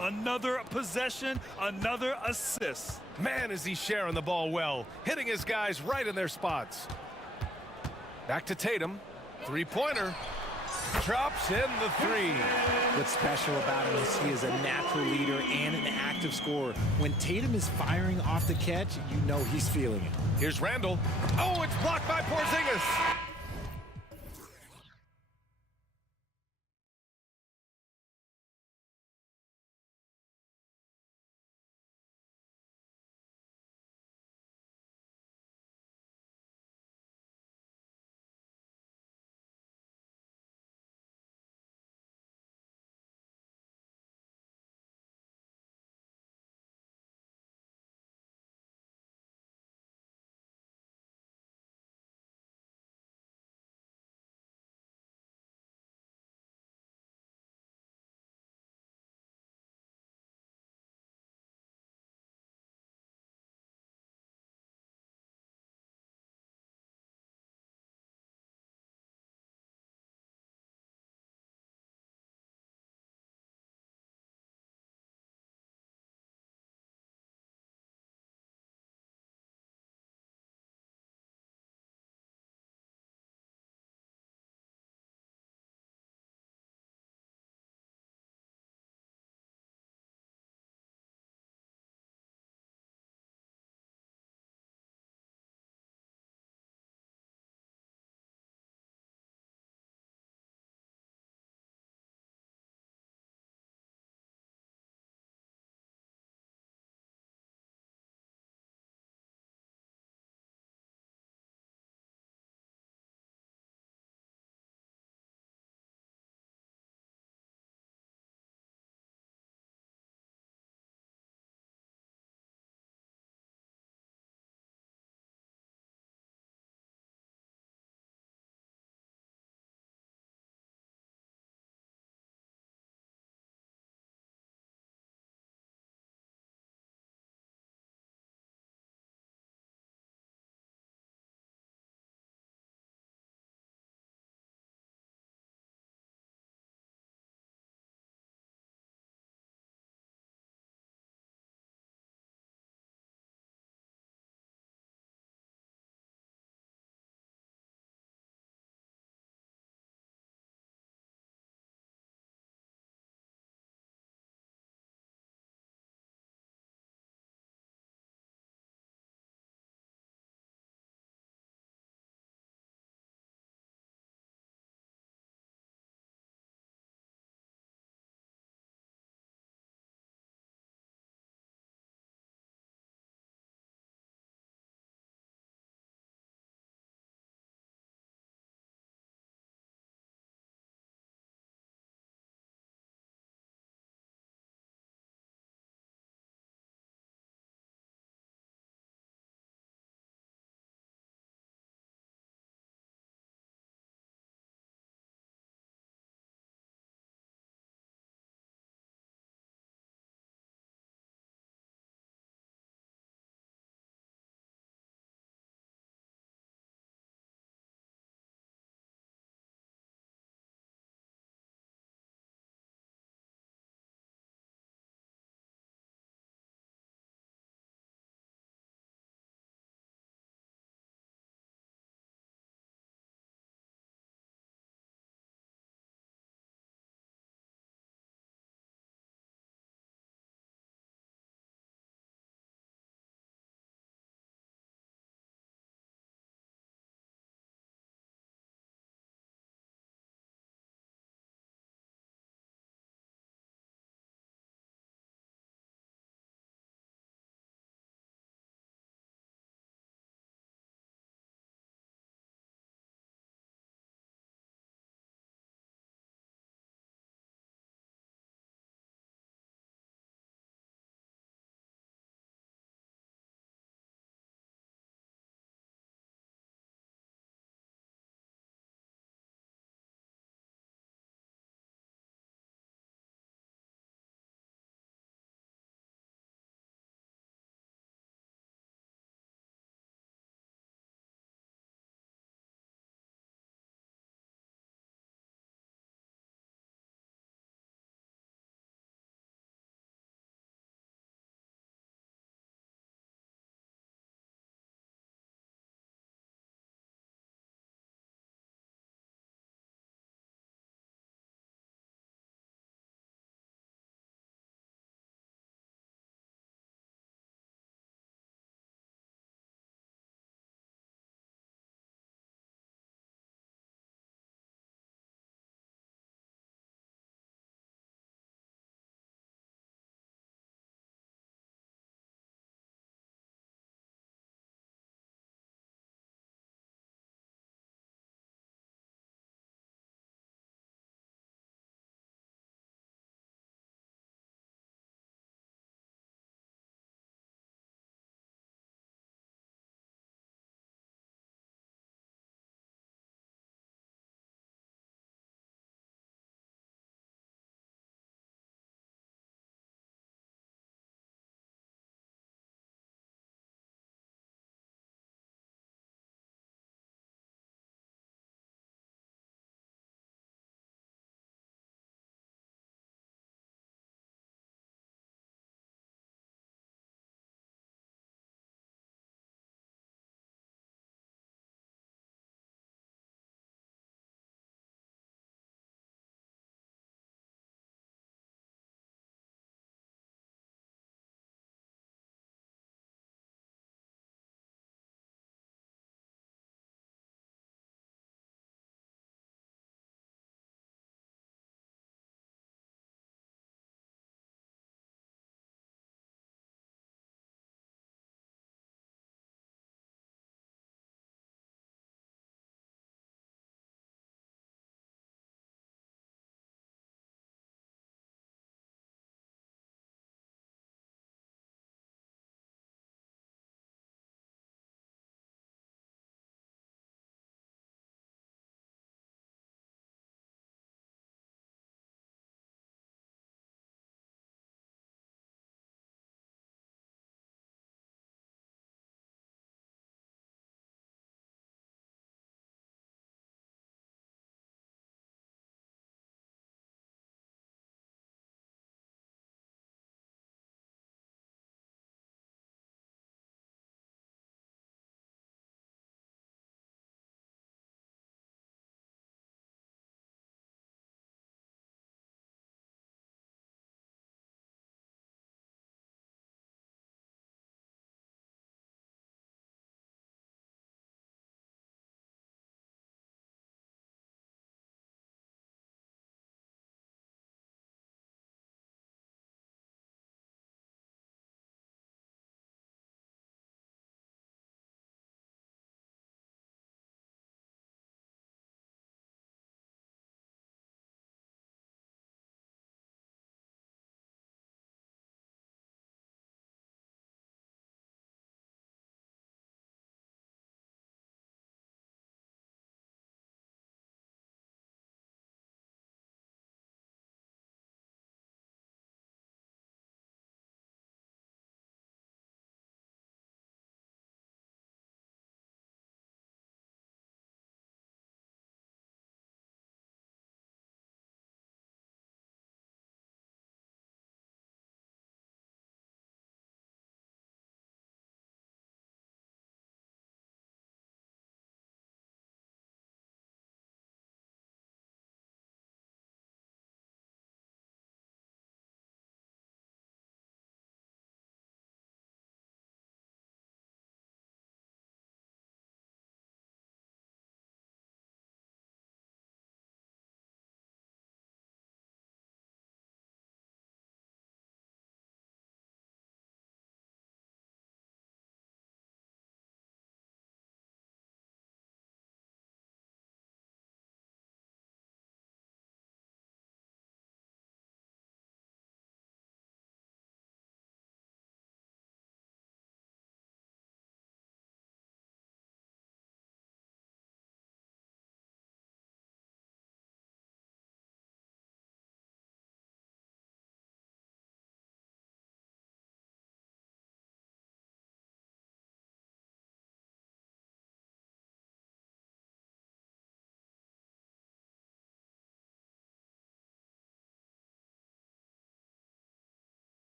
Another possession, another assist. Man, is he sharing the ball well, hitting his guys right in their spots. Back to Tatum. Three-pointer. Drops in the three. What's special about him is he is a natural leader and an active scorer. When Tatum is firing off the catch, you know he's feeling it. Here's Randall. Oh, it's blocked by Porzingis.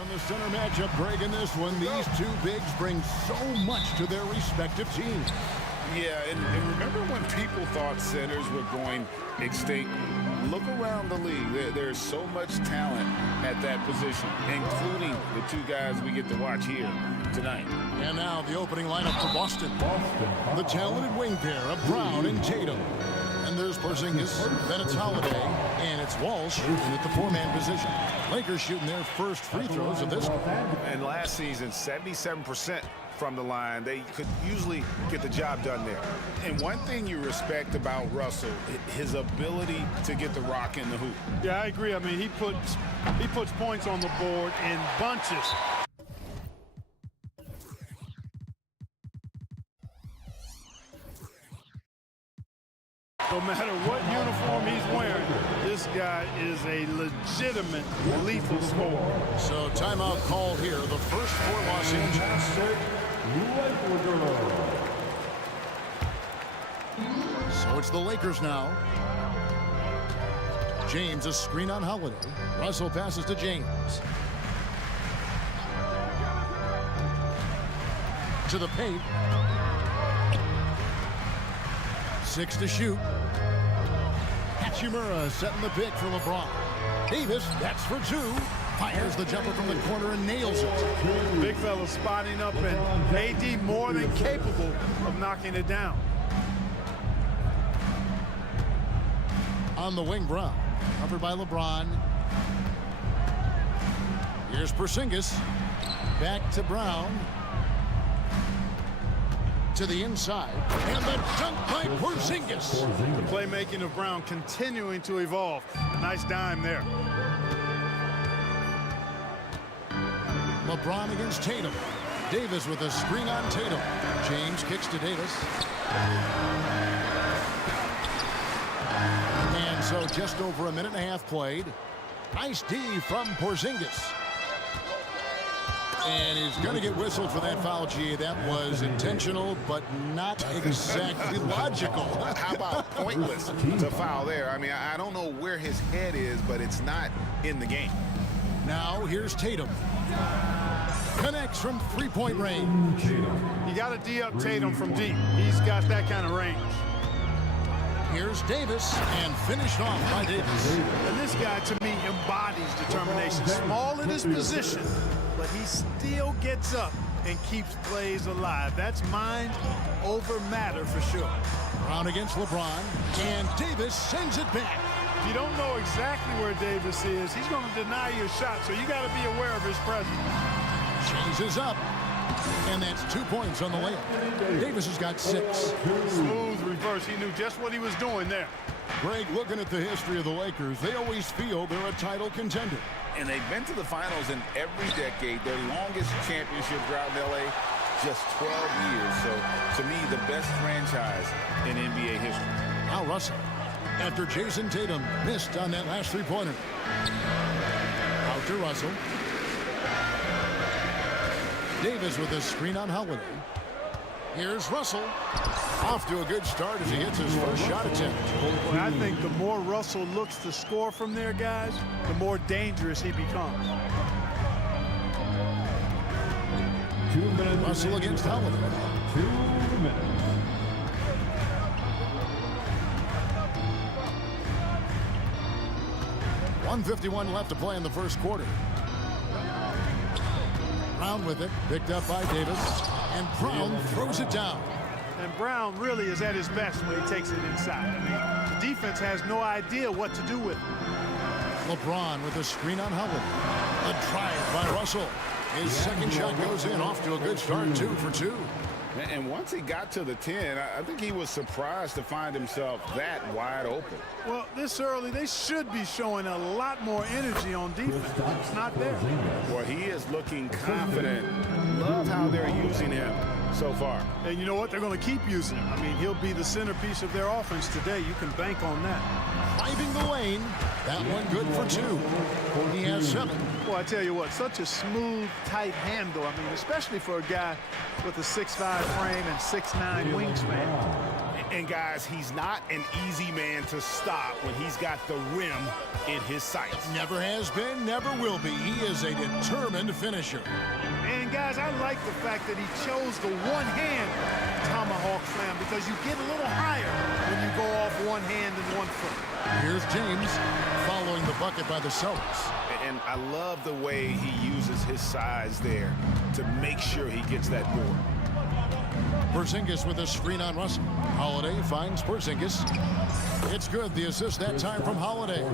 on the center matchup, Greg, in this one. These two bigs bring so much to their respective teams. Yeah, and remember when people thought centers were going extinct? Look around the league. There's so much talent at that position, including the two guys we get to watch here tonight. And now the opening lineup for Boston. The talented wing pair of Brown and Tatum. And there's Porzingis, then it's Holiday, and it's Walsh in at the four-man position. Lakers shooting their first free throws of this game. And last season, 77% from the line. They could usually get the job done there. And one thing you respect about Russell, his ability to get the rock in the hoop. Yeah, I agree. I mean, he puts points on the board in bunches. No matter what uniform he's wearing, this guy is a legitimate lethal scorer. So timeout call here. The first for Los Angeles. So it's the Lakers now. James, a screen on Holiday. Russell passes to James. To the paint. 6 to shoot. Hachimura setting the pick for LeBron. Davis, that's for 2. Fires the jumper from the corner and nails it. Big fella spotting up, and AD more than capable of knocking it down. On the wing, Brown. Covered by LeBron. Here's Porzingis. Back to Brown. To the inside. And the dunk by Porzingis. The playmaking of Brown continuing to evolve. Nice dime there. LeBron against Tatum. Davis with a screen on Tatum. James kicks to Davis. And so just over a minute and a half played. Nice D from Porzingis. And he's going to get whistled for that foul, G. That was intentional, but not exactly logical. How about pointless to foul there? I mean, I don't know where his head is, but it's not in the game. Now here's Tatum. Connects from three-point range. You got to D-up Tatum from deep. He's got that kind of range. Here's Davis, and finished off by Davis. And this guy, to me, embodies determination. Small in his position, but he still gets up and keeps plays alive. That's mind over matter for sure. Brown against LeBron, and Davis sends it back. If you don't know exactly where Davis is, he's going to deny you a shot, so you got to be aware of his presence. Chases up, and that's 2 points on the layup. Davis has got 6. Smooth reverse. He knew just what he was doing there. Greg, looking at the history of the Lakers, they always feel they're a title contender. And they've been to the finals in every decade. Their longest championship drought in LA, just 12 years. So, to me, the best franchise in NBA history. Now Russell, after Jason Tatum missed on that last three-pointer. Out to Russell. Davis with a screen on Holiday. Here's Russell. Off to a good start as he hits his first shot attempt. Well, I think the more Russell looks to score from there, guys, the more dangerous he becomes. 2 minutes. Russell against Holiday. 2 minutes. .151 left to play in the first quarter. Brown with it, picked up by Davis, and Brown throws it down. And Brown really is at his best when he takes it inside. I mean, the defense has no idea what to do with it. LeBron with a screen on Holiday. A drive by Russell. His second shot goes in, off to a good start, 2 for 2. And once he got to the 10, I think he was surprised to find himself that wide open. Well, this early, they should be showing a lot more energy on defense. It's not there. Well, he is looking confident. Love how they're using him so far. And you know what? They're going to keep using him. I mean, he'll be the centerpiece of their offense today. You can bank on that. Driving the lane. That one good for 2. He has 7. Well, I tell you what, such a smooth, tight handle. I mean, especially for a guy with a 6'5" frame and 6'9" wingspan. And guys, he's not an easy man to stop when he's got the rim in his sights. Never has been, never will be. He is a determined finisher. And guys, I like the fact that he chose the one-hand tomahawk slam because you get a little higher when you go off one hand and one foot. Here's James following the bucket by the Celtics. And I love the way he uses his size there to make sure he gets that board. Porzingis with a screen on Russell. Holiday finds Porzingis. It's good. The assist that time from Holiday.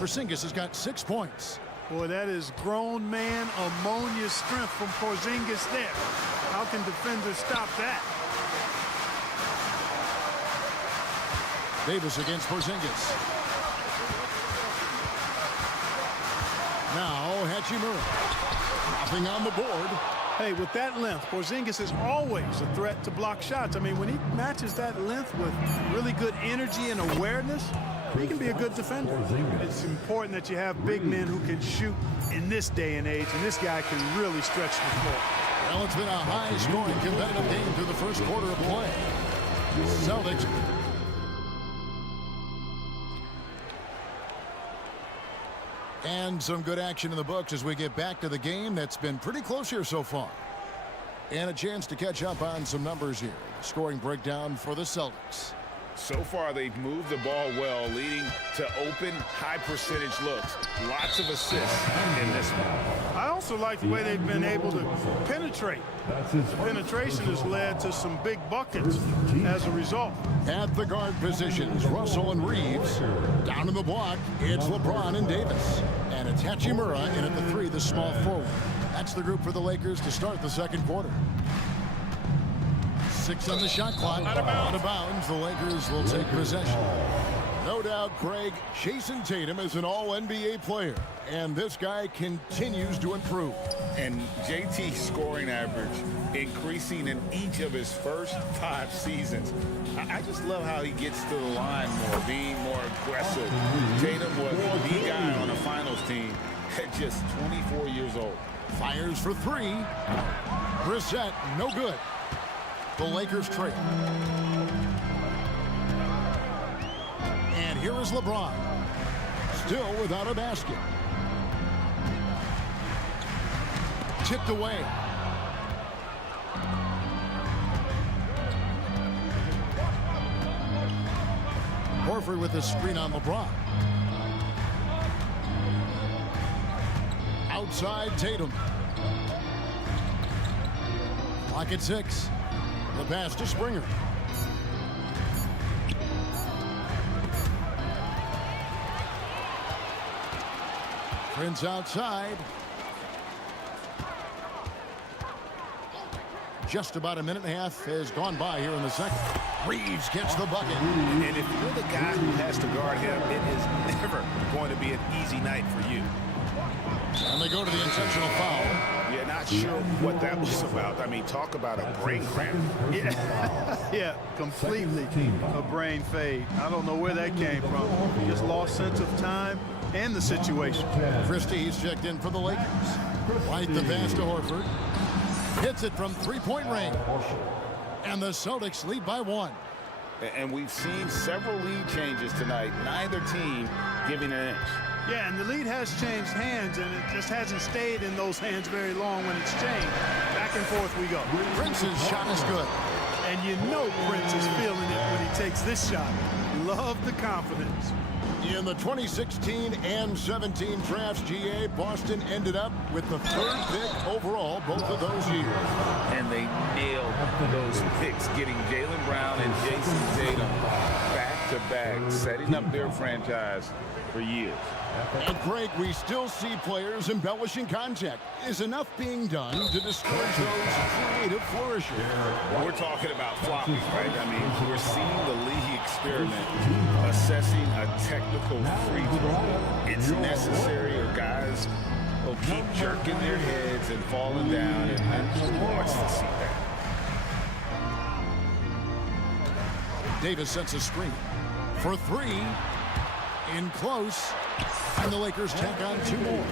Porzingis has got 6 points. Boy, that is grown man ammonia strength from Porzingis there. How can defenders stop that? Davis against Porzingis. Now Hachimura. Nothing on the board. Hey, with that length, Porzingis is always a threat to block shots. I mean, when he matches that length with really good energy and awareness, he can be a good defender. It's important that you have big men who can shoot in this day and age, and this guy can really stretch the floor. Well, it's been a high-scoring competitive game through the first quarter of play. Celtics. And some good action in the books as we get back to the game that's been pretty close here so far. And a chance to catch up on some numbers here. The scoring breakdown for the Celtics. So far, they've moved the ball well, leading to open, high-percentage looks. Lots of assists in this one. I also like the way they've been able to penetrate. Penetration has led to some big buckets as a result. At the guard positions, Russell and Reeves. Down in the block, it's LeBron and Davis. And it's Hachimura in at the 3, the small forward. That's the group for the Lakers to start the second quarter. 6 on the shot clock. Out of bounds. The Lakers will take possession. No doubt, Craig, Jason Tatum is an all-NBA player, and this guy continues to improve. And JT's scoring average increasing in each of his first 5 seasons. I just love how he gets to the line more, being more aggressive. Tatum was the guy on a finals team at just 24 years old. Fires for 3. Brissett, no good. The Lakers trade. And here is LeBron. Still without a basket. Tipped away. Horford with the screen on LeBron. Outside Tatum. Clock at 6. The pass to Springer. Prince outside. Just about a minute and a half has gone by here in the second. Reeves gets the bucket. And if you're the guy who has to guard him, it is never going to be an easy night for you. And they go to the intentional foul. Yeah, not sure what that was about. I mean, talk about a brain cramp. Yeah, completely a brain fade. I don't know where that came from. Just lost sense of time and the situation. Christie's checked in for the Lakers. White the pass to Horford. Hits it from 3-point range. And the Celtics lead by 1. And we've seen several lead changes tonight. Neither team giving an inch. Yeah, and the lead has changed hands, and it just hasn't stayed in those hands very long when it's changed. Back and forth we go. Prince's shot is good. And you know Prince is feeling it when he takes this shot. Love the confidence. In the 2016 and 17 drafts, GA, Boston ended up with the 3rd pick overall both of those years. And they nailed those picks, getting Jaylen Brown and Jason Tatum back-to-back, setting up their franchise for years. And Craig, we still see players embellishing contact. Is enough being done to discourage those creative flourishes? We're talking about flopping, right? I mean, we're seeing the league experiment assessing a technical free throw. It's necessary, or guys will keep jerking their heads and falling down, and who wants to see that? Davis sets a screen for 3. In close. And the Lakers tack on 2 more.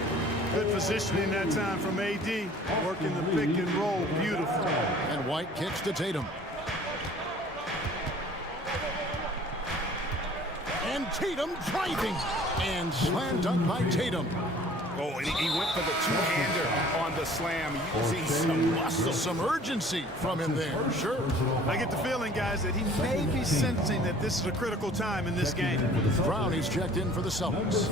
Good positioning that time from AD. Working the pick and roll beautiful. And White kicks to Tatum. And Tatum driving. And slam dunk by Tatum. Oh, and he went for the two-hander on the slam. You can see some muscle. Some urgency from him there, sure. I get the feeling, guys, that he may be sensing that this is a critical time in this game. Brown, he's checked in for the Celtics.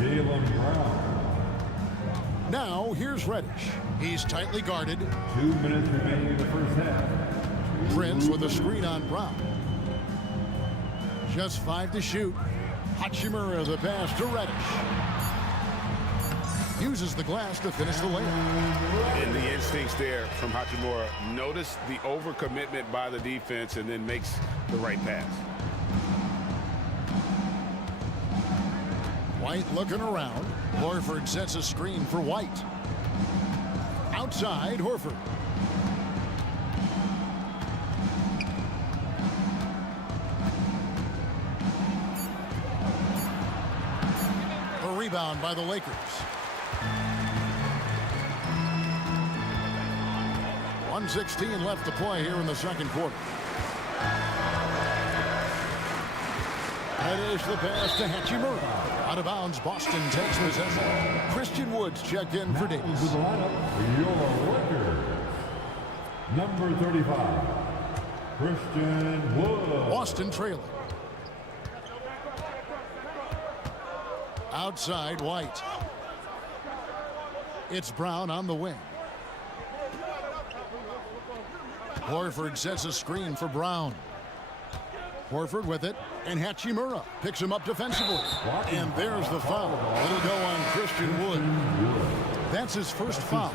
Jaylen Brown. Now, here's Reddish. He's tightly guarded. 2 minutes remaining in the first half. Prince with a screen on Brown. Just 5 to shoot. Hachimura the pass to Reddish. Uses the glass to finish the layup. And the instincts there from Hachimura. Notice the overcommitment by the defense and then makes the right pass. White looking around. Horford sets a screen for White. Outside, Horford. A rebound by the Lakers. 1:16 left to play here in the second quarter. That is the pass to Hachimura. Out of bounds, Boston takes possession. Christian Woods checked in for Davis. To the lineup, your Lakers. Number 35, Christian Woods. Boston trailing. Outside, White. It's Brown on the wing. Horford sets a screen for Brown. Horford with it, and Hachimura picks him up defensively. And there's the foul. It'll go on Christian Wood. That's his first foul.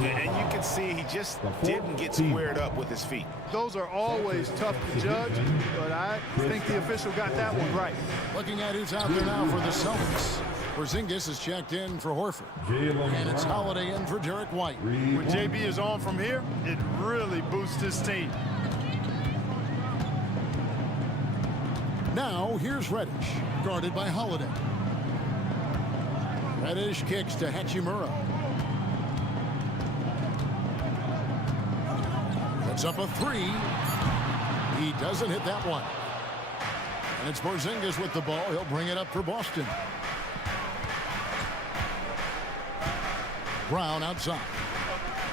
And you can see he just didn't get squared up with his feet. Those are always tough to judge, but I think the official got that one right. Looking at who's out there now for the Celtics. Porzingis is checked in for Horford. And it's Holiday in for Derek White. When JB is on from here, it really boosts his team. Now, here's Reddish, guarded by Holiday. Reddish kicks to Hachimura. Puts up a three. He doesn't hit that one. And it's Porzingis with the ball. He'll bring it up for Boston. Brown outside.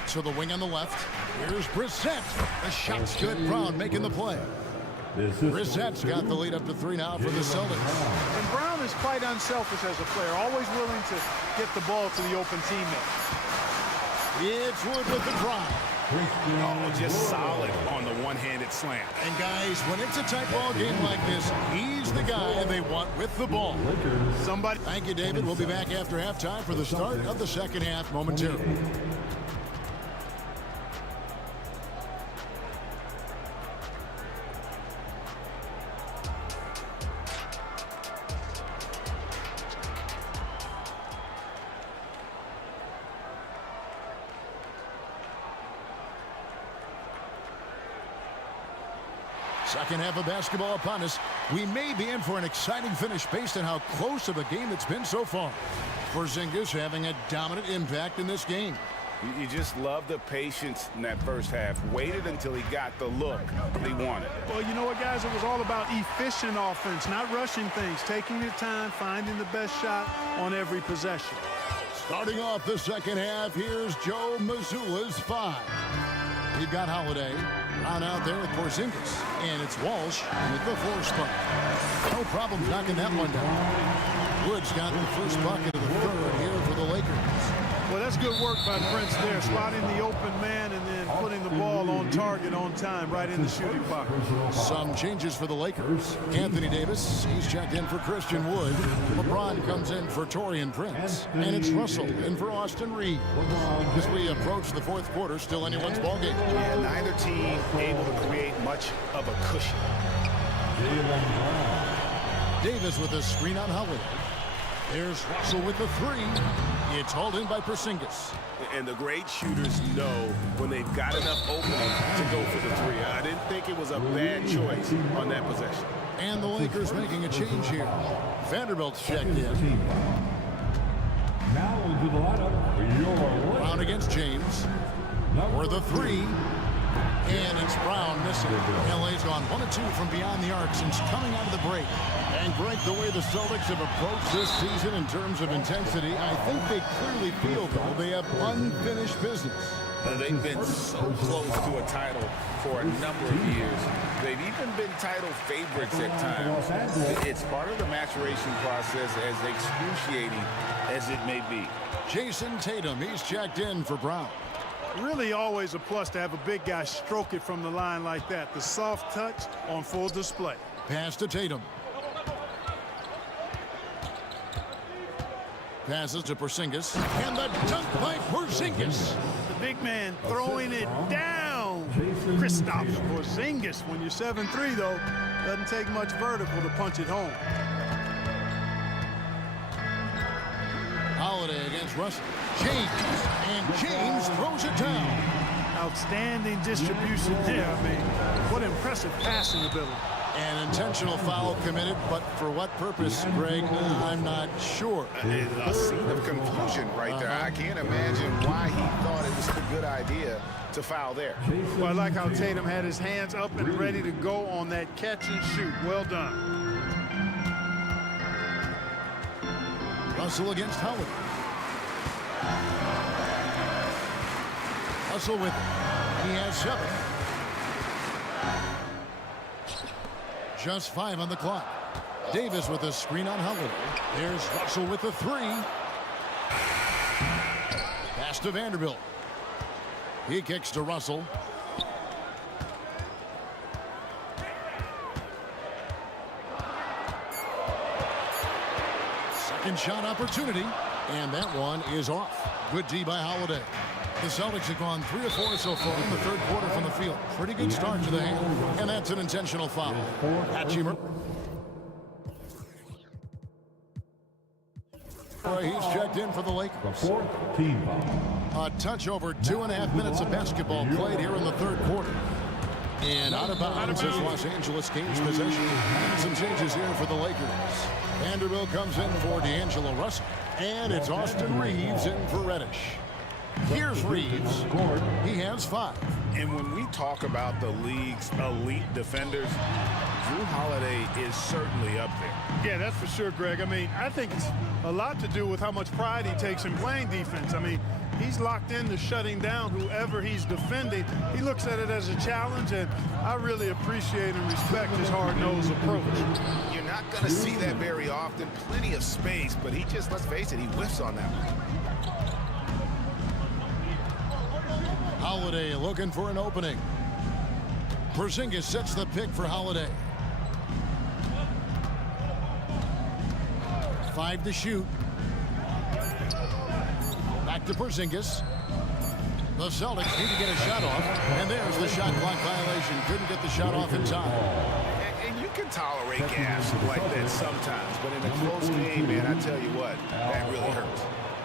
To the wing on the left. Here's Brissett. The shot's good. Brown making the play. Brissett's got the lead up to 3 now for the Celtics. And Brown is quite unselfish as a player, always willing to get the ball to the open teammate. It's Wood with the drive. Oh, just solid on the one-handed slam. And guys, when it's a tight ball game like this, he's the guy they want with the ball. Somebody. Thank you, David. We'll be back after halftime for the start of the second half momentarily. Second half of basketball upon us. We may be in for an exciting finish based on how close of a game it's been so far. Porzingis having a dominant impact in this game. You just love the patience in that first half. Waited until he got the look that he wanted. Well, you know what, guys? It was all about efficient offense, not rushing things, taking your time, finding the best shot on every possession. Starting off the second half, here's Joe Mazzulla's 5. We've got Holiday. Brown out there with Porzingis. And it's Walsh with the 4 spot. No problem knocking that one down. Woods got the first bucket of the third here for the Lakers. Well, that's good work by Prince there, spotting the open man and then putting the ball on target on time right in the shooting box. Some changes for the Lakers. Anthony Davis, he's checked in for Christian Wood. LeBron comes in for Taurean Prince. And it's Russell in for Austin Reed. As we approach the fourth quarter, still anyone's ballgame. Yeah, neither team able to create much of a cushion. Davis with a screen on Holiday. There's Russell with the 3. It's hauled in by Porzingis. And the great shooters know when they've got enough opening to go for the 3. I didn't think it was a bad choice on that possession. And the Lakers making a change here. Vanderbilt's checked in. Now into the lineup for your Brown against James. For the 3. And it's It's Brown missing. LA's gone 1 of 2 from beyond the arc since coming out of the break. And Greg, the way the Celtics have approached this season in terms of intensity, I think they clearly feel, though, they have unfinished business. They've been so close to a title for a number of years. They've even been title favorites at times. It's part of the maturation process, as excruciating as it may be. Jason Tatum, he's checked in for Brown. Really always a plus to have a big guy stroke it from the line like that. The soft touch on full display. Pass to Tatum. Passes to Porzingis. And the dunk by Porzingis. The big man throwing it down. Kristaps Porzingis. When you're 7'3", though, doesn't take much vertical to punch it home. Holiday against Russell. James. And James throws it down. Outstanding distribution there. I mean, what impressive passing ability. An intentional foul committed, but for what purpose, Greg? I'm not sure. A scene of confusion right there. I can't imagine why he thought it was a good idea to foul there. Well, I like how Tatum had his hands up and ready to go on that catch and shoot. Well done. Russell against Howard. Russell with it. He has 7. Just 5 on the clock. Davis with a screen on Howard. There's Russell with the 3. Pass to Vanderbilt. He kicks to Russell. Second shot opportunity. And that one is off. Good D by Holiday. The Celtics have gone 3 of 4 so far in the third quarter from the field. Pretty good start to the hand. And that's an intentional foul. Hatchimer. He's checked in for the Lakers. A touch over 2.5 minutes of basketball played here in the third quarter. And out of bounds as Los Angeles gains possession. Some changes here for the Lakers. Vanderbilt comes in for D'Angelo Russell. And it's Austin Reeves in for Reddish. Here's Reeves. He has 5. And when we talk about the league's elite defenders, Jrue Holiday is certainly up there. Yeah, that's for sure, Greg. I mean, I think it's a lot to do with how much pride he takes in playing defense. I mean, he's locked into shutting down whoever he's defending. He looks at it as a challenge, and I really appreciate and respect his hard-nosed approach. You're not going to see that very often. Plenty of space, but he just, let's face it, he whiffs on that one. Holiday looking for an opening. Porzingis sets the pick for Holiday. 5 to shoot. Back to Porzingis. The Celtics need to get a shot off. And there's the shot clock violation. Couldn't get the shot off in time. And you can tolerate gas like that sometimes. But in a close game, man, I tell you what, that really hurts.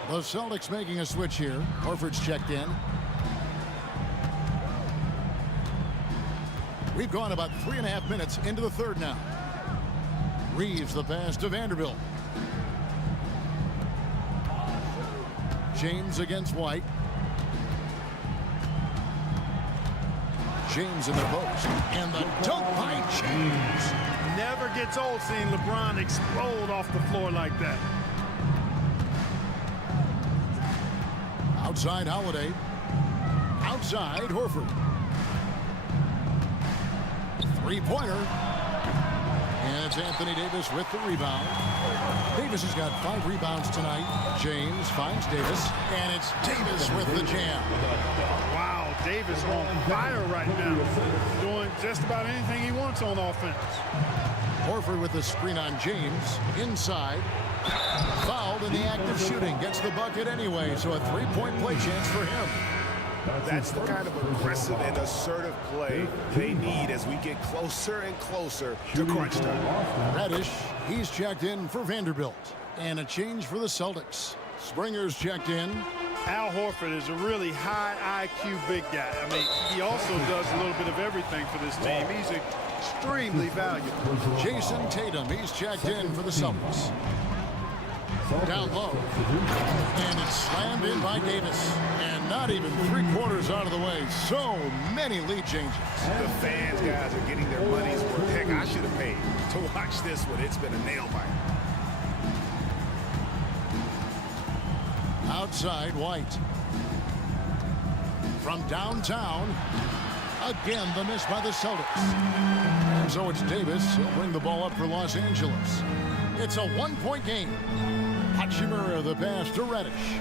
The Celtics making a switch here. Horford's checked in. We've gone about 3.5 minutes into the third now. Reeves the pass to Vanderbilt. James against White. James in the post. And the dunk by James. Never gets old seeing LeBron explode off the floor like that. Outside Holiday. Outside Horford. Three-pointer. And it's Anthony Davis with the rebound. Davis has got 5 rebounds tonight. James finds Davis. And it's Davis with the jam. Wow, Davis on fire right now. Doing just about anything he wants on offense. Horford with the screen on James. Inside. Fouled in the act of shooting. Gets the bucket anyway, so a 3-point play chance for him. That's the kind of aggressive and assertive play they need as we get closer and closer to crunch time. Reddish, he's checked in for Vanderbilt. And a change for the Celtics. Springer's checked in. Al Horford is a really high IQ big guy. I mean, he also does a little bit of everything for this team. He's extremely valuable. Jason Tatum, he's checked in for the Celtics. Down low. And it's slammed in by Davis. And not even 3 quarters out of the way. So many lead changes. The fans, guys, are getting their money's worth. Heck, I should have paid to watch this one. It's been a nail biter. Outside, White. From downtown, again the miss by the Celtics. And so it's Davis. He'll bring the ball up for Los Angeles. It's a 1-point game. Hachimura the pass to Reddish.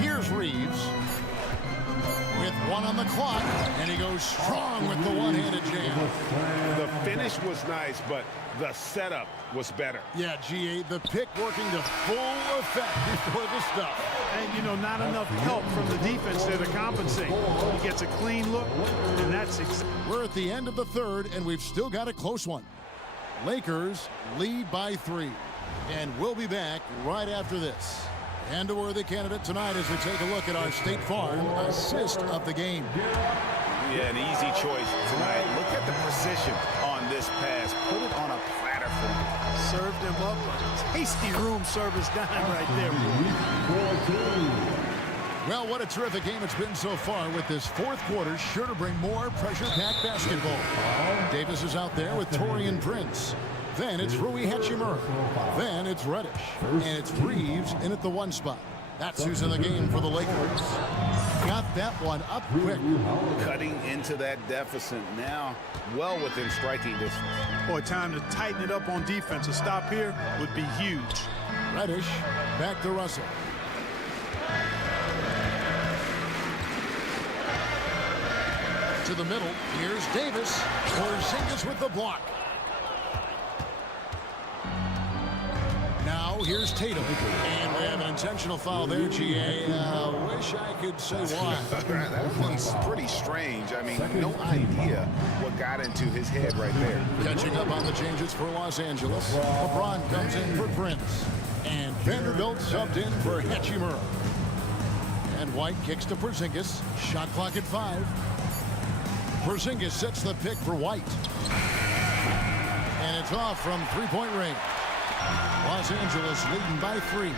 Here's Reeves. With 1 on the clock, and he goes strong with the one-handed jam. The finish was nice, but the setup was better. Yeah, GA, the pick working to full effect before the stop. And, you know, not enough help from the defense there to compensate. He gets a clean look, and that's We're at the end of the third, and we've still got a close one. Lakers lead by 3, and we'll be back right after this. And a worthy candidate tonight as we take a look at our State Farm assist of the game. Yeah, an easy choice tonight. Look at the precision on this pass. Put it on a platter for him. served him up a tasty room service dime right there. Well, what a terrific game it's been so far, with this fourth quarter sure to bring more pressure-packed basketball. Davis is out there with Torian Prince. Then it's Rui Hachimura. Then it's Reddish. And it's Reeves in at the 1 spot. That's who's in the game for the Lakers. Got that one up quick. Cutting into that deficit now, well within striking distance. Boy, time to tighten it up on defense. A stop here would be huge. Reddish back to Russell. To the middle. Here's Davis. Porzingis with the block. Now here's Tatum. And we have an intentional foul there, GA. Wish I could say why. That one's pretty strange. I mean, no idea what got into his head right there. Catching up on the changes for Los Angeles. LeBron comes in for Prince. And Vanderbilt subbed in for Hachimura. And White kicks to Porzingis. Shot clock at 5. Porzingis sets the pick for White. And it's off from three-point range. Los Angeles leading by 3.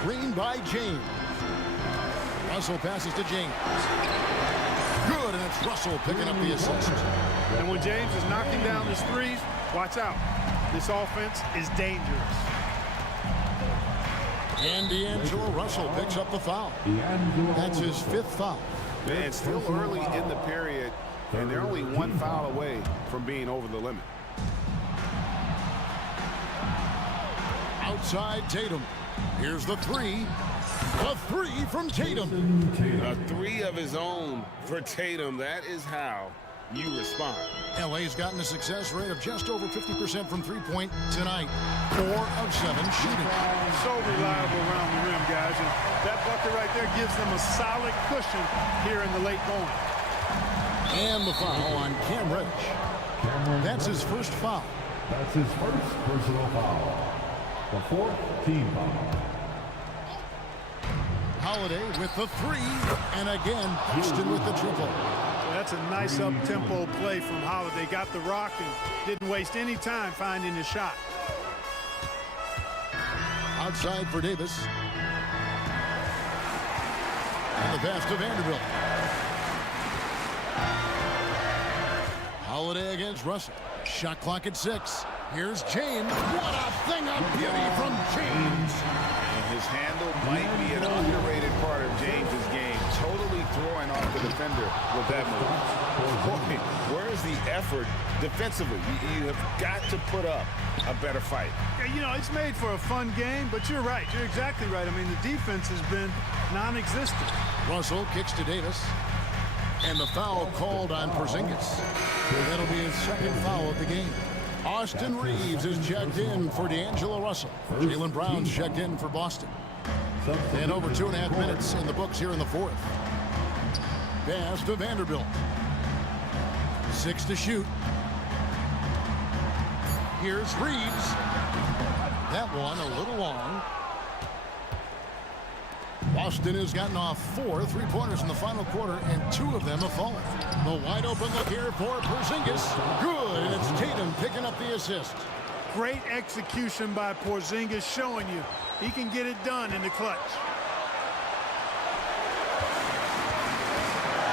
Screen by James. Russell passes to James. Good, and it's Russell picking up the assist. And when James is knocking down his threes, watch out. This offense is dangerous. And D'Angelo Russell picks up the foul. That's his 5th foul. Man, still early in the period, and they're only 1 foul away from being over the limit. Outside Tatum. Here's the 3. A 3 from Tatum. A 3 of his own for Tatum. That is how you respond. LA's gotten a success rate of just over 50% from three-point tonight. 4 of 7 shooting. So reliable around the rim, guys. And that bucket right there gives them a solid cushion here in the late going. And the foul on Cam Reddish. That's his 1st foul. That's his 1st personal foul. The 4th team foul. Holiday with the 3. And again, Houston with the triple. Well, that's a nice up-tempo play from Holiday. Got the rock and didn't waste any time finding the shot. Outside for Davis. And the pass to Vanderbilt. Holiday against Russell. Shot clock at 6. Here's James. What a thing of beauty from James. And his handle might be an underrated part of James's game. Totally throwing off the defender with that move. Boy, where is the effort defensively? You have got to put up a better fight. Yeah, you know, it's made for a fun game, but you're right. You're exactly right. I mean, the defense has been non-existent. Russell kicks to Davis. And the foul called on Porzingis. That'll be his 2nd foul of the game. Austin Reeves is checked in for D'Angelo Russell. Jaylen Brown's checked in for Boston. And over 2.5 minutes in the books here in the 4th. Pass to Vanderbilt. 6 to shoot. Here's Reeves. That one a little long. Boston has gotten off 4 3-pointers in the final quarter, and 2 of them have fallen. The wide open look here for Porzingis. Good, and it's Tatum picking up the assist. Great execution by Porzingis, showing you he can get it done in the clutch.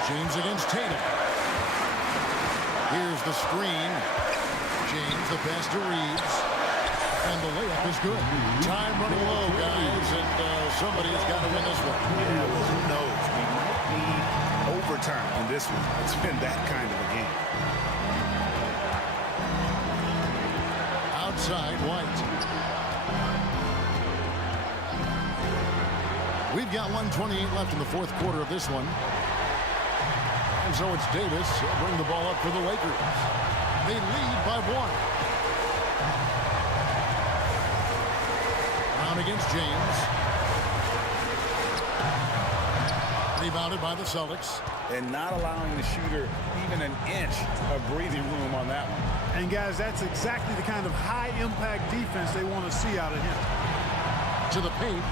James against Tatum. Here's the screen. James, the pass to Reeves. And the layup is good. Time running low, guys, and somebody has got to win this one. Yeah, well, who knows? We might need overtime in this one. It's been that kind of a game. Outside, White. We've got 1:28 left in the fourth quarter of this one. And so it's Davis. He'll bring the ball up for the Lakers. They lead by 1. Brown against James. Rebounded by the Celtics. And not allowing the shooter even an inch of breathing room on that one. And guys, that's exactly the kind of high-impact defense they want to see out of him. To the paint.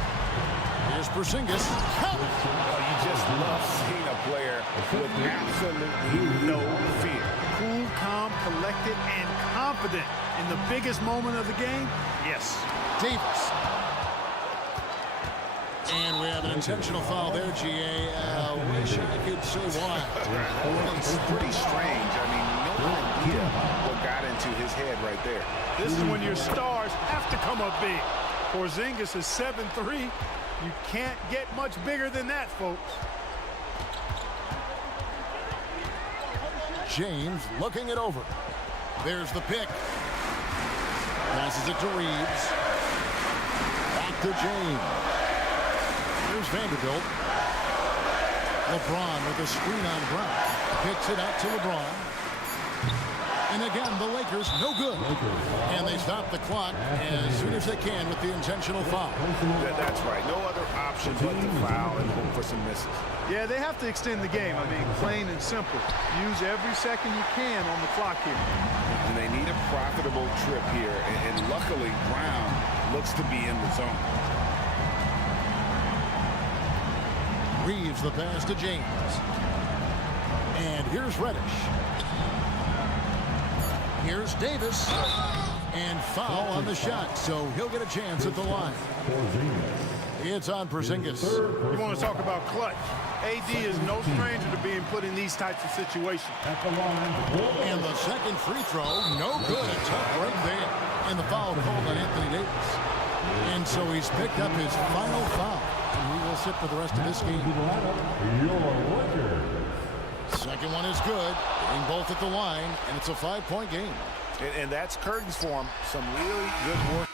Here's Porzingis. Oh, you just love seeing a player with absolutely no fear. Cool, calm, collected, and confident in the biggest moment of the game. Yes. Davis. And we have an intentional foul there, GA. Wish I could say why. It's pretty strange. I mean, no idea what got into his head right there. This is when your stars have to come up big. Porzingis is 7'3". You can't get much bigger than that, folks. James looking it over. There's the pick. Passes it to Reeves. Back to James. Here's Vanderbilt. LeBron with a screen on Brown. Picks it out to LeBron. And again, the Lakers, no good. And they stop the clock as soon as they can with the intentional foul. That's right. No other option but to foul and hope for some misses. Yeah, they have to extend the game. I mean, plain and simple. Use every second you can on the clock here. And they need a profitable trip here. And luckily, Brown looks to be in the zone. Reeves the pass to James. And here's Reddish. Here's Davis. And foul on the shot, so he'll get a chance at the line. It's on Porzingis. You want to talk about clutch. AD is no stranger to being put in these types of situations. And the second free throw, no good. A tough break there. And the foul called on Anthony Davis. And so he's picked up his final foul. And he will sit for the rest of this game. Second one is good. Getting both at the line, and it's a 5-point game. And that's curtains for him. Some really good work.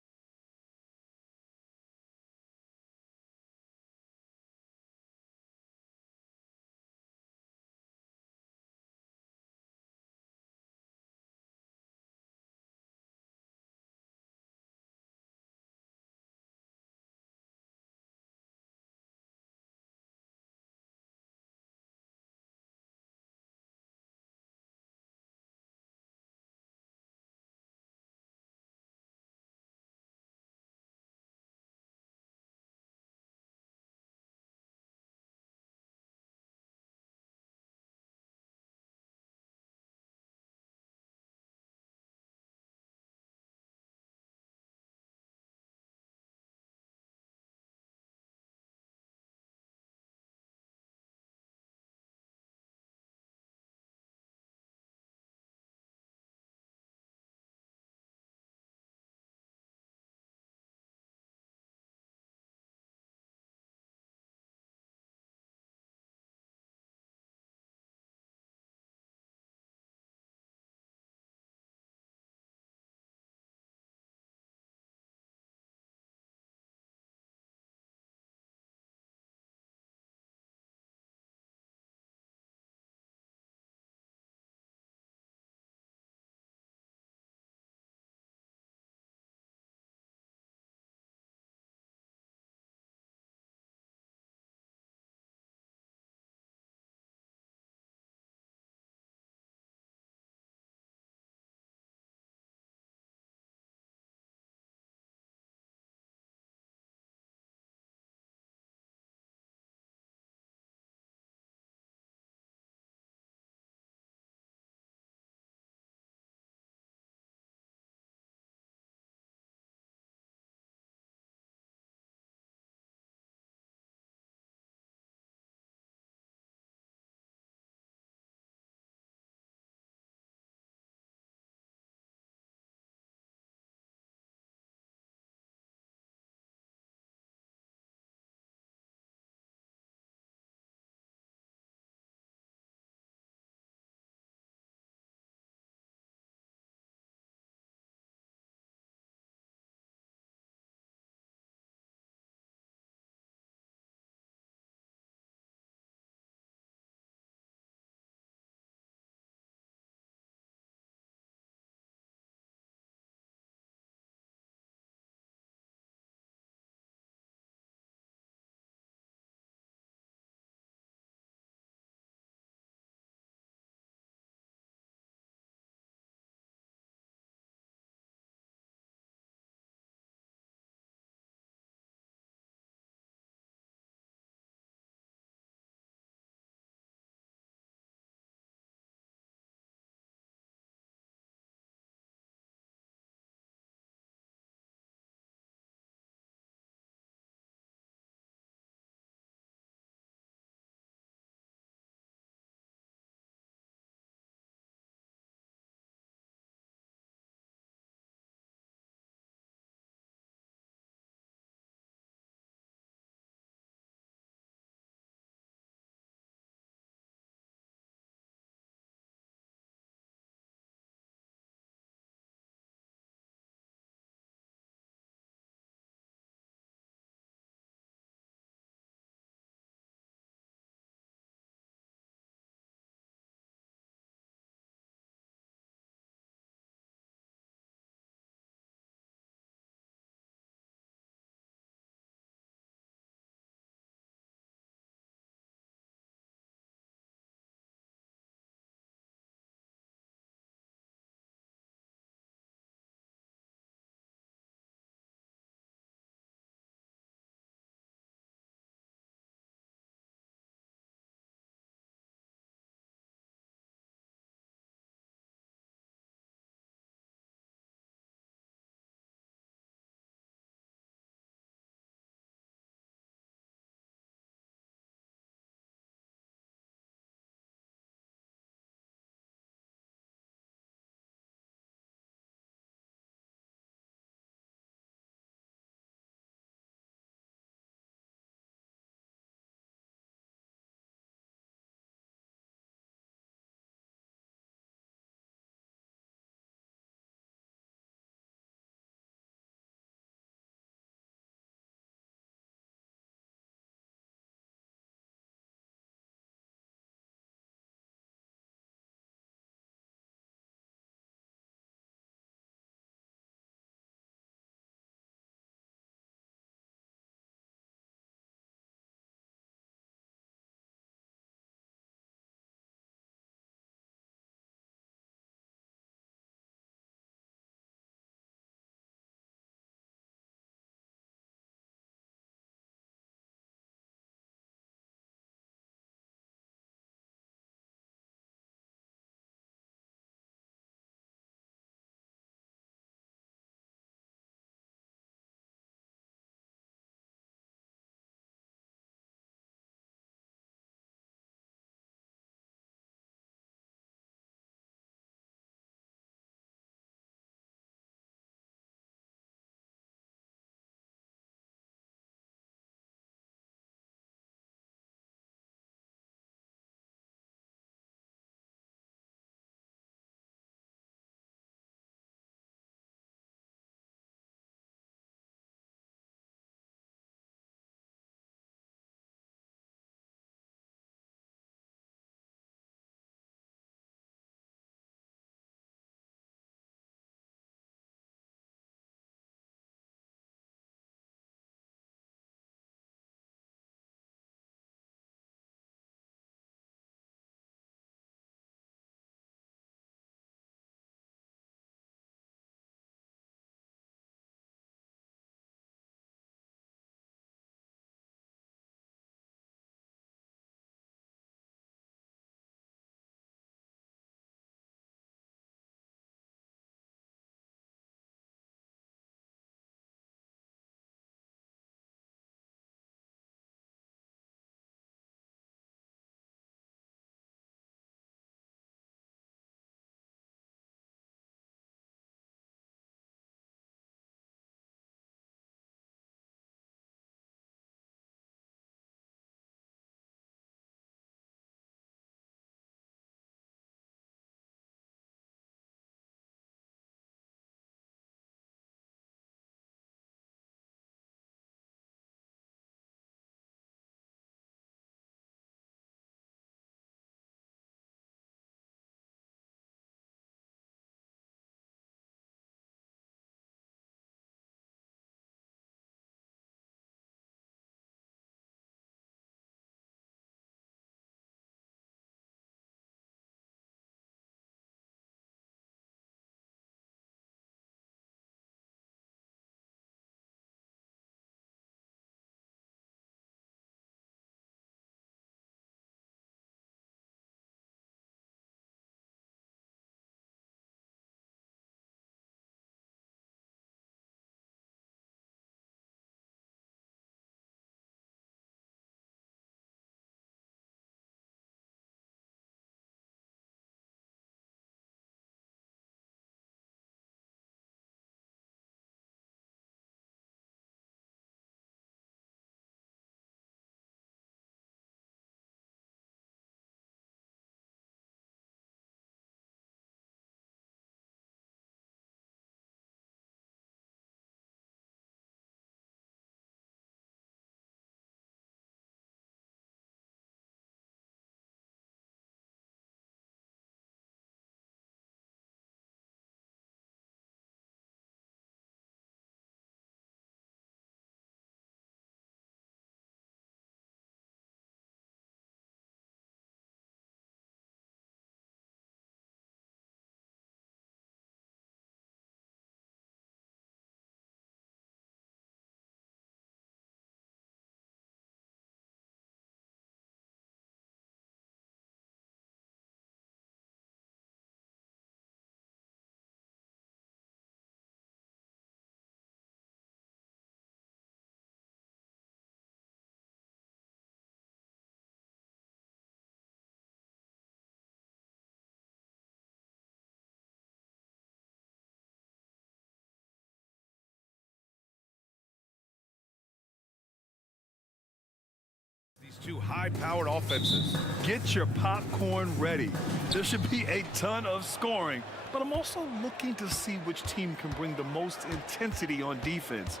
two high-powered offenses. Get your popcorn ready. There should be a ton of scoring, but I'm also looking to see which team can bring the most intensity on defense.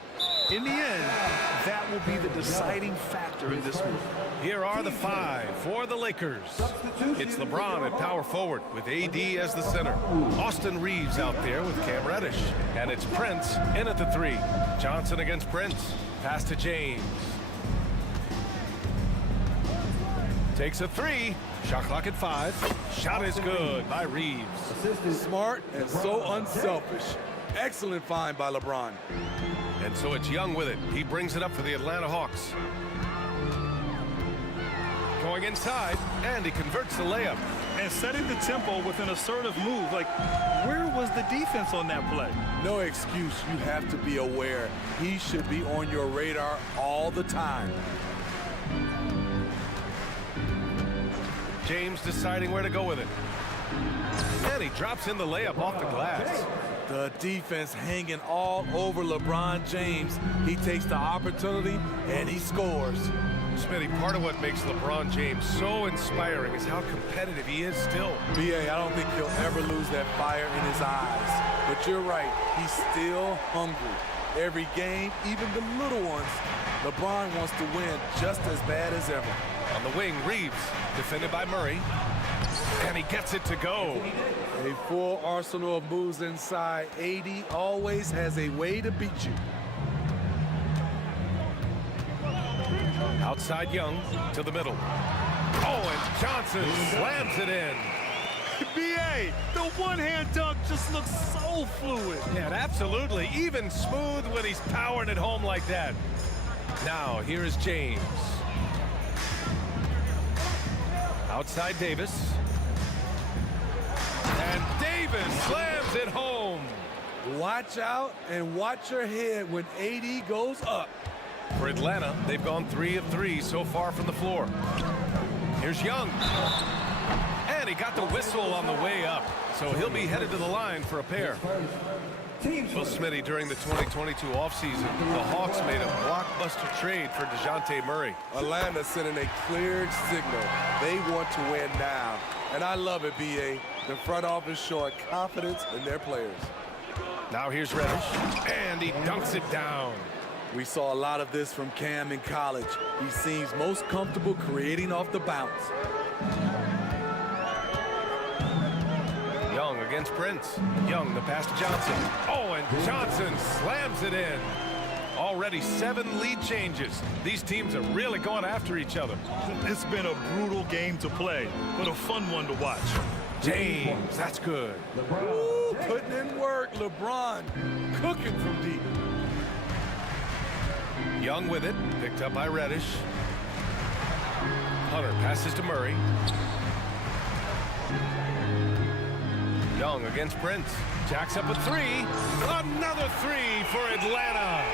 In the end, that will be the deciding factor in this one. Here are the five for the Lakers. It's LeBron at power forward with AD as the center. Austin Reeves out there with Cam Reddish. And it's Prince in at the three. Johnson against Prince. Pass to James. Takes a three. Shot clock at 5. Shot is good by Reeves. Smart and so unselfish. Excellent find by LeBron. And so it's Young with it. He brings it up for the Atlanta Hawks. Going inside, and he converts the layup. And setting the tempo with an assertive move. Like, where was the defense on that play? No excuse. You have to be aware. He should be on your radar all the time. James deciding where to go with it. And he drops in the layup off the glass. The defense hanging all over LeBron James. He takes the opportunity and he scores. Smitty, part of what makes LeBron James so inspiring is how competitive he is still. B.A., I don't think he'll ever lose that fire in his eyes. But you're right, he's still hungry. Every game, even the little ones, LeBron wants to win just as bad as ever. On the wing, Reeves, defended by Murray. And he gets it to go. A full arsenal of moves inside. AD always has a way to beat you. Outside Young to the middle. Oh, and Johnson slams it in. B.A., the one-hand dunk just looks so fluid. Yeah, absolutely. Even smooth when he's powering it home like that. Now, here is James. Outside Davis. And Davis slams it home. Watch out and watch your head when AD goes up. For Atlanta, they've gone 3 of 3 so far from the floor. Here's Young. And he got the whistle on the way up. So he'll be headed to the line for a pair. Well, Smitty, during the 2022 offseason, the Hawks made a blockbuster trade for DeJounte Murray. Atlanta sending a clear signal. They want to win now. And I love it, B.A. The front office showing confidence in their players. Now here's Reddish. And he dunks it down. We saw a lot of this from Cam in college. He seems most comfortable creating off the bounce. Young against Prince. Young, the pass to Johnson. Oh, and Johnson slams it in. Already 7 lead changes. These teams are really going after each other. It's been a brutal game to play, but a fun one to watch. James, that's good. Ooh, putting in work, LeBron. Cooking from deep. Young with it, picked up by Reddish. Hunter passes to Murray. Young against Prince. Jacks up a 3. Another 3 for Atlanta.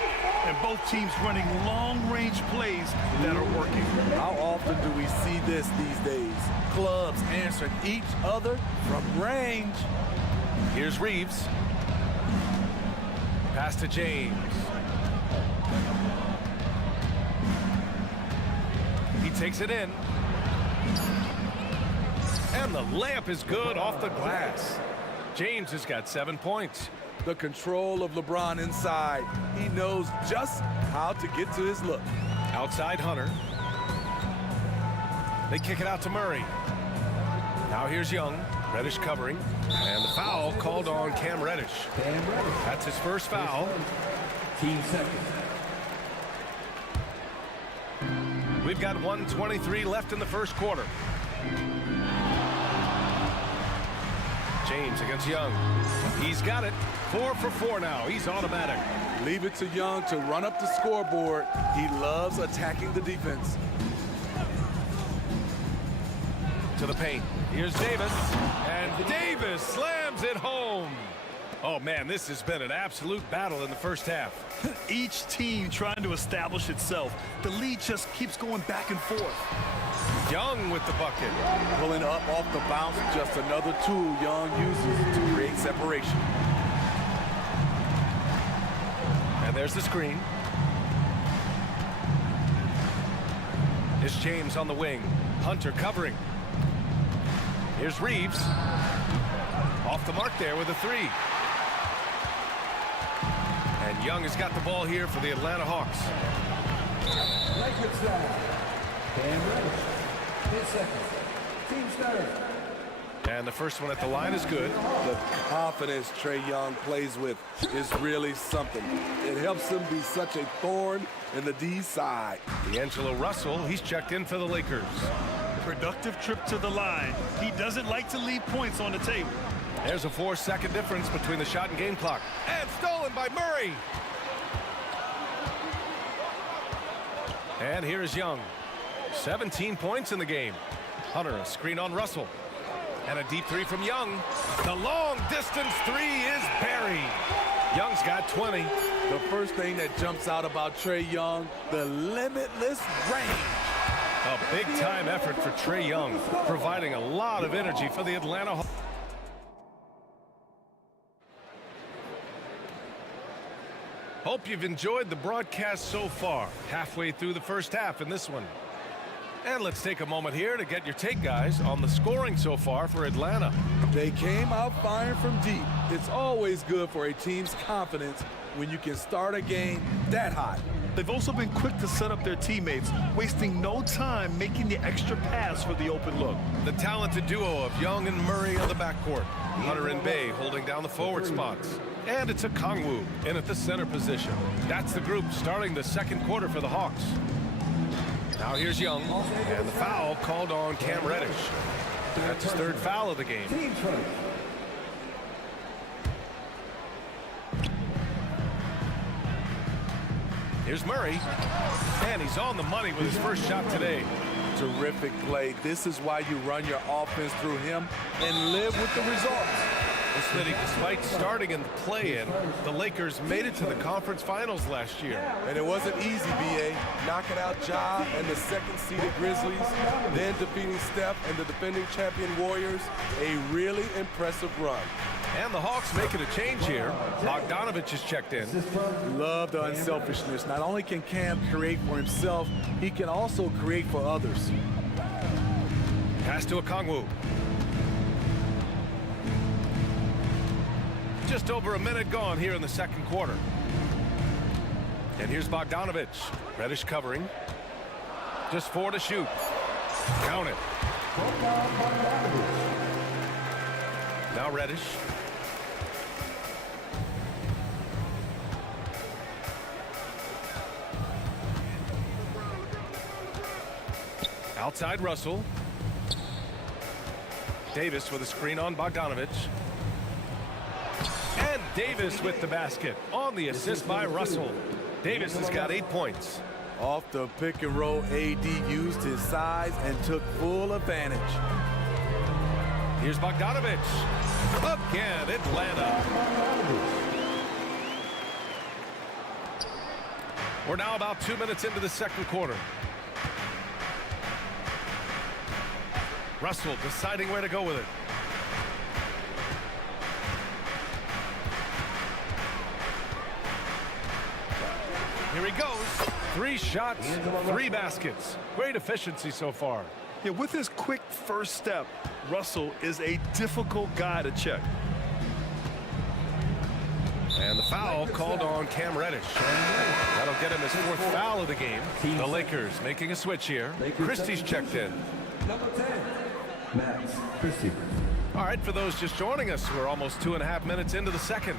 And both teams running long-range plays that are working. How often do we see this these days? Clubs answering each other from range. Here's Reeves. Pass to James. He takes it in. And the layup is good off the glass. James has got 7 points. The control of LeBron inside. He knows just how to get to his look. Outside Hunter. They kick it out to Murray. Now here's Young. Reddish covering. And the foul called on Cam Reddish. That's his first foul. Team second. We've got 1:23 left in the first quarter. James against Young. He's got it. 4 for 4 now. He's automatic. Leave it to Young to run up the scoreboard. He loves attacking the defense. To the paint. Here's Davis. And Davis slams it home. Oh, man, this has been an absolute battle in the first half. Each team trying to establish itself. The lead just keeps going back and forth. Young with the bucket. Pulling up off the bounce, just another tool Young uses to create separation. And there's the screen. Is James on the wing. Hunter covering. Here's Reeves. Off the mark there with a three. And Young has got the ball here for the Atlanta Hawks. Lakers side. Cam Reddish. 10 seconds. Team starter. And the first one at the line is good. The confidence Trae Young plays with is really something. It helps him be such a thorn in the D side. D'Angelo Russell, he's checked in for the Lakers. Productive trip to the line. He doesn't like to leave points on the table. There's a 4-second difference between the shot and game clock. And stolen by Murray. And here is Young. 17 points in the game. Hunter, a screen on Russell. And a deep three from Young. The long distance three is buried. Young's got 20. The first thing that jumps out about Trae Young, the limitless range. A big-time effort for Trae Young, providing a lot of energy for the Atlanta Hawks. Hope you've enjoyed the broadcast so far. Halfway through the first half in this one. And let's take a moment here to get your take, guys, on the scoring so far for Atlanta. They came out firing from deep. It's always good for a team's confidence when you can start a game that hot. They've also been quick to set up their teammates, wasting no time making the extra pass for the open look. The talented duo of Young and Murray on the backcourt. Hunter and Bay holding down the forward spots. And it's a Kongwu in at the center position. That's the group starting the second quarter for the Hawks. Now here's Young, and the foul called on Cam Reddish. That's his third foul of the game. Here's Murray, and he's on the money with his first shot today. Terrific play. This is why you run your offense through him and live with the results. Well, Smitty, despite starting in the play-in, the Lakers made it to the conference finals last year. And it wasn't easy, B.A. Knocking out Ja and the second-seeded Grizzlies, then defeating Steph and the defending champion Warriors. A really impressive run. And the Hawks making a change here. Bogdanovich is checked in. Love the unselfishness. Not only can Cam create for himself, he can also create for others. Pass to Okongwu. Just over a minute gone here in the second quarter. And here's Bogdanovich. Reddish covering. Just 4 to shoot. Count it. Now Reddish. Outside Russell. Davis with a screen on Bogdanovich. And Davis with the basket on the assist by Russell. Davis has got 8 points. Off the pick and roll, AD used his size and took full advantage. Here's Bogdanovich. Again, Atlanta. We're now about 2 minutes into the second quarter. Russell deciding where to go with it. Here he goes. 3 shots, 3 baskets. Great efficiency so far. Yeah, with his quick first step, Russell is a difficult guy to check. And the foul called on Cam Reddish. That'll get him his 4th foul of the game. The Lakers making a switch here. Christie's checked in. Number 10, Max Christie. All right, for those just joining us, we're almost 2.5 minutes into the second.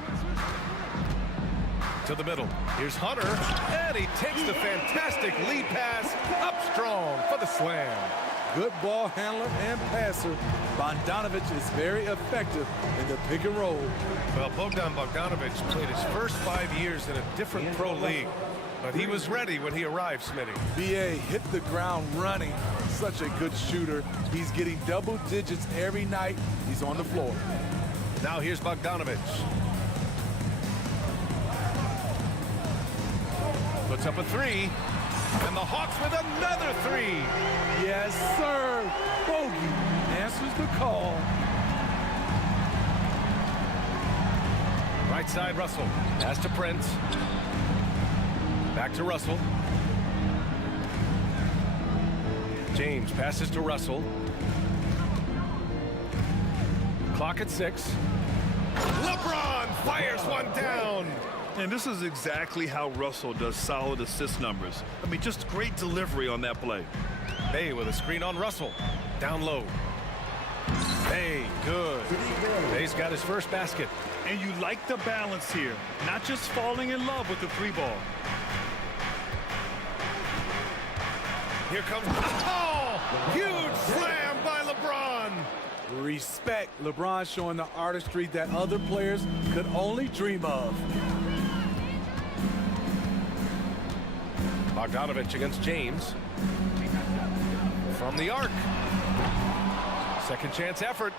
To the middle. Here's Hunter, and he takes the fantastic lead pass up strong for the slam. Good ball handler and passer. Bogdanovich is very effective in the pick and roll. Well, Bogdanovich played his first 5 years in a different pro league, but he was ready when he arrived, Smitty. BA hit the ground running. Such a good shooter. He's getting double digits every night he's on the floor. Now here's Bogdanovich. Puts up a 3, and the Hawks with another 3. Yes, sir. Bogey answers the call. Right side, Russell. Pass to Prince. Back to Russell. James passes to Russell. Clock at 6. LeBron fires one down. And this is exactly how Russell does solid assist numbers. I mean, just great delivery on that play. Bay with a screen on Russell. Down low. Bay, good. Bay's got his first basket. And you like the balance here, not just falling in love with the three ball. Here comes, oh, huge slam by LeBron. Respect. LeBron showing the artistry that other players could only dream of. Bogdanovich against James. From the arc. Second chance effort.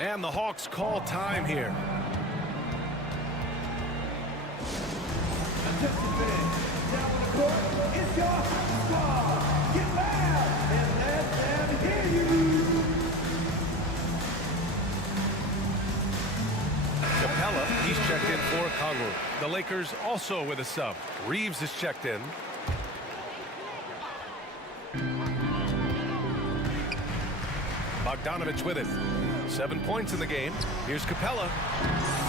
And the Hawks call time here. Down on the court, it's your squad. Get loud and let them hear you. Capella, he's checked in for Congo. The Lakers also with a sub. Reeves is checked in. Bogdanovich with it. 7 points in the game. Here's Capella.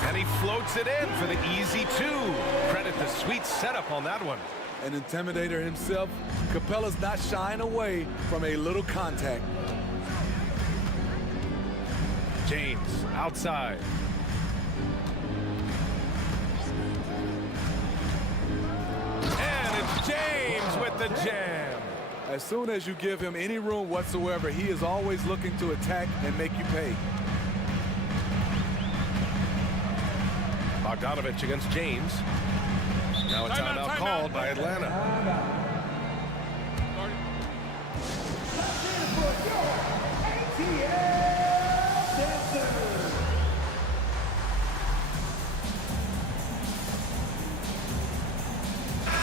And he floats it in for the easy 2. Credit the sweet setup on that one. An intimidator himself, Capella's not shying away from a little contact. James outside. And it's James with the jam. As soon as you give him any room whatsoever, he is always looking to attack and make you pay. Bogdanovich against James. Now a timeout called by Atlanta.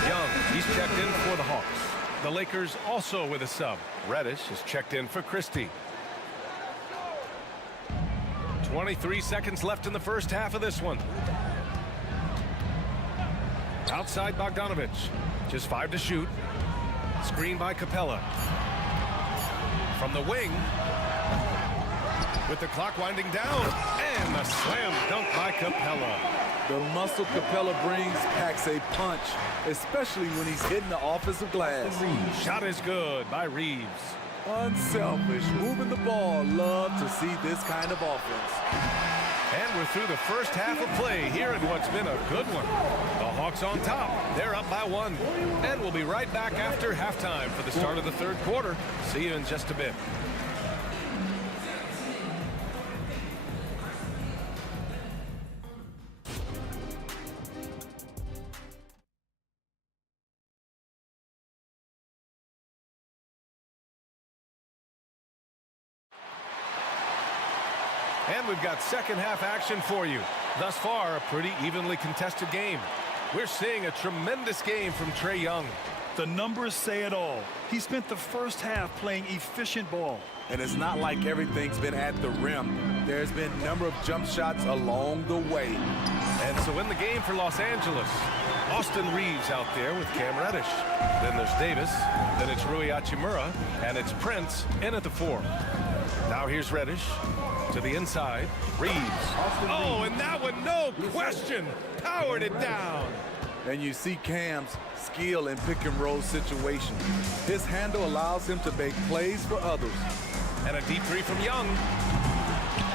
Young, he's checked in for the Hawks. The Lakers also with a sub. Reddish is checked in for Christie. 23 seconds left in the first half of this one. Outside Bogdanovich. Just 5 to shoot. Screen by Capella. From the wing. With the clock winding down. And the slam dunk by Capella. The muscle Capella brings packs a punch, especially when he's hitting the offensive glass. Shot is good by Reeves. Unselfish, moving the ball. Love to see this kind of offense. And we're through the first half of play here in what's been a good one. The Hawks on top. They're up by 1. And we'll be right back after halftime for the start of the third quarter. See you in just a bit. And we've got second half action for you. Thus far, a pretty evenly contested game. We're seeing a tremendous game from Trae Young. The numbers say it all. He spent the first half playing efficient ball. And it's not like everything's been at the rim. There's been a number of jump shots along the way. And so in the game for Los Angeles, Austin Reeves out there with Cam Reddish. Then there's Davis. Then it's Rui Hachimura. And it's Prince in at the 4. Now here's Reddish. To the inside, Reeves. Oh, and that one, no question, powered it down. And you see Cam's skill in pick and roll situations. His handle allows him to make plays for others. And a deep 3 from Young.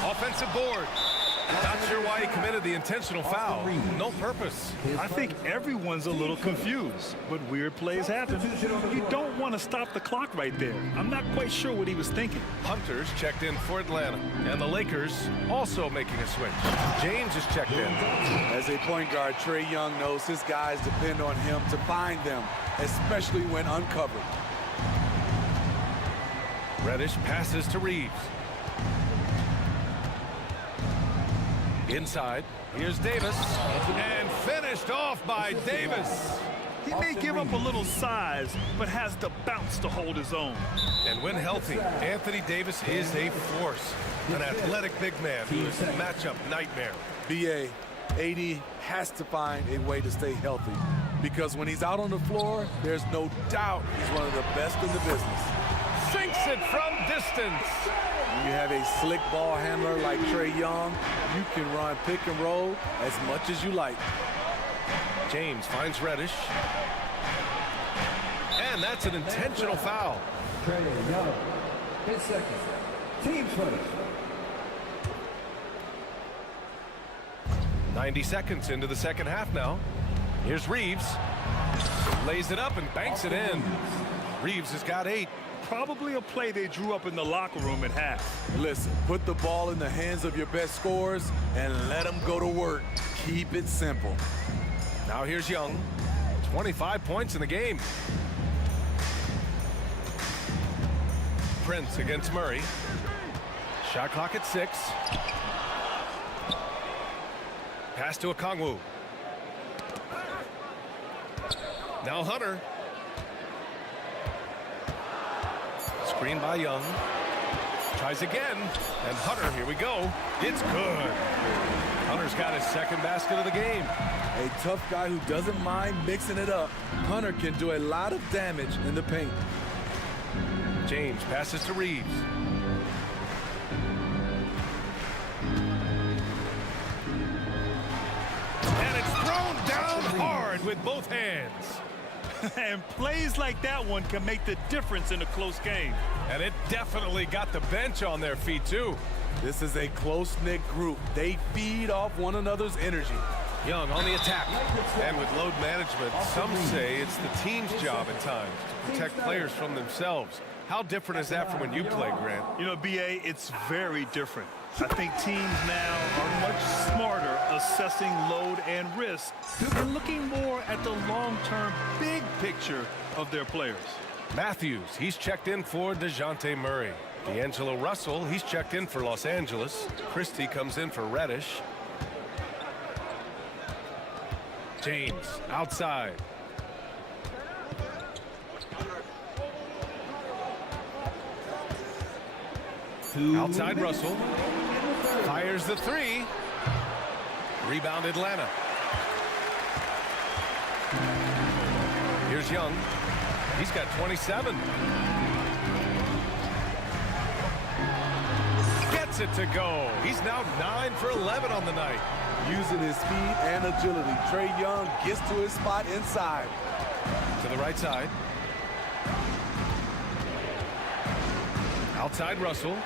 Offensive board. Not sure why he committed the intentional foul. No purpose. I think everyone's a little confused, but weird plays happen. You don't want to stop the clock right there. I'm not quite sure what he was thinking. Hunter's checked in for Atlanta. And the Lakers also making a switch. James is checked in. As a point guard, Trae Young knows his guys depend on him to find them, especially when uncovered. Reddish passes to Reeves. Inside, here's Davis, and finished off by Davis. He may give up a little size, but has the bounce to hold his own. And when healthy, Anthony Davis is a force. An athletic big man who is a matchup nightmare. BA, AD has to find a way to stay healthy, because when he's out on the floor, there's no doubt he's one of the best in the business. Sinks it from distance. When you have a slick ball handler like Trae Young, you can run pick and roll as much as you like. James finds Reddish. And that's an intentional foul. Trae Young, 10 seconds. Team finish. 90 seconds into the second half now. Here's Reeves. Lays it up and banks it in. Reeves has got 8. Probably a play they drew up in the locker room at half. Listen, put the ball in the hands of your best scorers and let them go to work. Keep it simple. Now here's Young. 25 points in the game. Prince against Murray. Shot clock at 6. Pass to Okongwu. Now Hunter. Screen by Young. Tries again. And Hunter, here we go. It's good. Hunter's got his second basket of the game. A tough guy who doesn't mind mixing it up. Hunter can do a lot of damage in the paint. James passes to Reeves. And it's thrown down hard with both hands. And plays like that one can make the difference in a close game. And it definitely got the bench on their feet, too. This is a close-knit group. They feed off one another's energy. Young on the attack. And with load management, some say it's the team's job at times to protect players from themselves. How different is that from when you played, Grant? You know, B.A., it's very different. I think teams now are much smarter assessing load and risk. They're looking more at the long-term big picture of their players. Matthews, he's checked in for DeJounte Murray. D'Angelo Russell, he's checked in for Los Angeles. Christie comes in for Reddish. James, outside. Outside Russell. Fires the 3. Rebound Atlanta. Here's Young. He's got 27. Gets it to go. He's now 9 for 11 on the night. Using his speed and agility, Trae Young gets to his spot inside. To the right side. Outside Russell.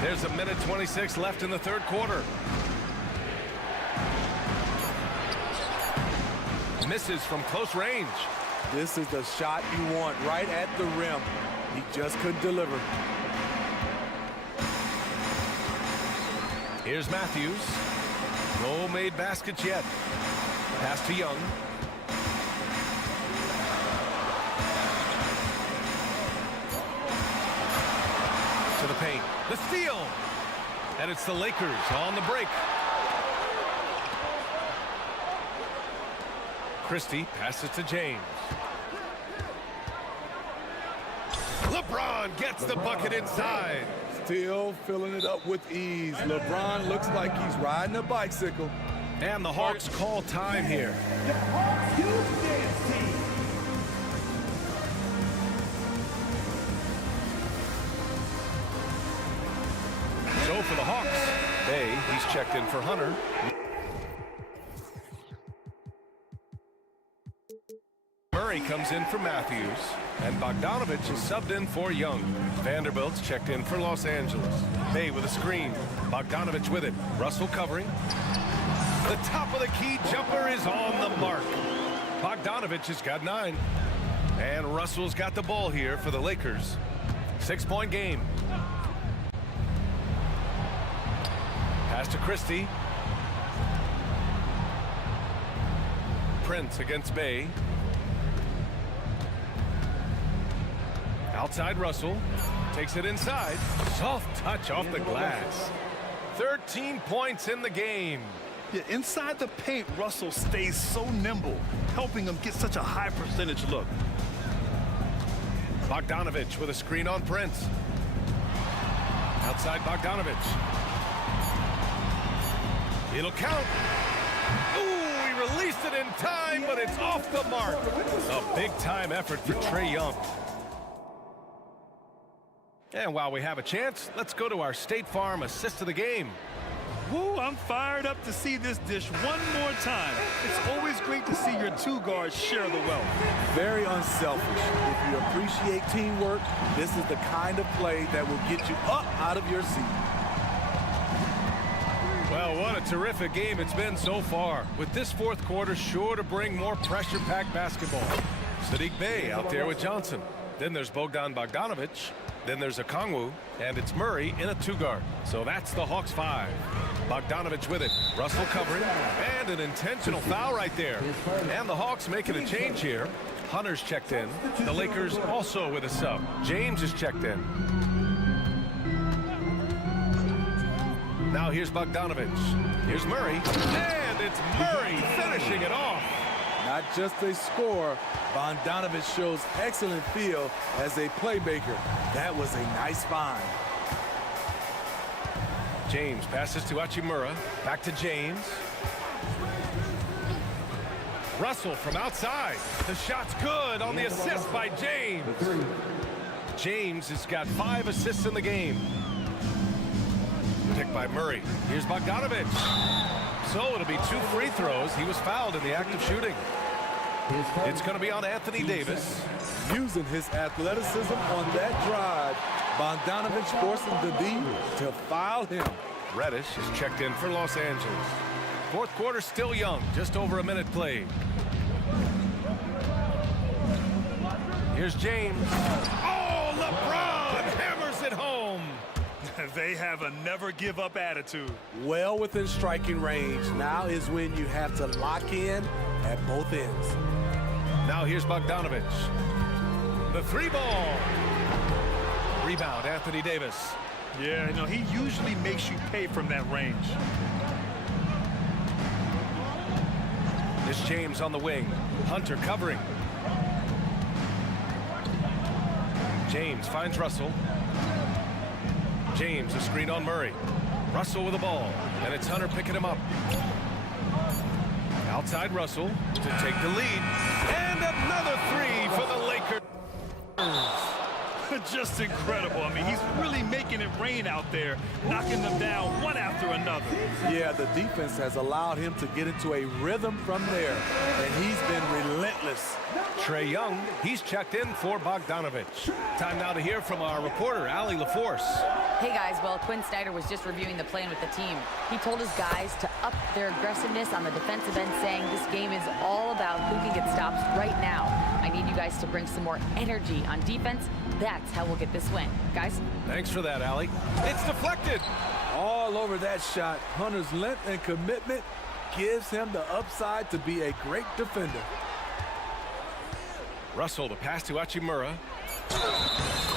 There's 1:26 left in the third quarter. Misses from close range. This is the shot you want right at the rim. He just couldn't deliver. Here's Matthews. No made baskets yet. Pass to Young. To the paint. The steal. And it's the Lakers on the break. Christie passes to James. LeBron gets the bucket inside. Still filling it up with ease. LeBron looks like he's riding a bicycle. And the Hawks call time here. The Hawks Youth Dance Team. So for the Hawks, Bay, he's checked in for Hunter. Murray comes in for Matthews, and Bogdanovich is subbed in for Young. Vanderbilt's checked in for Los Angeles. Bay with a screen. Bogdanovich with it. Russell covering. The top of the key jumper is on the mark. Bogdanovich has got 9. And Russell's got the ball here for the Lakers. 6-point game. Pass to Christie. Prince against Bay. Outside Russell. Takes it inside. Soft touch off the glass. 13 points in the game. Yeah, inside the paint, Russell stays so nimble, helping him get such a high percentage look. Bogdanovich with a screen on Prince. Outside Bogdanovich. It'll count. Ooh, he released it in time, but it's off the mark. A big-time effort for Trae Young. And while we have a chance, let's go to our State Farm assist of the game. Woo, I'm fired up to see this dish one more time. It's always great to see your two guards share the wealth. Very unselfish. If you appreciate teamwork, this is the kind of play that will get you up out of your seat. Well, what a terrific game it's been so far, with this fourth quarter sure to bring more pressure-packed basketball. Sadiq Bey out there with Johnson. Then there's Bogdan Bogdanovic. Then there's a Kongwu, and it's Murray in a two-guard. So that's the Hawks 5. Bogdanovic with it. Russell covering, and an intentional foul right there. And the Hawks making a change here. Hunter's checked in. The Lakers also with a sub. James is checked in. Now here's Bogdanovic. Here's Murray, and it's Murray finishing it off. Not just a scorer, Bogdanovic shows excellent feel as a playmaker. That was a nice find. James passes to Hachimura. Back to James. Russell from outside. The shot's good on the assist by James. James has got 5 assists in the game. Picked by Murray. Here's Bogdanovic. So it'll be 2 free throws. He was fouled in the act of shooting. It's going to be on Anthony Davis. Using his athleticism on that drive, Bogdanovic forcing the D to foul him. Reddish is checked in for Los Angeles. Fourth quarter still young, just over a minute played. Here's James. Oh, LeBron hammers it home. They have a never-give-up attitude. Well within striking range. Now is when you have to lock in at both ends. Now here's Bogdanovic. The 3-ball. Rebound, Anthony Davis. Yeah, you know, he usually makes you pay from that range. It's James on the wing. Hunter covering. James finds Russell. James, a screen on Murray. Russell with the ball, and it's Hunter picking him up. Outside Russell to take the lead. And another 3 for the Lakers. Just incredible. I mean, he's really making it rain out there, knocking them down one after another. Yeah, the defense has allowed him to get into a rhythm from there, and he's been relentless. Trae Young, he's checked in for Bogdanovic. Time now to hear from our reporter, Allie LaForce. Hey guys, well, Quinn Snyder was just reviewing the plan with the team. He told his guys to up their aggressiveness on the defensive end, saying this game is all about who can get stops right now. I need you guys to bring some more energy on defense. That's how we'll get this win. Guys? Thanks for that, Allie. It's deflected. All over that shot. Hunter's length and commitment gives him the upside to be a great defender. Russell to pass to Hachimura.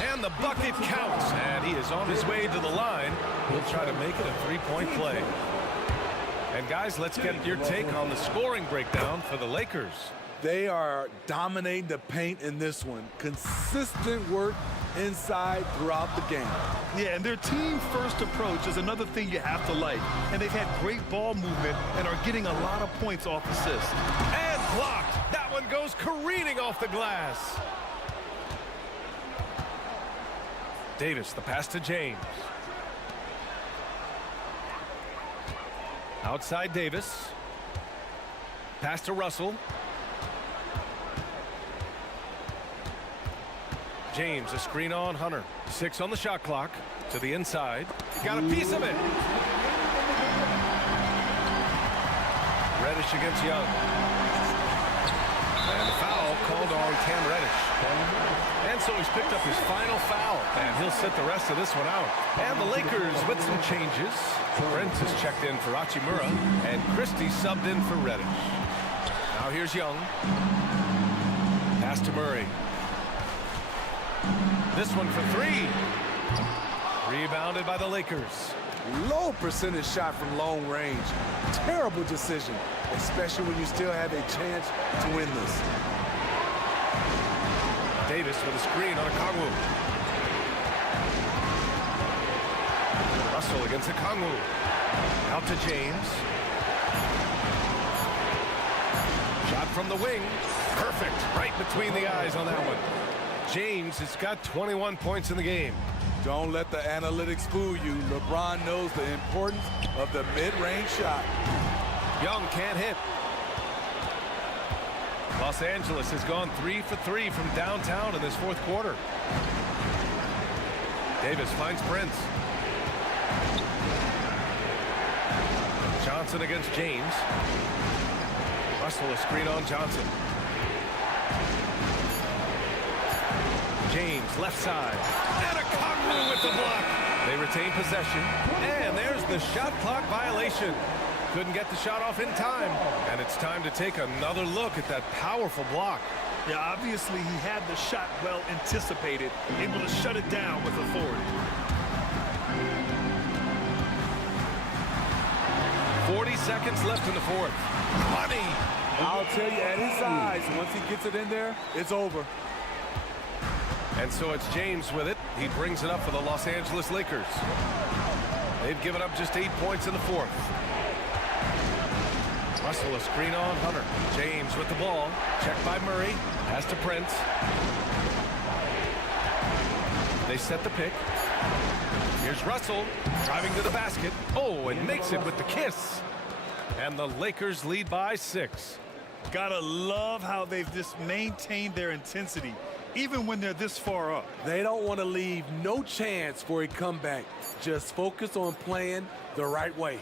And the bucket counts. And he is on his way to the line. He'll try to make it a 3-point play. And guys, let's get your take on the scoring breakdown for the Lakers. They are dominating the paint in this one. Consistent work inside throughout the game. Yeah, and their team-first approach is another thing you have to like. And they've had great ball movement and are getting a lot of points off assists. And blocked. That one goes careening off the glass. Davis, the pass to James. Outside Davis. Pass to Russell. James, a screen on Hunter. 6 on the shot clock. To the inside. He got a piece of it. Reddish against Young. And the foul called on Cam Reddish. And so he's picked up his final foul. And he'll sit the rest of this one out. And the Lakers with some changes. Brent is checked in for Hachimura. And Christie subbed in for Reddish. Now here's Young. Pass to Murray. This one for 3. Rebounded by the Lakers. Low percentage shot from long range. Terrible decision, especially when you still have a chance to win this. Davis with a screen on a Kongwu. Russell against a Kongwu. Out to James. Shot from the wing. Perfect. Right between the eyes on that one. James has got 21 points in the game. Don't let the analytics fool you. LeBron knows the importance of the mid-range shot. Young can't hit. Los Angeles has gone 3 for 3 from downtown in this fourth quarter. Davis finds Prince. Johnson against James. Russell a screen on Johnson. James left side. And a Conley with the block. They retain possession. And there's the shot clock violation. Couldn't get the shot off in time. And it's time to take another look at that powerful block. Yeah, obviously he had the shot well anticipated, able to shut it down with authority. 40 seconds left in the fourth. Money. I'll tell you, at his size, once he gets it in there, it's over. And so it's James with it. He brings it up for the Los Angeles Lakers. They've given up just 8 points in the fourth. Russell a screen on Hunter. James with the ball. Checked by Murray. Pass to Prince. They set the pick. Here's Russell driving to the basket. Oh, and makes it with the kiss. And the Lakers lead by 6. Gotta love how they've just maintained their intensity, even when they're this far up. They don't want to leave no chance for a comeback. Just focus on playing the right way.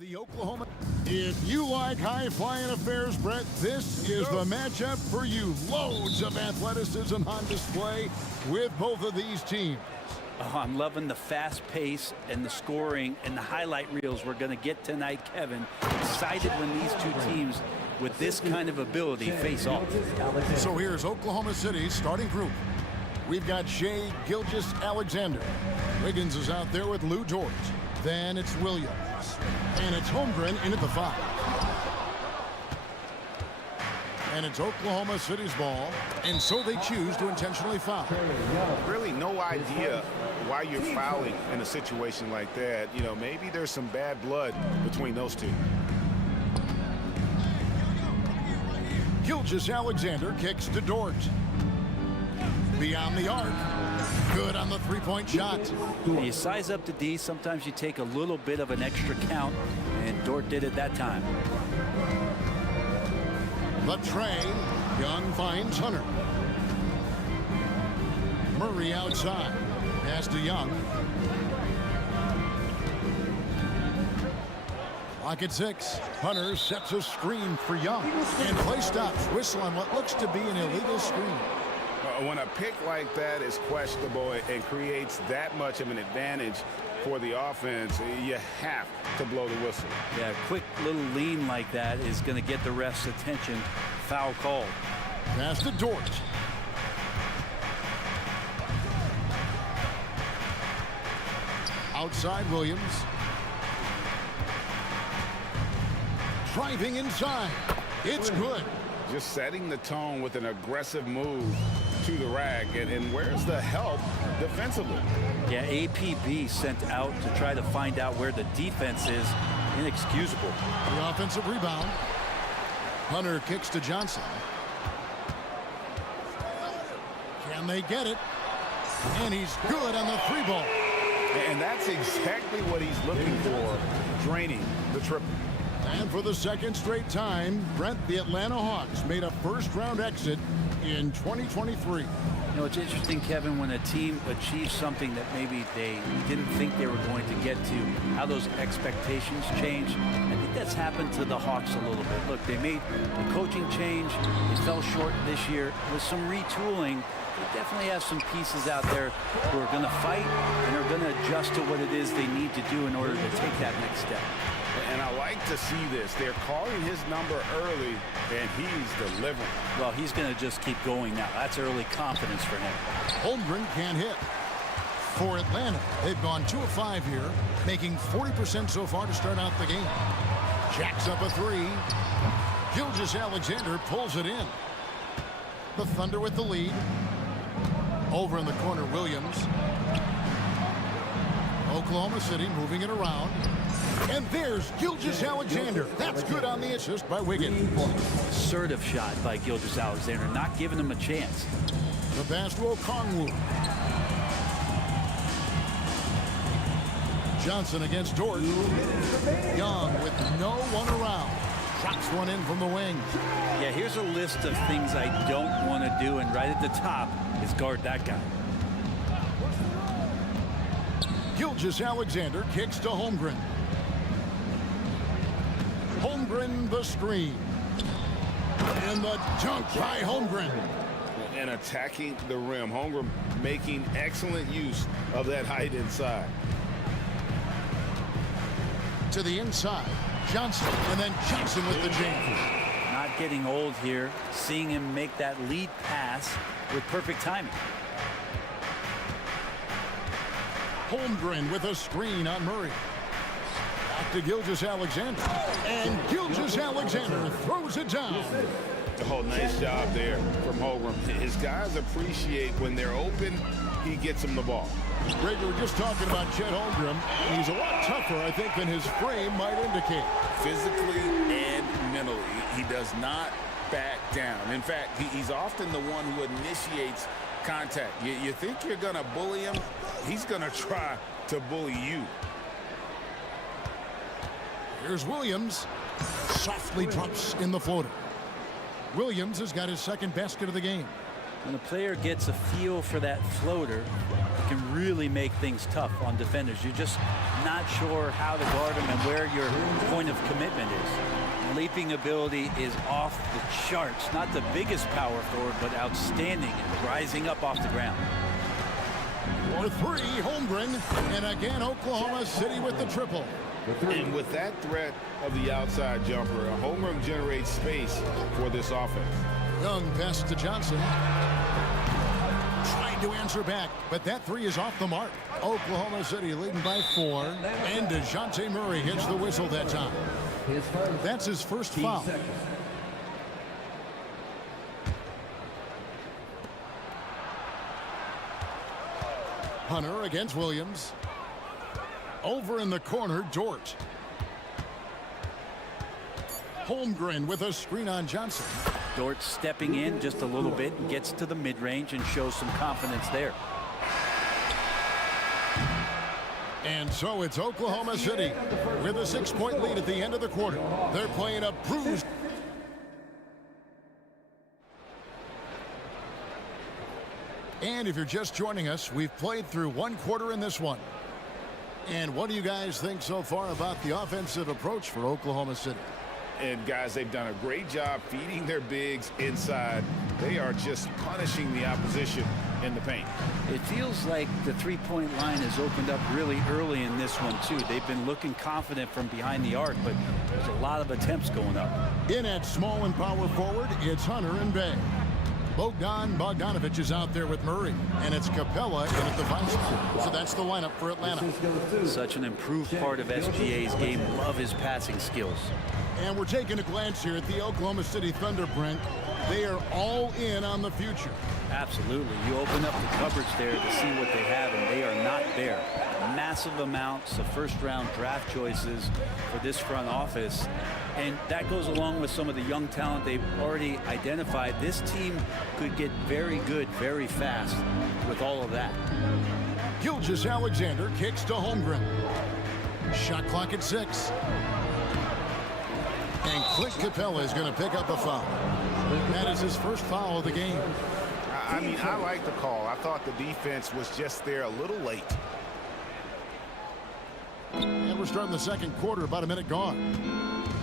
The Oklahoma. If you like high-flying affairs, Brett, this is the matchup for you. Loads of athleticism on display with both of these teams. Oh, I'm loving the fast pace and the scoring and the highlight reels we're going to get tonight, Kevin. Excited when these two teams with this kind of ability face off. So here's Oklahoma City's starting group. We've got Shea Gilgeous-Alexander. Wiggins is out there with Lou George. Then it's Williams. And it's Holmgren in at the 5. And it's Oklahoma City's ball. And so they choose to intentionally foul. Really no idea why you're fouling in a situation like that. You know, maybe there's some bad blood between those two. Gilgeous-Alexander kicks to Dort. Beyond the arc. Good on the three-point shot. When you size up the D, sometimes you take a little bit of an extra count, and Dort did it that time. The tray. Young finds Hunter. Murray outside. Pass to Young. Clock at 6. Hunter sets a screen for Young. And play stops. Whistle on what looks to be an illegal screen. When a pick like that is questionable and creates that much of an advantage for the offense, you have to blow the whistle. Yeah, a quick little lean like that is going to get the ref's attention. Foul called. Pass to Dort. Outside Williams. Driving inside. It's good. Just setting the tone with an aggressive move to the rack. And where's the help defensively? Yeah, APB sent out to try to find out where the defense is. Inexcusable. The offensive rebound. Hunter kicks to Johnson. Can they get it? And he's good on the 3-ball. And that's exactly what he's looking for, draining the triple. And for the second straight time, Brent, the Atlanta Hawks made a first-round exit in 2023. You know, it's interesting, Kevin, when a team achieves something that maybe they didn't think they were going to get to, how those expectations change. I think that's happened to the Hawks a little bit. Look, they made the coaching change. They fell short this year. With some retooling, they definitely have some pieces out there who are going to fight and are going to adjust to what it is they need to do in order to take that next step. And I like to see this. They're calling his number early, and he's delivering. Well, he's going to just keep going now. That's early confidence for him. Holmgren can't hit. For Atlanta, they've gone 2 of 5 here, making 40% so far to start out the game. Jacks up a 3. Gilgeous-Alexander pulls it in. The Thunder with the lead. Over in the corner, Williams. Oklahoma City moving it around. And there's Gilgeous-Alexander. That's good on the assist by Wiggins. Assertive shot by Gilgeous-Alexander, not giving him a chance. The pass to Okongwu. Johnson against Dort. Young with no one around. Drops one in from the wing. Yeah, here's a list of things I don't want to do, and right at the top is guard that guy. Gilgeous-Alexander kicks to Holmgren. Holmgren the screen. And the dunk by Holmgren. And attacking the rim. Holmgren making excellent use of that height inside. To the inside. Johnson, and then Johnson with the jam. Not getting old here. Seeing him make that lead pass with perfect timing. Holmgren with a screen on Murray. Back to Gilgeous-Alexander. And Gilgeous-Alexander throws it down. Oh, nice job there from Holmgren. His guys appreciate when they're open, he gets them the ball. Greg, we were just talking about Chet Holmgren. He's a lot tougher, I think, than his frame might indicate. Physically and mentally, he does not back down. In fact, he's often the one who initiates contact. You think you're going to bully him, he's going to try to bully you. Here's Williams. Softly drops in the floater. Williams has got his second basket of the game. When a player gets a feel for that floater, it can really make things tough on defenders. You're just not sure how to guard them and where your point of commitment is. Leaping ability is off the charts. Not the biggest power forward, but outstanding and rising up off the ground. For three, Holmgren, and again Oklahoma City with the triple. And with that threat of the outside jumper, Holmgren generates space for this offense. Young pass to Johnson. Trying to answer back, but that three is off the mark. Oklahoma City leading by 4, and DeJounte Murray hits the whistle that time. That's his first foul. Hunter against Williams. Over in the corner, Dort. Holmgren with a screen on Johnson. Dort stepping in just a little bit and gets to the mid-range and shows some confidence there. And so it's Oklahoma City with a 6-point lead at the end of the quarter. They're playing a bruised. And if you're just joining us, we've played through one quarter in this one. And what do you guys think so far about the offensive approach for Oklahoma City? And guys, they've done a great job feeding their bigs inside. They are just punishing the opposition in the paint. It feels like the three-point line has opened up really early in this one, too. They've been looking confident from behind the arc, but there's a lot of attempts going up. In at small and power forward, it's Hunter and Bay. Bogdanovich is out there with Murray, and it's Capella in at the 5 spot. So that's the lineup for Atlanta. Such an improved part of SGA's game. Love his passing skills. And we're taking a glance here at the Oklahoma City Thunder, Brent. They are all in on the future. Absolutely. You open up the cupboards there to see what they have, and they are not there. Massive amounts of first-round draft choices for this front office. And that goes along with some of the young talent they've already identified. This team could get very good very fast with all of that. Gilgeous-Alexander kicks to Holmgren. Shot clock at 6. And Clint Capella is going to pick up a foul. That is his first foul of the game. I mean, I like the call. I thought the defense was just there a little late. And we're starting the second quarter, about a minute gone.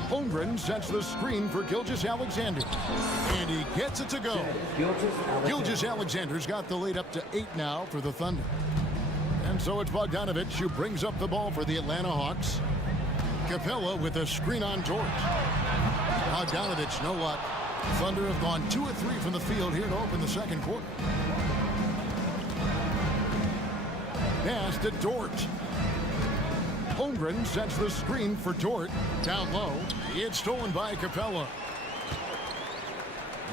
Holmgren sets the screen for Gilgeous-Alexander. And he gets it to go. Gilgeous-Alexander's got the lead up to 8 now for the Thunder. And so it's Bogdanovich who brings up the ball for the Atlanta Hawks. Capella with a screen on Dort. Bogdanovich, no luck. Thunder have gone 2 of 3 from the field here to open the second quarter. Pass to Dort. Holmgren sets the screen for Dort. Down low. It's stolen by Capella.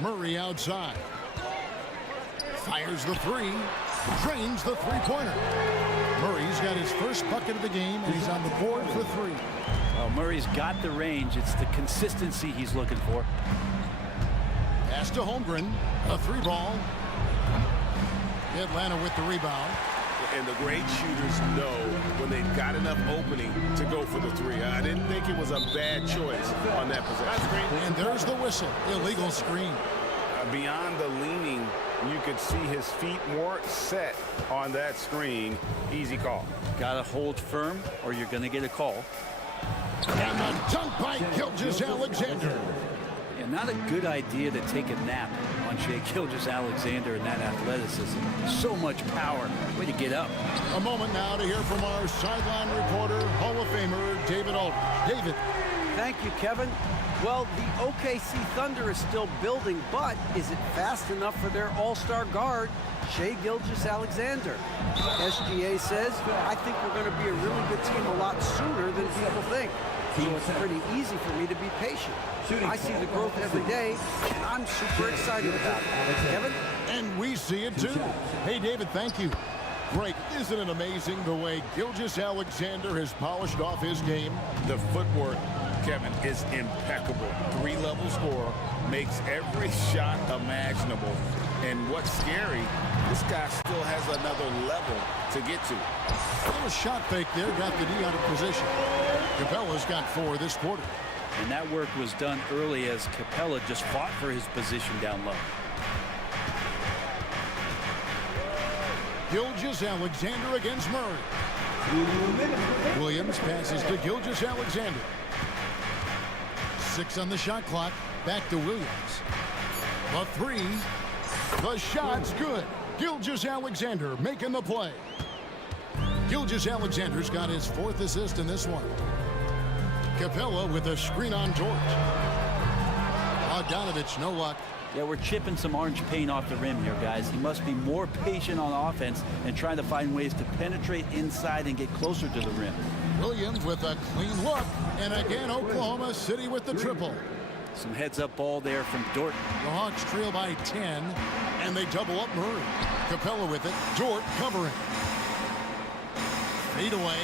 Murray outside. Fires the 3. Drains the 3-pointer. Murray's got his first bucket of the game, and he's on the board for 3. Well, Murray's got the range. It's the consistency he's looking for. Pass to Holmgren. A 3-ball. Atlanta with the rebound. And the great shooters know when they've got enough opening to go for the 3. I didn't think it was a bad choice on that possession. And there's the whistle. Illegal screen. Beyond the leaning, you could see his feet more set on that screen. Easy call. Got to hold firm or you're going to get a call. And the dunk by Gilgeous-Alexander. Yeah, not a good idea to take a nap on Shai Gilgeous-Alexander and that athleticism. So much power. Way to get up. A moment now to hear from our sideline reporter, Hall of Famer David Aldridge. David. Thank you, Kevin. Well, the OKC Thunder is still building, but is it fast enough for their all-star guard, Shai Gilgeous-Alexander? SGA says, I think we're going to be a really good team a lot sooner than people think. So it's pretty easy for me to be patient. I see the growth every day, and I'm super excited about it. Kevin? And we see it too. Hey, David, thank you. Greg, isn't it amazing the way Gilgeous-Alexander has polished off his game? The footwork, Kevin, is impeccable. 3-level scorer, makes every shot imaginable. And what's scary, this guy still has another level to get to. A little shot fake there, got the D out of position. Capella's got 4 this quarter. And that work was done early as Capella just fought for his position down low. Gilgeous-Alexander against Murray. Williams passes to Gilgeous-Alexander. 6 on the shot clock. Back to Williams. The three. The shot's good. Gilgeous-Alexander making the play. Gilgeous-Alexander's got his 4th assist in this one. Capella with a screen on George. Bogdanovich, no luck. Yeah, we're chipping some orange paint off the rim here, guys. He must be more patient on offense and trying to find ways to penetrate inside and get closer to the rim. Williams with a clean look. And again, Oklahoma City with the triple. Some heads-up ball there from Dort. The Hawks trail by 10, and they double up Murray. Capella with it. Dort covering. Fade away.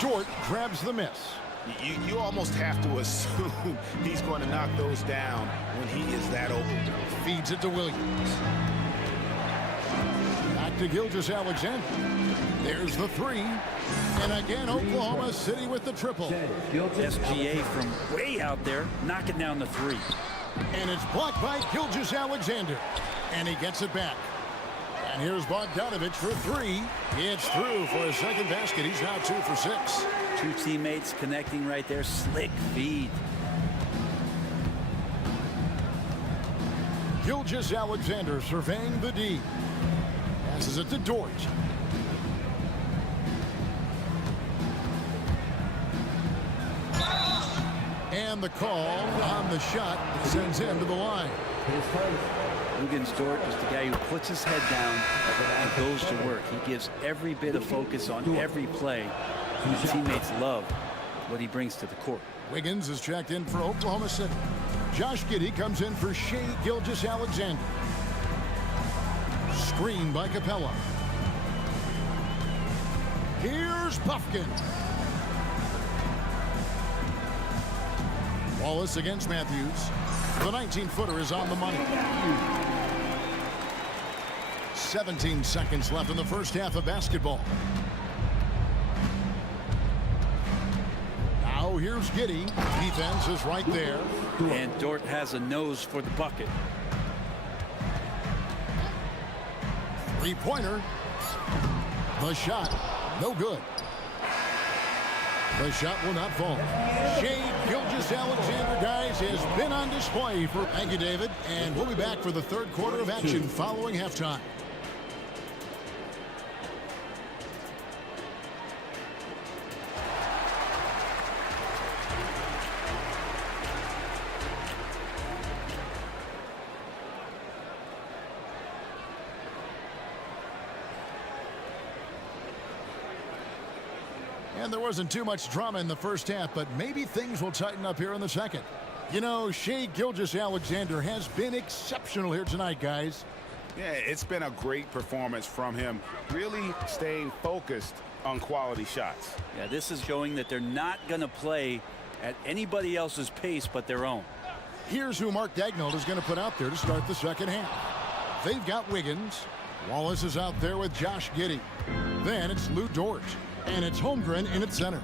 Dort grabs the miss. You almost have to assume he's going to knock those down when he is that open. Feeds it to Williams. Back to Gilgeous-Alexander. There's the three. And again, Oklahoma City with the triple. SGA from way out there, knocking down the three. And it's blocked by Gilgeous-Alexander. And he gets it back. And here's Bogdanovich for three. It's through for a second basket. He's now 2 for 6. 2 teammates connecting right there. Slick feed. Gilgeous-Alexander surveying the D. Passes it to Dort. And the call on the shot sends him to the line. Lugens Dort is the guy who puts his head down and goes to work. He gives every bit of focus on every play. His teammates love what he brings to the court. Wiggins is checked in for Oklahoma City. Josh Giddey comes in for Shai Gilgeous-Alexander. Screen by Capella. Here's Buffkin. Wallace against Matthews. The 19-footer is on the money. 17 seconds left in the first half of basketball. Now here's Giddey. Defense is right there. And Dort has a nose for the bucket. Three-pointer. The shot, no good. The shot will not fall. Shai Gilgeous-Alexander, guys, has been on display for... Thank you, David. And we'll be back for the third quarter of action following halftime. And there wasn't too much drama in the first half, but maybe things will tighten up here in the second. You know, Shai Gilgeous-Alexander has been exceptional here tonight, guys. Yeah, it's been a great performance from him, really staying focused on quality shots. Yeah, this is showing that they're not going to play at anybody else's pace but their own. Here's who Mark Daigneault is going to put out there to start the second half. They've got Wiggins. Wallace is out there with Josh Giddey. Then it's Lou Dort. And it's Holmgren in its center.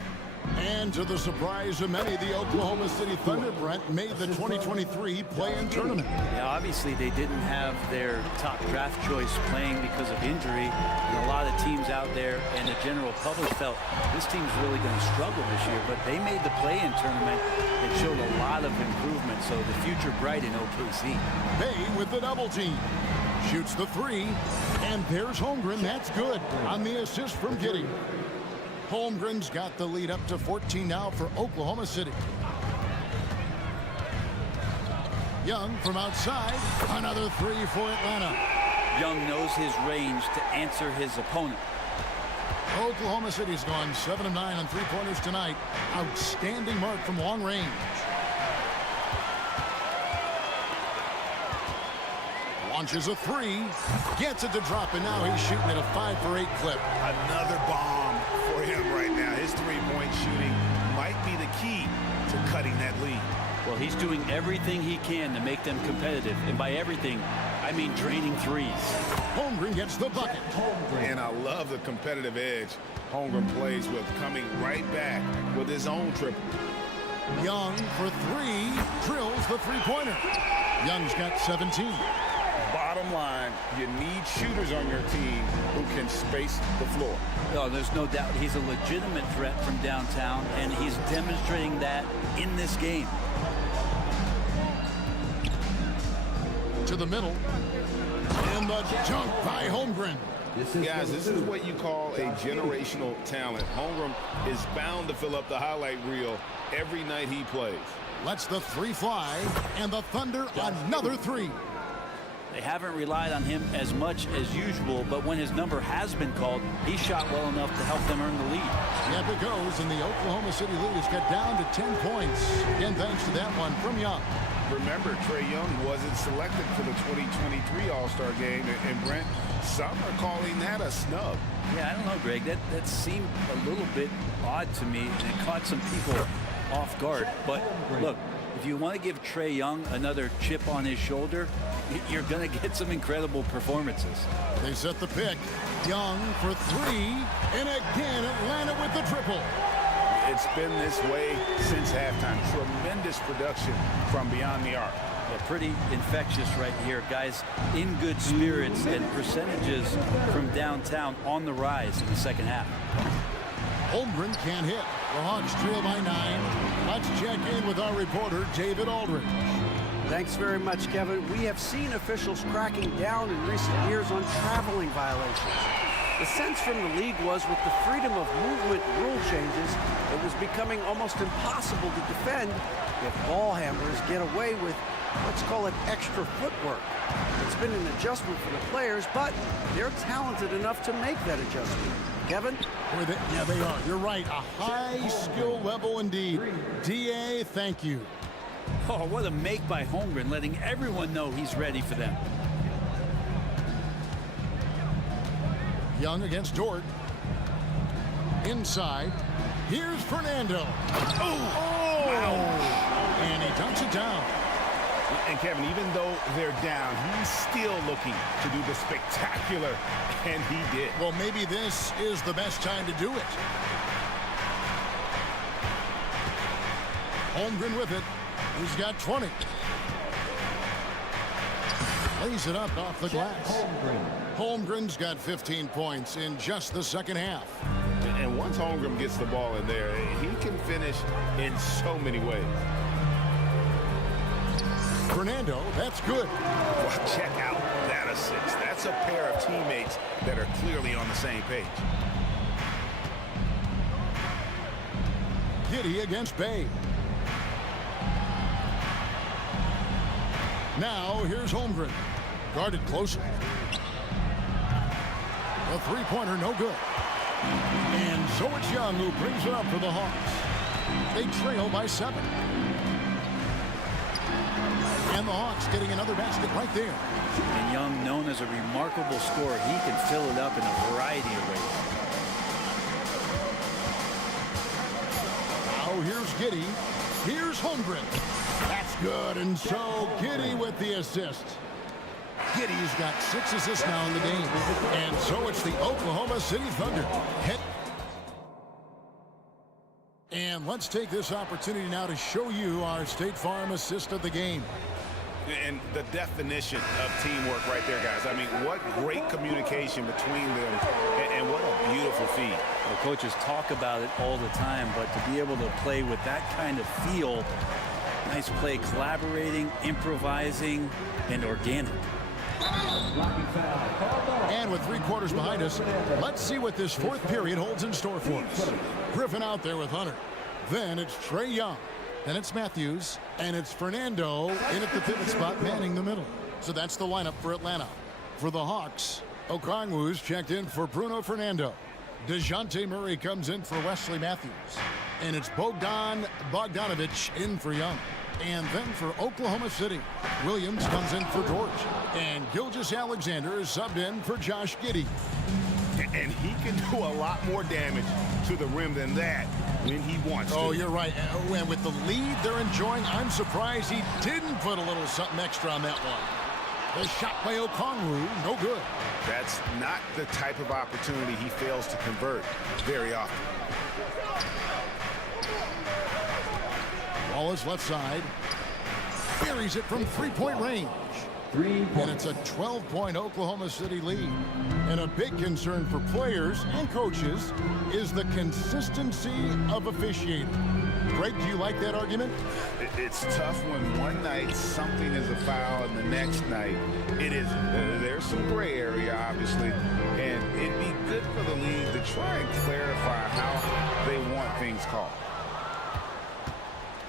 And to the surprise of many, the Oklahoma City Thunder, Brent, made the 2023 play-in tournament. Yeah, obviously they didn't have their top draft choice playing because of injury. And a lot of teams out there and the general public felt this team's really going to struggle this year. But they made the play-in tournament and showed a lot of improvement. So the future bright in OKC. Bay with the double team. Shoots the three. And there's Holmgren. That's good on the assist from Giddey. Holmgren's got the lead up to 14 now for Oklahoma City. Young from outside. Another three for Atlanta. Young knows his range to answer his opponent. Oklahoma City's gone 7 of 9 on three-pointers tonight. Outstanding mark from long range. Launches a three. Gets it to drop, and now he's shooting at a 5 for 8 clip. Another bomb for him right now. His three-point shooting might be the key to cutting that lead. Well, he's doing everything he can to make them competitive. And by everything, I mean draining threes. Holmgren gets the bucket. And I love the competitive edge Holmgren plays with, coming right back with his own triple. Young for three. Drills the three-pointer. Young's got 17. bottom line, you need shooters on your team who can space the floor. No, there's no doubt he's a legitimate threat from downtown, and he's demonstrating that in this game. To the middle. And the dunk by Holmgren. Guys, this is what you call a generational talent. Holmgren is bound to fill up the highlight reel every night he plays. Lets the three fly, and the Thunder another three. They haven't relied on him as much as usual, but when his number has been called, he shot well enough to help them earn the lead. Yep, it goes, and the Oklahoma City lead has got down to 10 points. Again, thanks to that one from Young. Remember, Trae Young wasn't selected for the 2023 All-Star game, and Brent, some are calling that a snub. Yeah, I don't know, Greg. That seemed a little bit odd to me, and it caught some people off guard. But look, if you want to give Trae Young another chip on his shoulder, you're going to get some incredible performances. They set the pick. Young for three, and again Atlanta with the triple. It's been this way since halftime. Tremendous production from beyond the arc. Yeah, pretty infectious right here. Guys in good spirits, and percentages from downtown on the rise in the second half. Holmgren can't hit. The Hawks trail by 9. Let's check in with our reporter, David Aldridge. Thanks very much, Kevin. We have seen officials cracking down in recent years on traveling violations. The sense from the league was with the freedom of movement rule changes, it was becoming almost impossible to defend if ball handlers get away with, let's call it, extra footwork. It's been an adjustment for the players, but they're talented enough to make that adjustment. Kevin? Yeah, they are. You're right. A high skill level indeed. DA, thank you. Oh, what a make by Holmgren, letting everyone know he's ready for them. Young against Dort. Inside. Here's Fernando. Oh! Wow. And he dunks it down. And Kevin, even though they're down, he's still looking to do the spectacular, and he did. Well, maybe this is the best time to do it. Holmgren with it. He's got 20. Lays it up off the glass. Holmgren's got 15 points in just the second half. And once Holmgren gets the ball in there, he can finish in so many ways. Fernando, that's good. Well, check out that assist. That's a pair of teammates that are clearly on the same page. Giddey against Bay. Now, here's Holmgren. Guarded closely. A three-pointer, no good. And so it's Young who brings it up for the Hawks. They trail by 7. And the Hawks getting another basket right there. And Young, known as a remarkable scorer, he can fill it up in a variety of ways. Now here's Giddey. Here's Holmgren. That's good. And so Giddey with the assist. Giddey's got 6 assists now in the game. And so it's the Oklahoma City Thunder. And let's take this opportunity now to show you our State Farm assist of the game. And the definition of teamwork right there, guys. I mean, what great communication between them, and what a beautiful feed. The coaches talk about it all the time, but to be able to play with that kind of feel, nice play, collaborating, improvising, and organic. And with 3 quarters behind us, let's see what this fourth period holds in store for us. Griffin out there with Hunter. Then it's Trae Young. Then it's Matthews. And it's Fernando in at the pivot spot, manning the middle. So that's the lineup for Atlanta. For the Hawks, Okongwu's checked in for Bruno Fernando. DeJounte Murray comes in for Wesley Matthews. And it's Bogdan Bogdanovic in for Young. And then for Oklahoma City, Williams comes in for George. And Gilgeous-Alexander is subbed in for Josh Giddey. And he can do a lot more damage to the rim than that when he wants to. Oh, you're right. And with the lead they're enjoying, I'm surprised he didn't put a little something extra on that one. The shot by Okongwu, no good. That's not the type of opportunity he fails to convert very often. Ball is left side. Buries it from 3-point range. And it's a 12-point Oklahoma City lead. And a big concern for players and coaches is the consistency of officiating. Greg, do you like that argument? It's tough when one night something is a foul and the next night it isn't. There's some gray area, obviously, and it'd be good for the league to try and clarify how they want things called.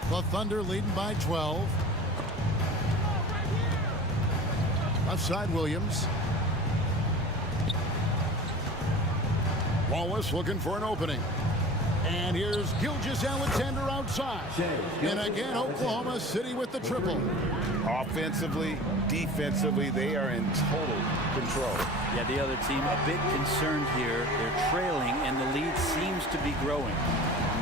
The Thunder leading by 12. Left side, Williams. Wallace looking for an opening. And here's Gilgeous-Alexander outside. And again, Oklahoma City with the triple. Offensively, defensively, they are in total control. Yeah, the other team a bit concerned here. They're trailing, and the lead seems to be growing.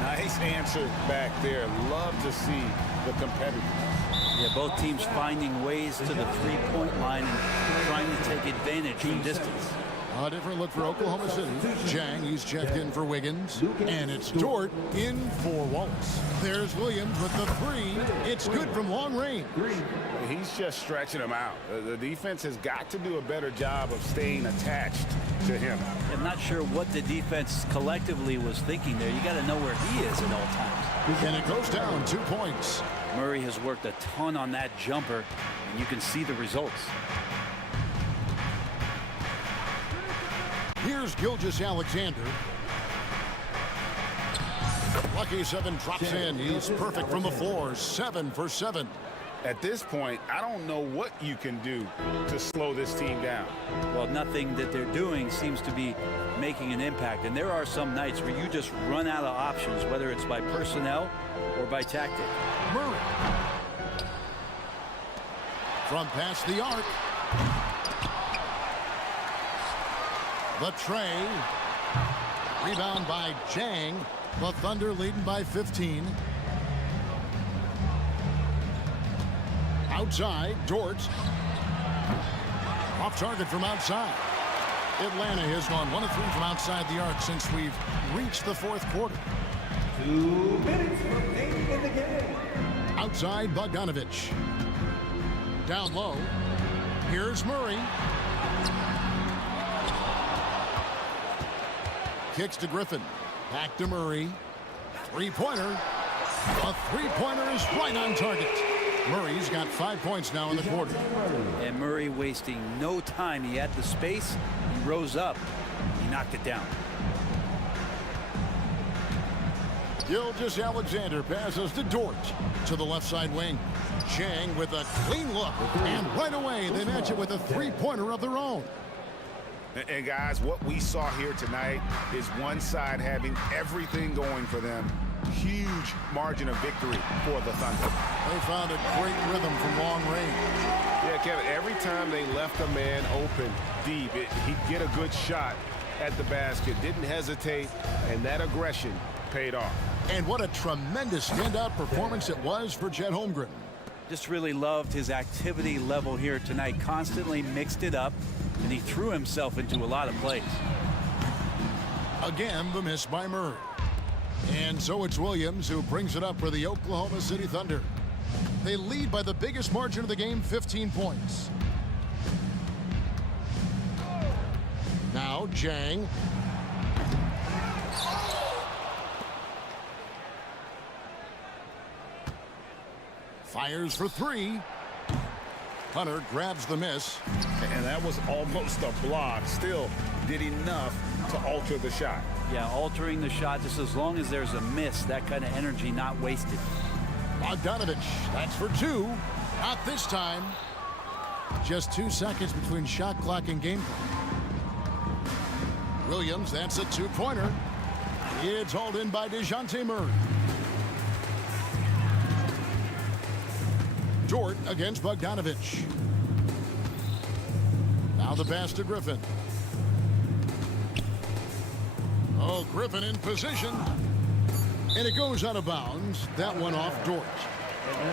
Nice answer back there. Love to see the competitiveness. Yeah, both teams finding ways to the three-point line and trying to take advantage from distance. A different look for Oklahoma City. Jang, he's checked in for Wiggins. And it's Dort in for Wallace. There's Williams with the three. It's good from long range. He's just stretching him out. The defense has got to do a better job of staying attached to him. I'm not sure what the defense collectively was thinking there. You got to know where he is at all times. And it goes down 2 points. Murray has worked a ton on that jumper, and you can see the results. Here's Gilgeous-Alexander. Lucky 7 drops in. He's perfect from the floor. 7 for 7. At this point, I don't know what you can do to slow this team down. Well, nothing that they're doing seems to be making an impact. And there are some nights where you just run out of options, whether it's by personnel or by tactic. Murray. From past the arc. The tray. Rebound by Jang. The Thunder leading by 15. Outside, Dort. Off target from outside. Atlanta has gone 1 of 3 from outside the arc since we've reached the fourth quarter. 2 minutes remaining in the game. Outside, Bogdanovich. Down low. Here's Murray. Kicks to Griffin. Back to Murray. Three-pointer. A three-pointer is right on target. Murray's got 5 points now in the quarter. And Murray wasting no time. He had the space. He rose up. He knocked it down. Gilgeous-Alexander passes to Dort to the left side wing. Chang with a clean look. And right away, they match it with a three-pointer of their own. And guys, what we saw here tonight is one side having everything going for them. Huge margin of victory for the Thunder. They found a great rhythm from long range. Yeah, Kevin, every time they left a man open deep, he'd get a good shot at the basket, didn't hesitate, and that aggression paid off. And what a tremendous standout performance it was for Chet Holmgren. Just really loved his activity level here tonight. Constantly mixed it up, and he threw himself into a lot of plays. Again, the miss by Murray. And so it's Williams who brings it up for the Oklahoma City Thunder. They lead by the biggest margin of the game, 15 points. Now Jang. Fires for three. Hunter grabs the miss. And that was almost a block. Still did enough to alter the shot. Yeah, altering the shot just as long as there's a miss. That kind of energy not wasted. Bogdanovich, that's for two. Not this time. Just 2 seconds between shot clock and game clock. Williams, that's a two-pointer. It's hauled in by DeJounte Murray. Dort against Bogdanovich. Now the pass to Griffin. Oh, Griffin in position. And it goes out of bounds. That one off Dort.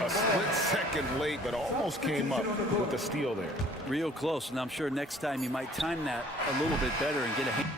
A split second late, but almost came up with the steal there. Real close, and I'm sure next time you might time that a little bit better and get a hand.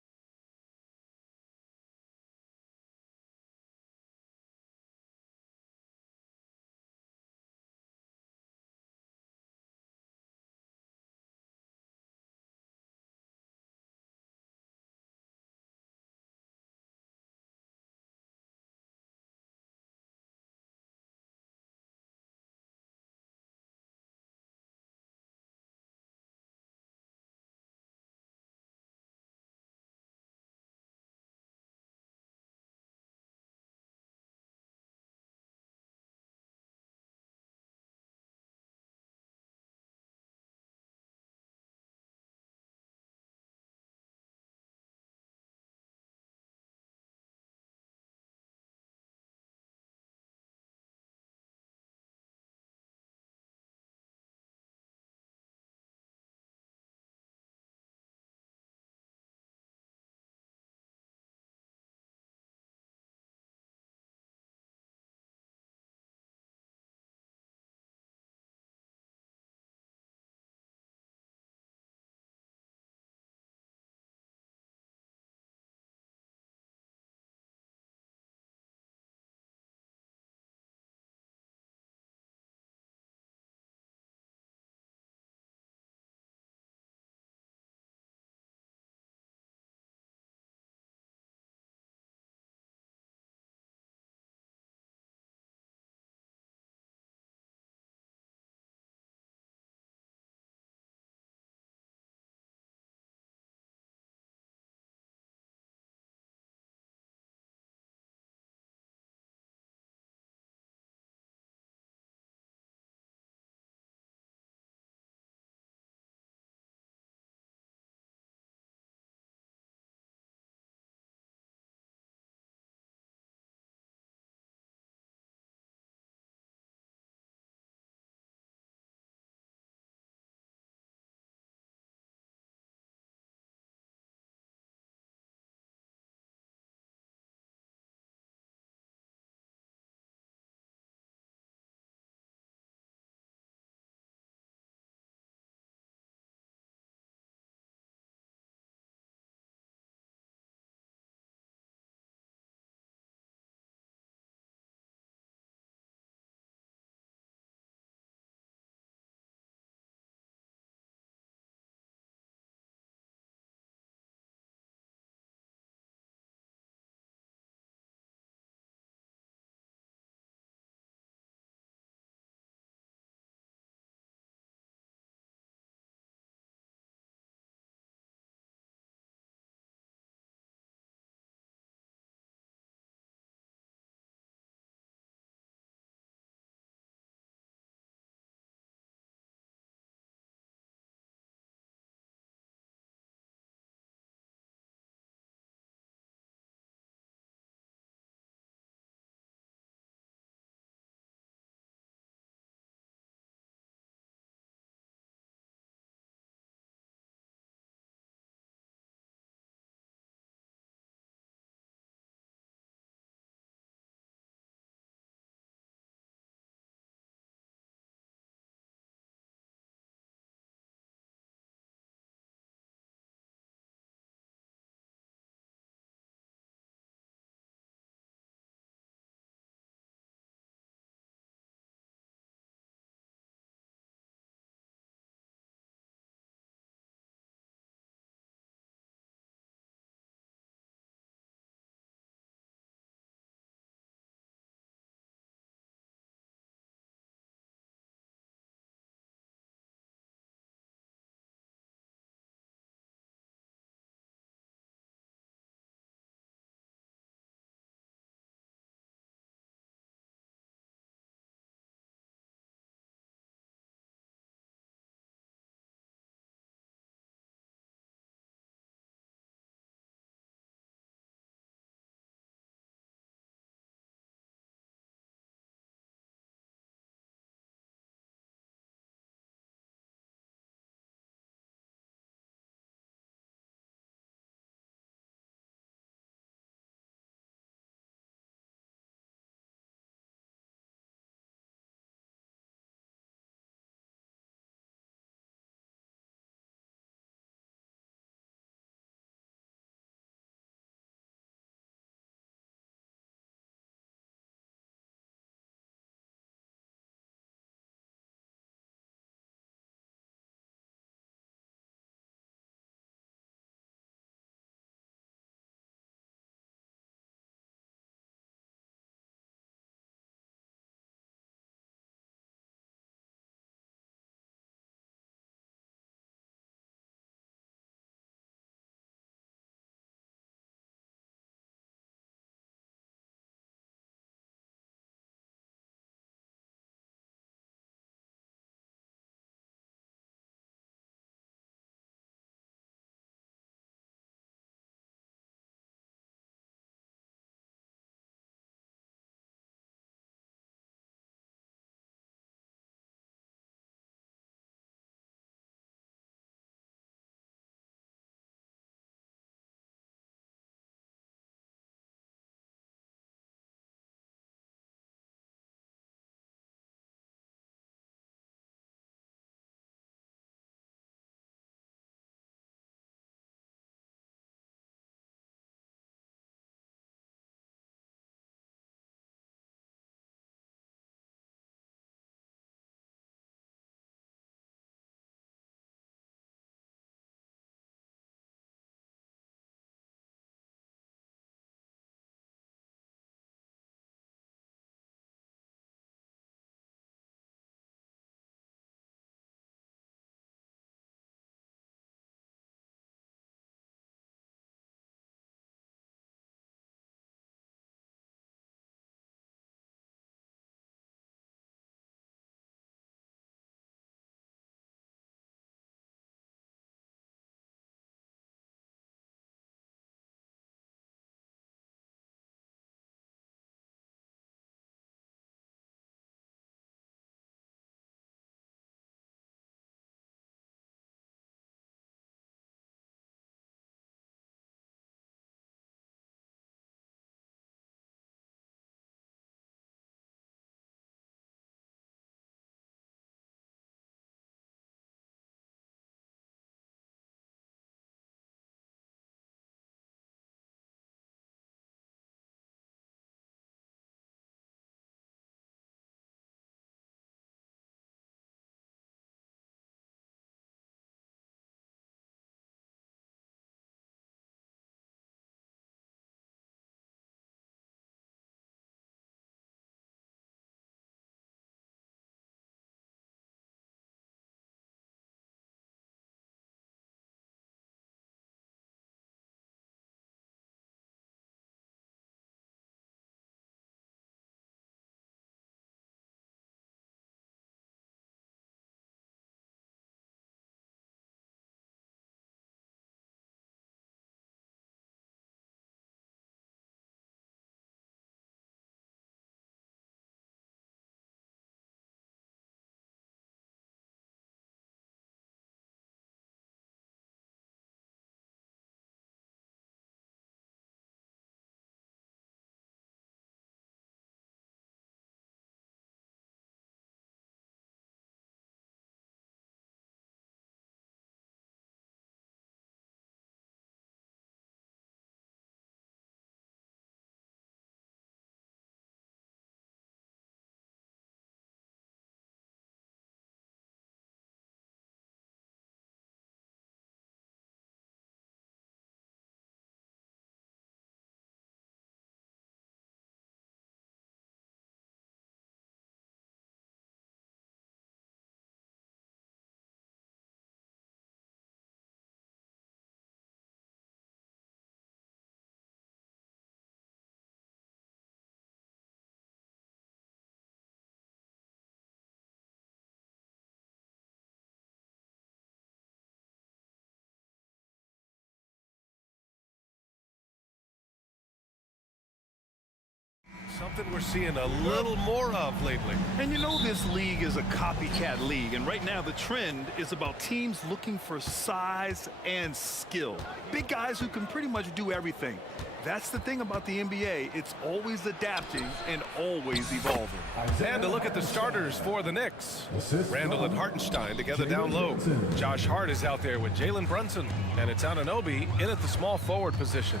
Something we're seeing a little more of lately. And you know this league is a copycat league, and right now the trend is about teams looking for size and skill. Big guys who can pretty much do everything. That's the thing about the NBA. It's always adapting and always evolving. And to look at the starters for the Knicks. Randall and Hartenstein together down low. Josh Hart is out there with Jalen Brunson. And it's Anunoby in at the small forward position.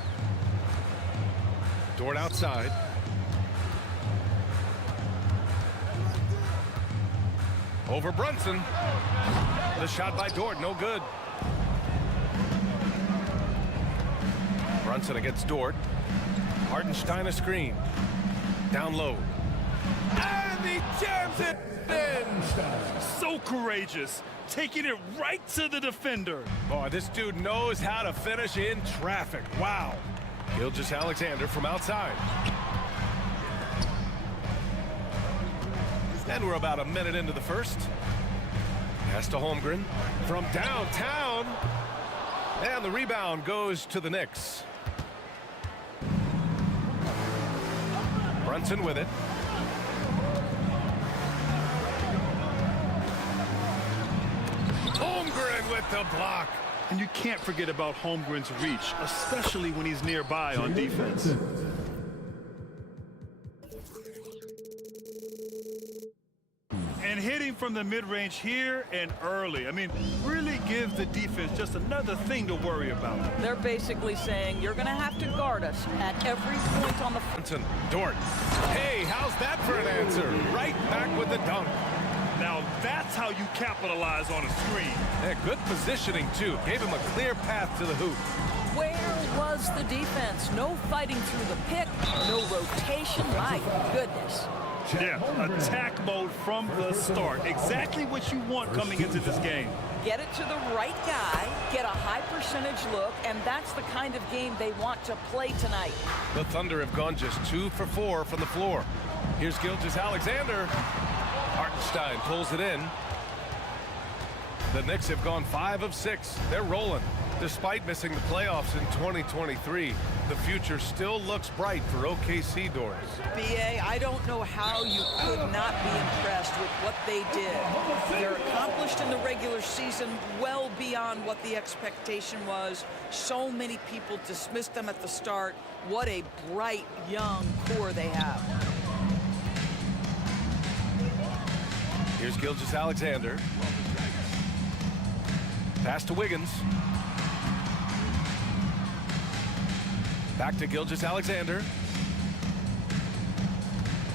Dort outside. Over Brunson. The shot by Dort, no good. Brunson against Dort. Hartenstein a screen. Down low. And he jams it in. So courageous, taking it right to the defender. Boy, this dude knows how to finish in traffic. Wow. Gilgeous-Alexander from outside. And we're about a minute into the first. Pass to Holmgren from downtown. And the rebound goes to the Knicks. Brunson with it. Holmgren with the block. And you can't forget about Holmgren's reach, especially when he's nearby on defense. And hitting from the mid-range here and early. I mean, really gives the defense just another thing to worry about. They're basically saying you're going to have to guard us at every point on the Brunson, Dort. Hey, how's that for an answer? Right back with the dunk. Now that's how you capitalize on a screen. Yeah, good positioning, too. Gave him a clear path to the hoop. Where was the defense? No fighting through the pick, no rotation. My goodness. Yeah, attack mode from the start. Exactly what you want coming into this game. Get it to the right guy, get a high percentage look, and that's the kind of game they want to play tonight. The Thunder have gone just 2 for 4 from the floor. Here's Gilgeous-Alexander. Hartenstein pulls it in. The Knicks have gone 5 of 6. They're rolling. Despite missing the playoffs in 2023, the future still looks bright for OKC doors. BA, I don't know how you could not be impressed with what they did. They're accomplished in the regular season well beyond what the expectation was. So many people dismissed them at the start. What a bright, young core they have. Here's Gilgeous-Alexander. Pass to Wiggins. Back to Gilgeous-Alexander.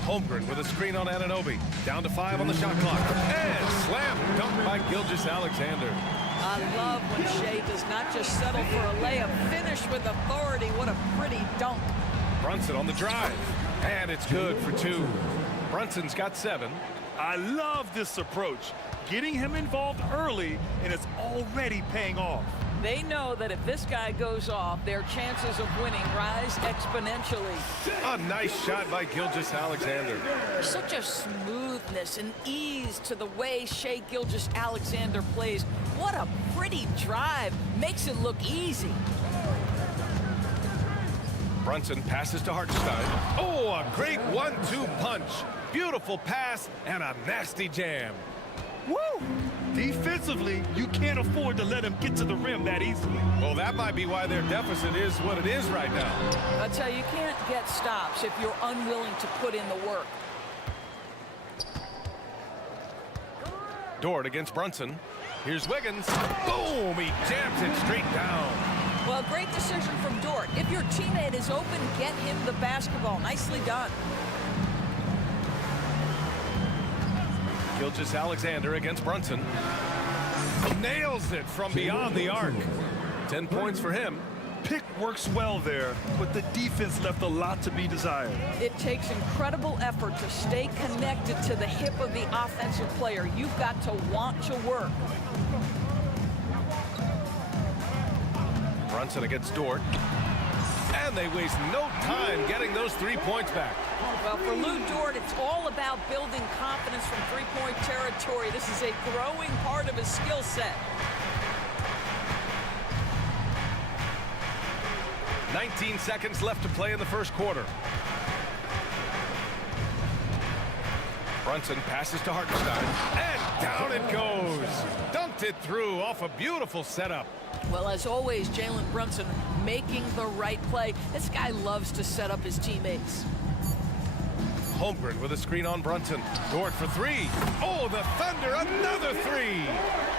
Holmgren with a screen on Anunoby. Down to 5 on the shot clock. And slam dunk by Gilgeous-Alexander. I love when Shea does not just settle for a layup. Finish with authority. What a pretty dunk. Brunson on the drive. And it's good for 2. Brunson's got 7. I love this approach. Getting him involved early, and it's already paying off. They know that if this guy goes off, their chances of winning rise exponentially. A nice shot by Gilgeous-Alexander. Such a smoothness and ease to the way Shea Gilgeous-Alexander plays. What a pretty drive. Makes it look easy. Brunson passes to Hartenstein. Oh, a great 1-2 punch. Beautiful pass and a nasty jam. Woo! Defensively, you can't afford to let him get to the rim that easily. Well, that might be why their deficit is what it is right now. I tell you, you can't get stops if you're unwilling to put in the work. Dort against Brunson. Here's Wiggins. Boom! He jams it straight down. Well, great decision from Dort. If your teammate is open, get him the basketball. Nicely done. Gilgeous-Alexander against Brunson. Nails it from beyond the arc. 10 points for him. Pick works well there, but the defense left a lot to be desired. It takes incredible effort to stay connected to the hip of the offensive player. You've got to want to work. Brunson against Dort. And they waste no time getting those 3 points back. Well, for Lou Dort, it's all about building confidence from three-point territory. This is a growing part of his skill set. 19 seconds left to play in the first quarter. Brunson passes to Hartenstein, and down it goes. Dunked it through off a beautiful setup. Well, as always, Jalen Brunson making the right play. This guy loves to set up his teammates. Holmgren with a screen on Brunson. Dort for three. Oh, the Thunder, another three.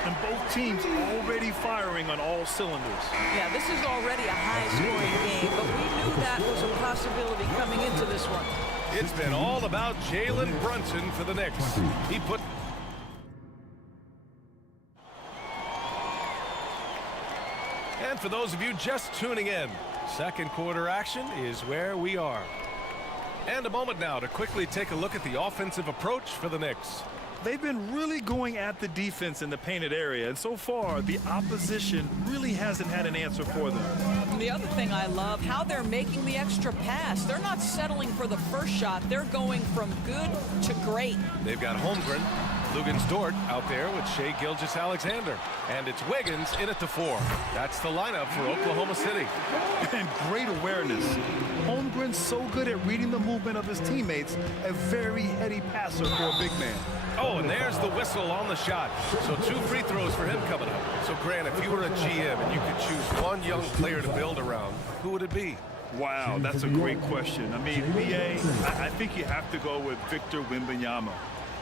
And both teams already firing on all cylinders. Yeah, this is already a high-scoring game, but we knew that was a possibility coming into this one. It's been all about Jalen Brunson for the Knicks. He put... And for those of you just tuning in, second quarter action is where we are. And a moment now to quickly take a look at the offensive approach for the Knicks. They've been really going at the defense in the painted area, and so far the opposition really hasn't had an answer for them. And the other thing I love, how they're making the extra pass. They're not settling for the first shot. They're going from good to great. They've got Holmgren, Lugens Dort out there with Shai Gilgeous-Alexander. And it's Wiggins in at the 4. That's the lineup for Oklahoma City. And great awareness. Holmgren's so good at reading the movement of his teammates, a very heady passer for a big man. Oh, and there's the whistle on the shot. So 2 free throws for him coming up. So, Grant, if you were a GM and you could choose one young player to build around, who would it be? Wow, that's a great question. I mean, BA, I think you have to go with Victor Wembanyama.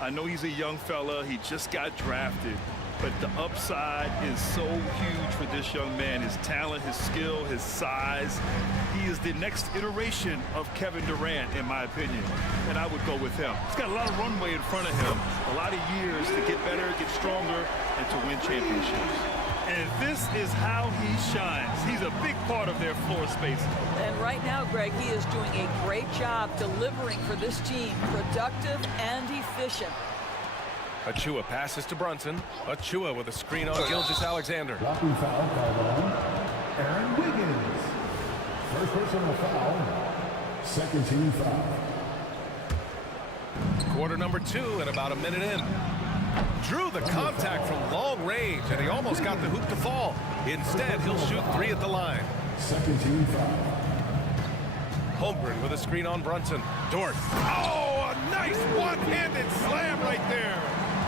I know he's a young fella. He just got drafted. But the upside is so huge for this young man. His talent, his skill, his size. He is the next iteration of Kevin Durant, in my opinion. And I would go with him. He's got a lot of runway in front of him. A lot of years to get better, get stronger, and to win championships. And this is how he shines. He's a big part of their floor space. And right now, Greg, he is doing a great job delivering for this team. Productive and efficient. Achua passes to Brunson. Achua with a screen on Gilgeous-Alexander. Dropping foul called on Aaron Wiggins. First personal foul. Second team foul. Quarter number 2 and about a minute in. Drew the contact from long range, and he almost got the hoop to fall. Instead, he'll shoot 3 at the line. Second team foul. Holmgren with a screen on Brunson. Dort. Oh, a nice one-handed slam right there.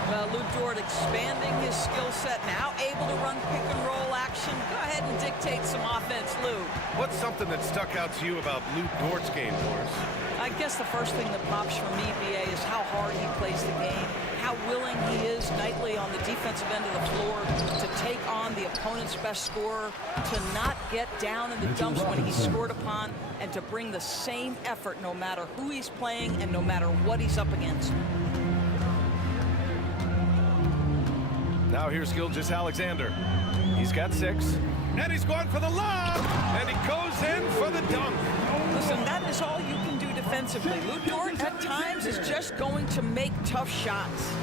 Well, Lou Dort expanding his skill set, now able to run pick-and-roll action. Go ahead and dictate some offense, Lou. What's something that stuck out to you about Lou Dort's game, Boris? I guess the first thing that pops from me, BA, is how hard he plays the game, how willing he is nightly on the defensive end of the floor to take on the opponent's best scorer, to not get down in the dumps when he's scored upon, and to bring the same effort no matter who he's playing and no matter what he's up against. Now here's Gilgeous-Alexander. He's got 6, and he's going for the lob, and he goes in for the dunk. Listen, that is all you can do defensively. Lou Dort, at times, is just going to make tough shots.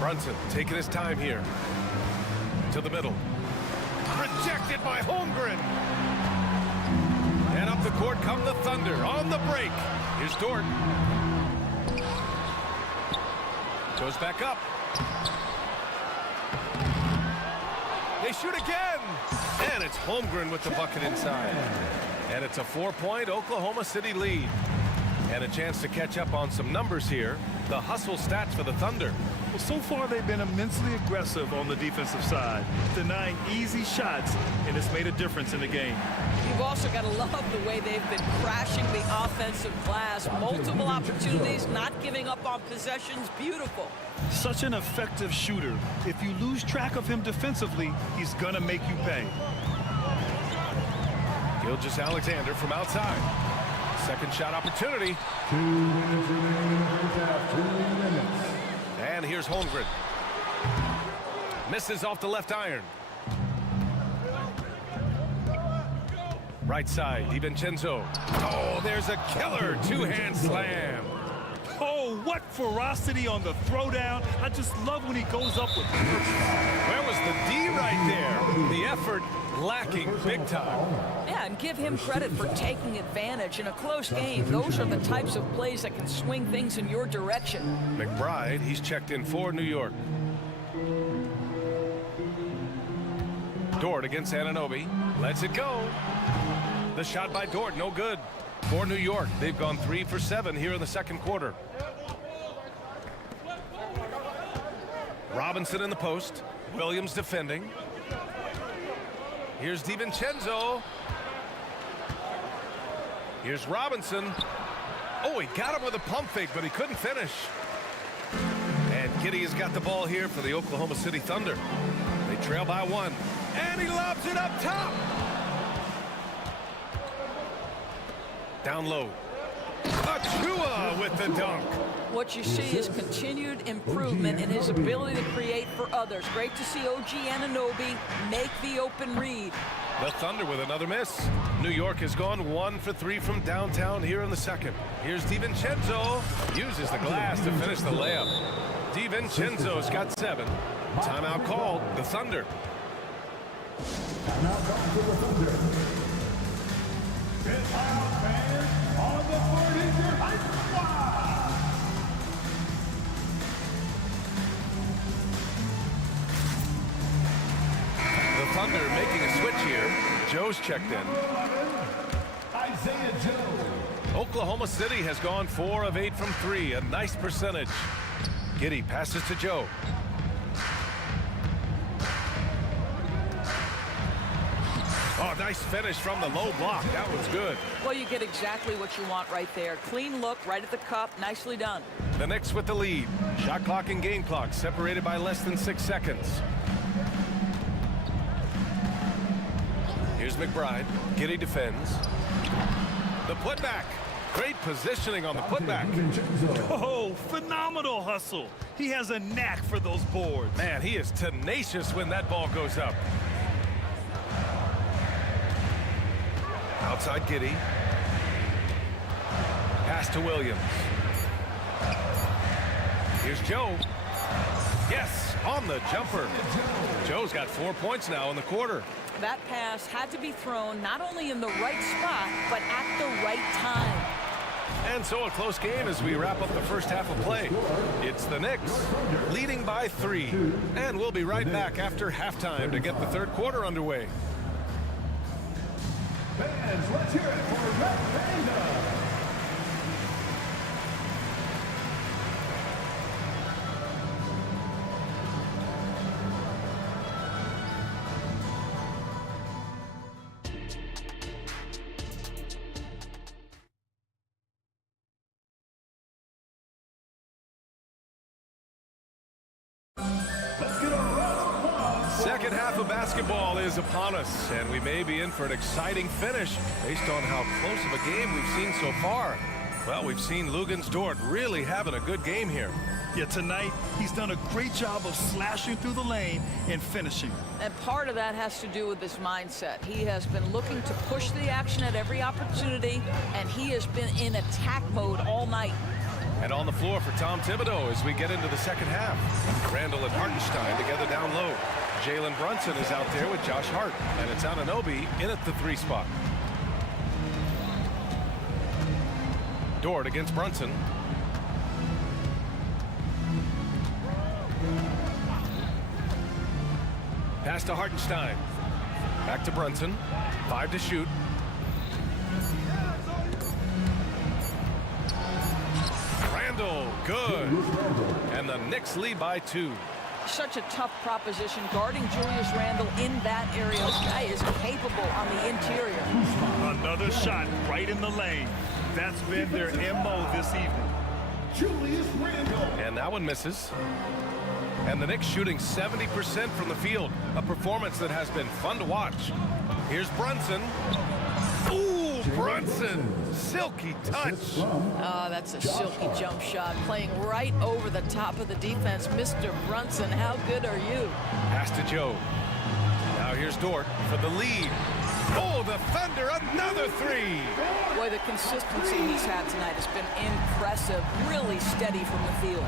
Brunson taking his time here. To the middle. Rejected by Holmgren. And up the court come the Thunder on the break. Here's Dort. Goes back up. They shoot again. And it's Holmgren with the bucket inside. And it's a 4-point Oklahoma City lead. And a chance to catch up on some numbers here. The hustle stats for the Thunder. Well, so far they've been immensely aggressive on the defensive side, denying easy shots, and it's made a difference in the game. You've also got to love the way they've been crashing the offensive glass. Multiple opportunities, not giving up on possessions. Beautiful. Such an effective shooter. If you lose track of him defensively, he's going to make you pay. Gilgeous-Alexander from outside. Second shot opportunity. 2 minutes remaining in the first half. 2 minutes. And here's Holmgren. Misses off the left iron. Right side, DiVincenzo. Oh, there's a killer 2-hand slam. Oh, what ferocity on the throwdown. I just love when he goes up with purpose. Where was the D right there? The effort lacking big time. Yeah, and give him credit for taking advantage in a close game. Those are the types of plays that can swing things in your direction. McBride, he's checked in for New York. Dort against Anunoby. Lets it go. The shot by Dort, no good. For New York, they've gone 3 for 7 here in the second quarter. Robinson in the post. Williams defending. Here's DiVincenzo. Here's Robinson. Oh, he got him with a pump fake, but he couldn't finish. And Giddey has got the ball here for the Oklahoma City Thunder. They trail by 1. And he lobs it up top. Down low. Achua with the dunk. What you see is continued improvement in his ability to create for others. Great to see OG Anunoby make the open read. The Thunder with another miss. New York has gone 1 for 3 from downtown here in the second. Here's DiVincenzo. Uses the glass to finish the layup. DiVincenzo's got 7. Timeout called. The Thunder. Timeout called for the Thunder. Get out, fans. On the board is your high squad. The Thunder making a switch here. Joe's checked in. Isaiah Joe. Oklahoma City has gone 4 of 8 from 3. A nice percentage. Giddey passes to Joe. Oh, nice finish from the low block. That was good. Well, you get exactly what you want right there. Clean look, right at the cup. Nicely done. The Knicks with the lead. Shot clock and game clock separated by less than 6 seconds. Here's McBride. Giddey defends. The putback. Great positioning on the putback. Oh, phenomenal hustle. He has a knack for those boards. Man, he is tenacious when that ball goes up. Outside Giddey. Pass to Williams. Here's Joe. Yes, on the jumper. Joe's got 4 points now in the quarter. That pass had to be thrown not only in the right spot, but at the right time. And so a close game as we wrap up the first half of play. It's the Knicks leading by 3. And we'll be right back after halftime to get the third quarter underway. Fans, let's hear it for Red Panda. Second half of basketball is upon us, and we may be in for an exciting finish based on how close of a game we've seen so far. Well, we've seen Luguentz Dort really having a good game here. Yeah, tonight he's done a great job of slashing through the lane and finishing. And part of that has to do with his mindset. He has been looking to push the action at every opportunity, and he has been in attack mode all night. And on the floor for Tom Thibodeau as we get into the second half. Randall and Hartenstein together down low. Jalen Brunson is out there with Josh Hart, and it's Anunoby in at the 3 spot. Dort against Brunson. Pass to Hartenstein. Back to Brunson. 5 to shoot. Randall, good. And the Knicks lead by 2. Such a tough proposition guarding Julius Randle in that area. This guy is capable on the interior. Another shot right in the lane. That's been their MO this evening. Julius Randle. And that one misses. And the Knicks shooting 70% from the field. A performance that has been fun to watch. Here's Brunson. Ooh, Brunson. Silky touch. Oh, that's a silky jump shot. Playing right over the top of the defense. Mr. Brunson, how good are you? Pass to Joe. Now here's Dort for the lead. Oh, the Thunder, another 3. Boy, the consistency he's had tonight has been impressive. Really steady from the field.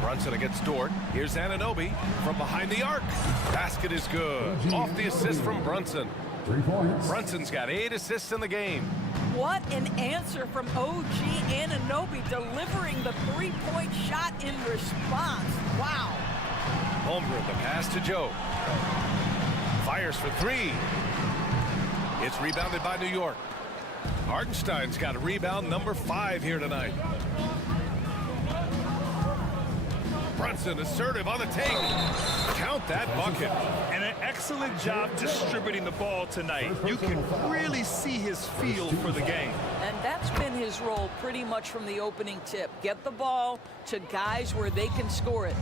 Brunson against Dort. Here's Anunoby from behind the arc. Basket is good. Off the assist from Brunson. 3 points. Brunson's got 8 assists in the game. What an answer from OG Anunoby, delivering the 3-point shot in response. Wow. Holmgren, the pass to Joe. Fires for 3. It's rebounded by New York. Hartenstein's got rebound number 5 here tonight. Brunson assertive on the take. Count that bucket. And an excellent job distributing the ball tonight. You can really see his feel for the game. And that's been his role pretty much from the opening tip. Get the ball to guys where they can score it.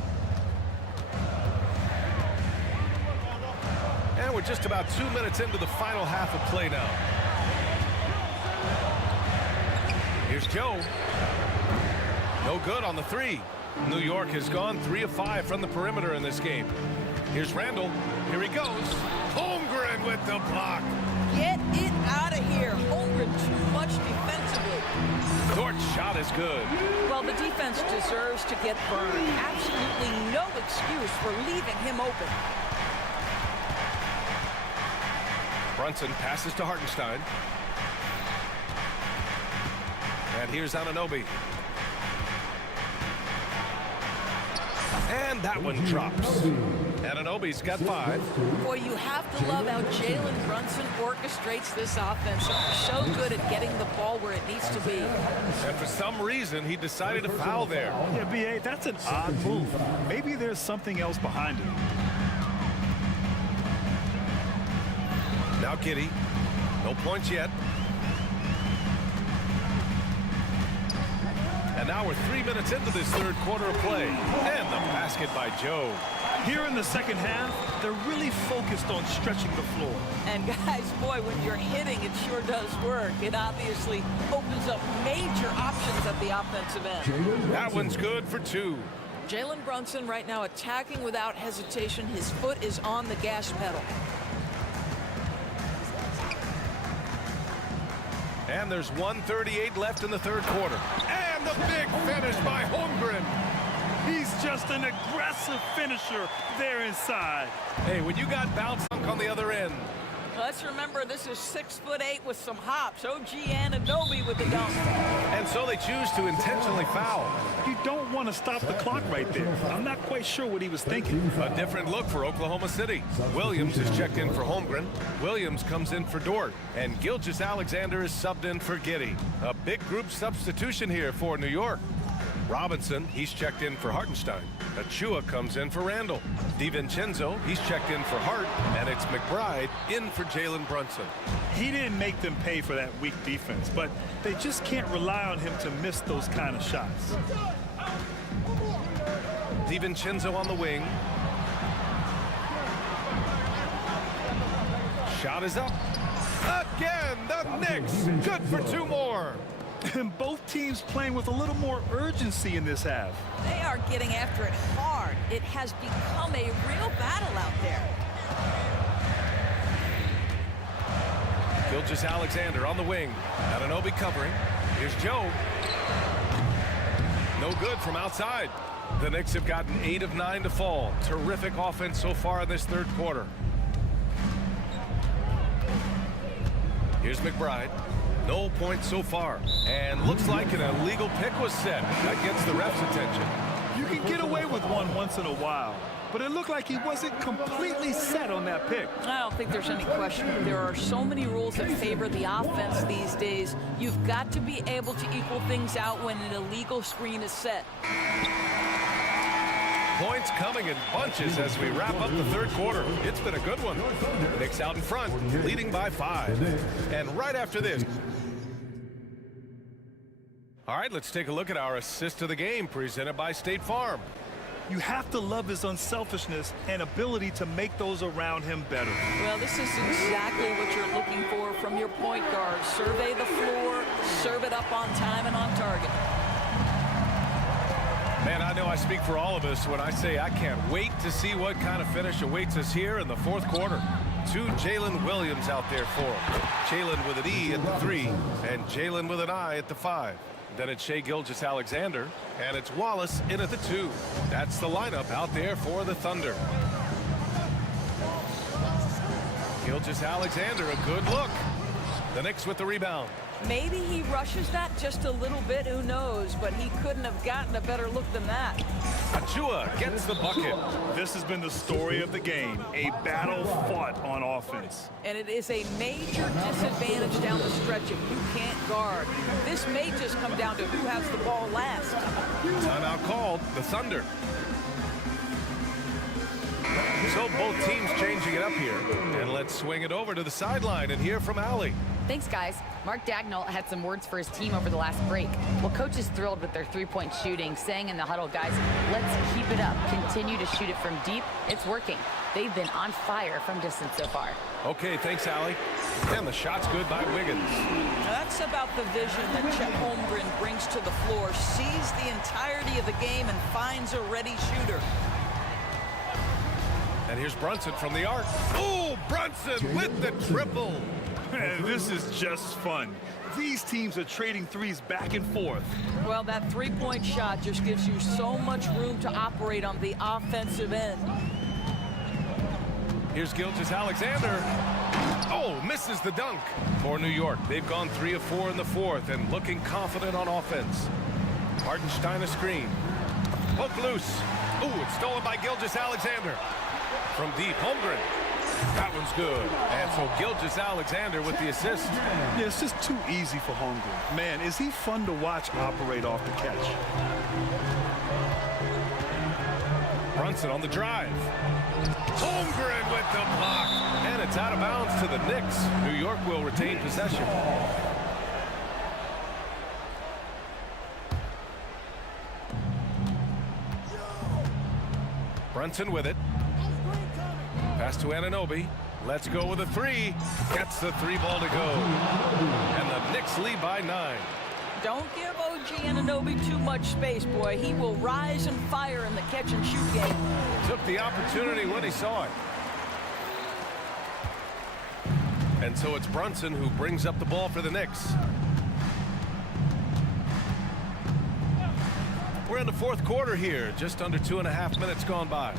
And we're just about 2 minutes into the final half of play now. Here's Joe. No good on the 3. New York has gone 3 of 5 from the perimeter in this game. Here's Randall. Here he goes. Holmgren with the block. Get it out of here. Holmgren too much defensively. Dort's shot is good. Well, the defense deserves to get burned. Absolutely no excuse for leaving him open. Brunson passes to Hartenstein. And here's Anunoby. And that one drops. Anunoby's got 5. Boy, you have to love how Jalen Brunson orchestrates this offense. So good at getting the ball where it needs to be. And for some reason, he decided to foul there. Yeah, B.A., that's an odd move. Maybe there's something else behind it. Now Giddey. No points yet. And now we're 3 minutes into this third quarter of play. And the basket by Joe. Here in the second half, they're really focused on stretching the floor. And guys, boy, when you're hitting, it sure does work. It obviously opens up major options at the offensive end. That one's good for 2. Jalen Brunson right now attacking without hesitation. His foot is on the gas pedal. And there's 1:38 left in the third quarter. And the big finish by Holmgren. He's just an aggressive finisher there inside. Hey, when you got bounce dunk on the other end. Let's remember this is 6'8" with some hops. OG Anunoby with the dunk. And so they choose to intentionally foul. You don't want to stop the clock right there. I'm not quite sure what he was thinking. A different look for Oklahoma City. Williams is checked in for Holmgren. Williams comes in for Dort. And Gilgeous-Alexander is subbed in for Giddey. A big group substitution here for New York. Robinson, he's checked in for Hartenstein. Achua comes in for Randall. DiVincenzo, he's checked in for Hart. And it's McBride in for Jalen Brunson. He didn't make them pay for that weak defense, but they just can't rely on him to miss those kind of shots. DiVincenzo on the wing. Shot is up. Again, the Knicks. Good for 2 more. And both teams playing with a little more urgency in this half. They are getting after it hard. It has become a real battle out there. Gilgeous-Alexander on the wing. Anunoby covering. Here's Joe. No good from outside. The Knicks have gotten 8 of 9 to fall. Terrific offense so far in this third quarter. Here's McBride. No points so far. And looks like an illegal pick was set. That gets the ref's attention. You can get away with one once in a while, but it looked like he wasn't completely set on that pick. I don't think there's any question. There are so many rules that favor the offense these days. You've got to be able to equal things out when an illegal screen is set. Points coming in bunches as we wrap up the third quarter. It's been a good one. Knicks out in front, leading by 5. And right after this... All right, let's take a look at our assist of the game presented by State Farm. You have to love his unselfishness and ability to make those around him better. Well, this is exactly what you're looking for from your point guard. Survey the floor, serve it up on time and on target. Man, I know I speak for all of us when I say I can't wait to see what kind of finish awaits us here in the fourth quarter. 2 Jalen Williams out there for him. Jalen with an E at the 3 and Jalen with an I at the 5. Then it's Shai Gilgeous-Alexander, and it's Wallace in at the 2. That's the lineup out there for the Thunder. Gilgeous-Alexander, a good look. The Knicks with the rebound. Maybe he rushes that just a little bit, who knows, but he couldn't have gotten a better look than that. Achua gets the bucket. This has been the story of the game, a battle fought on offense. And it is a major disadvantage down the stretch if you can't guard. This may just come down to who has the ball last. Timeout called, the Thunder. So both teams changing it up here. And let's swing it over to the sideline and hear from Allie. Thanks, guys. Mark Dagnall had some words for his team over the last break. Well, coach is thrilled with their three-point shooting, saying in the huddle, guys, let's keep it up. Continue to shoot it from deep. It's working. They've been on fire from distance so far. Okay, thanks, Allie. And the shot's good by Wiggins. That's about the vision that Chet Holmgren brings to the floor. Sees the entirety of the game and finds a ready shooter. And here's Brunson from the arc. Oh, Brunson with the triple. Man, this is just fun. These teams are trading threes back and forth. Well, that three-point shot just gives you so much room to operate on the offensive end. Here's Gilgeous-Alexander. Oh, misses the dunk. For New York, they've gone 3 of 4 in the fourth and looking confident on offense. Hartenstein a screen. Poke loose. Ooh, it's stolen by Gilgeous-Alexander. From deep, Holmgren. That one's good. And so Gilgeous-Alexander with the assist. Yeah, it's just too easy for Holmgren. Man, is he fun to watch operate off the catch. Brunson on the drive. Holmgren with the block. And it's out of bounds to the Knicks. New York will retain possession. Brunson with it. Pass to Anunoby. Let's go with a three. Gets the three ball to go. And the Knicks lead by 9. Don't give OG Anunoby too much space, boy. He will rise and fire in the catch and shoot game. Took the opportunity when he saw it. And so it's Brunson who brings up the ball for the Knicks. We're in the fourth quarter here. Just under 2.5 minutes gone by.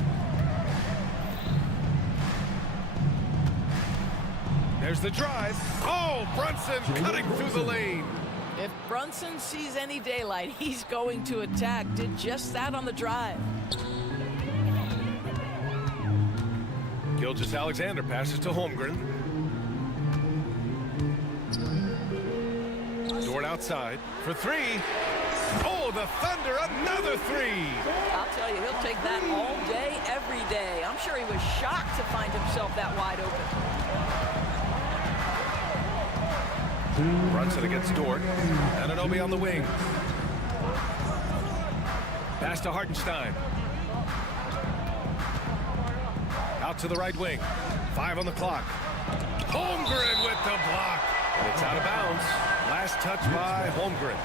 There's the drive. Oh, Brunson cutting through the lane. If Brunson sees any daylight, he's going to attack. Did just that on the drive. Gilgeous-Alexander passes to Holmgren. Dort outside for three. Oh, the Thunder, another three. I'll tell you, he'll take that all day, every day. I'm sure he was shocked to find himself that wide open. Brunson against Dort. Anunoby on the wing. Pass to Hartenstein. Out to the right wing. 5 on the clock. Holmgren with the block. And it's out of bounds. Last touch by Holmgren.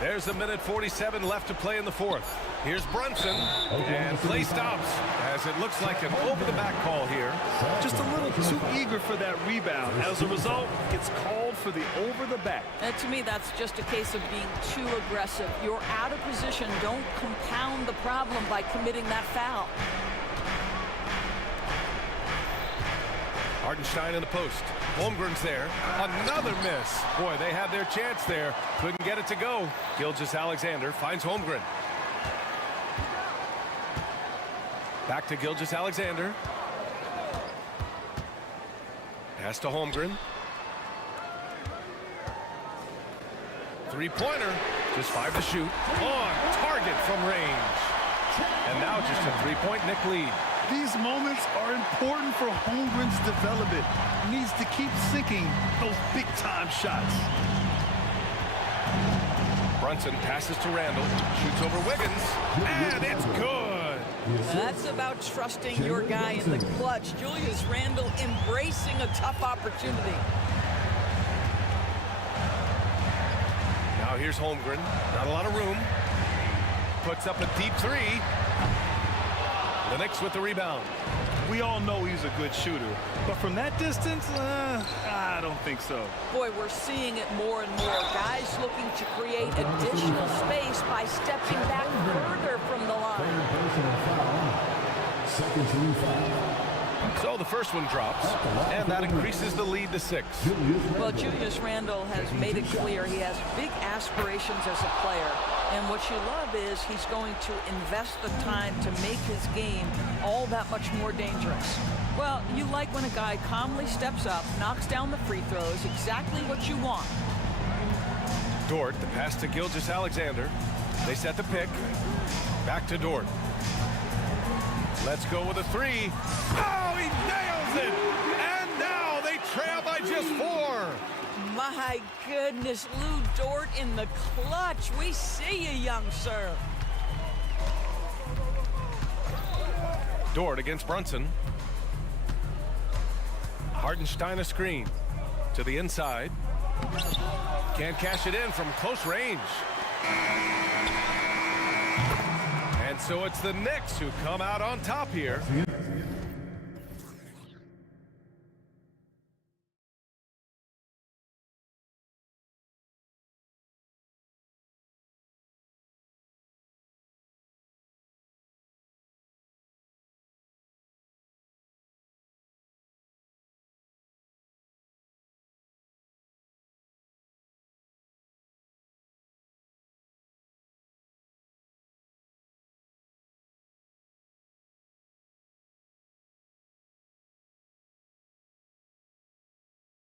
There's a minute 47 left to play in the fourth. Here's Brunson, and play stops as it looks like an over-the-back call here. Just a little too eager for that rebound. As a result, it's called for the over-the-back. And to me, that's just a case of being too aggressive. You're out of position. Don't compound the problem by committing that foul. Hartenstein in the post. Holmgren's there. Another miss. Boy, they had their chance there. Couldn't get it to go. Gilgeous-Alexander finds Holmgren. Back to Gilgeous-Alexander. Pass to Holmgren. Three-pointer. Just 5 to shoot. On target from range. And now just a three-point Knick lead. These moments are important for Holmgren's development. He needs to keep sinking those big-time shots. Brunson passes to Randall, shoots over Wiggins, and it's good. That's about trusting your guy in the clutch. Julius Randle embracing a tough opportunity. Now here's Holmgren, not a lot of room. Puts up a deep three. The Knicks with the rebound. We all know he's a good shooter, but from that distance, I don't think so. Boy, we're seeing it more and more. Guys looking to create additional space by stepping back further from the line. So the first one drops, and that increases the lead to 6. Well, Julius Randle has made it clear he has big aspirations as a player. And what you love is he's going to invest the time to make his game all that much more dangerous. Well, you like when a guy calmly steps up, knocks down the free throws, exactly what you want. Dort, the pass to Gilgeous-Alexander. They set the pick. Back to Dort. Let's go with a 3. Oh, he nails it! And now they trail by just 4. My goodness, Lou Dort in the clutch. We see you, young sir. Dort against Brunson. Hartenstein a screen. To the inside. Can't cash it in from close range. And so it's the Knicks who come out on top here.